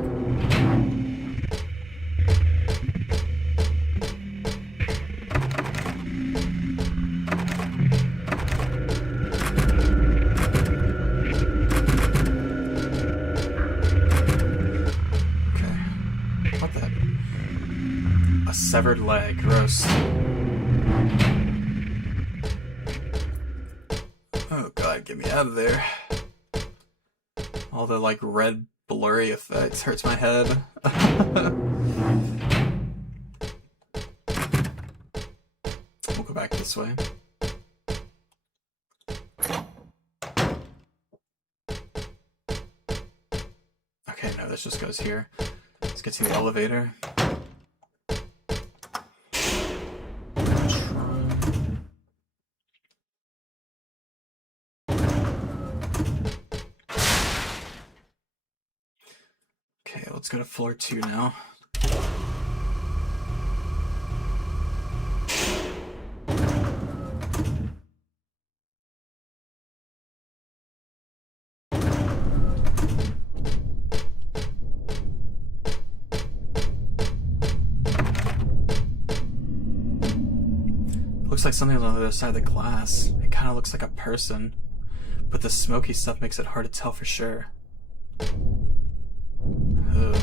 Severed leg, gross. Oh god, get me out of there. All the like red blurry effects hurts my head. We'll go back this way. Okay, no, this just goes here. Let's get to the elevator. Let's go to floor 2 now. Looks like something on the other side of the glass. It kind of looks like a person, but the smoky stuff makes it hard to tell for sure. Ugh.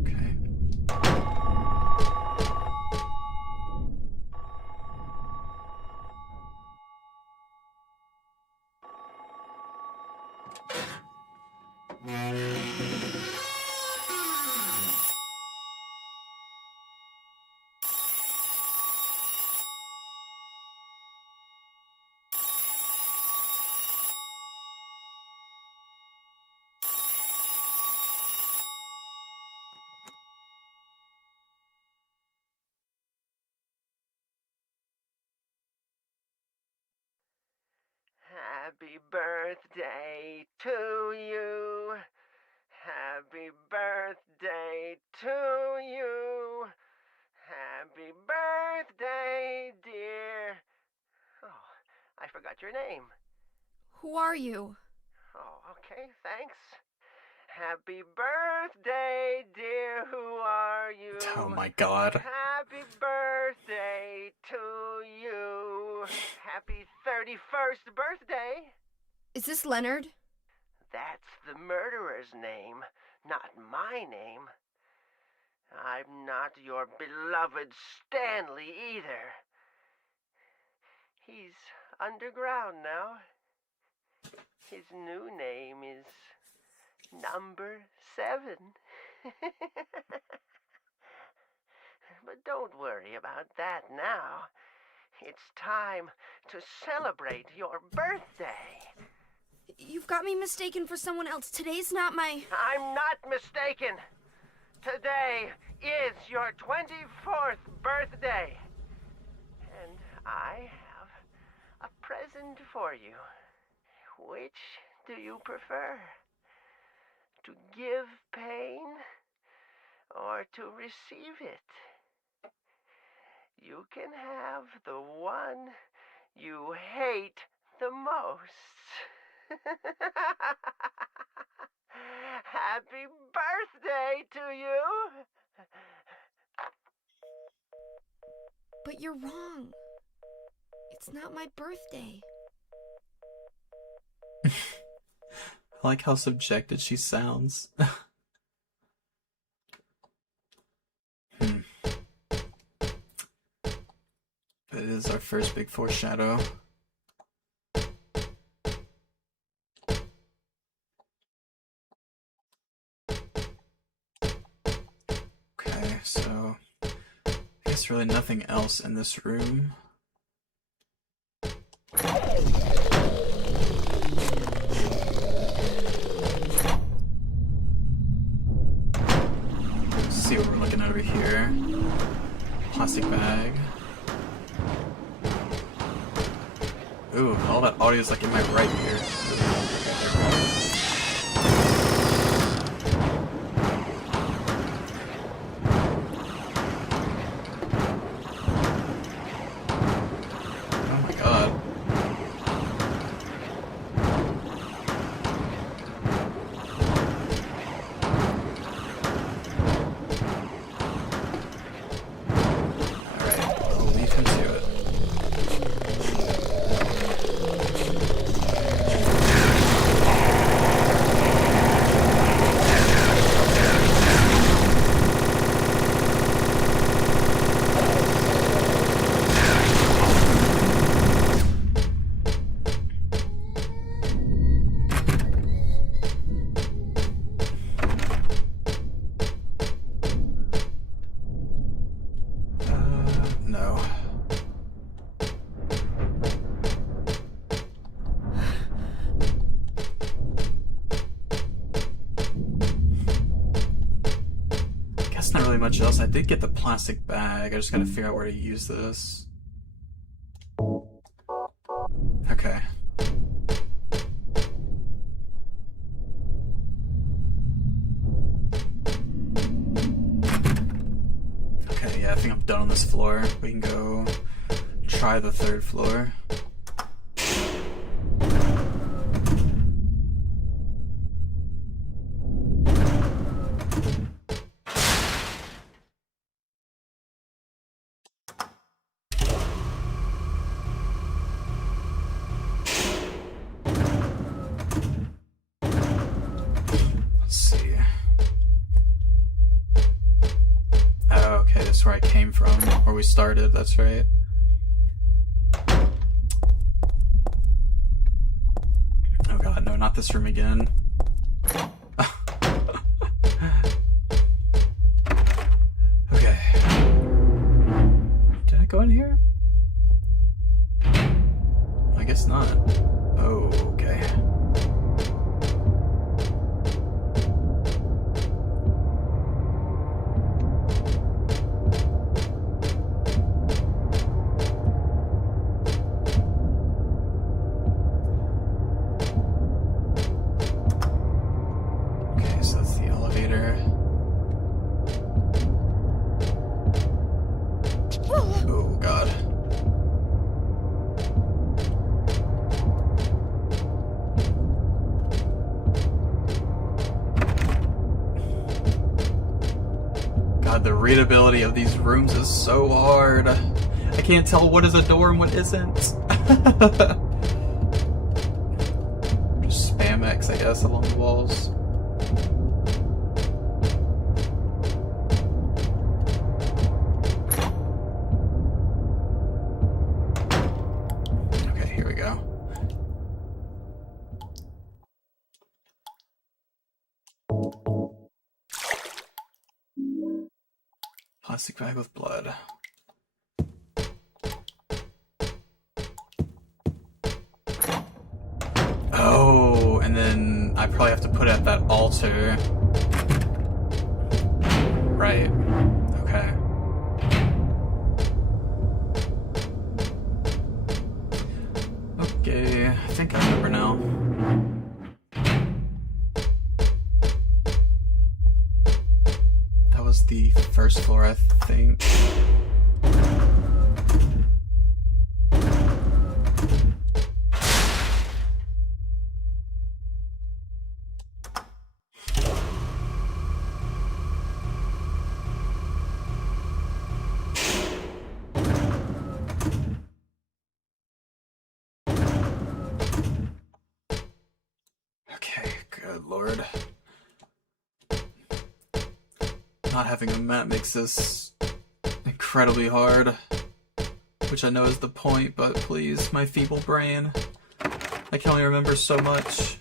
Okay. Happy birthday to you. Happy birthday to you. Happy birthday, dear. Oh, I forgot your name. Who are you? Oh, okay, thanks. Happy birthday, dear. Who are you? Oh my god. Happy birthday to you. Happy 31st birthday. Is this Leonard? That's the murderer's name, not my name. I'm not your beloved Stanley either. He's underground now. His new name is Number 7. But don't worry about that now. It's time to celebrate your birthday. You've got me mistaken for someone else. Today's not my... I'm not mistaken. Today is your 24th birthday. And I have a present for you. Which do you prefer? To give pain or to receive it? You can have the one you hate the most. Happy birthday to you! But you're wrong. It's not my birthday. I like how subjected she sounds. It is our first big foreshadow. Okay, so I guess really nothing else in this room. Let's see what we're looking at over here. Plastic bag. Ooh, all that audio is like in my right ear. Oh my god. Alright, I'll leave him to it. No. Guess not really much else. I did get the plastic bag. I just gotta figure out where to use this. Okay. Okay, yeah, I think I'm done on this floor. We can go try the third floor. Let's see. Oh, okay, that's where I came from, where we started, that's right. Oh god, no, not this room again. Okay. Did I go in here? I guess not. Oh, okay. God, the readability of these rooms is so hard. I can't tell what is a door and what isn't. Just spam X, I guess, along the walls. Okay, here we go. Plastic bag with blood. Oh, and then I probably have to put it at that altar. Right. Okay. Okay, I think I remember now. That was the first floor, I think. Okay, good lord. Not having a map makes this incredibly hard, which I know is the point, but please, my feeble brain. I can only remember so much.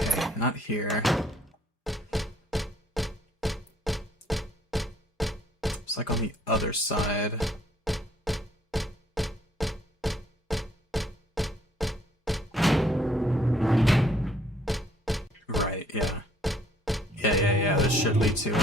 Okay, not here. It's like on the other side. Right, yeah. Yeah, this should lead to it.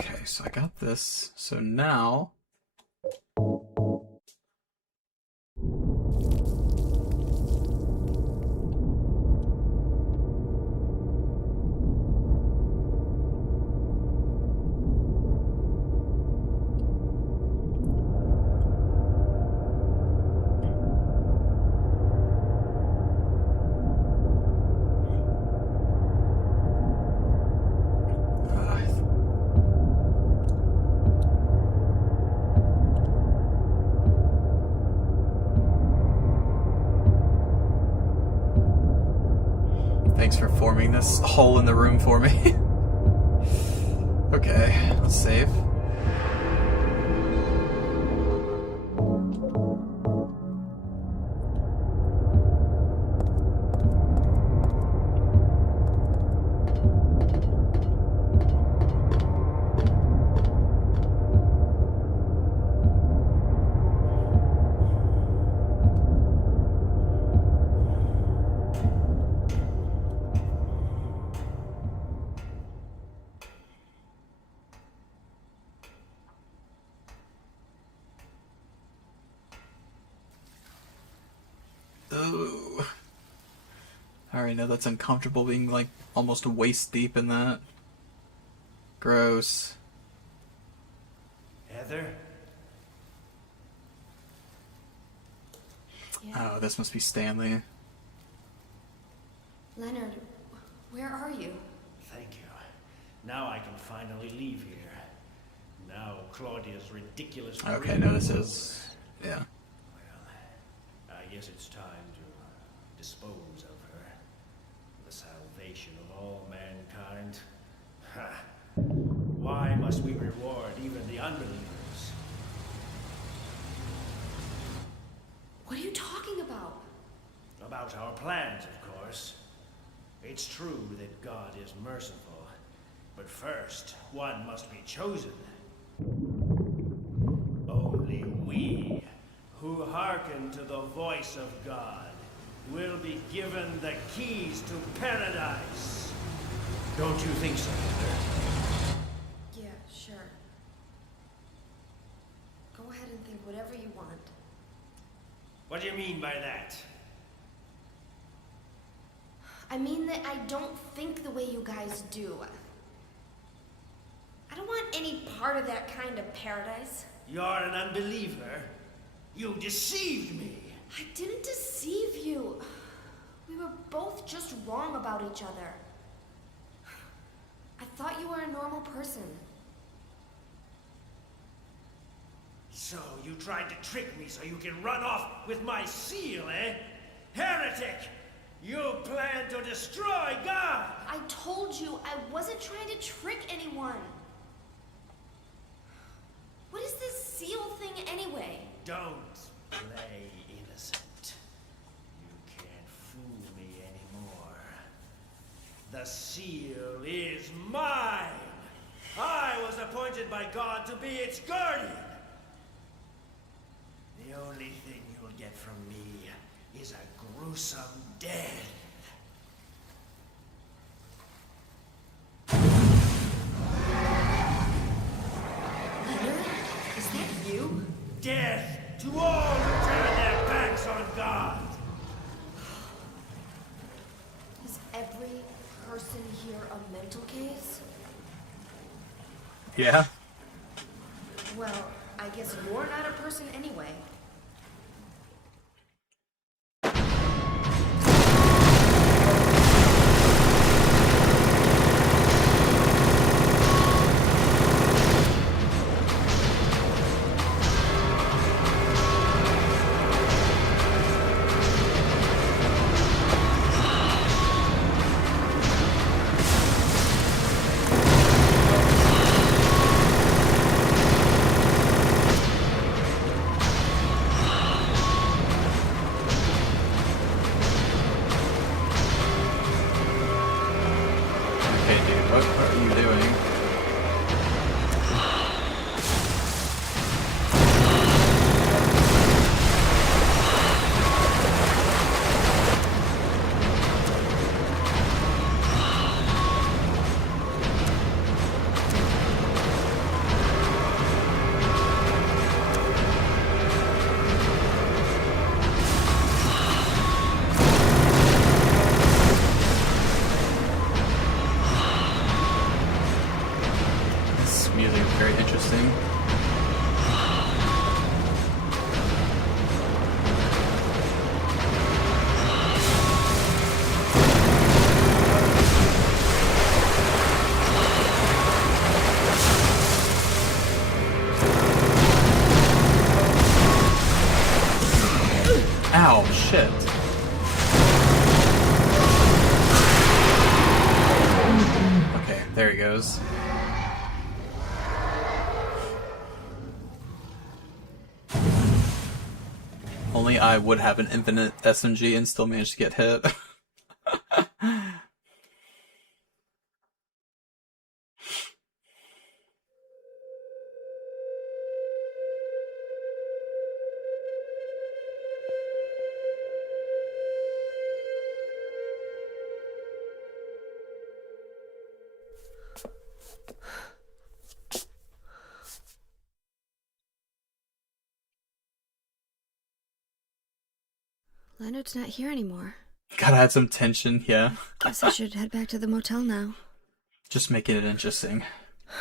Okay, so I got this. So now... Thanks for forming this hole in the room for me. Okay, let's save. Ooh. I already know that's uncomfortable being like almost waist deep in that. Gross. Heather? Yeah. Oh, this must be Stanley. Leonard, where are you? Thank you. Now I can finally leave here. Now Claudia's ridiculous... Okay, no, this is... yeah. Well, I guess it's time to dispose of her. The salvation of all mankind. Ha! Why must we reward even the unbelievers? What are you talking about? About our plans, of course. It's true that God is merciful, but first, one must be chosen. Only we, who hearken to the voice of God will be given the keys to paradise. Don't you think so, Heather? Yeah, sure. Go ahead and think whatever you want. What do you mean by that? I mean that I don't think the way you guys do. I don't want any part of that kind of paradise. You're an unbeliever. You deceived me. I didn't deceive you. We were both just wrong about each other. I thought you were a normal person. So you tried to trick me so you can run off with my seal, eh? Heretic! You plan to destroy God! I told you I wasn't trying to trick anyone. What is this seal thing anyway? Don't play innocent. You can't fool me anymore. The seal is mine! I was appointed by God to be its guardian! The only thing you'll get from me is a gruesome death. Leonard? Is that you? Death to all who turn their backs on God! Is every person here a mental case? Yeah. Well, I guess you're not a person anyway. Okay, dude, what are you doing? This music is very interesting. Ow, shit. Okay, there he goes. Only I would have an infinite SMG and still manage to get hit. Leonard's not here anymore. Gotta add some tension, yeah. Guess I should head back to the motel now. Just making it interesting.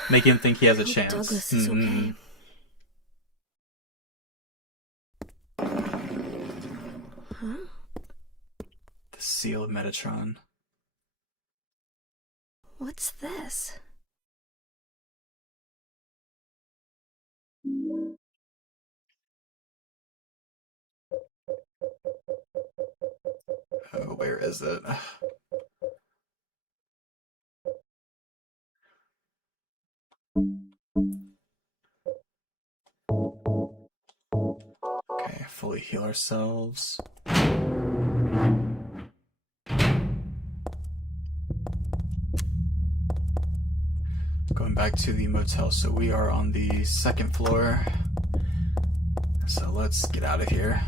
Make him think he has a Hope chance. Douglas is okay. Huh? The seal of Metatron. What's this? Oh, where is it? Okay, fully heal ourselves. Going back to the motel, so we are on the second floor. So let's get out of here.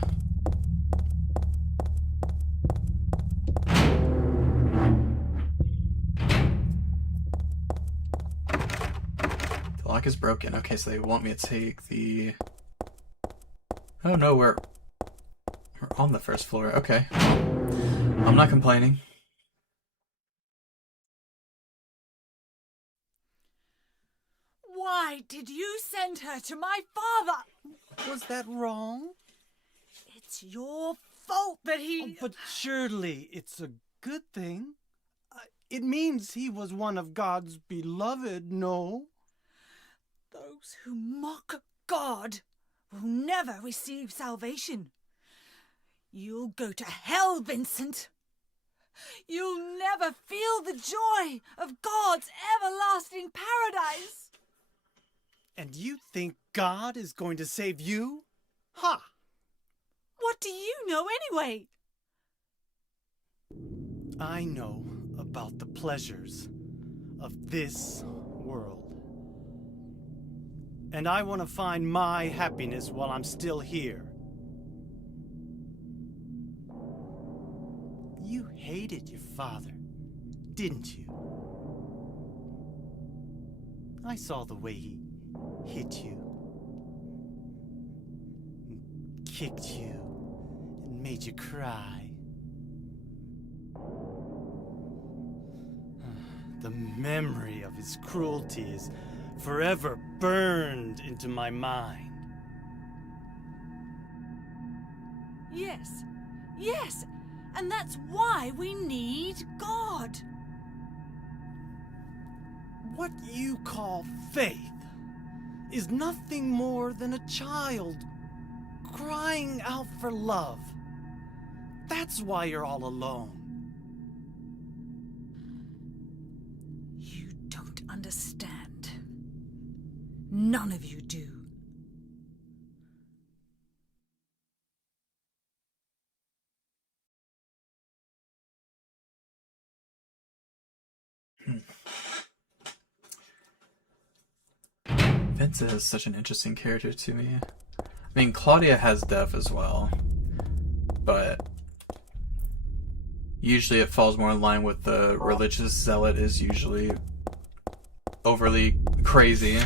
The lock is broken. Okay, so they want me to take the... Oh no, we're on the first floor. Okay. I'm not complaining. Why did you send her to my father? Was that wrong? It's your fault that he... Oh, but surely it's a good thing. It means he was one of God's beloved, no? Those who mock God will never receive salvation. You'll go to hell, Vincent. You'll never feel the joy of God's everlasting paradise. And you think God is going to save you? Ha! What do you know anyway? I know about the pleasures of this world. And I want to find my happiness while I'm still here. You hated your father, didn't you? I saw the way he hit you, and kicked you, and made you cry. The memory of his cruelty is forever burned into my mind. Yes, yes, and that's why we need God. What you call faith is nothing more than a child crying out for love. That's why you're all alone. You don't understand. None of you do. Vincent is such an interesting character to me. I mean, Claudia has Dev as well, but usually it falls more in line with the religious zealot is usually overly crazy.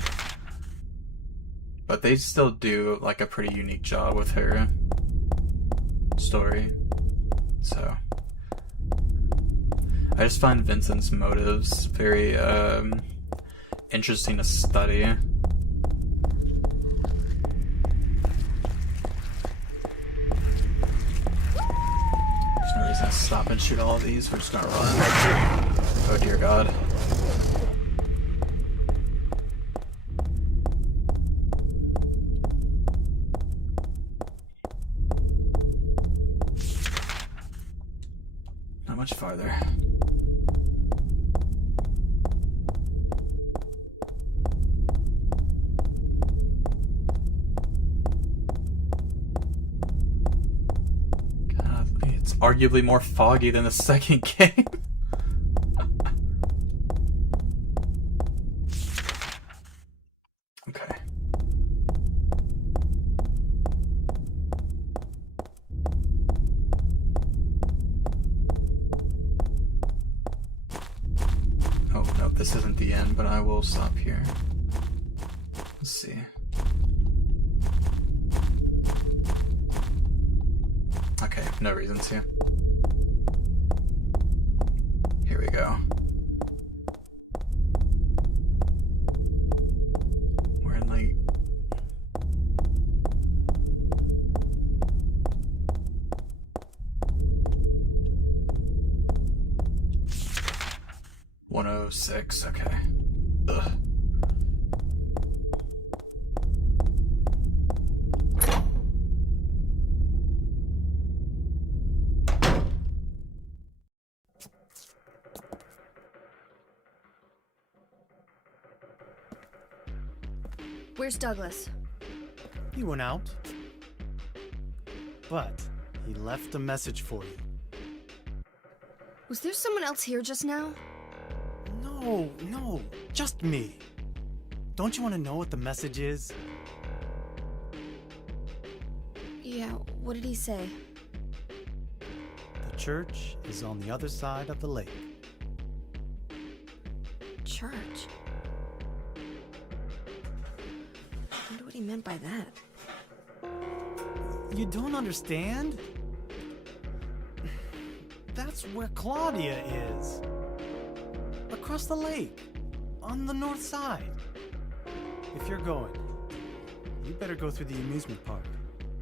But they still do like a pretty unique job with her story. So I just find Vincent's motives very interesting to study. There's no reason to stop and shoot all of these. We're just gonna run. Oh dear God. Not much farther. God, it's arguably more foggy than the second game. Okay. Oh, no, this isn't the end, but I will stop here. Let's see. Okay, no reason to. Here we go. We're in like... .106, okay. Ugh. Where's Douglas? He went out. But he left a message for you. Was there someone else here just now? No, just me. Don't you want to know what the message is? Yeah, what did he say? The church is on the other side of the lake. Church? I wonder what he meant by that. You don't understand? That's where Claudia is. Across the lake. On the north side. If you're going, you better go through the amusement park.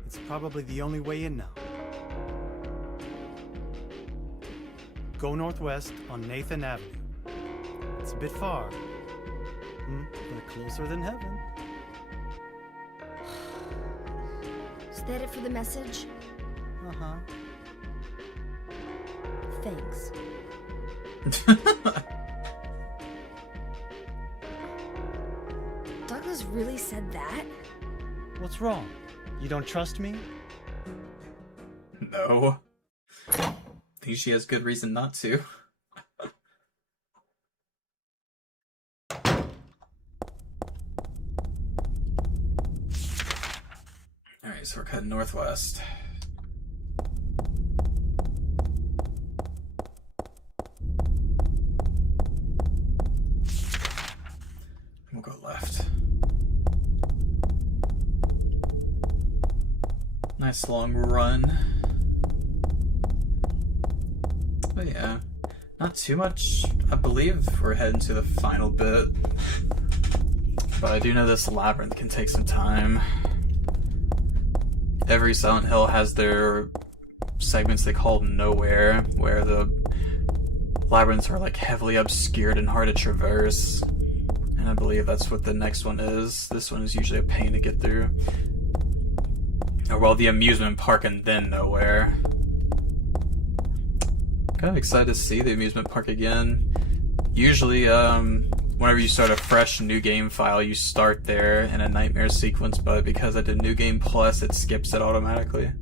It's probably the only way in now. Go northwest on Nathan Avenue. It's a bit far, but closer than heaven. Is that it for the message? Uh-huh. Thanks. Douglas really said that? What's wrong? You don't trust me? No. I think she has good reason not to. Alright, so we're heading northwest. We'll go left. Nice long run. But yeah, not too much. I believe we're heading to the final bit. But I do know this labyrinth can take some time. Every Silent Hill has their segments they call Nowhere, where the labyrinths are like heavily obscured and hard to traverse. And I believe that's what the next one is. This one is usually a pain to get through. Or well, the amusement park and then Nowhere. Kind of excited to see the amusement park again. Usually, whenever you start a fresh new game file, you start there in a nightmare sequence, but because I did New Game Plus, it skips it automatically.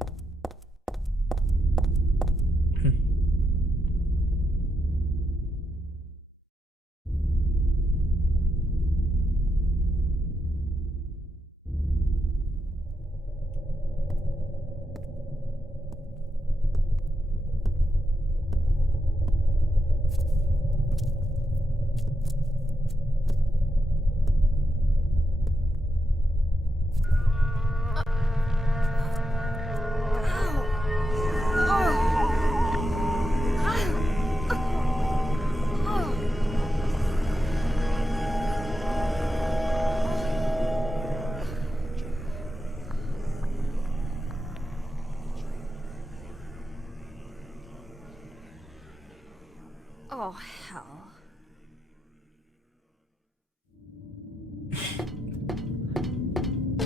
Oh, hell.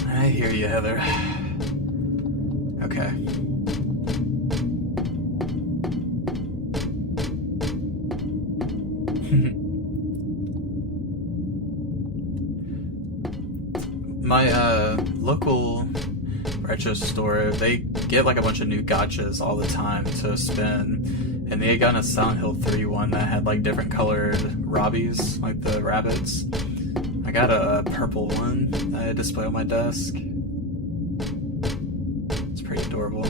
I hear you, Heather. Okay. My local retro store, they get like a bunch of new gotchas all the time to spin, and they had gotten a Silent Hill 3 one that had like different colored Robbies, like the rabbits. I got a purple one that I display on my desk. It's pretty adorable.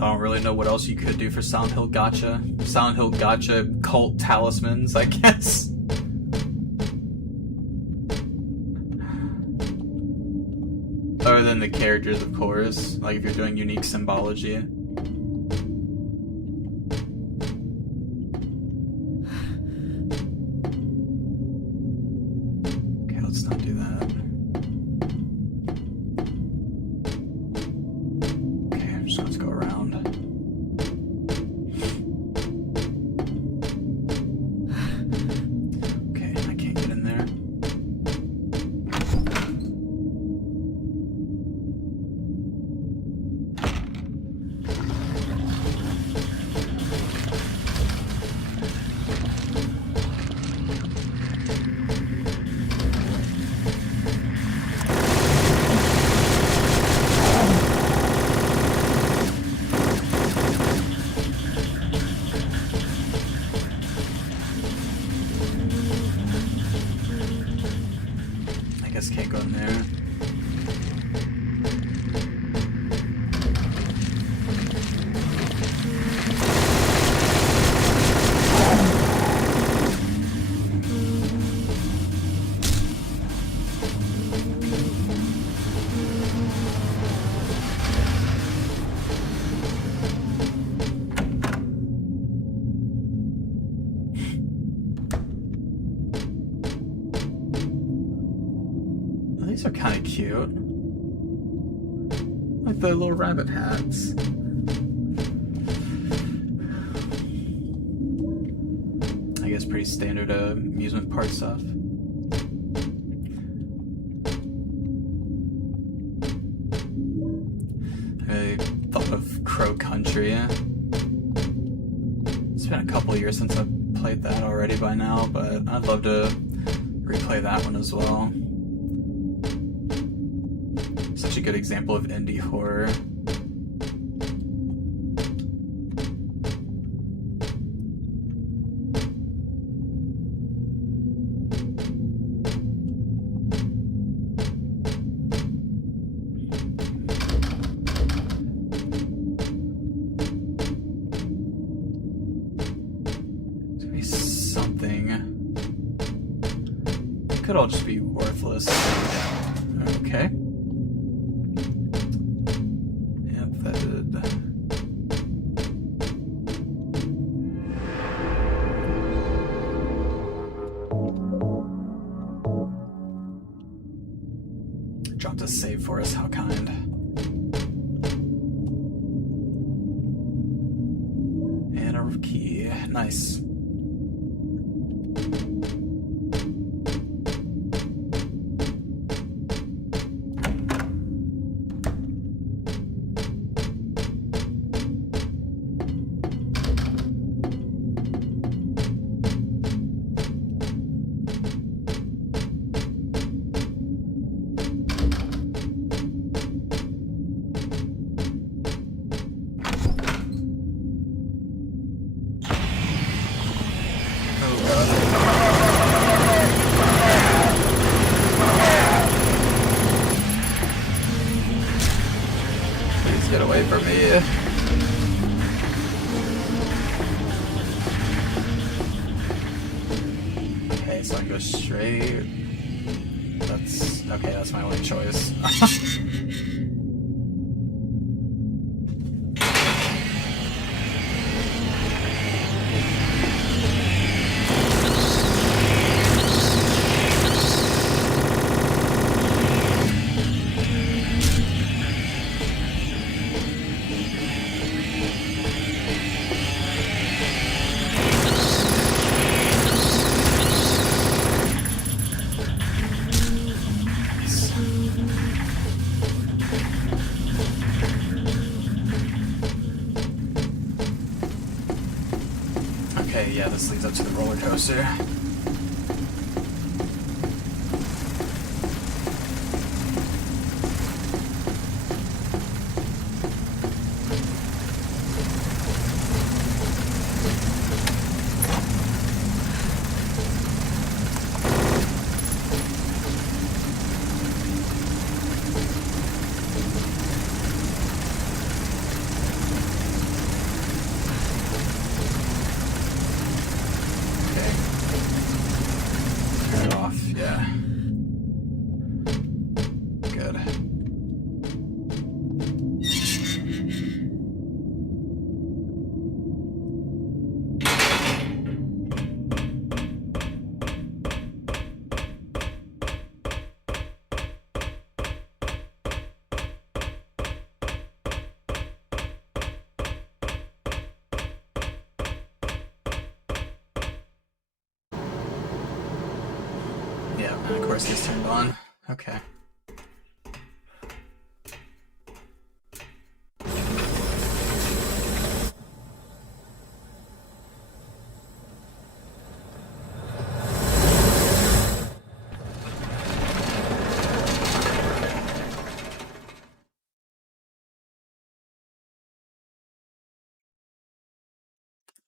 I don't really know what else you could do for Silent Hill Gotcha. Silent Hill Gotcha cult talismans, I guess. Other than the characters, of course. Like if you're doing unique symbology. Okay, let's not do that. Okay, so let's go around. Okay, I can't get in there. guess can't go in there. These are kind of cute. Like the little rabbit hats. I guess pretty standard amusement park stuff. I thought of Crow Country. It's been a couple years since I've played that already by now, but I'd love to replay that one as well. Such a good example of indie horror. There's gonna be something. It could all just be worthless. Okay. Dropped a save for us, how kind. And a key. Nice. Get away from me. Okay, so I go straight. That's okay, that's my only choice. Okay, yeah, this leads up to the roller coaster. Yeah, and of course he's turned on. Okay.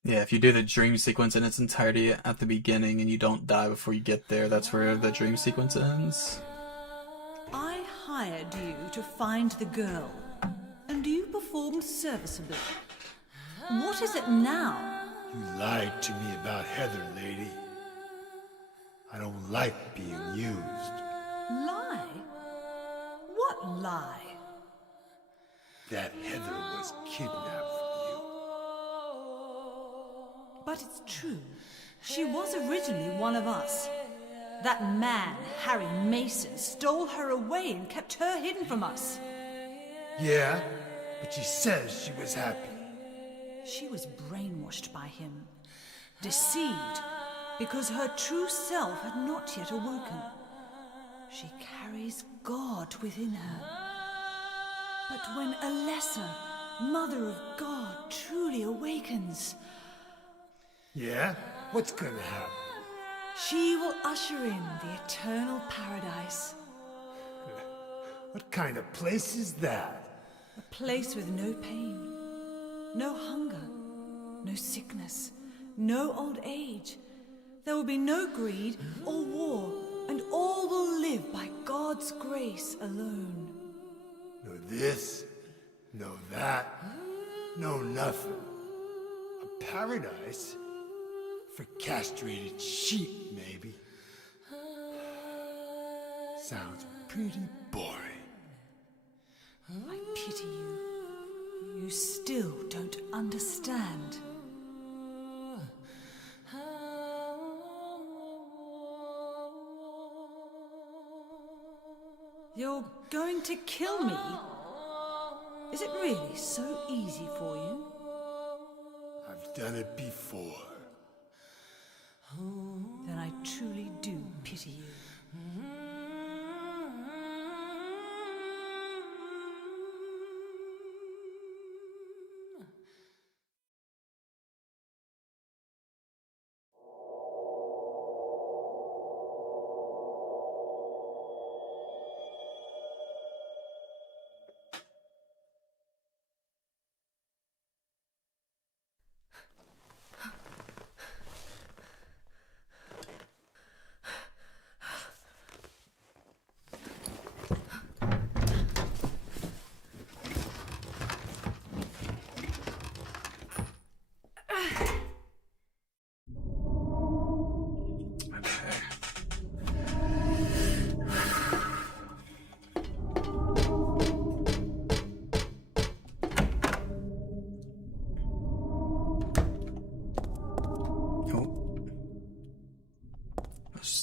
Yeah, if you do the dream sequence in its entirety at the beginning and you don't die before you get there, that's where the dream sequence ends. hired you to find the girl, and you performed serviceably. What is it now? You lied to me about Heather, lady. I don't like being used. Lie? What lie? That Heather was kidnapped from you. But it's true. She was originally one of us. That man, Harry Mason, stole her away and kept her hidden from us. Yeah, but she says she was happy. She was brainwashed by him, deceived, because her true self had not yet awoken. She carries God within her. But when Alessa, Mother of God, truly awakens... Yeah? What's gonna happen? She will usher in the eternal paradise. What kind of place is that? A place with no pain, no hunger, no sickness, no old age. There will be no greed or war, and all will live by God's grace alone. No this, no that, no nothing. A paradise? For castrated sheep, maybe. Sounds pretty boring. I pity you. You still don't understand. You're going to kill me? Is it really so easy for you? I've done it before. Then I truly do pity you.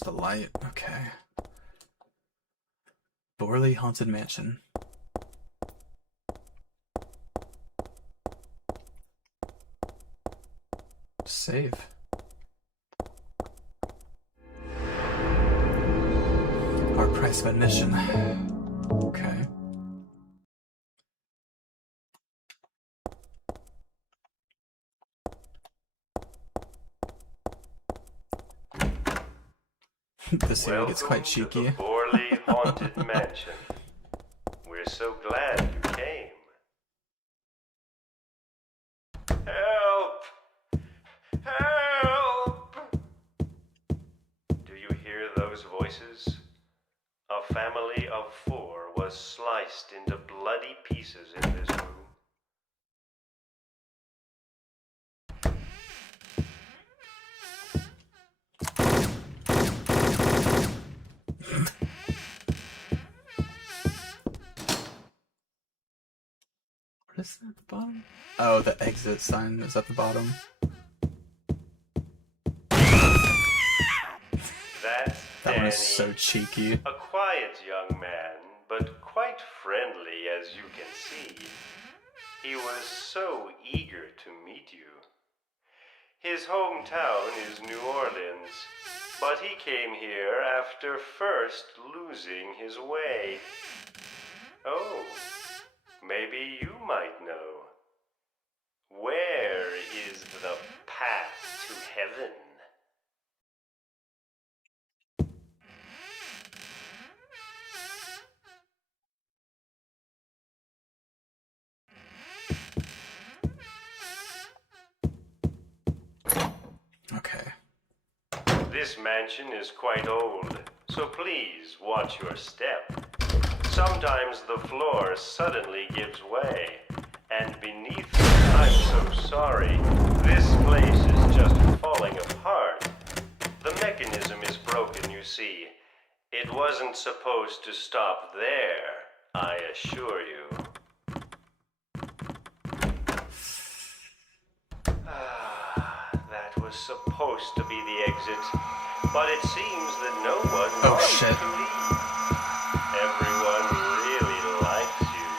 The light, okay. Borley Haunted Mansion. Save. Our price of admission. Okay. This area gets quite cheeky. To the Borley Haunted Mansion. We're so glad you came. Help! Help! Do you hear those voices? A family of 4 was sliced into bloody pieces in this room. What is that at the bottom? Oh, the exit sign is at the bottom. That's That one Danny, is so cheeky. a quiet young man, but quite friendly as you can see. He was so eager to meet you. His hometown is New Orleans, but he came here after first losing his way. Oh, maybe you might know. Where is the path to heaven? Okay. This mansion is quite old, so please watch your step. Sometimes the floor suddenly gives way, and beneath me, I'm so sorry, this place is just falling apart. The mechanism is broken, you see. It wasn't supposed to stop there, I assure you. That was supposed to be the exit, but it seems that no one wants shit. to leave. Everyone really likes you.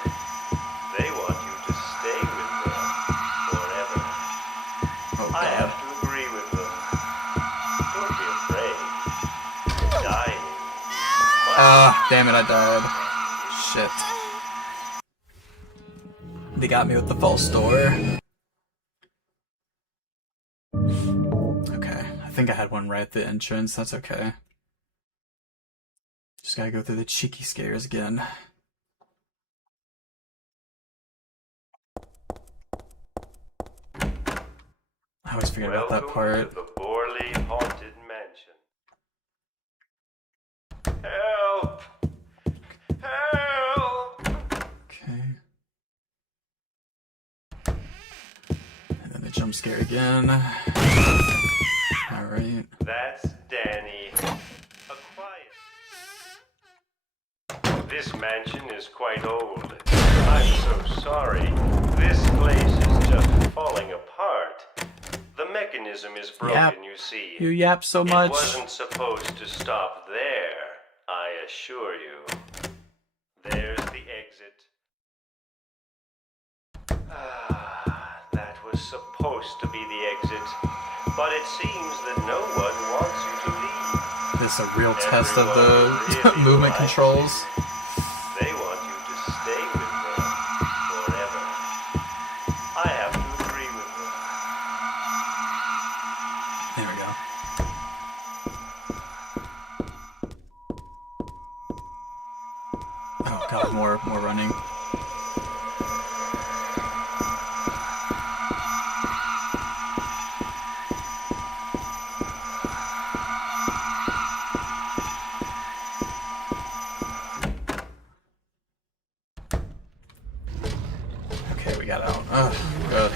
They want you to stay with them forever. I have to agree with them. Don't be afraid. Dying. Damn it, I died. Shit. They got me with the false door. Okay, I think I had one right at the entrance. That's okay. Just gotta go through the cheeky scares again. I always forget about that part. To the Borley Haunted Mansion. Help! Help! Okay. And then the jump scare again. Alright. That's Danny. A quiet. This mansion is quite old. I'm so sorry. This place is just falling apart. The mechanism is broken, you see. You yap so much. It wasn't supposed to stop there, I assure you. There's the exit. That was supposed to be the exit, but it seems that no one wants you to leave. This is a real test of the Really movement likes controls. you. They want you to stay with them forever. I have to agree with them. There we go. Oh god, more running. Okay, we got out. Oh, good.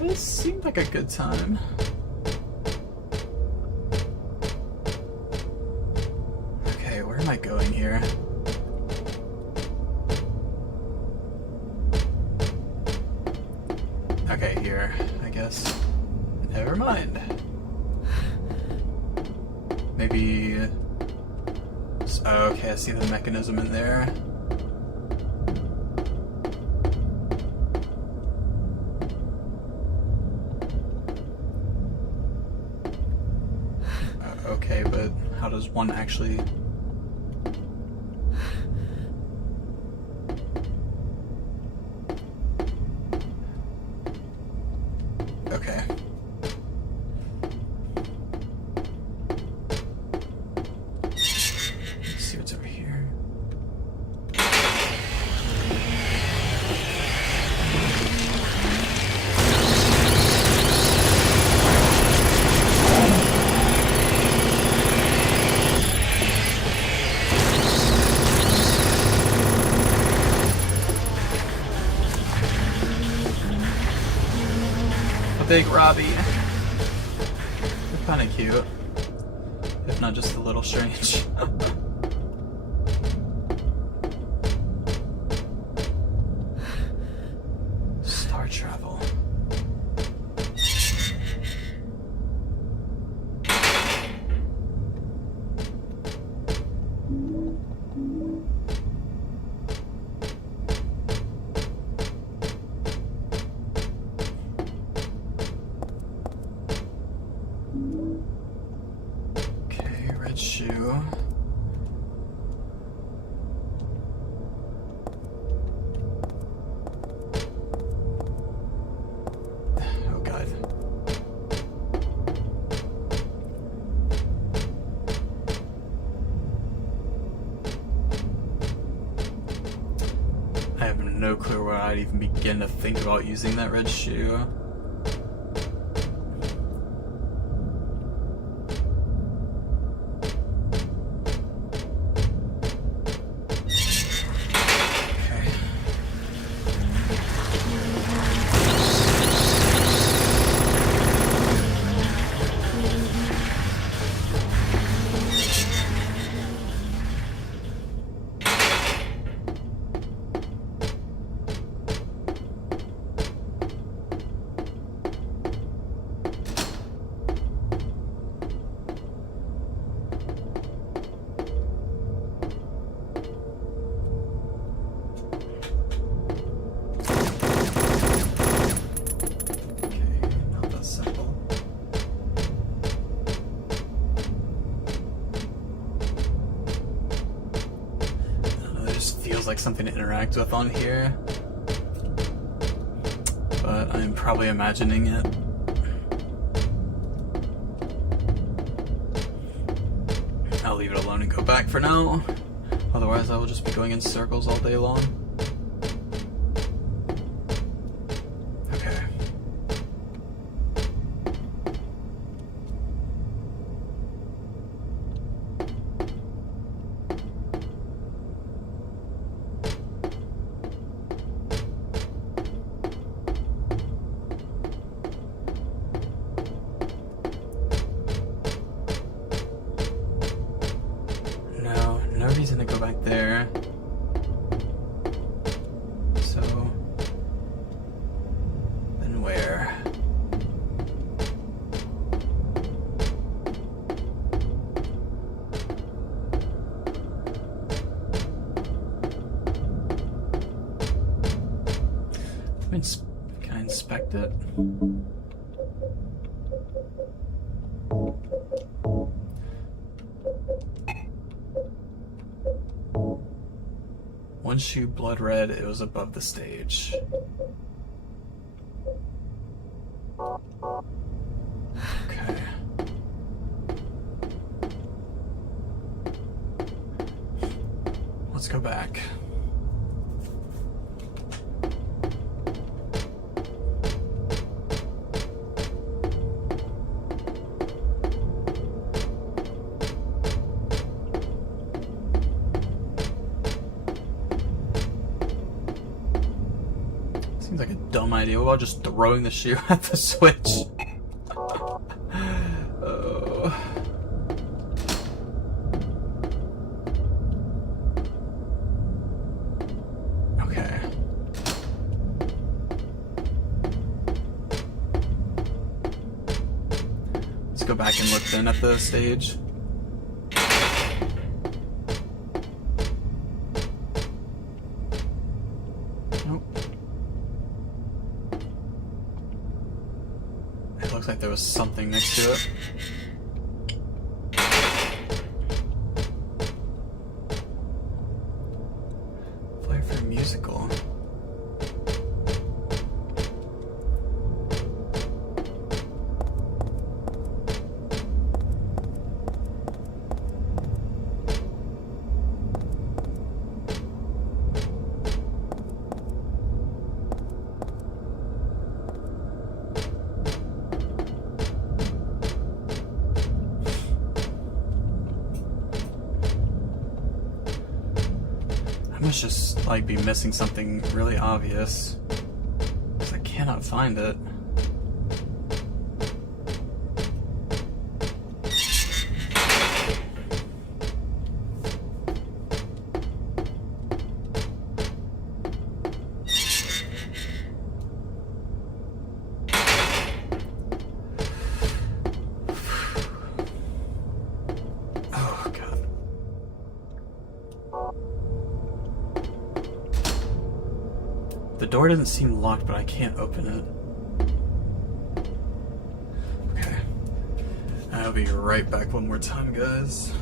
This seemed like a good time. Okay, where am I going here? Okay, here, I guess. Never mind. Maybe... Oh, okay, I see the mechanism in there. Okay, but how does one actually... Okay. Let's see what's over here. Big Robbie. They're kinda cute. If not just a little strange. Star travel. Okay, red shoe. Oh god. I have no clue where I'd even begin to think about using that red shoe. Not that simple. I don't know, there just feels like something to interact with on here. But I'm probably imagining it. I'll leave it alone and go back for now. Otherwise I will just be going in circles all day long. Okay. No reason to go back there. So, then where? Can I inspect it? One shoe blood red, it was above the stage. Okay. Let's go back. Seems like a dumb idea. What about just throwing the shoe at the switch? Oh. Okay. Let's go back and look then at the stage. Looks like there was something next to it. Flair for musical. I must just, like, be missing something really obvious. Because I cannot find it. The door doesn't seem locked, but I can't open it. Okay. I'll be right back one more time, guys.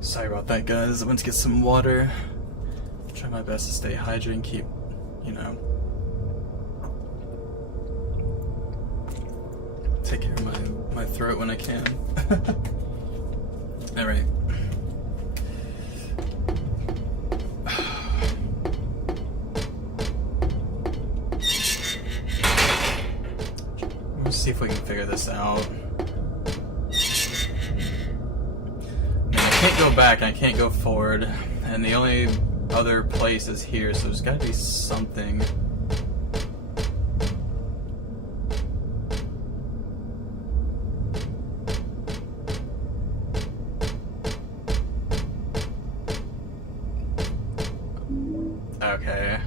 Sorry about that, guys. I went to get some water. Try my best to stay hydrated and keep, you know, take care of my throat when I can. Alright. Let's see if we can figure this out. I can't go back, and I can't go forward, and the only other place is here, so there's gotta be something. Okay.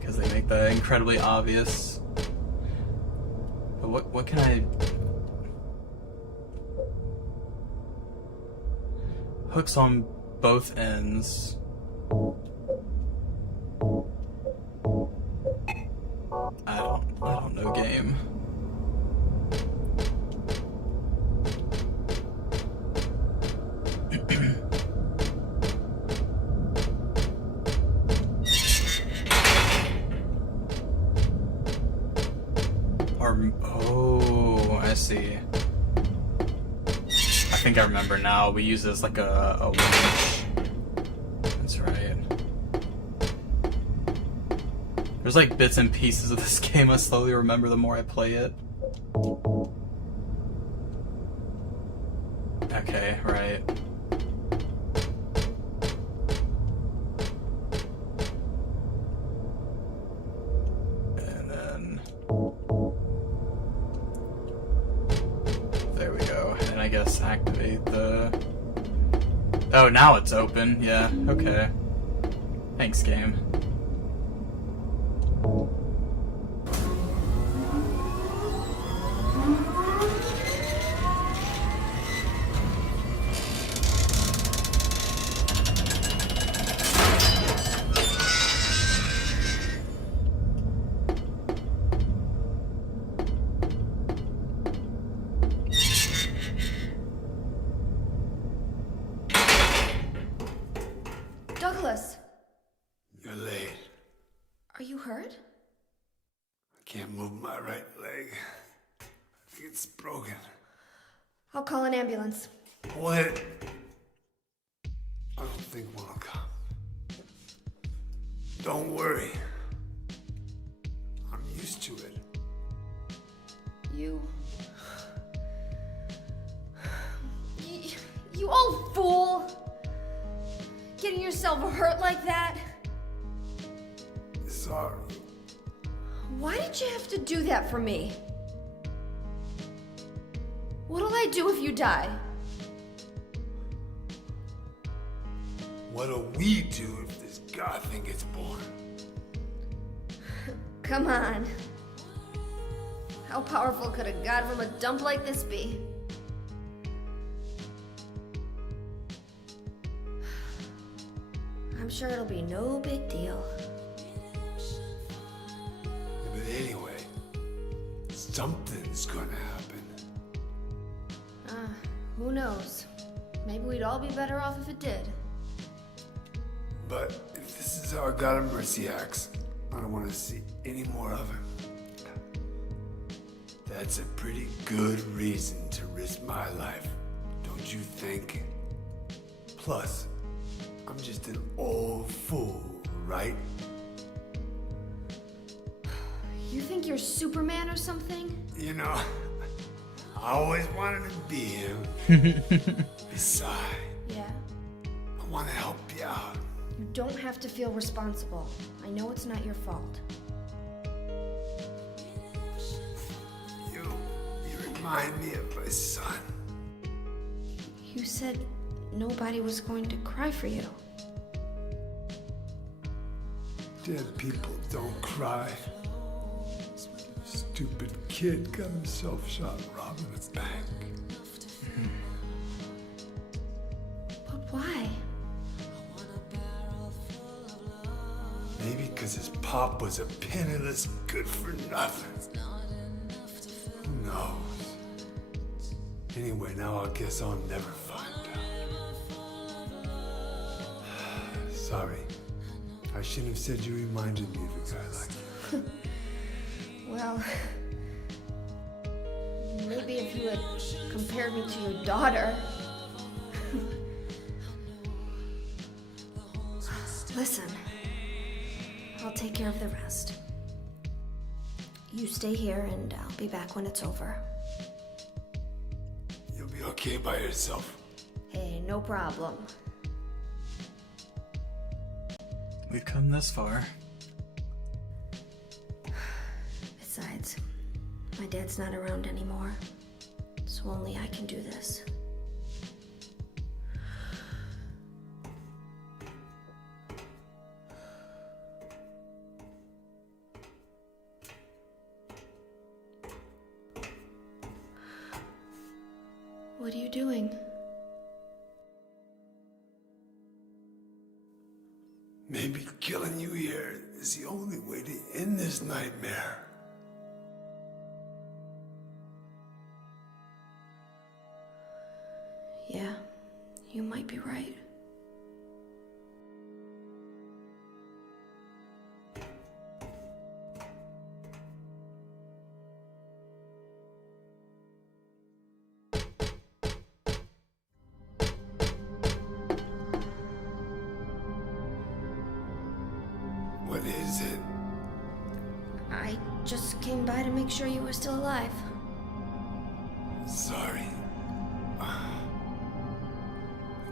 Because they make that incredibly obvious. But what can I... Hooks on both ends. I don't know, game. Oh, I see. I think I remember now. We use this like a winch. That's right. There's like bits and pieces of this game I slowly remember the more I play it. Okay, right. And then... There we go. And I guess activate the... Oh, now it's open. Yeah, okay. Thanks, game. move my right leg. I think it's broken. I'll call an ambulance. What? I don't think one will come. Don't worry. I'm used to it. You old fool! Getting yourself hurt like that? Sorry. Why did you have to do that for me? What'll I do if you die? What'll we do if this god thing gets born? Come on. How powerful could a god from a dump like this be? I'm sure it'll be no big deal. But anyway, something's gonna happen. Who knows? Maybe we'd all be better off if it did. But if this is how God of Mercy acts, I don't want to see any more of him. That's a pretty good reason to risk my life, don't you think? Plus, I'm just an old fool, right? You think you're Superman or something? You know, I always wanted to be him. Besides, Yeah. I want to help you out. You don't have to feel responsible. I know it's not your fault. You remind me of my son. You said nobody was going to cry for you. Dead people don't cry. Stupid kid got himself shot robbing a bank. But why? Maybe because his pop was a penniless good-for-nothing. Who knows? Anyway, now I guess I'll never find out. Sorry. I shouldn't have said you reminded me of a guy like you. Well, maybe if you had compared me to your daughter. Listen, I'll take care of the rest. You stay here and I'll be back when it's over. You'll be okay by yourself. Hey, no problem. We've come this far. Besides, my dad's not around anymore, so only I can do this. What are you doing? Maybe killing you here is the only way to end this nightmare. Yeah, you might be right. What is it? I just came by to make sure you were still alive. Sorry. I'd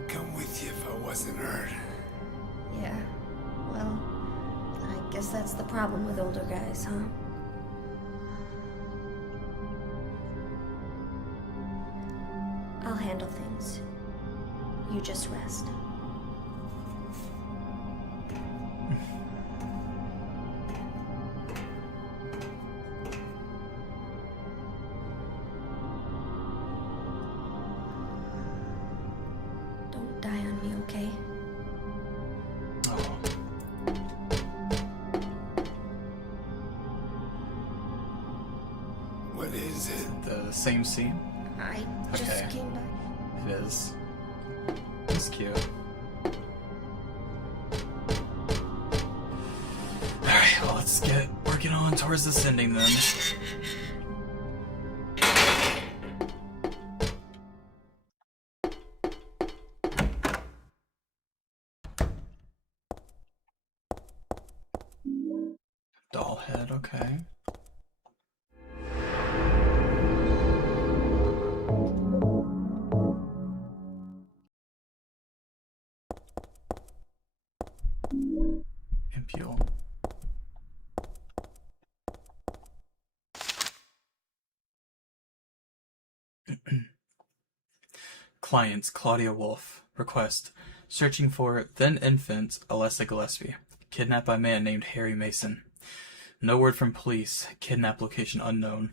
come with you if I wasn't hurt. Yeah, well, I guess that's the problem with older guys, huh? I'll handle things. You just rest. Don't die on me, okay? Oh. What is it? The same scene? I just Okay. came by. It is. It's cute. Alright, well, let's get working. get on towards this ending then. Doll head, okay. Impule. Clients, Claudia Wolf. Request. Searching for then infant Alessa Gillespie. Kidnapped by man named Harry Mason. No word from police. Kidnap location unknown.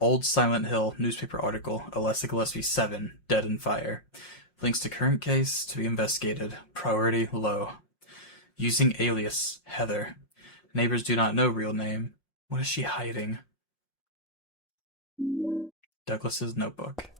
Old Silent Hill newspaper article. Alessa Gillespie 7. Dead in fire. Links to current case to be investigated. Priority low. Using alias Heather. Neighbors do not know real name. What is she hiding? Douglas's notebook.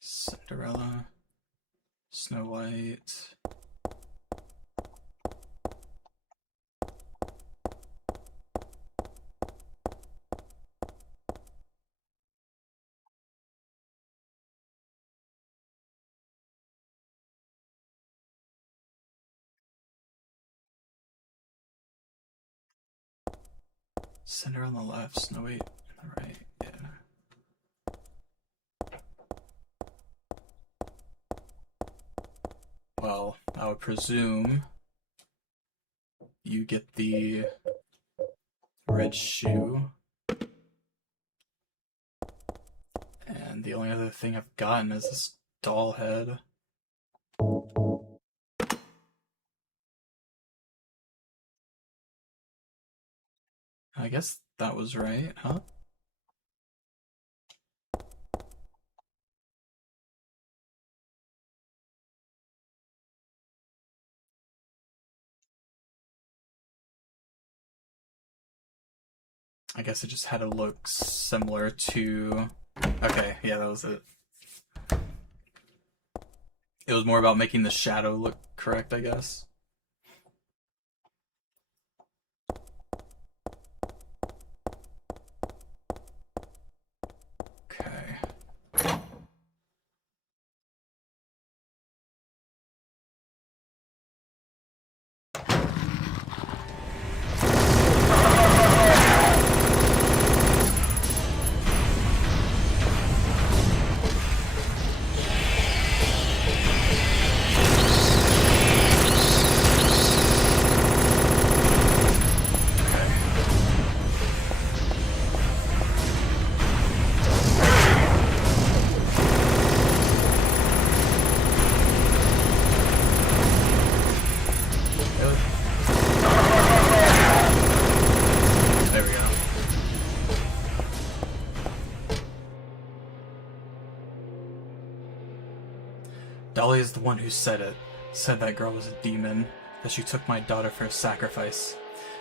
Cinderella, Snow White. Cinderella on the left, Snow White on the right, yeah. Well, I would presume you get the red shoe. And the only other thing I've gotten is this doll head. I guess that was right, huh? I guess it just had to look similar to... Okay, yeah, that was it. It was more about making the shadow look correct, I guess. Okay. Dolly is the one who said it. Said that girl was a demon, that she took my daughter for a sacrifice.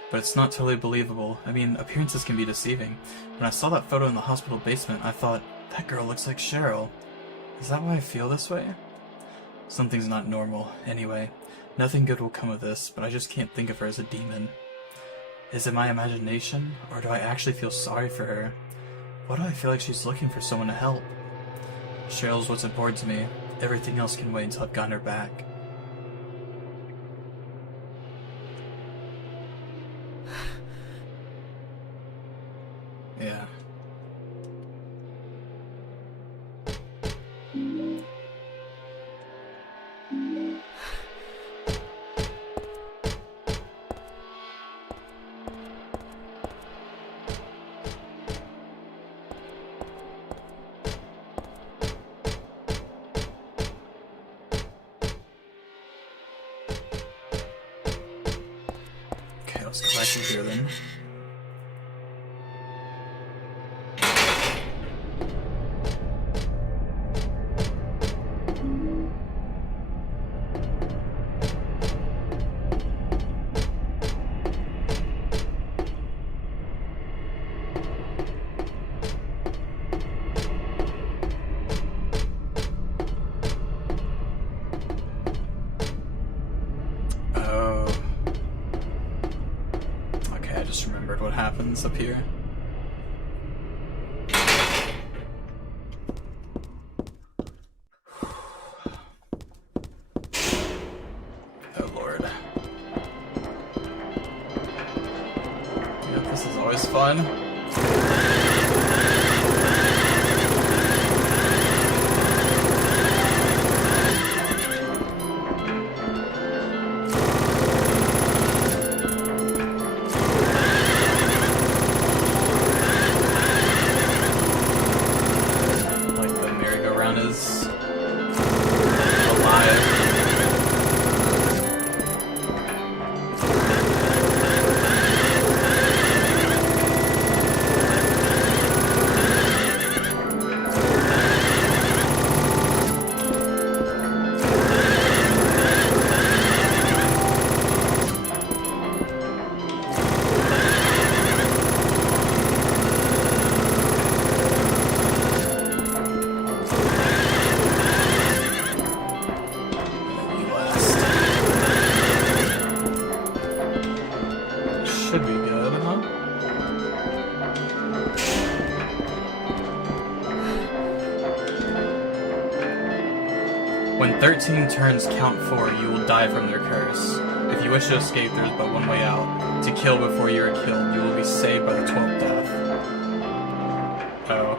But it's not totally believable. I mean, appearances can be deceiving. When I saw that photo in the hospital basement, I thought, that girl looks like Cheryl. Is that why I feel this way? Something's not normal. Anyway, nothing good will come of this, but I just can't think of her as a demon. Is it my imagination, or do I actually feel sorry for her? Why do I feel like she's looking for someone to help? Cheryl's what's important to me. Everything else can wait until I've gotten her back. Yeah. Okay, let's go back in here then. remembered what happens up here. Oh lord. Yeah, this is always fun. Should be good, huh? When 13 turns count 4, you will die from their curse. If you wish to escape, there is but one way out. To kill before you are killed, you will be saved by the 12th death. Oh.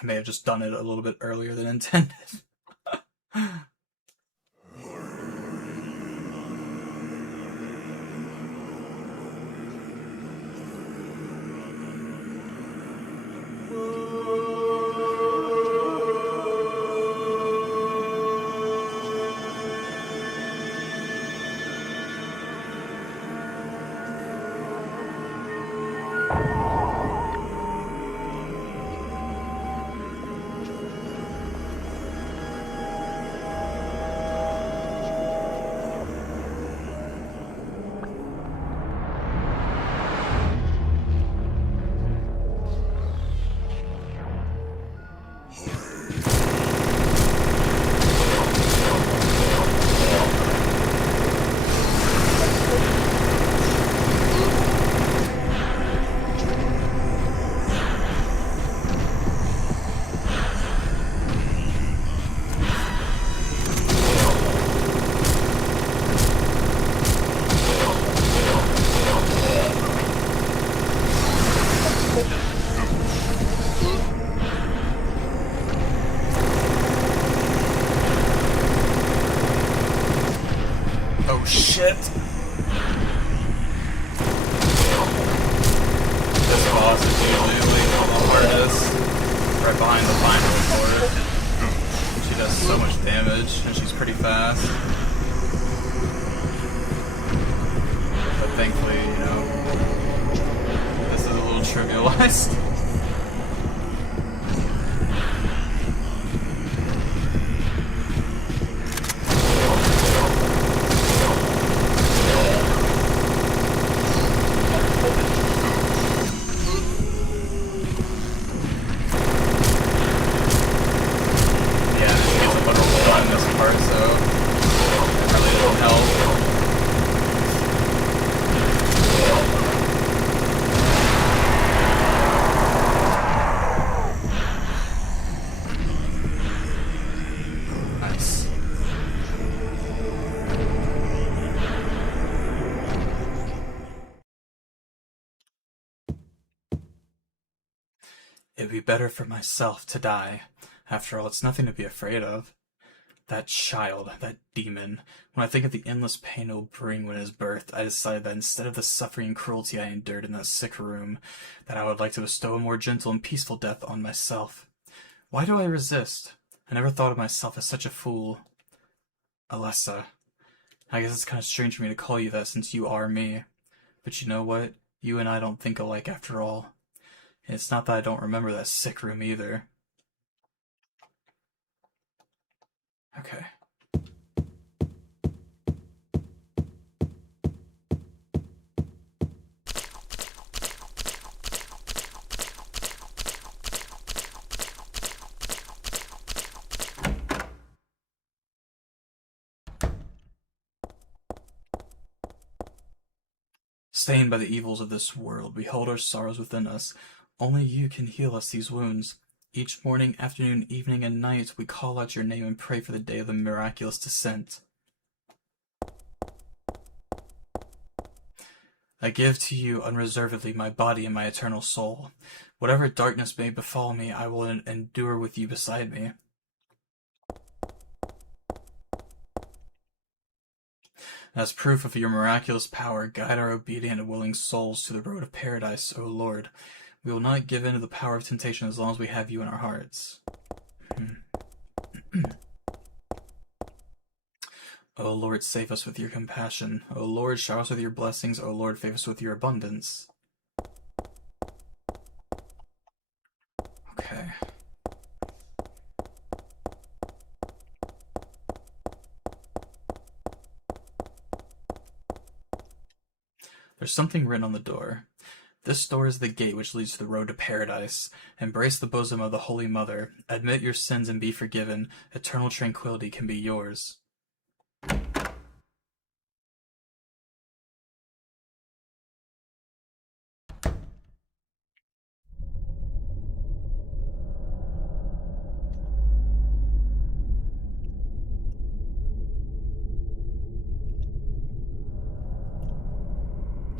I may have just done it a little bit earlier than intended. Oh shit! This boss is usually the hardest, right behind the final report. She does so much damage, and she's pretty fast. But thankfully, you know, this is a little trivialized. It'd be better for myself to die. After all, it's nothing to be afraid of. That child, that demon. When I think of the endless pain it will bring when it is birthed, I decided that instead of the suffering and cruelty I endured in that sick room, that I would like to bestow a more gentle and peaceful death on myself. Why do I resist? I never thought of myself as such a fool. Alessa. I guess it's kind of strange for me to call you that since you are me. But you know what? You and I don't think alike after all. And it's not that I don't remember that sick room either. Okay. Stained by the evils of this world, we hold our sorrows within us. Only you can heal us these wounds. Each morning, afternoon, evening, and night, we call out your name and pray for the day of the miraculous descent. I give to you unreservedly my body and my eternal soul. Whatever darkness may befall me, I will endure with you beside me. As proof of your miraculous power, guide our obedient and willing souls to the road of paradise, O Lord. We will not give in to the power of temptation as long as we have you in our hearts. O Lord, save us with your compassion. O Lord, shower us with your blessings. O Lord, favor us with your abundance. Okay. There's something written on the door. This door is the gate which leads to the road to paradise. Embrace the bosom of the Holy Mother. Admit your sins and be forgiven. Eternal tranquility can be yours.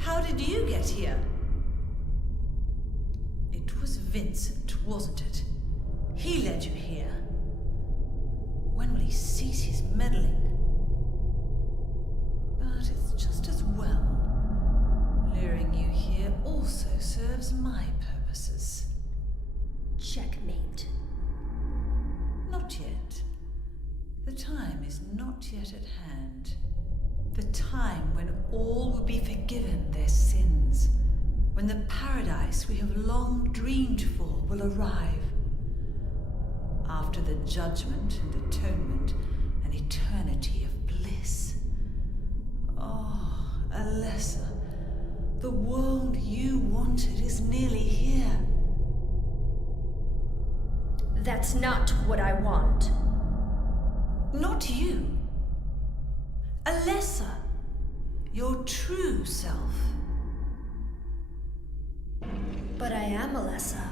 How did you get here? It was Vincent, wasn't it? He led you here. When will he cease his meddling? But it's just as well. Luring you here also serves my purposes. Checkmate. Not yet. The time is not yet at hand. The time when all will be forgiven their sins. When the paradise we have long dreamed for will arrive. After the judgment and atonement, an eternity of bliss. Oh, Alessa, the world you wanted is nearly here. That's not what I want. Not you. Alessa, your true self. But I am Alessa.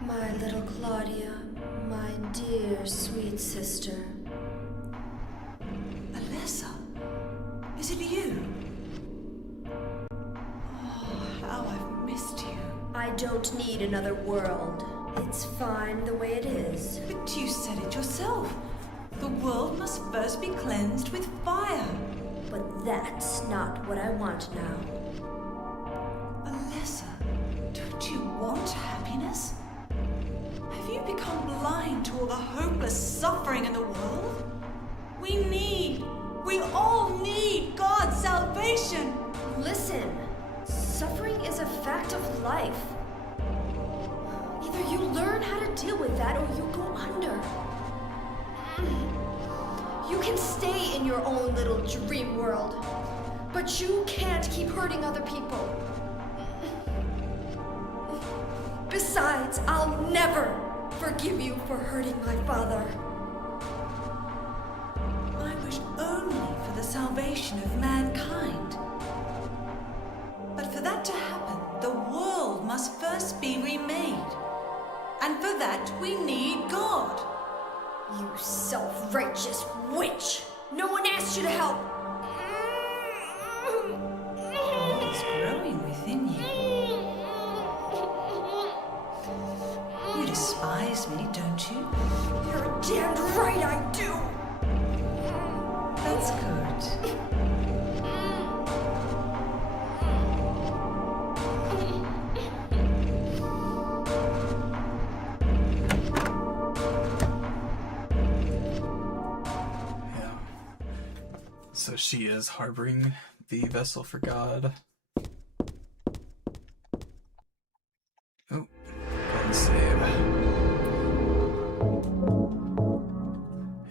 My little Claudia, my dear sweet sister. Alessa, is it you? Oh, how I've missed you. I don't need another world. It's fine the way it is. But you said it yourself. The world must first be cleansed with fire. But that's not what I want now. Alessa, don't you want happiness? Have you become blind to all the hopeless suffering in the world? We all need God's salvation. Listen, suffering is a fact of life. Either you learn how to deal with that or you go under. You can stay in your own little dream world, but you can't keep hurting other people. Besides, I'll never forgive you for hurting my father. I wish only for the salvation of mankind. But for that to happen, the world must first be remade. And for that, we need God. You self-righteous witch! No one asked you to help! God is growing within you. You despise me, don't you? You're damned right I do! That's good. So she is harboring the vessel for God. Oh, go and save.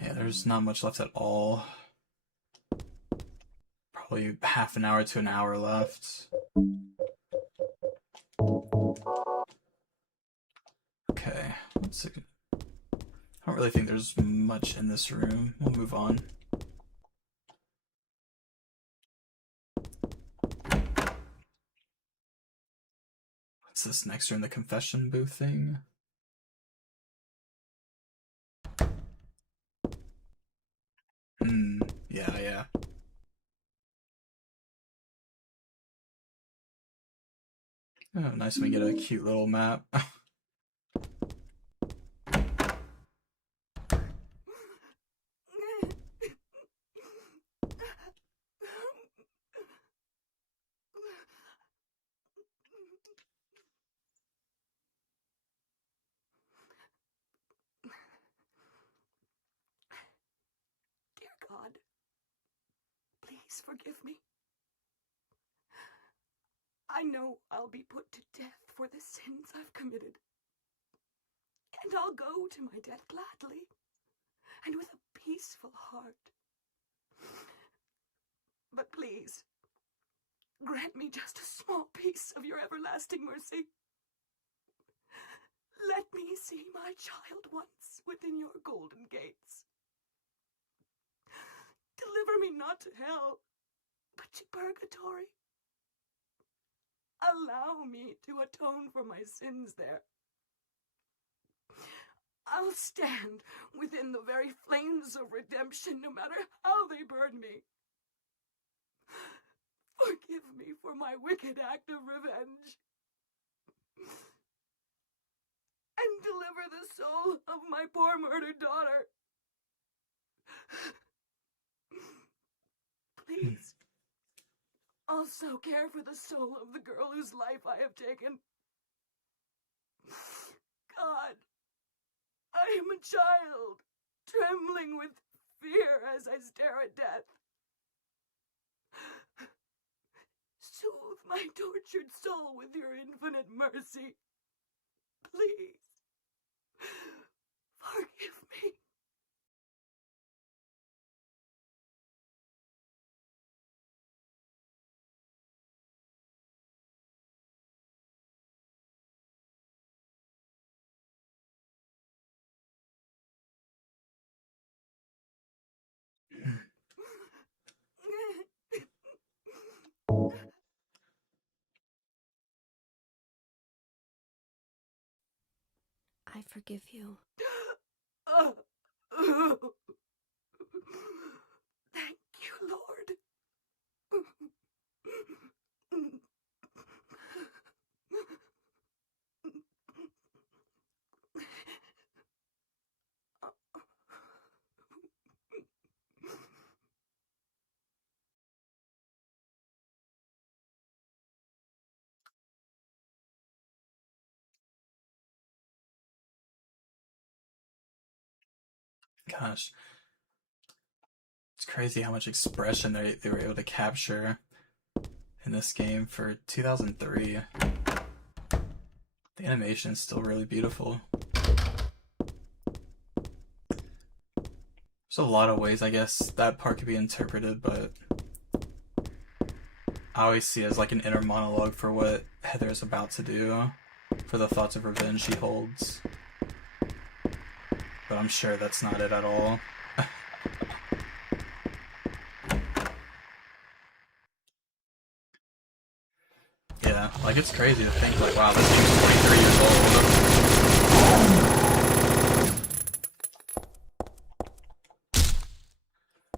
Yeah, there's not much left at all. Probably half an hour to an hour left. Okay, let's see. I don't really think there's much in this room. We'll move on. Is this next room, the confession booth thing? Yeah. Oh, nice when we get a cute little map. Dear God, please forgive me. I know I'll be put to death for the sins I've committed. And I'll go to my death gladly and with a peaceful heart. But please, grant me just a small piece of your everlasting mercy. Let me see my child once within your golden gates. Deliver me not to hell, but to purgatory. Allow me to atone for my sins there. I'll stand within the very flames of redemption, no matter how they burn me. Forgive me for my wicked act of revenge. And deliver the soul of my poor murdered daughter. Please, also care for the soul of the girl whose life I have taken. God, I am a child, trembling with fear as I stare at death. Soothe my tortured soul with your infinite mercy. Please, forgive me. I forgive you. Thank you, Lord. Gosh. It's crazy how much expression they were able to capture in this game for 2003. The animation is still really beautiful. There's a lot of ways, I guess, that part could be interpreted, but I always see it as like an inner monologue for what Heather is about to do, for the thoughts of revenge she holds. But I'm sure that's not it at all. Yeah, like it's crazy to think like, wow, this game's 23 years old.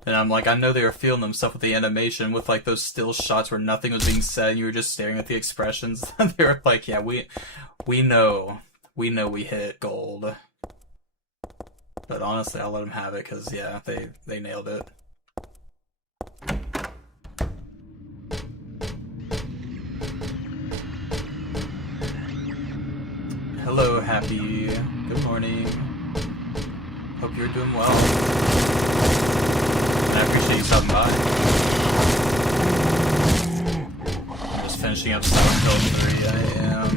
And I'm like, I know they were feeling themselves with the animation, with like those still shots where nothing was being said and you were just staring at the expressions. They were like, yeah, we know we hit gold. But honestly, I'll let them have it because, yeah, they nailed it. Hello, Happy. Good morning. Hope you're doing well. And I appreciate you stopping by. I'm just finishing up Silent Hill 3. I am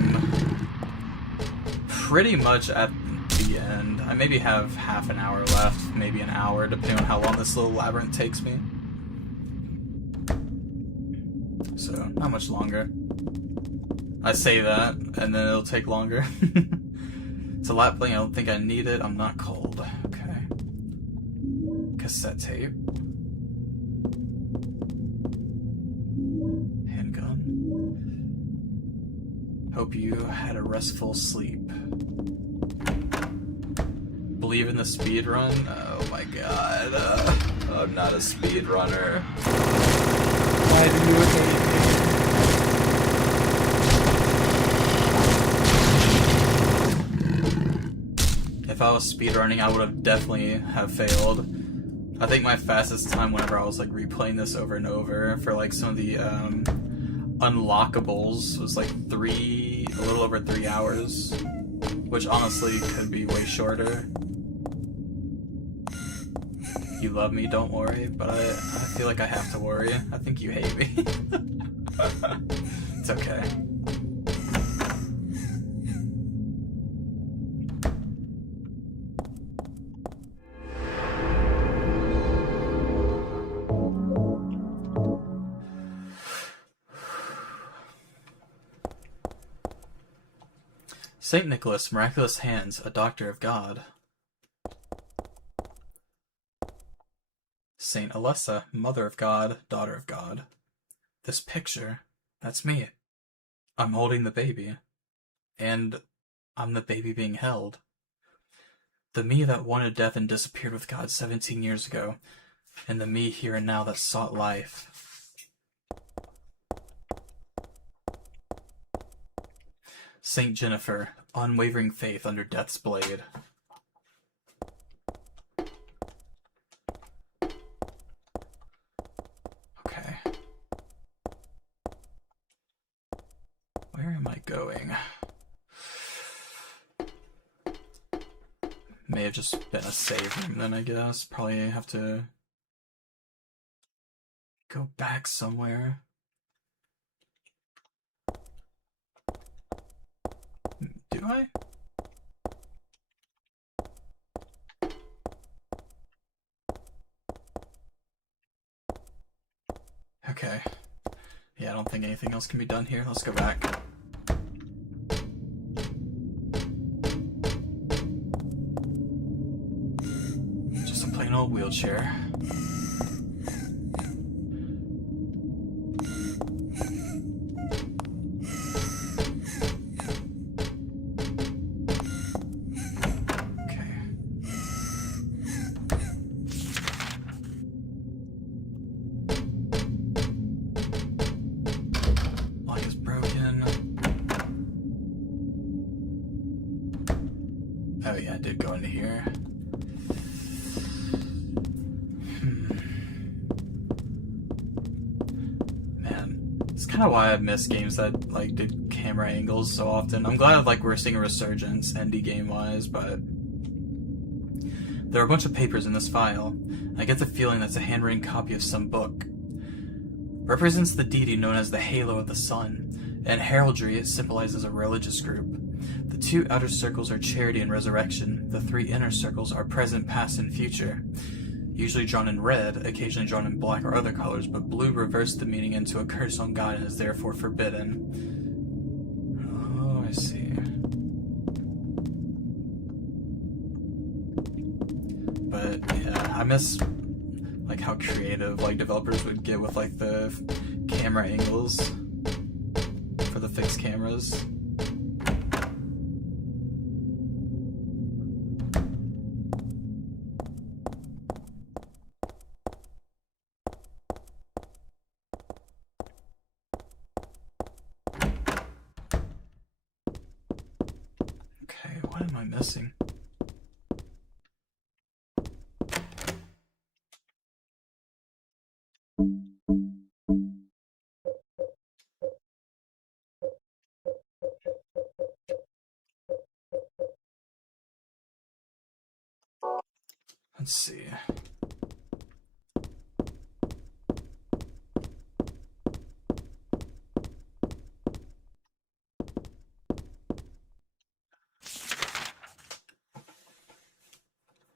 pretty much at the end. I maybe have half an hour left, maybe an hour, depending on how long this little labyrinth takes me. So, not much longer. I say that, and then it'll take longer. It's a lap bling, I don't think I need it. I'm not cold. Okay. Cassette tape. Handgun. Hope you had a restful sleep. Believe in the speed run? Oh my god. I'm not a speed runner. Why do you hate me? If I was speed running, I would have definitely have failed. I think my fastest time whenever I was like replaying this over and over for like some of the unlockables was like a little over 3 hours, which honestly could be way shorter. You love me, don't worry, but I feel like I have to worry. I think you hate me. It's okay. Saint Nicholas, miraculous hands, a doctor of God. Saint Alessa, mother of God, daughter of God. This picture, that's me. I'm holding the baby. And I'm the baby being held. The me that wanted death and disappeared with God 17 years ago. And the me here and now that sought life. Saint Jennifer, unwavering faith under death's blade. Okay. Where am I going? May have just been a save room then, I guess. Probably have to go back somewhere. Do I? Okay. Yeah, I don't think anything else can be done here. Let's go back. Just a plain old wheelchair. Oh yeah, I did go into here. Man, it's kind of why I miss games that like did camera angles so often. I'm glad like we're seeing a resurgence indie game wise, but there are a bunch of papers in this file. I get the feeling that's a handwritten copy of some book. Represents the deity known as the halo of the sun. In heraldry, it symbolizes a religious group. The 2 outer circles are charity and resurrection. The 3 inner circles are present, past, and future. Usually drawn in red, occasionally drawn in black or other colors, but blue reversed the meaning into a curse on God and is therefore forbidden. Oh, I see. But yeah, I miss like how creative like developers would get with like the camera angles for the fixed cameras. Okay, what am I missing? Let's see.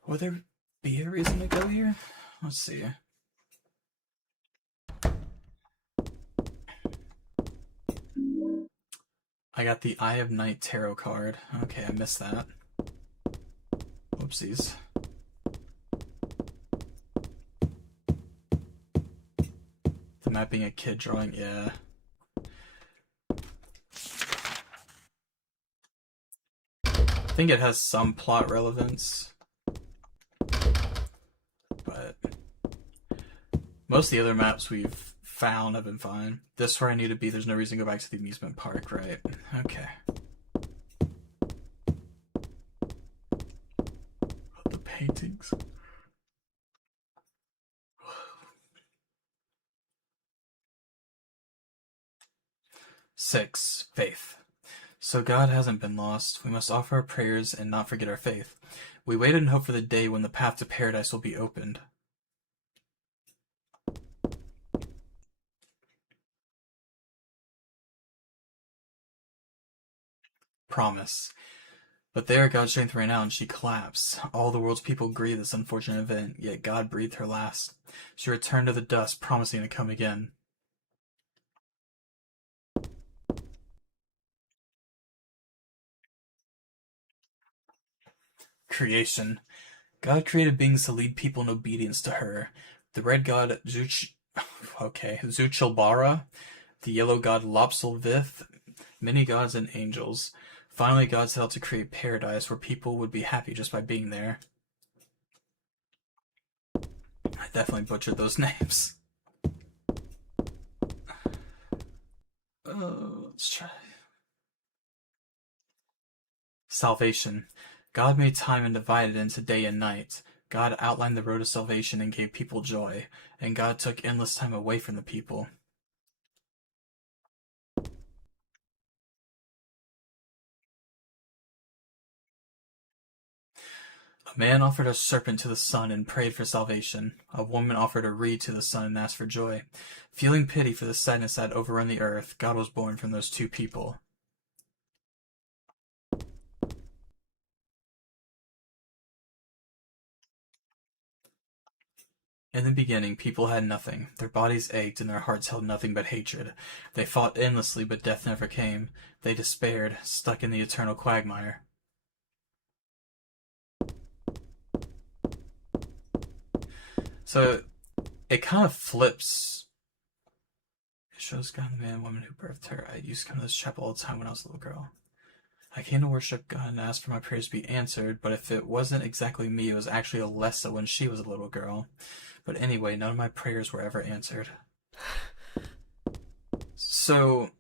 Would there be a reason to go here? Let's see. I got the Eye of Night tarot card. Okay, I missed that. Whoopsies. The map being a kid drawing, yeah. think it has some plot relevance, but most of the other maps we've found have been fine. This is where I need to be. There's no reason to go back to the amusement park, right? Okay. The paintings. Six, faith. So God hasn't been lost. We must offer our prayers and not forget our faith. We waited and hoped for the day when the path to paradise will be opened. Promise. But they are God's strength right now, and she collapsed. All the world's people grieve this unfortunate event, yet God breathed her last. She returned to the dust, promising to come again. Creation. God created beings to lead people in obedience to her. The red god Zuchilbara, the yellow god Lopsilvith, many gods and angels. Finally, God set out to create paradise where people would be happy just by being there. I definitely butchered those names. Let's try. Salvation. God made time and divided it into day and night. God outlined the road of salvation and gave people joy. And God took endless time away from the people. A man offered a serpent to the sun and prayed for salvation. A woman offered a reed to the sun and asked for joy. Feeling pity for the sadness that had overrun the earth, God was born from those two people. In the beginning, people had nothing. Their bodies ached and their hearts held nothing but hatred. They fought endlessly, but death never came. They despaired, stuck in the eternal quagmire. So, it kind of flips. It shows God the man and woman who birthed her. I used to come to this chapel all the time when I was a little girl. I came to worship God and asked for my prayers to be answered, but if it wasn't exactly me, it was actually Alessa when she was a little girl. But anyway, none of my prayers were ever answered. So,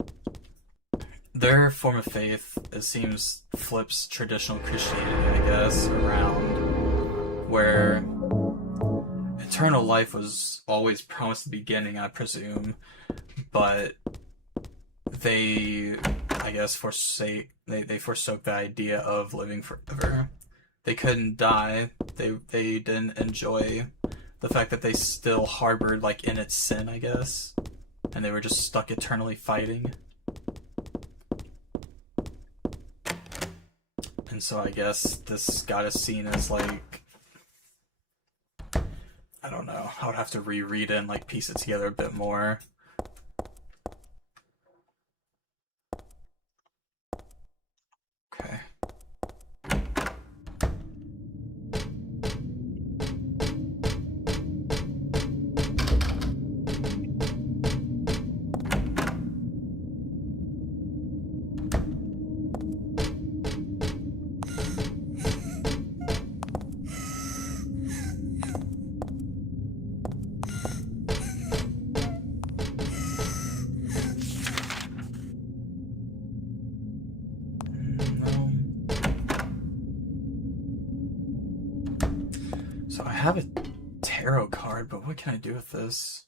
their form of faith, it seems, flips traditional Christianity, I guess, around, where eternal life was always promised at the beginning, I presume, but they, I guess, they forsook the idea of living forever. They couldn't die. They didn't enjoy the fact that they still harbored, like, in its sin, I guess. And they were just stuck eternally fighting. And so I guess this God is seen as, like, I don't know. I would have to reread it and, like, piece it together a bit more. Okay. So I have a tarot card, but what can I do with this?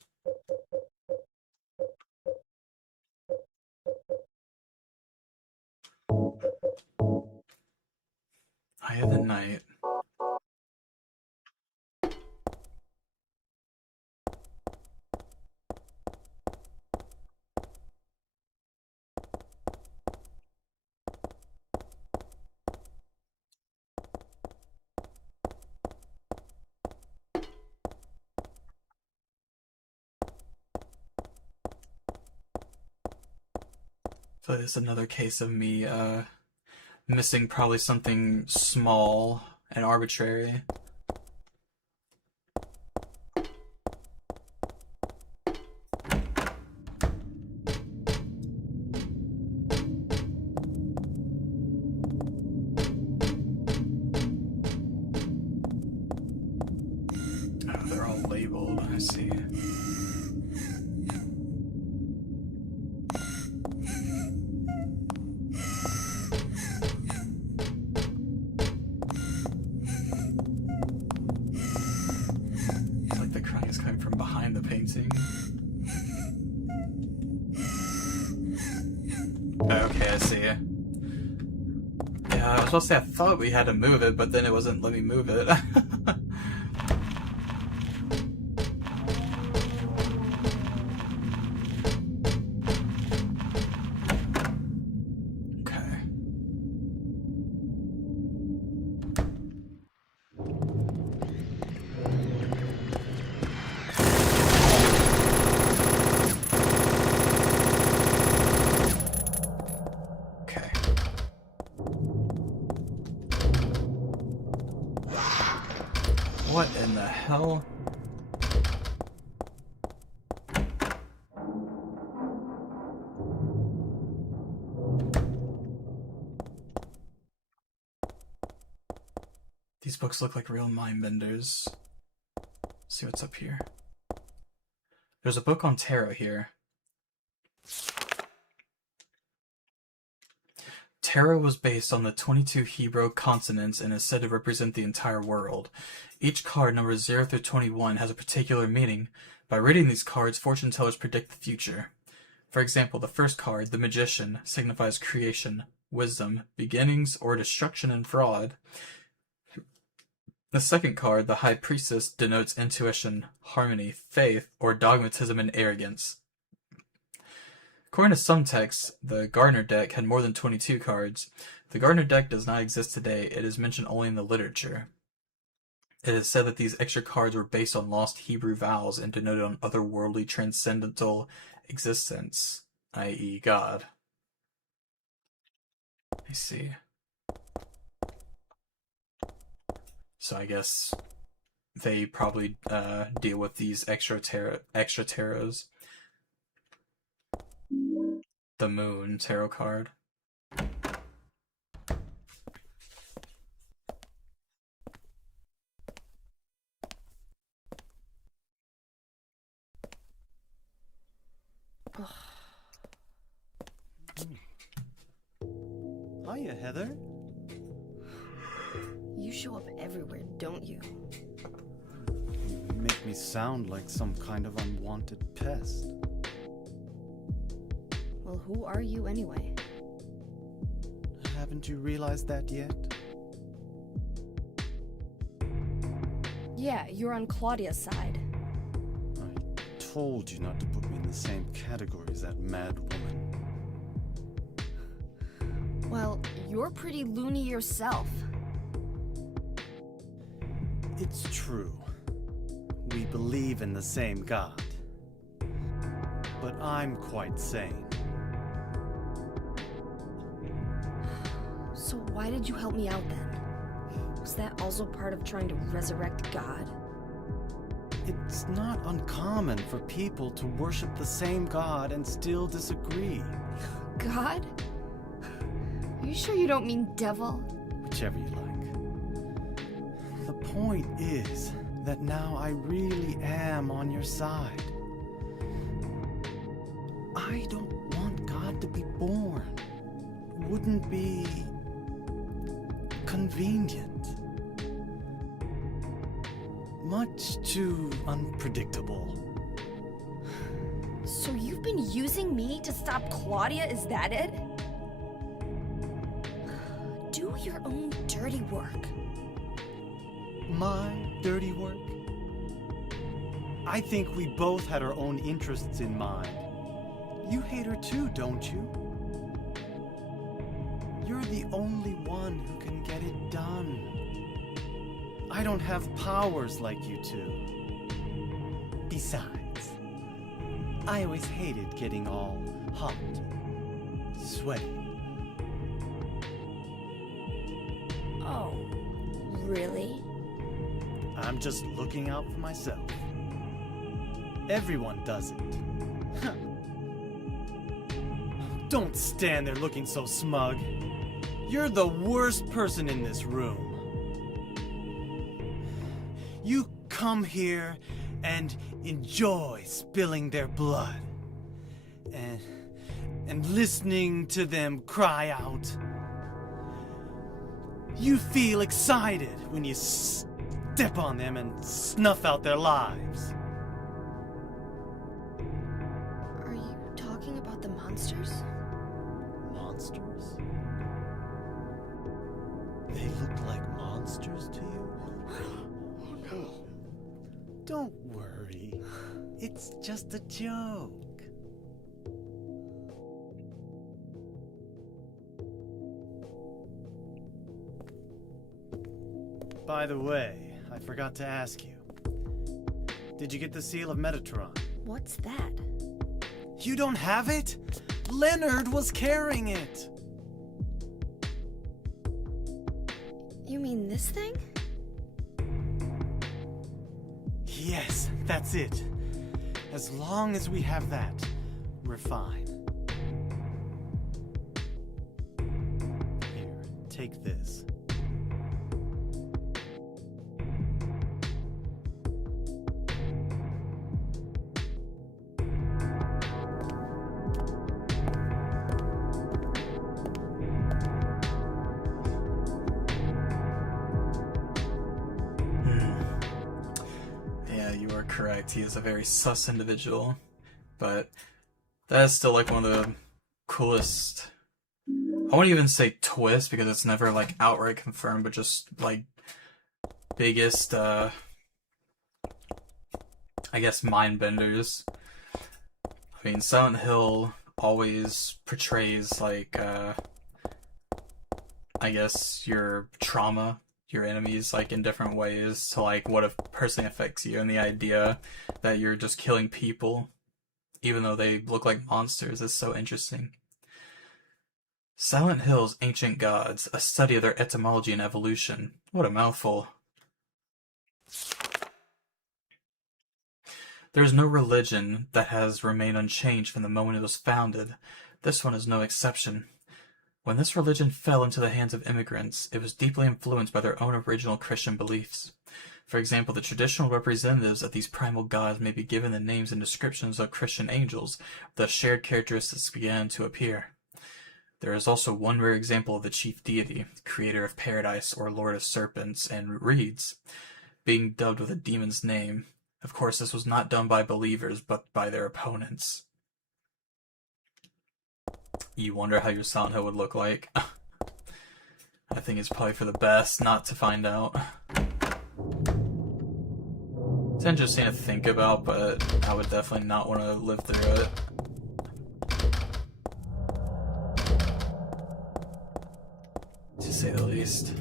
I have the Knight. So this is another case of me missing probably something small and arbitrary. Oh, they're all labeled. I see. It's like the crying is coming from behind the painting. Okay, I see. Yeah, I was supposed to say I thought we had to move it, but then it wasn't letting me move it. Okay. Okay. What in the hell? These books look like real mind benders. See what's up here. There's a book on tarot here. Tarot was based on the 22 Hebrew consonants and is said to represent the entire world. Each card, numbers 0 through 21, has a particular meaning. By reading these cards, fortune tellers predict the future. For example, the first card, the Magician, signifies creation, wisdom, beginnings, or destruction and fraud. The second card, the High Priestess, denotes intuition, harmony, faith, or dogmatism and arrogance. According to some texts, the Gardner deck had more than 22 cards. The Gardner deck does not exist today. It is mentioned only in the literature. It is said that these extra cards were based on lost Hebrew vowels and denoted on otherworldly transcendental existence, i.e. God. I see. So I guess they probably deal with these extra tarots. The Moon tarot card. Hiya, Heather. You show up everywhere, don't you? You make me sound like some kind of unwanted pest. Well, who are you anyway? Haven't you realized that yet? Yeah, you're on Claudia's side. I told you not to put me in the same category as that mad woman. Well, you're pretty loony yourself. It's true. We believe in the same God. But I'm quite sane. So why did you help me out then? Was that also part of trying to resurrect God? It's not uncommon for people to worship the same God and still disagree. God? Are you sure you don't mean devil? Whichever you like. The point is that now I really am on your side. I don't want God to be born. Wouldn't be convenient. Much too unpredictable. So you've been using me to stop Claudia, is that it? Do your own dirty work. My dirty work? I think we both had our own interests in mind. You hate her too, don't you? You're the only one who can get it done. I don't have powers like you two. Besides, I always hated getting all hot, sweaty. Oh, really? I'm just looking out for myself. Everyone does it. Huh. Don't stand there looking so smug. You're the worst person in this room. You come here and enjoy spilling their blood. And listening to them cry out. You feel excited when you step on them and snuff out their lives. Are you talking about the monsters? Monsters? They look like monsters to you? Oh no. Don't worry. It's just a joke. By the way, I forgot to ask you. Did you get the Seal of Metatron? What's that? You don't have it? Leonard was carrying it! You mean this thing? Yes, that's it. As long as we have that, we're fine. Here, take this. Correct, he is a very sus individual, but that is still like one of the coolest, I wouldn't even say twist because it's never like outright confirmed, but just like biggest I guess mind benders. I mean, Silent Hill always portrays like I guess your trauma, your enemies, like in different ways to like what if personally affects you, and the idea that you're just killing people even though they look like monsters is so interesting. Silent Hill's Ancient Gods, a study of their etymology and evolution. What a mouthful. There is no religion that has remained unchanged from the moment it was founded. This one is no exception. When this religion fell into the hands of immigrants, it was deeply influenced by their own original Christian beliefs. For example, the traditional representatives of these primal gods may be given the names and descriptions of Christian angels, thus shared characteristics began to appear. There is also one rare example of the chief deity, creator of paradise or lord of serpents and reeds, being dubbed with a demon's name. Of course, this was not done by believers, but by their opponents. You wonder how your Silent Hill would look like? I think it's probably for the best not to find out. It's interesting to think about, but I would definitely not want to live through it. To say the least.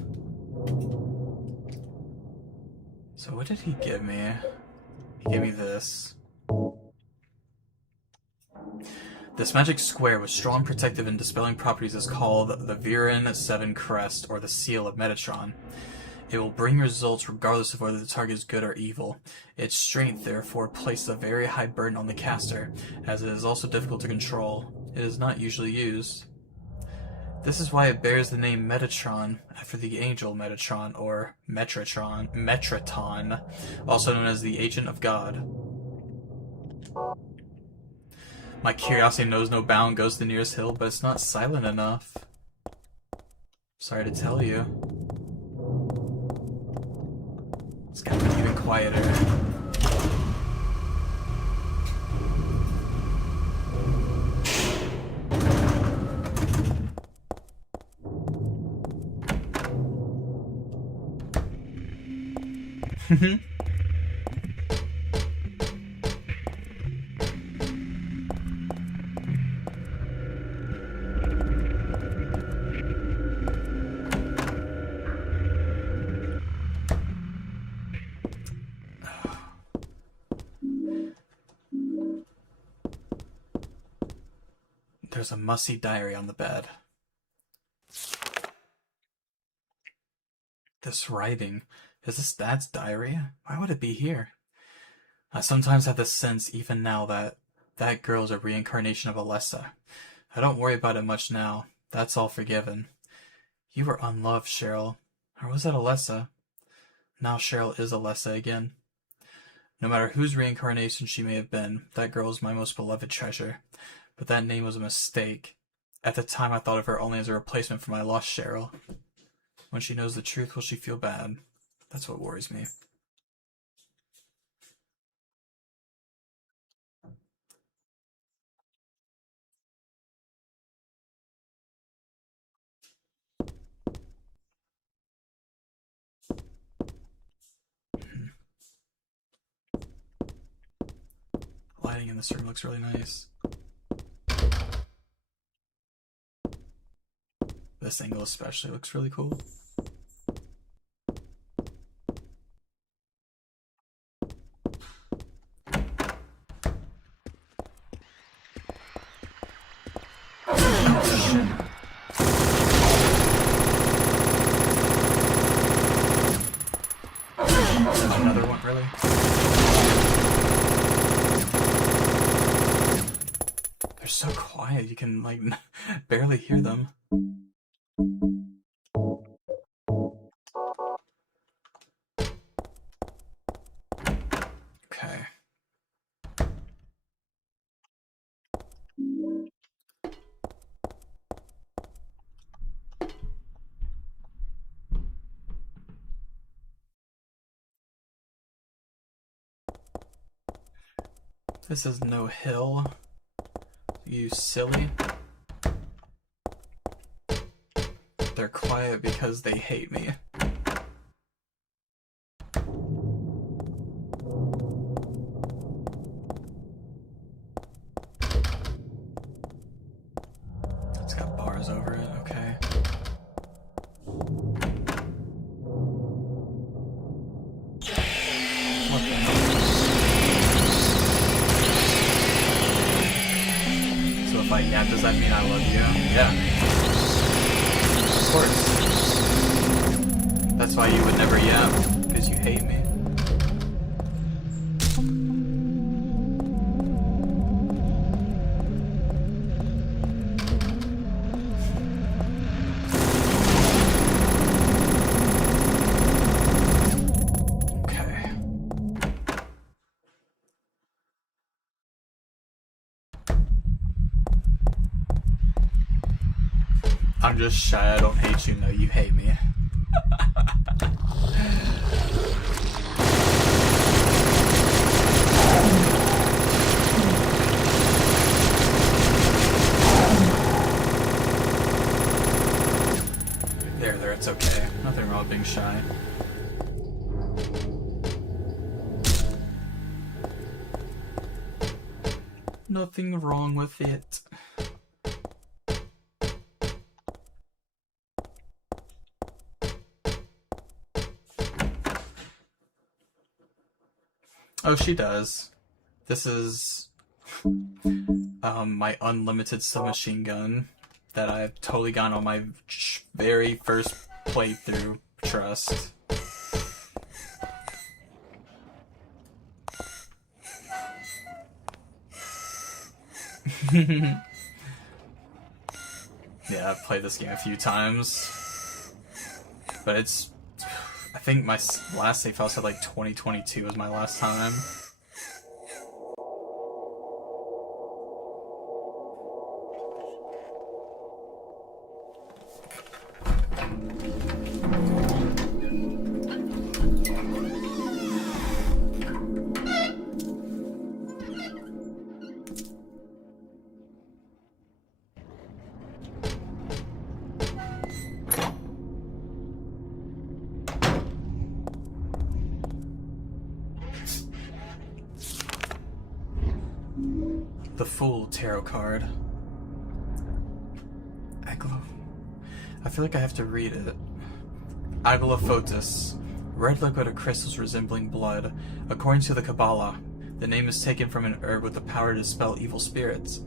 So what did he give me? He gave me this. This magic square with strong protective and dispelling properties is called the Viren 7 Crest, or the Seal of Metatron. It will bring results regardless of whether the target is good or evil. Its strength, therefore, places a very high burden on the caster, as it is also difficult to control. It is not usually used. This is why it bears the name Metatron, after the angel Metatron, or Metraton, also known as the Agent of God. My curiosity knows no bound, goes to the nearest hill, but it's not silent enough. Sorry to tell you. It's gotta be even quieter. There's a mussy diary on the bed. This writing, is this Dad's diary? Why would it be here? I sometimes have the sense, even now, that that girl is a reincarnation of Alessa. I don't worry about it much now. That's all forgiven. You were unloved, Cheryl. Or was it Alessa? Now Cheryl is Alessa again. No matter whose reincarnation she may have been, that girl is my most beloved treasure. But that name was a mistake. At the time, I thought of her only as a replacement for my lost Cheryl. When she knows the truth, will she feel bad? That's what worries me. Lighting in this room looks really nice. This angle especially looks really cool. Another one, really? They're so quiet, you can, like, barely hear them. Okay. This is no hill. You silly. They're quiet because they hate me. It's got bars over it, okay. What the hell? So if I yap, does that mean I love you? Yeah. Of course. That's why you would never yap, because you hate me. Okay. I'm just shy, I don't hate you, no, you hate me. There, it's okay. Nothing wrong with being shy. Nothing wrong with it. Oh, she does. This is my unlimited submachine gun that I've totally gotten on my very first playthrough. Trust. Yeah, I've played this game a few times, but it's. I think my last save file said like 2022 was my last time. The Fool tarot card. I feel like I have to read it. Agolophotis. Red liquid of crystals resembling blood. According to the Kabbalah, the name is taken from an herb with the power to dispel evil spirits.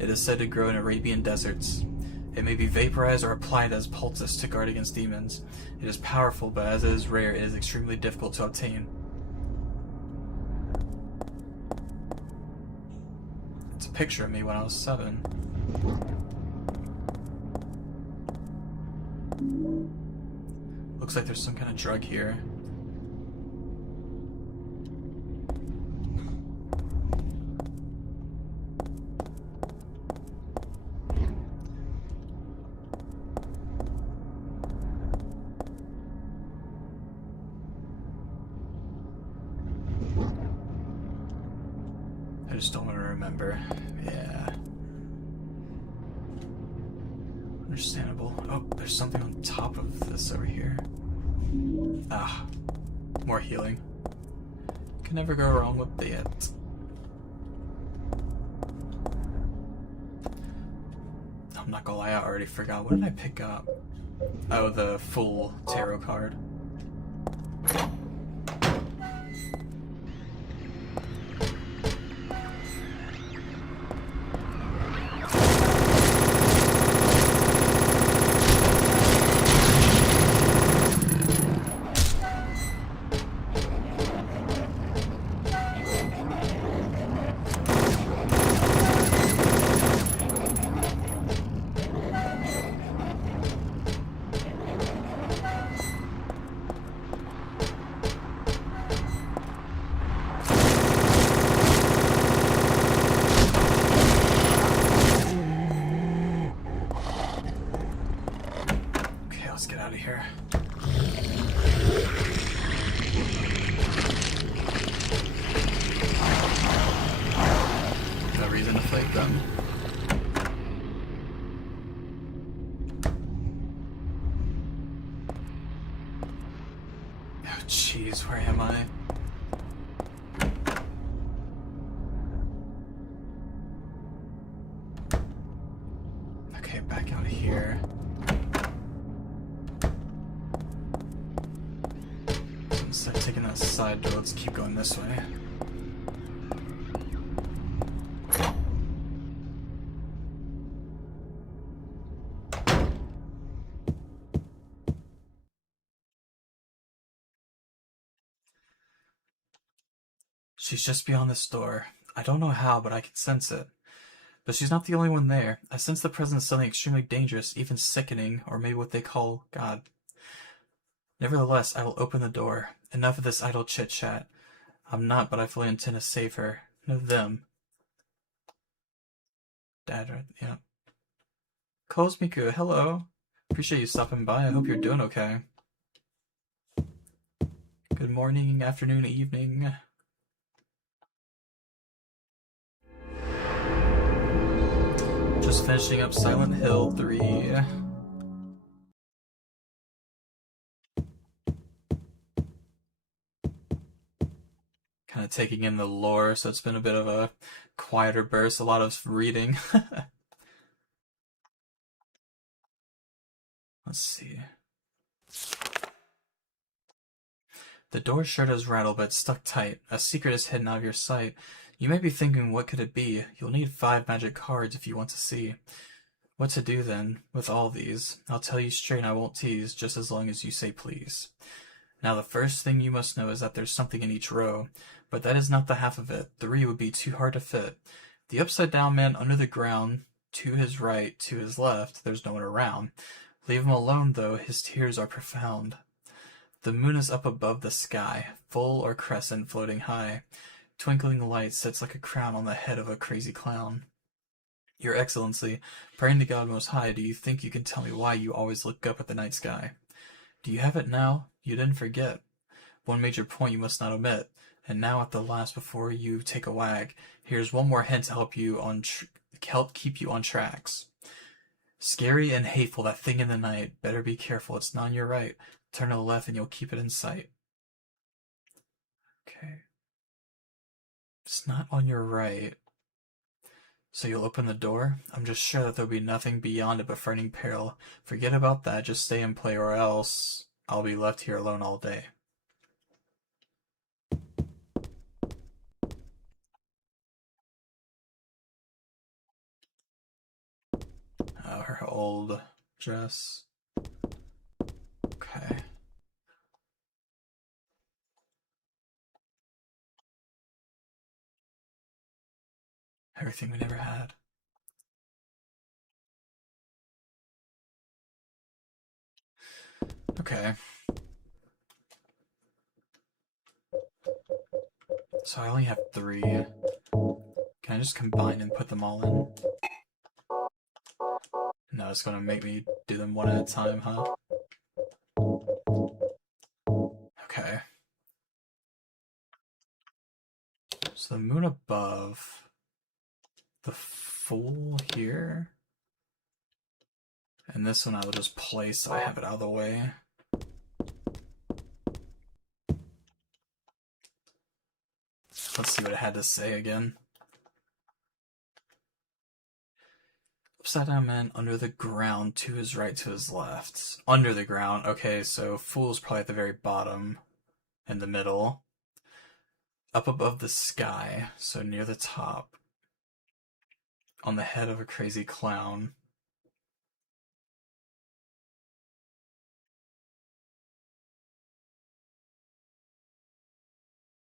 It is said to grow in Arabian deserts. It may be vaporized or applied as poultice to guard against demons. It is powerful, but as it is rare, it is extremely difficult to obtain. It's a picture of me when I was 7. Looks like there's some kind of drug here. I just don't want to remember. Yeah. Understandable. Oh, there's something on top of this over here. Ah, more healing. Can never go wrong with it. I'm not gonna lie, I already forgot. What did I pick up? Oh, the full tarot card. Let's get out of here. No reason to fight them. Oh jeez, where am I? Okay, back out of here. Instead of taking that side door, let's keep going this way. She's just beyond this door. I don't know how, but I can sense it. But she's not the only one there. I sense the presence of something extremely dangerous, even sickening, or maybe what they call God. Nevertheless, I will open the door. Enough of this idle chit-chat. I'm not, but I fully intend to save her. No, them. Dad, right? Yeah. Cosmiku, hello. Appreciate you stopping by. I hope you're doing okay. Good morning, afternoon, evening. Just finishing up Silent Hill 3. Kind of taking in the lore, so it's been a bit of a quieter burst, a lot of reading. Let's see. The door sure does rattle, but it's stuck tight. A secret is hidden out of your sight. You may be thinking, what could it be? You'll need 5 magic cards if you want to see. What to do then, with all these? I'll tell you straight and I won't tease, just as long as you say please. Now the first thing you must know is that there's something in each row, but that is not the half of it. 3 would be too hard to fit. The upside down man under the ground, to his right, to his left, there's no one around. Leave him alone though, his tears are profound. The moon is up above the sky, full or crescent floating high. Twinkling light sits like a crown on the head of a crazy clown. Your Excellency, praying to God Most High, do you think you can tell me why you always look up at the night sky? Do you have it now? You didn't forget. One major point you must not omit. And now at the last, before you take a wag, here's one more hint to help keep you on tracks. Scary and hateful, that thing in the night. Better be careful, it's not on your right. Turn to the left and you'll keep it in sight. Okay. It's not on your right. So you'll open the door? I'm just sure that there'll be nothing beyond it but frightening peril. Forget about that, just stay and play, or else I'll be left here alone all day. Oh, her old dress. Okay. Everything we never had. Okay. So I only have 3. Can I just combine and put them all in? No, it's gonna make me do them one at a time, huh? Okay. So the moon above, the Fool here, and this one I will just place so I have it out of the way. Let's see what it had to say again. Upside down man under the ground, to his right, to his left. Under the ground, okay, so Fool's probably at the very bottom, in the middle. Up above the sky, so near the top. On the head of a crazy clown.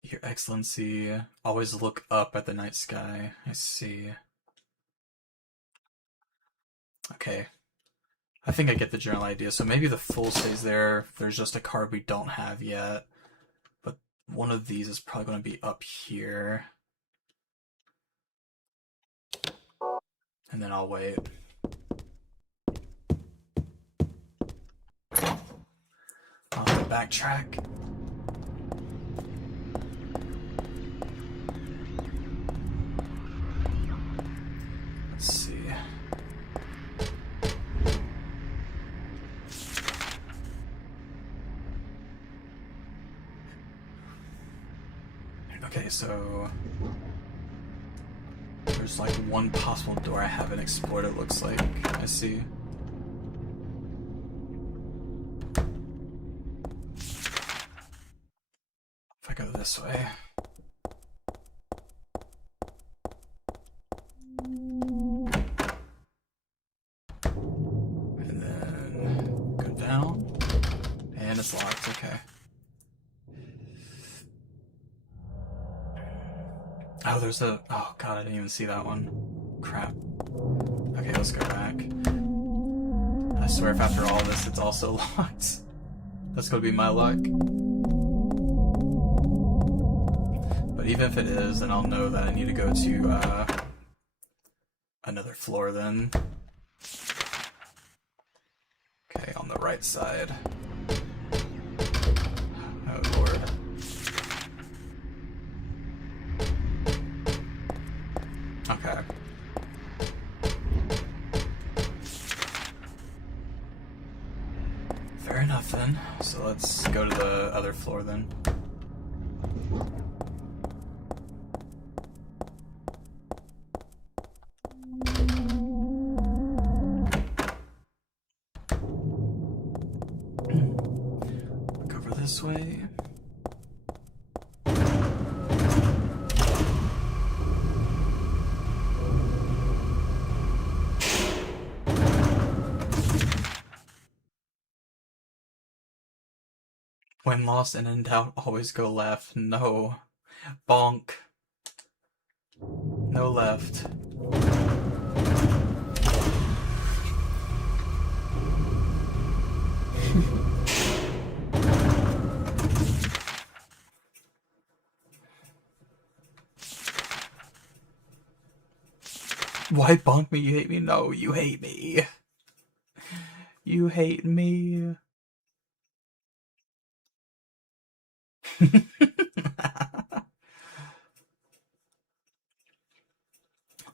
Your Excellency, always look up at the night sky. I see. Okay. I think I get the general idea. So maybe the Fool stays there. There's just a card we don't have yet. But one of these is probably going to be up here. And then I'll wait. I'll have to backtrack. Let's see. Okay, so there's like one possible door I haven't explored, it looks like. I see. If I go this way. And then go down. And it's locked, okay. Oh, there's a... Oh, God, I didn't even see that one. Crap. Okay, let's go back. I swear if after all this it's also locked. That's gonna be my luck. But even if it is, then I'll know that I need to go to, another floor then. Okay, on the right side. Oh, Lord. Okay. Fair enough then. So let's go to the other floor then. Look over this way. When lost and in doubt, always go left. No. Bonk. No left. Why bonk me? You hate me? No, you hate me. You hate me.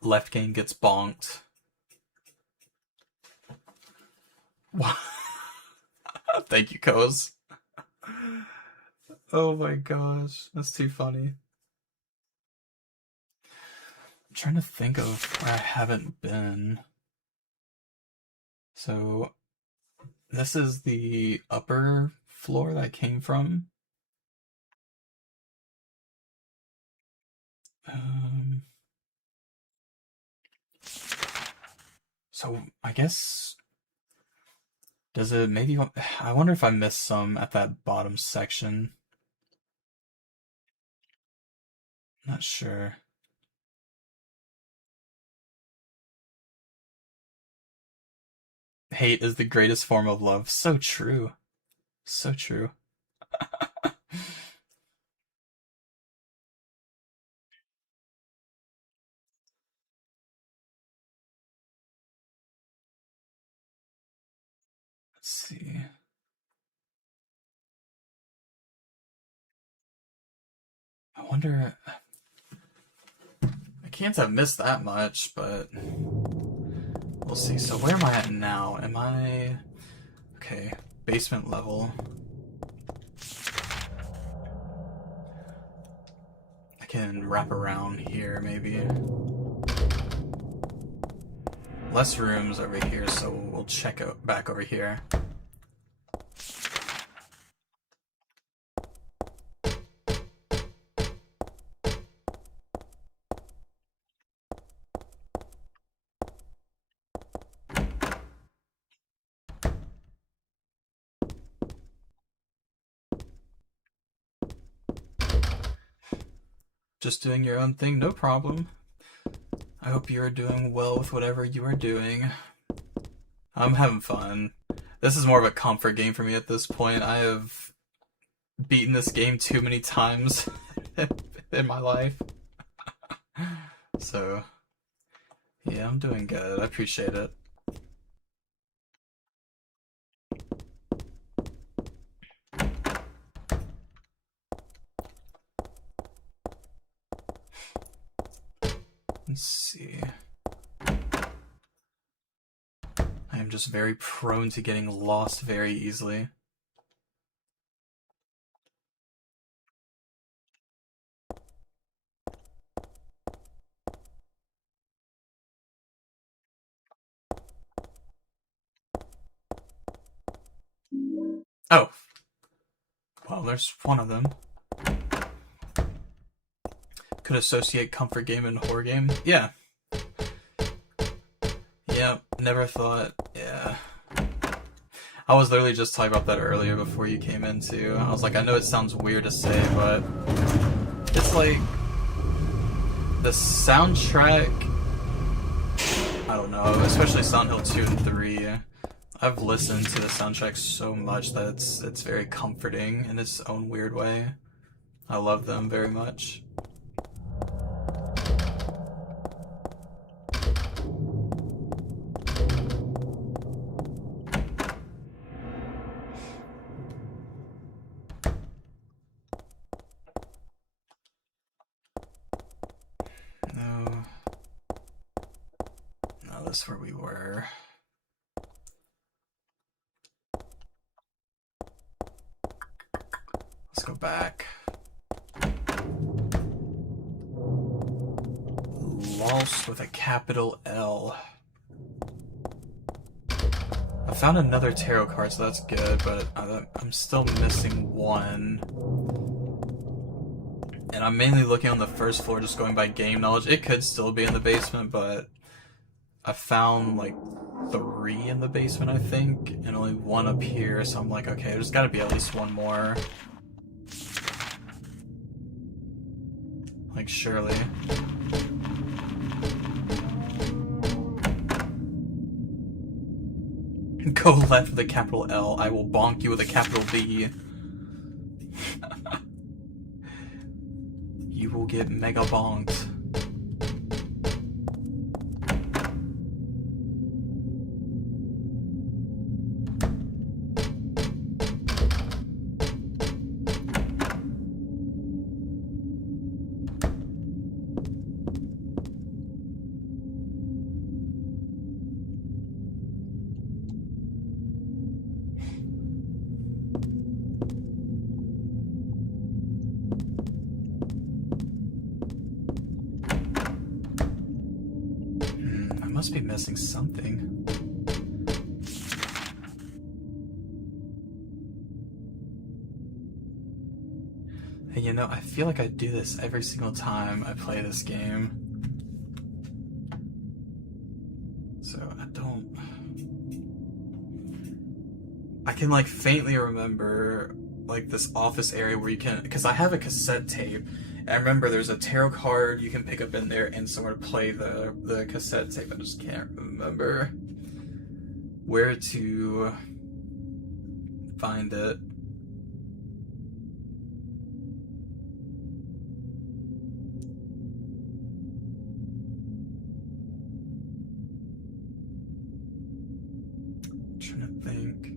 Left game gets bonked. What? Thank you, Coz. Oh my gosh, that's too funny. I'm trying to think of where I haven't been. So, this is the upper floor that I came from. So I guess, does it maybe, I wonder if I missed some at that bottom section. Not sure. Hate is the greatest form of love. So true. So true. Let's see. I wonder, can't have missed that much, but we'll see. So where am I at now? Am I... Okay, basement level. I can wrap around here, maybe. Less rooms over here, so we'll check out back over here. Just doing your own thing, no problem. I hope you are doing well with whatever you are doing. I'm having fun. This is more of a comfort game for me at this point. I have beaten this game too many times in my life. So, yeah, I'm doing good. I appreciate it. Let's see. I am just very prone to getting lost very easily. Oh. Well, there's one of them. Could associate comfort game and horror game? Yeah. Yeah, never thought. Yeah. I was literally just talking about that earlier before you came in too. I was like, I know it sounds weird to say, but it's like the soundtrack, I don't know, especially Silent Hill 2 and 3. I've listened to the soundtrack so much that it's very comforting in its own weird way. I love them very much. That's where we were. Let's go back. Lost with a capital L. I found another tarot card, so that's good, but I'm still missing one. And I'm mainly looking on the first floor, just going by game knowledge. It could still be in the basement, but I found like 3 in the basement, I think, and only 1 up here, so I'm like, okay, there's gotta be at least 1 more. Like, surely. Go left with a capital L, I will bonk you with a capital B. You will get mega bonked. Must be missing something. Hey, you know, I feel like I do this every single time I play this game. So I can like faintly remember like this office area where you can, because I have a cassette tape. I remember there's a tarot card you can pick up in there and somewhere to play the cassette tape. I just can't remember where to find it. I'm trying to think.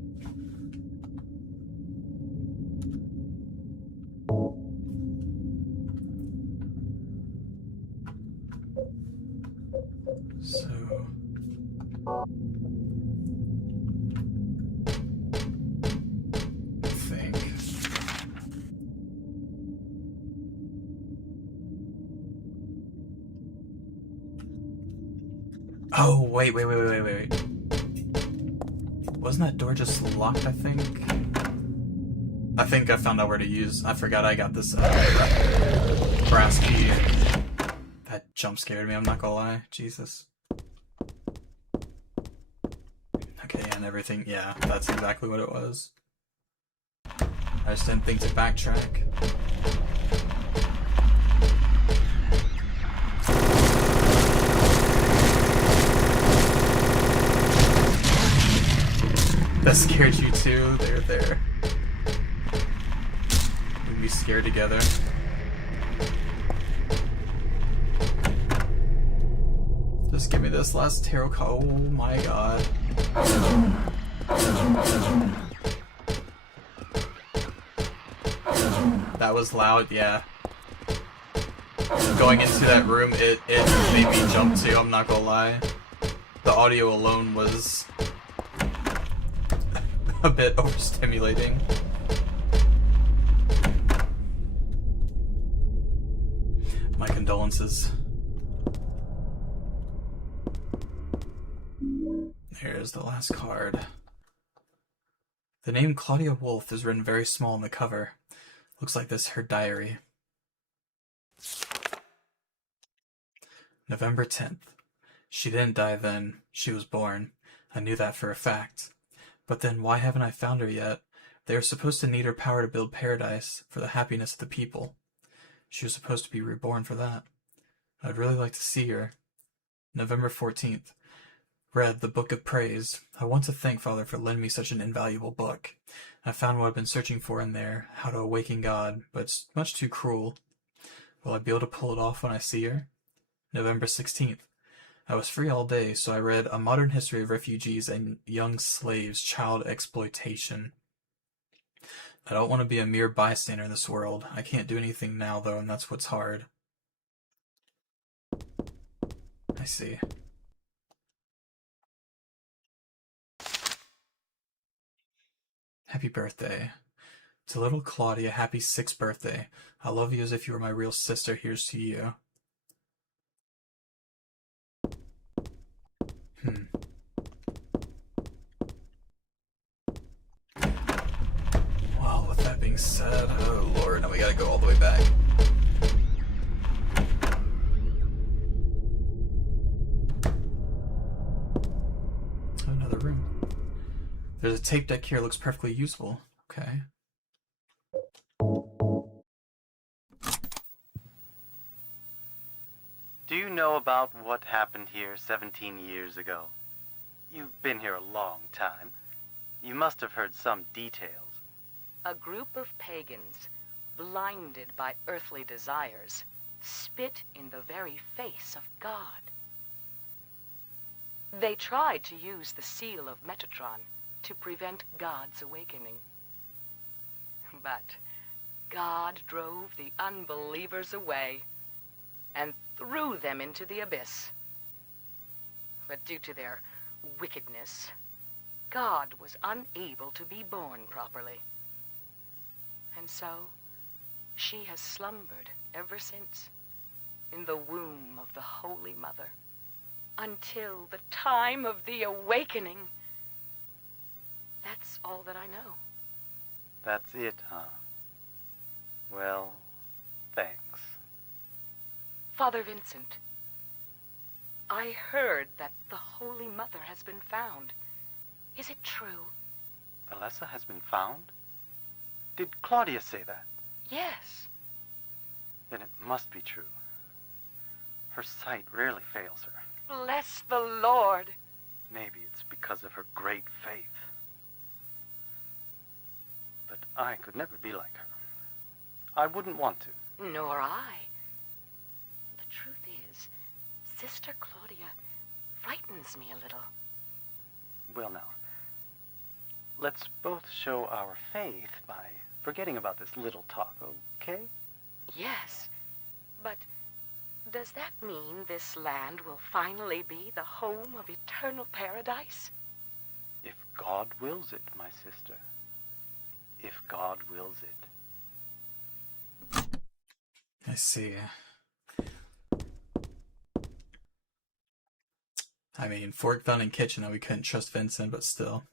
Oh, wait. Wasn't that door just locked, I think? I think I found out where to use. I forgot I got this brass key. That jump scared me, I'm not gonna lie. Jesus. Okay, and everything. Yeah, that's exactly what it was. I just didn't think to backtrack. That scared you too? They're there. We'd be scared together. Just give me this last tarot card. Oh my god. That was loud, yeah. Going into that room, it made me jump too, I'm not gonna lie. The audio alone was a bit overstimulating. My condolences. Here's the last card. The name Claudia Wolf is written very small on the cover. Looks like this her diary. November 10th. She didn't die then. She was born. I knew that for a fact. But then why haven't I found her yet? They are supposed to need her power to build paradise for the happiness of the people. She was supposed to be reborn for that. I'd really like to see her. November 14th. Read the Book of Praise. I want to thank Father for lending me such an invaluable book. I found what I've been searching for in there, how to awaken God, but it's much too cruel. Will I be able to pull it off when I see her? November 16th. I was free all day, so I read A Modern History of Refugees and Young Slaves, Child Exploitation. I don't want to be a mere bystander in this world. I can't do anything now, though, and that's what's hard. I see. Happy birthday. To little Claudia, happy 6th birthday. I love you as if you were my real sister. Here's to you. Well, with that being said, oh lord, now we gotta go all the way back. Another room. There's a tape deck here, looks perfectly useful. Okay. Do you know about what happened here 17 years ago? You've been here a long time. You must have heard some details. A group of pagans, blinded by earthly desires, spit in the very face of God. They tried to use the seal of Metatron to prevent God's awakening. But God drove the unbelievers away and threw them into the abyss. But due to their wickedness, God was unable to be born properly. And so, she has slumbered ever since, in the womb of the Holy Mother, until the time of the awakening. That's all that I know. That's it, huh? Well, thanks. Father Vincent, I heard that the Holy Mother has been found. Is it true? Alessa has been found? Did Claudia say that? Yes. Then it must be true. Her sight rarely fails her. Bless the Lord. Maybe it's because of her great faith. But I could never be like her. I wouldn't want to. Nor I. The truth is, Sister Claudia frightens me a little. Well now, let's both show our faith by forgetting about this little talk, okay? Yes, but does that mean this land will finally be the home of eternal paradise? If God wills it, my sister. If God wills it. I see. I mean, fork found in kitchen that we couldn't trust Vincent, but still.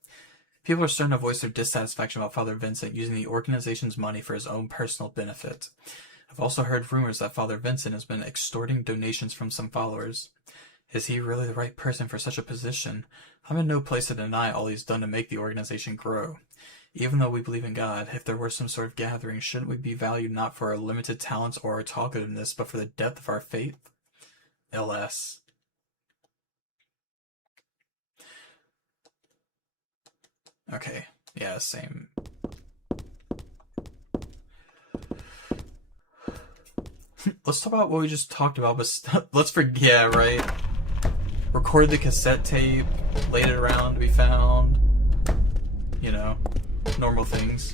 People are starting to voice their dissatisfaction about Father Vincent using the organization's money for his own personal benefit. I've also heard rumors that Father Vincent has been extorting donations from some followers. Is he really the right person for such a position? I'm in no place to deny all he's done to make the organization grow. Even though we believe in God, if there were some sort of gathering, shouldn't we be valued not for our limited talents or our talkativeness, but for the depth of our faith? LS. Okay, yeah, same. Let's talk about what we just talked about, but let's forget, right? Record the cassette tape, laid it around to be found. You know, normal things.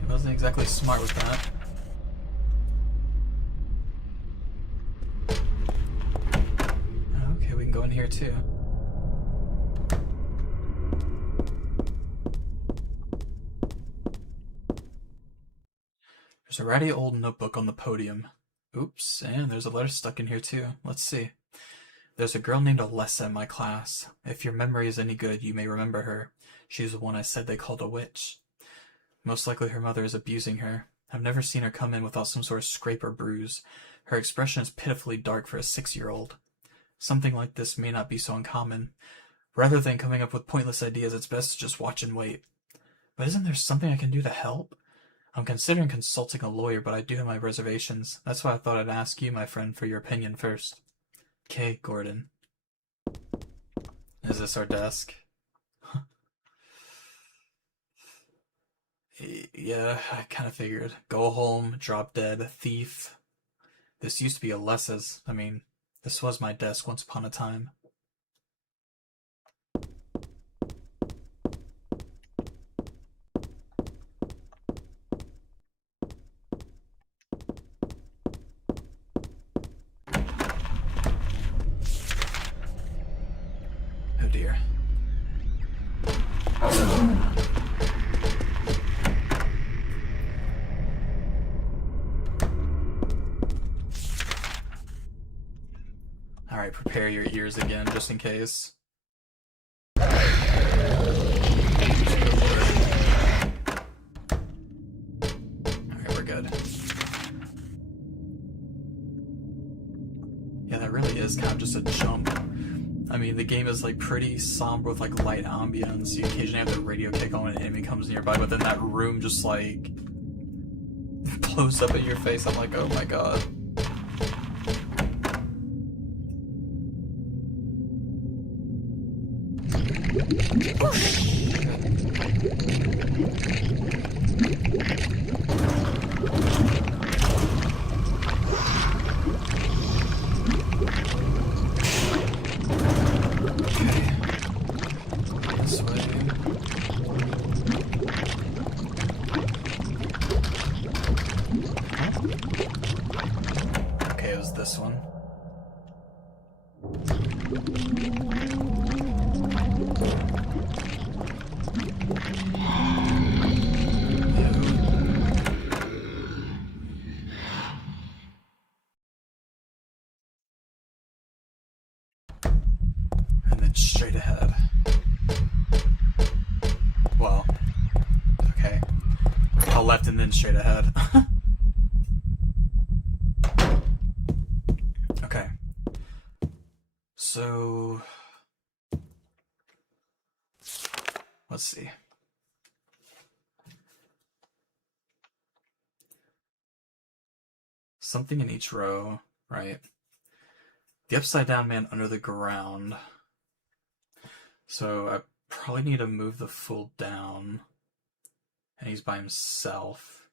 He wasn't exactly smart with that. Okay, we can go in here too. There's a ratty old notebook on the podium. Oops, and there's a letter stuck in here too. Let's see. There's a girl named Alessa in my class. If your memory is any good, you may remember her. She's the one I said they called a witch. Most likely her mother is abusing her. I've never seen her come in without some sort of scrape or bruise. Her expression is pitifully dark for a 6-year-old. Something like this may not be so uncommon. Rather than coming up with pointless ideas, it's best to just watch and wait. But isn't there something I can do to help? I'm considering consulting a lawyer, but I do have my reservations. That's why I thought I'd ask you, my friend, for your opinion first. Okay, Gordon. Is this our desk? Yeah, I kind of figured. Go home, drop dead, thief. This used to be Alessa's. I mean, this was my desk once upon a time. Oh dear. Alright, prepare your ears again, just in case. Alright, we're good. Yeah, that really is kind of just a jump. I mean, the game is like pretty somber with like light ambience. You occasionally have the radio kick on when an enemy comes nearby, but then that room just like blows up in your face. I'm like, oh my god. This way. Okay, it was this one. And then straight ahead. Well, okay. I'll left and then straight ahead. Okay. So, let's see. Something in each row, right? The upside down man under the ground. So I probably need to move the fool down. And he's by himself.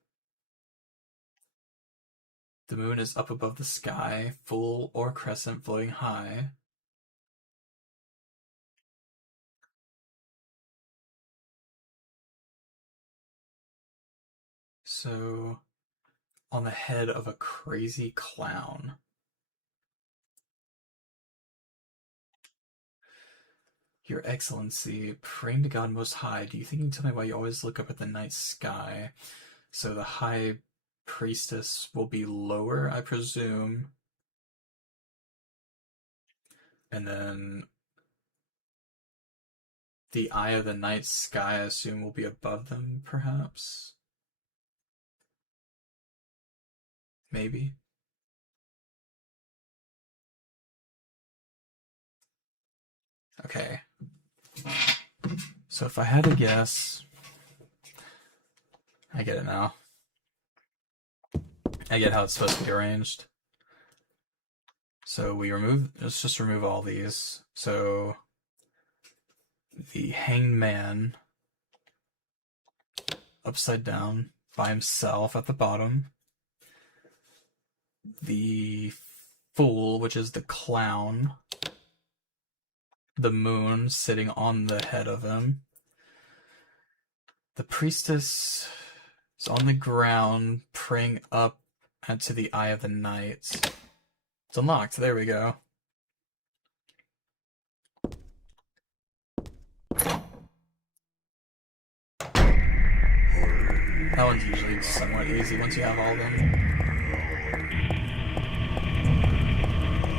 The moon is up above the sky, full or crescent floating high. So, on the head of a crazy clown. Your Excellency, praying to God Most High, do you think you can tell me why you always look up at the night sky? So the High Priestess will be lower, I presume. And then the Eye of the Night Sky, I assume, will be above them, perhaps? Maybe? Okay. So if I had to guess... I get it now. I get how it's supposed to be arranged. So let's just remove all these. So the Hanged Man upside down by himself at the bottom. The Fool, which is the clown. The Moon sitting on the head of him. The Priestess is on the ground praying up to the Eye of the Night. It's unlocked. There we go. That one's usually somewhat easy once you have all of them.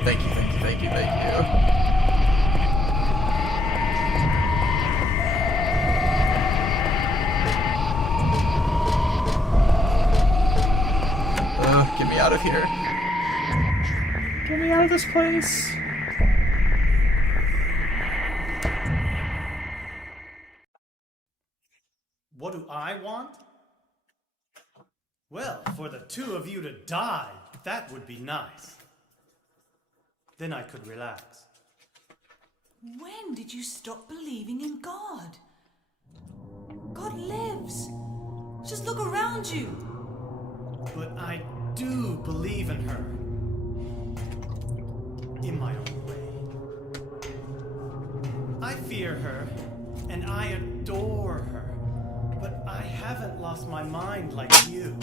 Thank you, thank you, thank you, thank you. Get me out of here. Get me out of this place. What do I want? Well, for the two of you to die, that would be nice. Then I could relax. When did you stop believing in God? God lives. Just look around you. But I do believe in her. In my own way. I fear her, and I adore her. But I haven't lost my mind like you.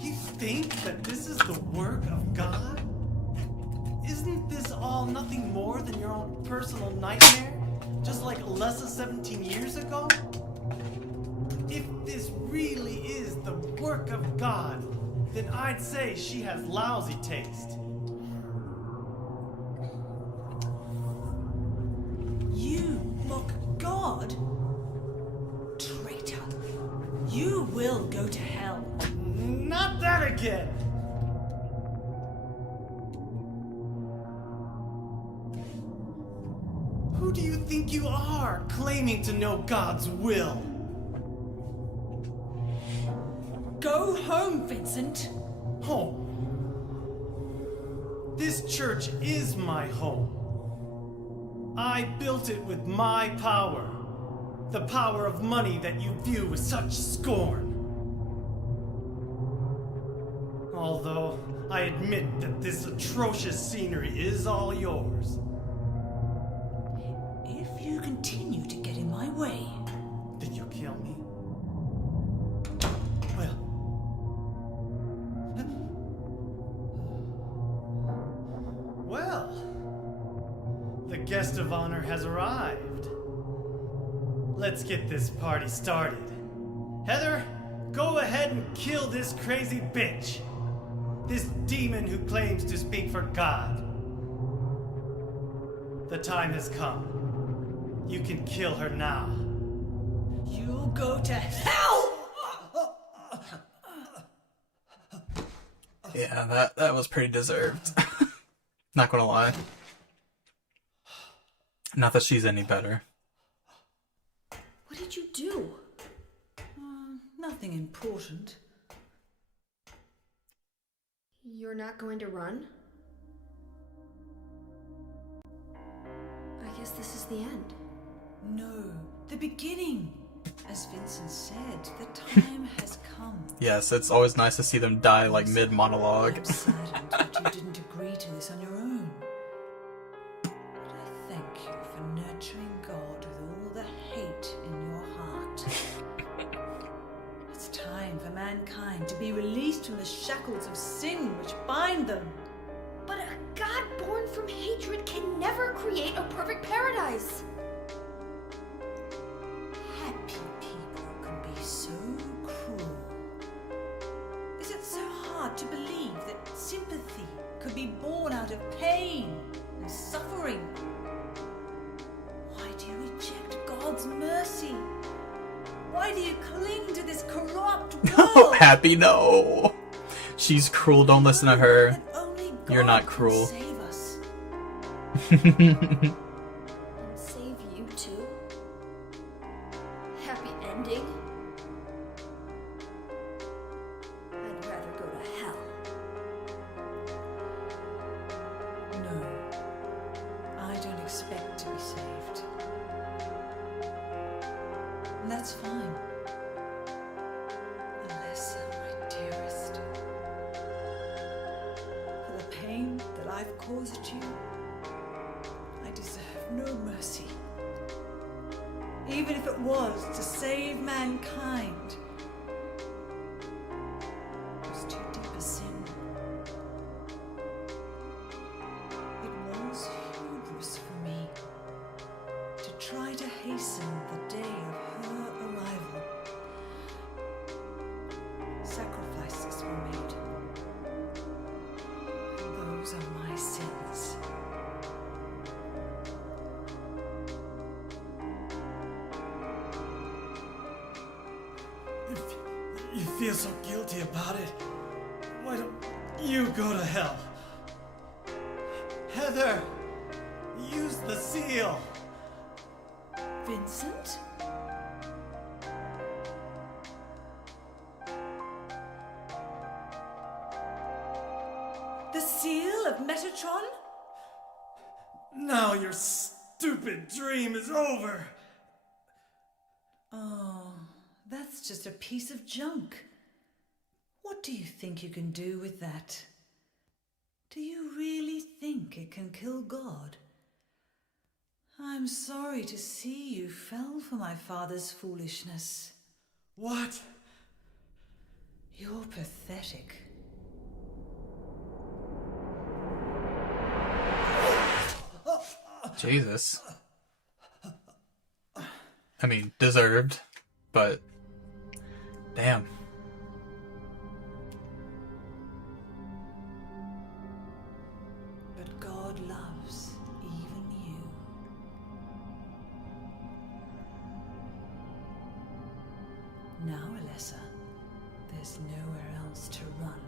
You think that this is the work of God? Isn't this all nothing more than your own personal nightmare? Just like Alessa 17 years ago? If this really is the work of God, then I'd say she has lousy taste. You mock God? Traitor. You will go to hell. Not that again! Who do you think you are, claiming to know God's will? Go home, Vincent. Home? This church is my home. I built it with my power. The power of money that you view with such scorn. Although I admit that this atrocious scenery is all yours. If you continue to get in my way... Then you'll kill me? Well, the guest of honor has arrived. Let's get this party started. Heather, go ahead and kill this crazy bitch. This demon who claims to speak for God. The time has come. You can kill her now. You'll go to hell! Yeah, that was pretty deserved. Not gonna lie. Not that she's any better. What did you do? Nothing important. You're not going to run? I guess this is the end. No, the beginning. As Vincent said, the time has come. Yes, it's always nice to see them die like mid-monologue. I'm saddened that you didn't agree to this on your own. But I thank you for nurturing God with all the hate in your heart. It's time for mankind to be released from the shackles of sin which bind them. But a God born from hatred can never create a perfect paradise. to believe that sympathy could be born out of pain and suffering? Why do you reject God's mercy? Why do you cling to this corrupt world? Happy, no. She's cruel, don't listen to her. You're not cruel. Save us. And save you too? Happy ending? I'd rather go to hell. No, I don't expect to be saved. And that's fine. Alessa, my dearest. For the pain that I've caused you, I deserve no mercy. Even if it was to save mankind. It was too deep a sin. It was hubris for me to try to hasten the day of her arrival. Sacrifices were made. And those are my sins. If you feel so guilty about it, why don't you go to hell? Heather, use the seal. Vincent? The seal of Metatron? Now your stupid dream is over. Oh, that's just a piece of junk. What do you think you can do with that? Do you really think it can kill God? I'm sorry to see you fell for my father's foolishness. What? You're pathetic. Jesus. I mean, deserved, but damn. But God loves even you. Now, Alessa, there's nowhere else to run.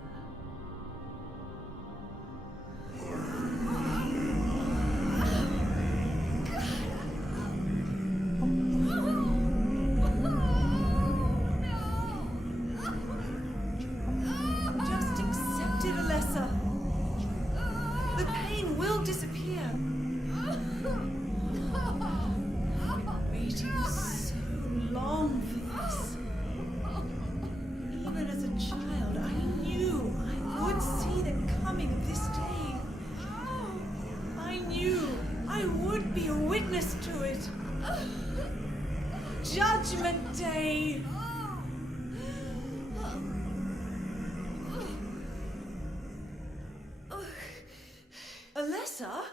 Just accept it, Alessa. The pain will disappear. I've been waiting so long for this. Even as a child, I knew I would see the coming of this day. I knew I would be a witness to it. Judgment Day. Alessa?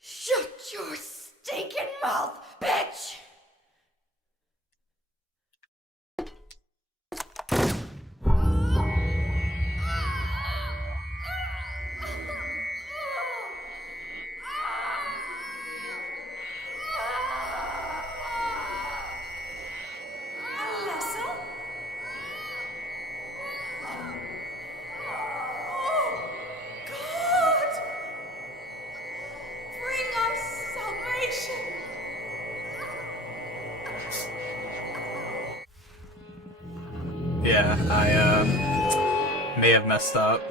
Shut your stinking mouth, bitch! Alessa? Oh, God! Bring us salvation! Yeah, I may have messed up.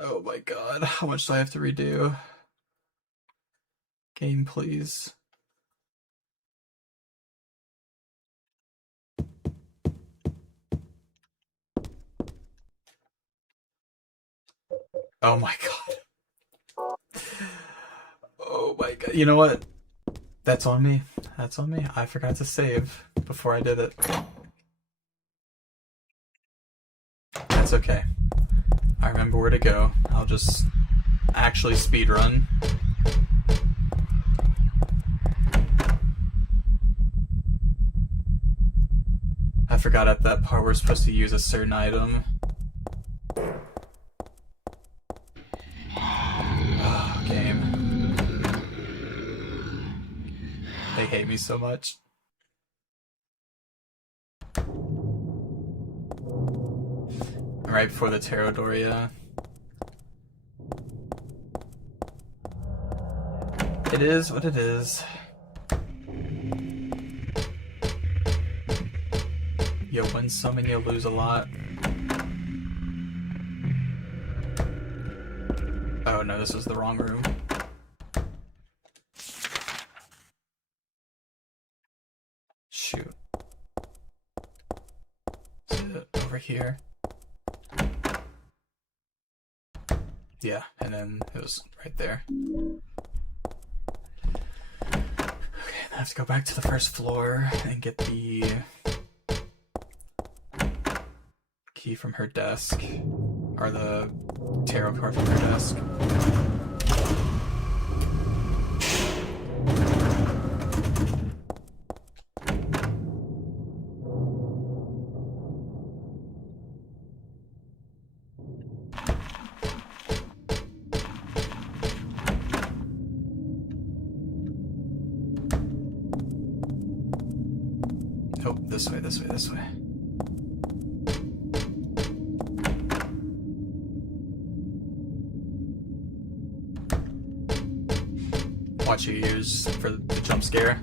Oh my god, how much do I have to redo? Game, please. Oh my god. Oh my god. You know what? That's on me. That's on me. I forgot to save before I did it. okay. I remember where to go. I'll just actually speedrun. I forgot at that part we're supposed to use a certain item. Oh, game. They hate me so much. Right before the Pterodoria. It is what it is. You win some and you lose a lot. Oh no, this is the wrong room. Shoot. Is it over here? Yeah, and then it was right there. Okay, I have to go back to the first floor and get the key from her desk, or the tarot card from her desk. Oh, this way, this way, this way. Watch your ears for the jump scare.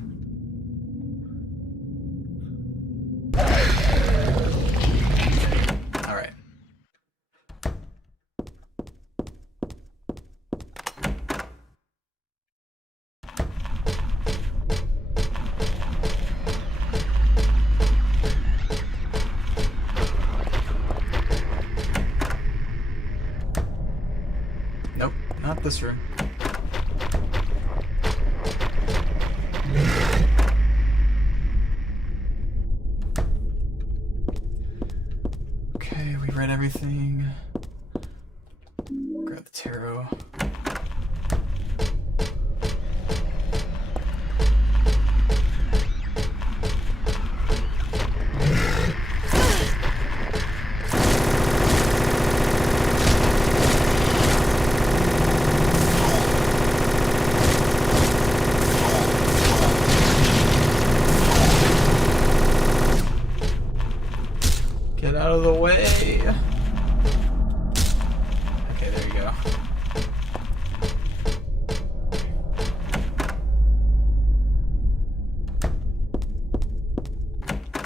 Alright. Nope, not this room. Okay, we read everything. Grab the tarot. Get out of the way. Okay, there you go.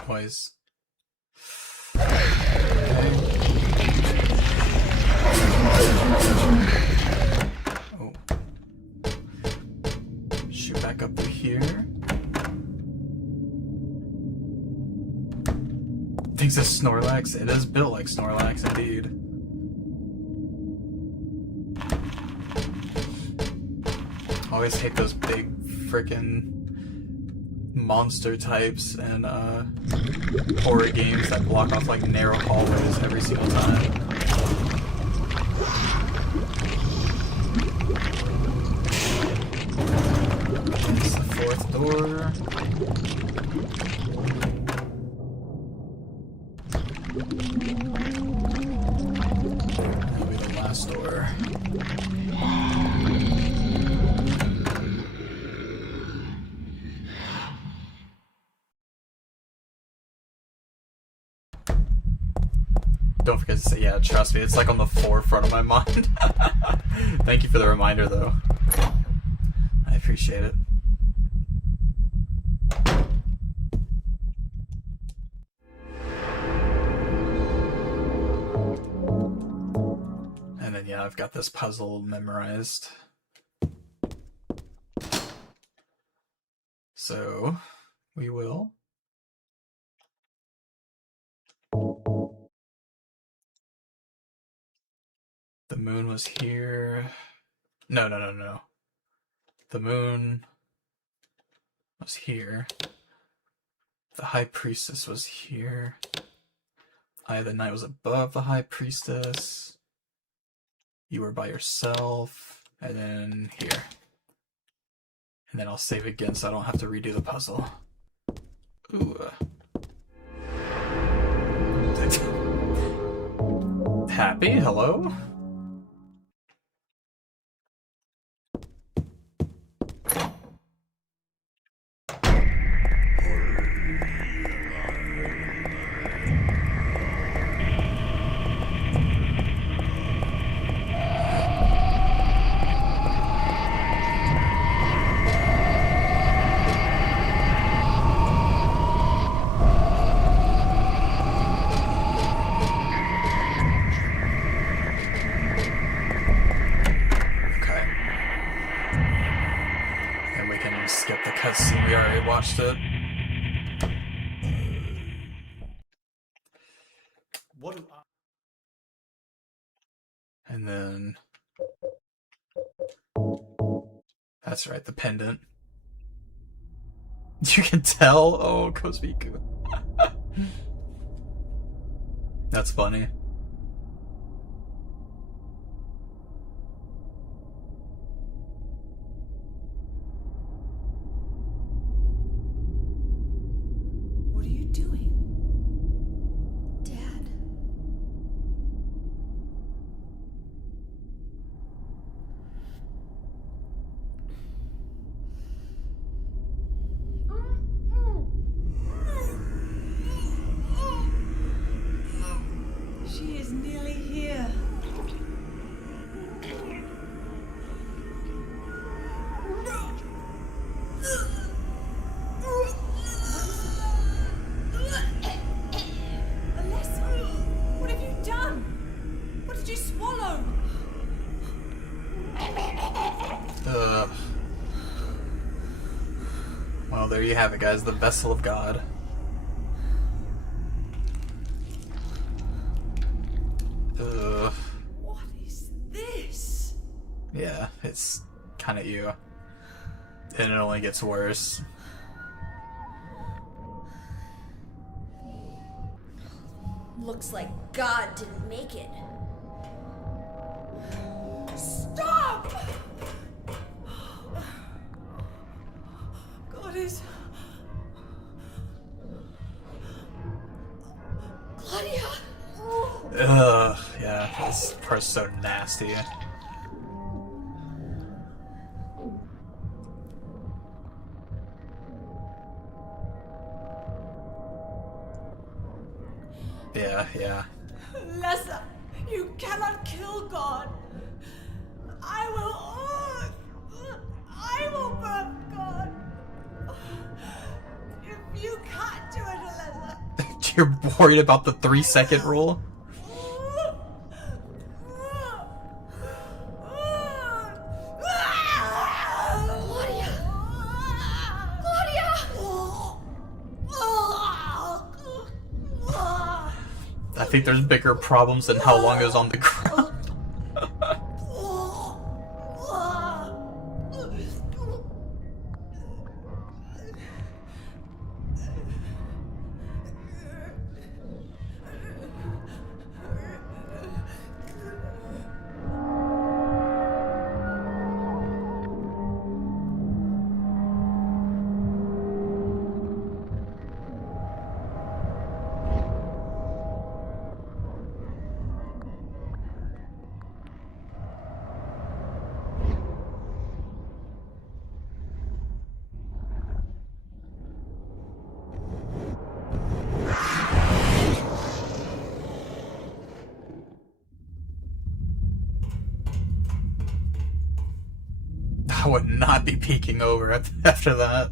Noise. Oh. Shoot back up through here. Thinks it's Snorlax. It is built like Snorlax, indeed. Always hate those big frickin' monster types and horror games that block off like narrow hallways every single time. It's the fourth door. That'll be the last door. Don't forget to say, yeah, trust me, it's like on the forefront of my mind. Thank you for the reminder, though. I appreciate it. And then, yeah, I've got this puzzle memorized. So, we will. The moon was here. No. The moon was here. The high priestess was here. Eye of the Night was above the High Priestess. You were by yourself. And then here. And then I'll save again so I don't have to redo the puzzle. Ooh. Happy? Hello? Skip the cutscene, we already watched it. What do I... And then... That's right, the pendant. You can tell? Oh, Kozmiku. That's funny. She is nearly here. Alessa, what have you done? What did you swallow? Well, there you have it, guys. The Vessel of God. What is this? Yeah, it's kind of you. And it only gets worse. Looks like God didn't make it. Stop! God is... Claudia! Ugh, yeah, this part's so nasty. Yeah. Alessa, you cannot kill God. I will birth God. If you can't do it, Alessa. You're worried about the 3-second rule? I think there's bigger problems than how long it was on the ground. I would not be peeking over after that.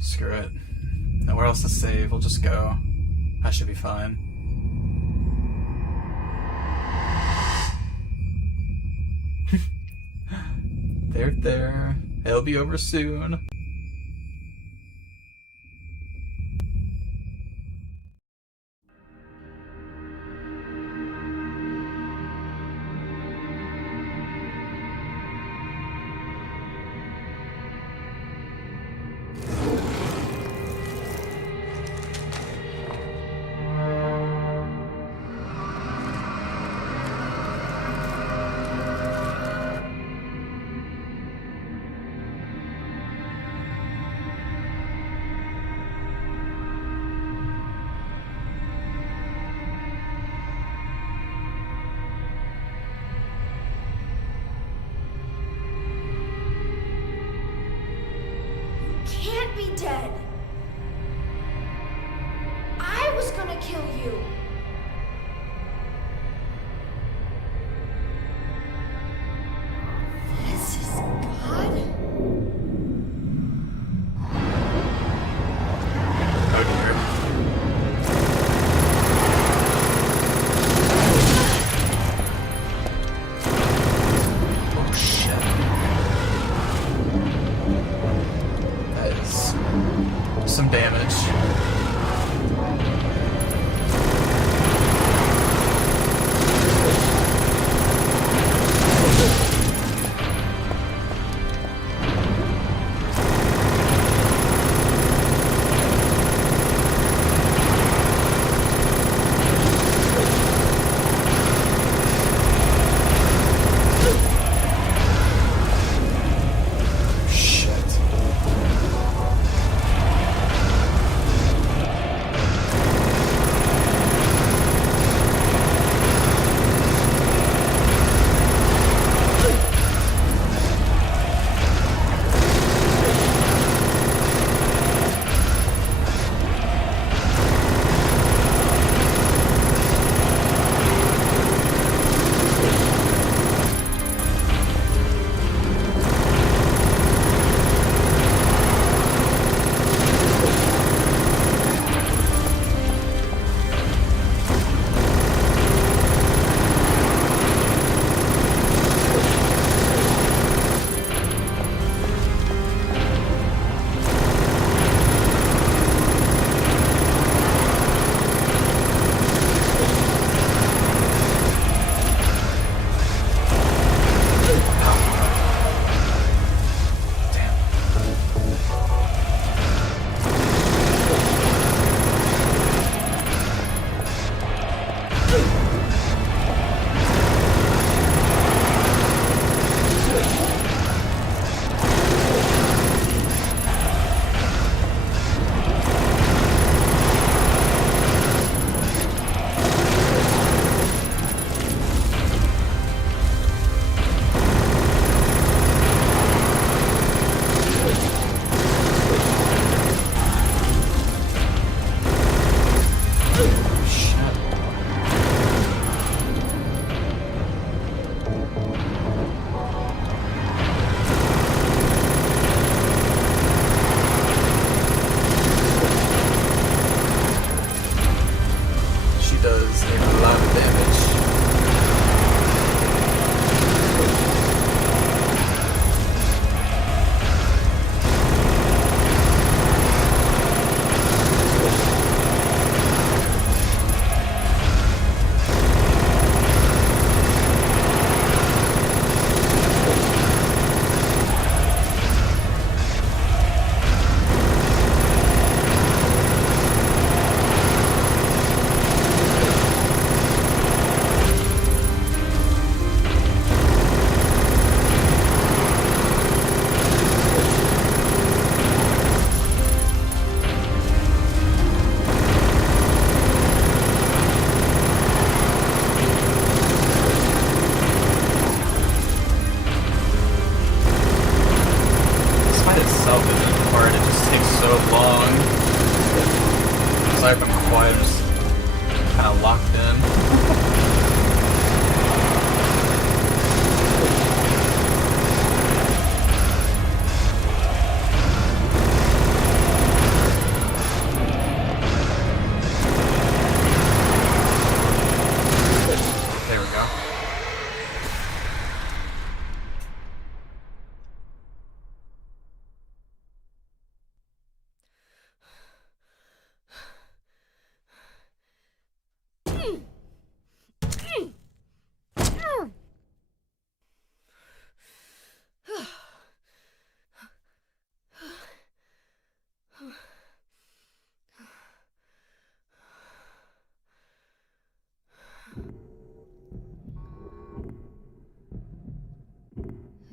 Screw it. Nowhere else to save. We'll just go. I should be fine. There. It'll be over soon. be dead. I was gonna kill you. This is God? Oh dear. Oh shit. That is some damage. Does a lot of damage. Itself isn't hard, it just takes so long. Aside from quiet, just kind of locked in. There we go.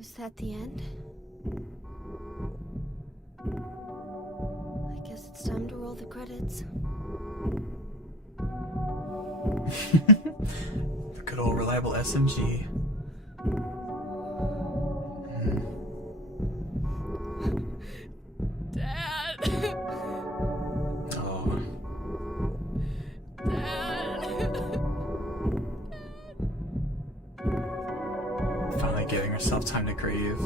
Is that the end? I guess it's time to roll the credits. The good old reliable SMG. Dad! yourself time to grieve.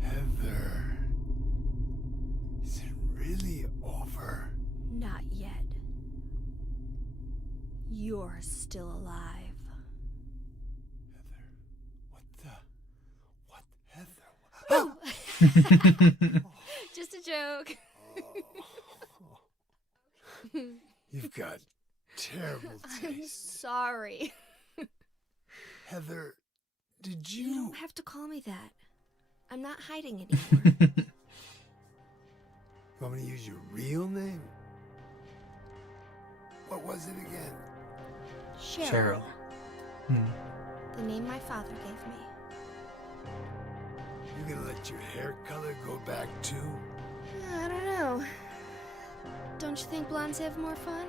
Heather, is it really over? Not yet. You're still alive. Oh! Just a joke. You've got terrible I'm taste. sorry. Heather, did You you... don't have to call me that. I'm not hiding anymore. You want me to use your real name? What was it again? Cheryl. Hmm. The name my father gave me. You gonna let your hair color go back too? I don't know. Don't you think blondes have more fun?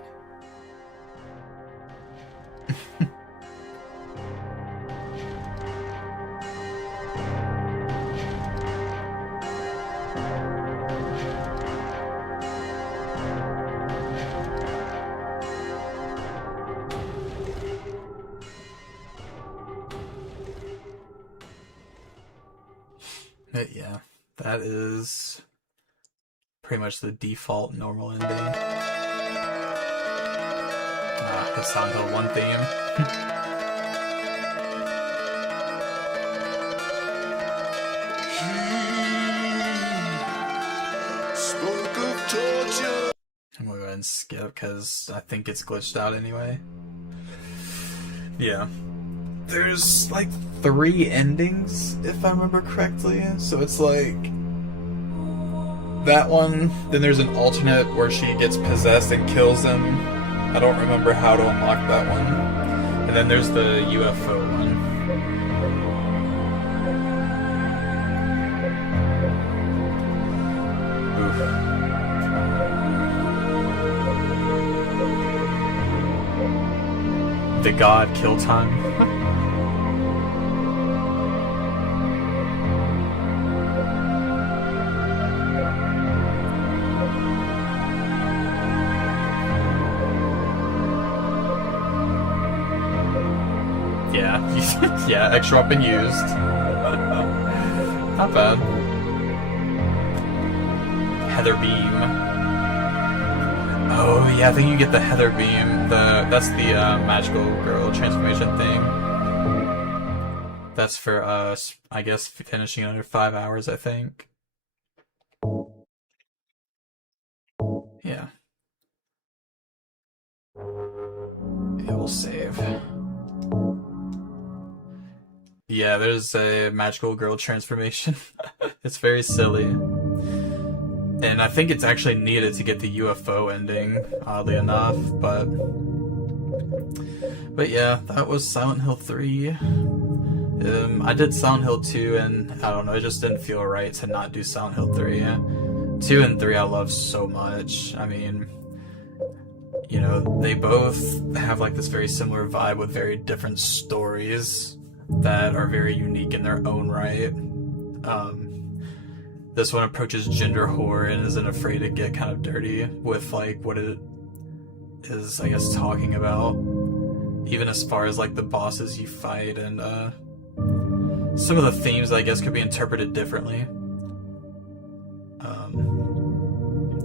But yeah, that is pretty much the default normal ending. The Silent Hill 1 theme. Spoke of torture. I'm gonna go ahead and skip because I think it's glitched out anyway. Yeah. There's like 3 endings, if I remember correctly. So it's like that one, then there's an alternate where she gets possessed and kills him. I don't remember how to unlock that one. And then there's the UFO one. Oof. The God Kill Time. Yeah, yeah, extra up and used. Not bad. Heather Beam. Oh yeah, I think you get the Heather Beam. That's the magical girl transformation thing. That's for I guess finishing under 5 hours, I think. Yeah. It will save. Yeah, there's a magical girl transformation. It's very silly. And I think it's actually needed to get the UFO ending, oddly enough, but yeah, that was Silent Hill 3. I did Silent Hill 2, and I don't know, it just didn't feel right to not do Silent Hill 3. 2 and 3 I love so much. I mean, you know, they both have like this very similar vibe with very different stories that are very unique in their own right. This one approaches gender horror and isn't afraid to get kind of dirty with like what it is, I guess, talking about, even as far as like the bosses you fight and some of the themes, I guess, could be interpreted differently.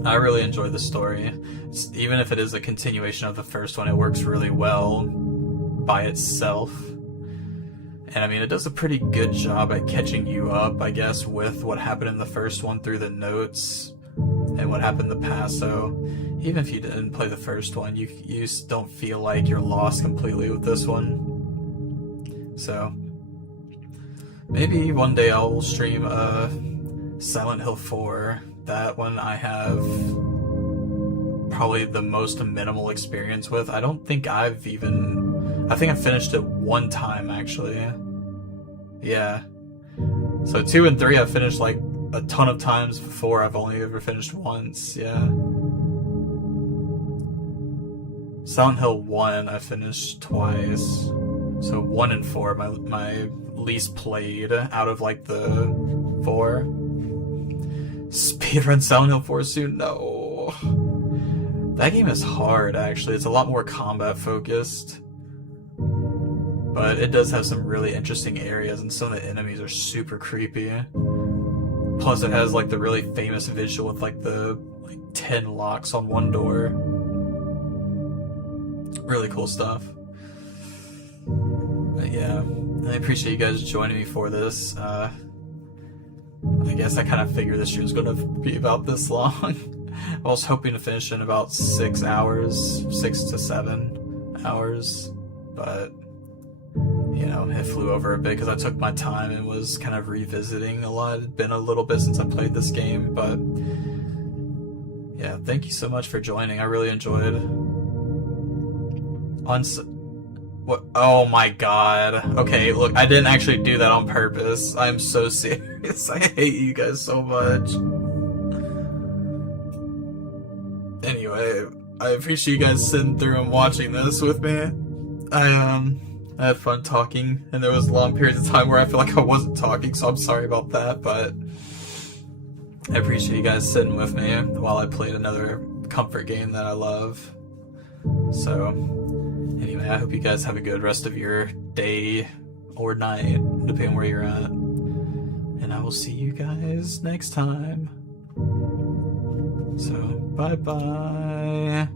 I really enjoy the story. Even if it is a continuation of the first one, it works really well by itself. And I mean, it does a pretty good job at catching you up, I guess, with what happened in the first one through the notes and what happened in the past. So even if you didn't play the first one, you don't feel like you're lost completely with this one. So maybe one day I'll stream Silent Hill 4. That one I have probably the most minimal experience with. I think I finished it one time, actually. Yeah. So 2 and 3 I've finished like a ton of times before. I've only ever finished once, yeah. Silent Hill 1 I finished twice. So 1 and 4, my least played out of like the 4. Speedrun Silent Hill 4 soon? No. That game is hard, actually. It's a lot more combat focused. But it does have some really interesting areas, and some of the enemies are super creepy. Plus it has like the really famous visual with like the 10 locks on one door. Really cool stuff. But yeah, I appreciate you guys joining me for this. I guess I kind of figured this stream was going to be about this long. I was hoping to finish in about 6 hours, 6 to 7 hours, but you know, it flew over a bit because I took my time and was kind of revisiting a lot. It had been a little bit since I played this game, but yeah, thank you so much for joining. I really enjoyed it. What? Oh my god. Okay, look, I didn't actually do that on purpose. I'm so serious. I hate you guys so much. Anyway, I appreciate you guys sitting through and watching this with me. I had fun talking, and there was long periods of time where I feel like I wasn't talking, so I'm sorry about that, but I appreciate you guys sitting with me while I played another comfort game that I love. So, anyway, I hope you guys have a good rest of your day or night, depending on where you're at. And I will see you guys next time. So, bye-bye.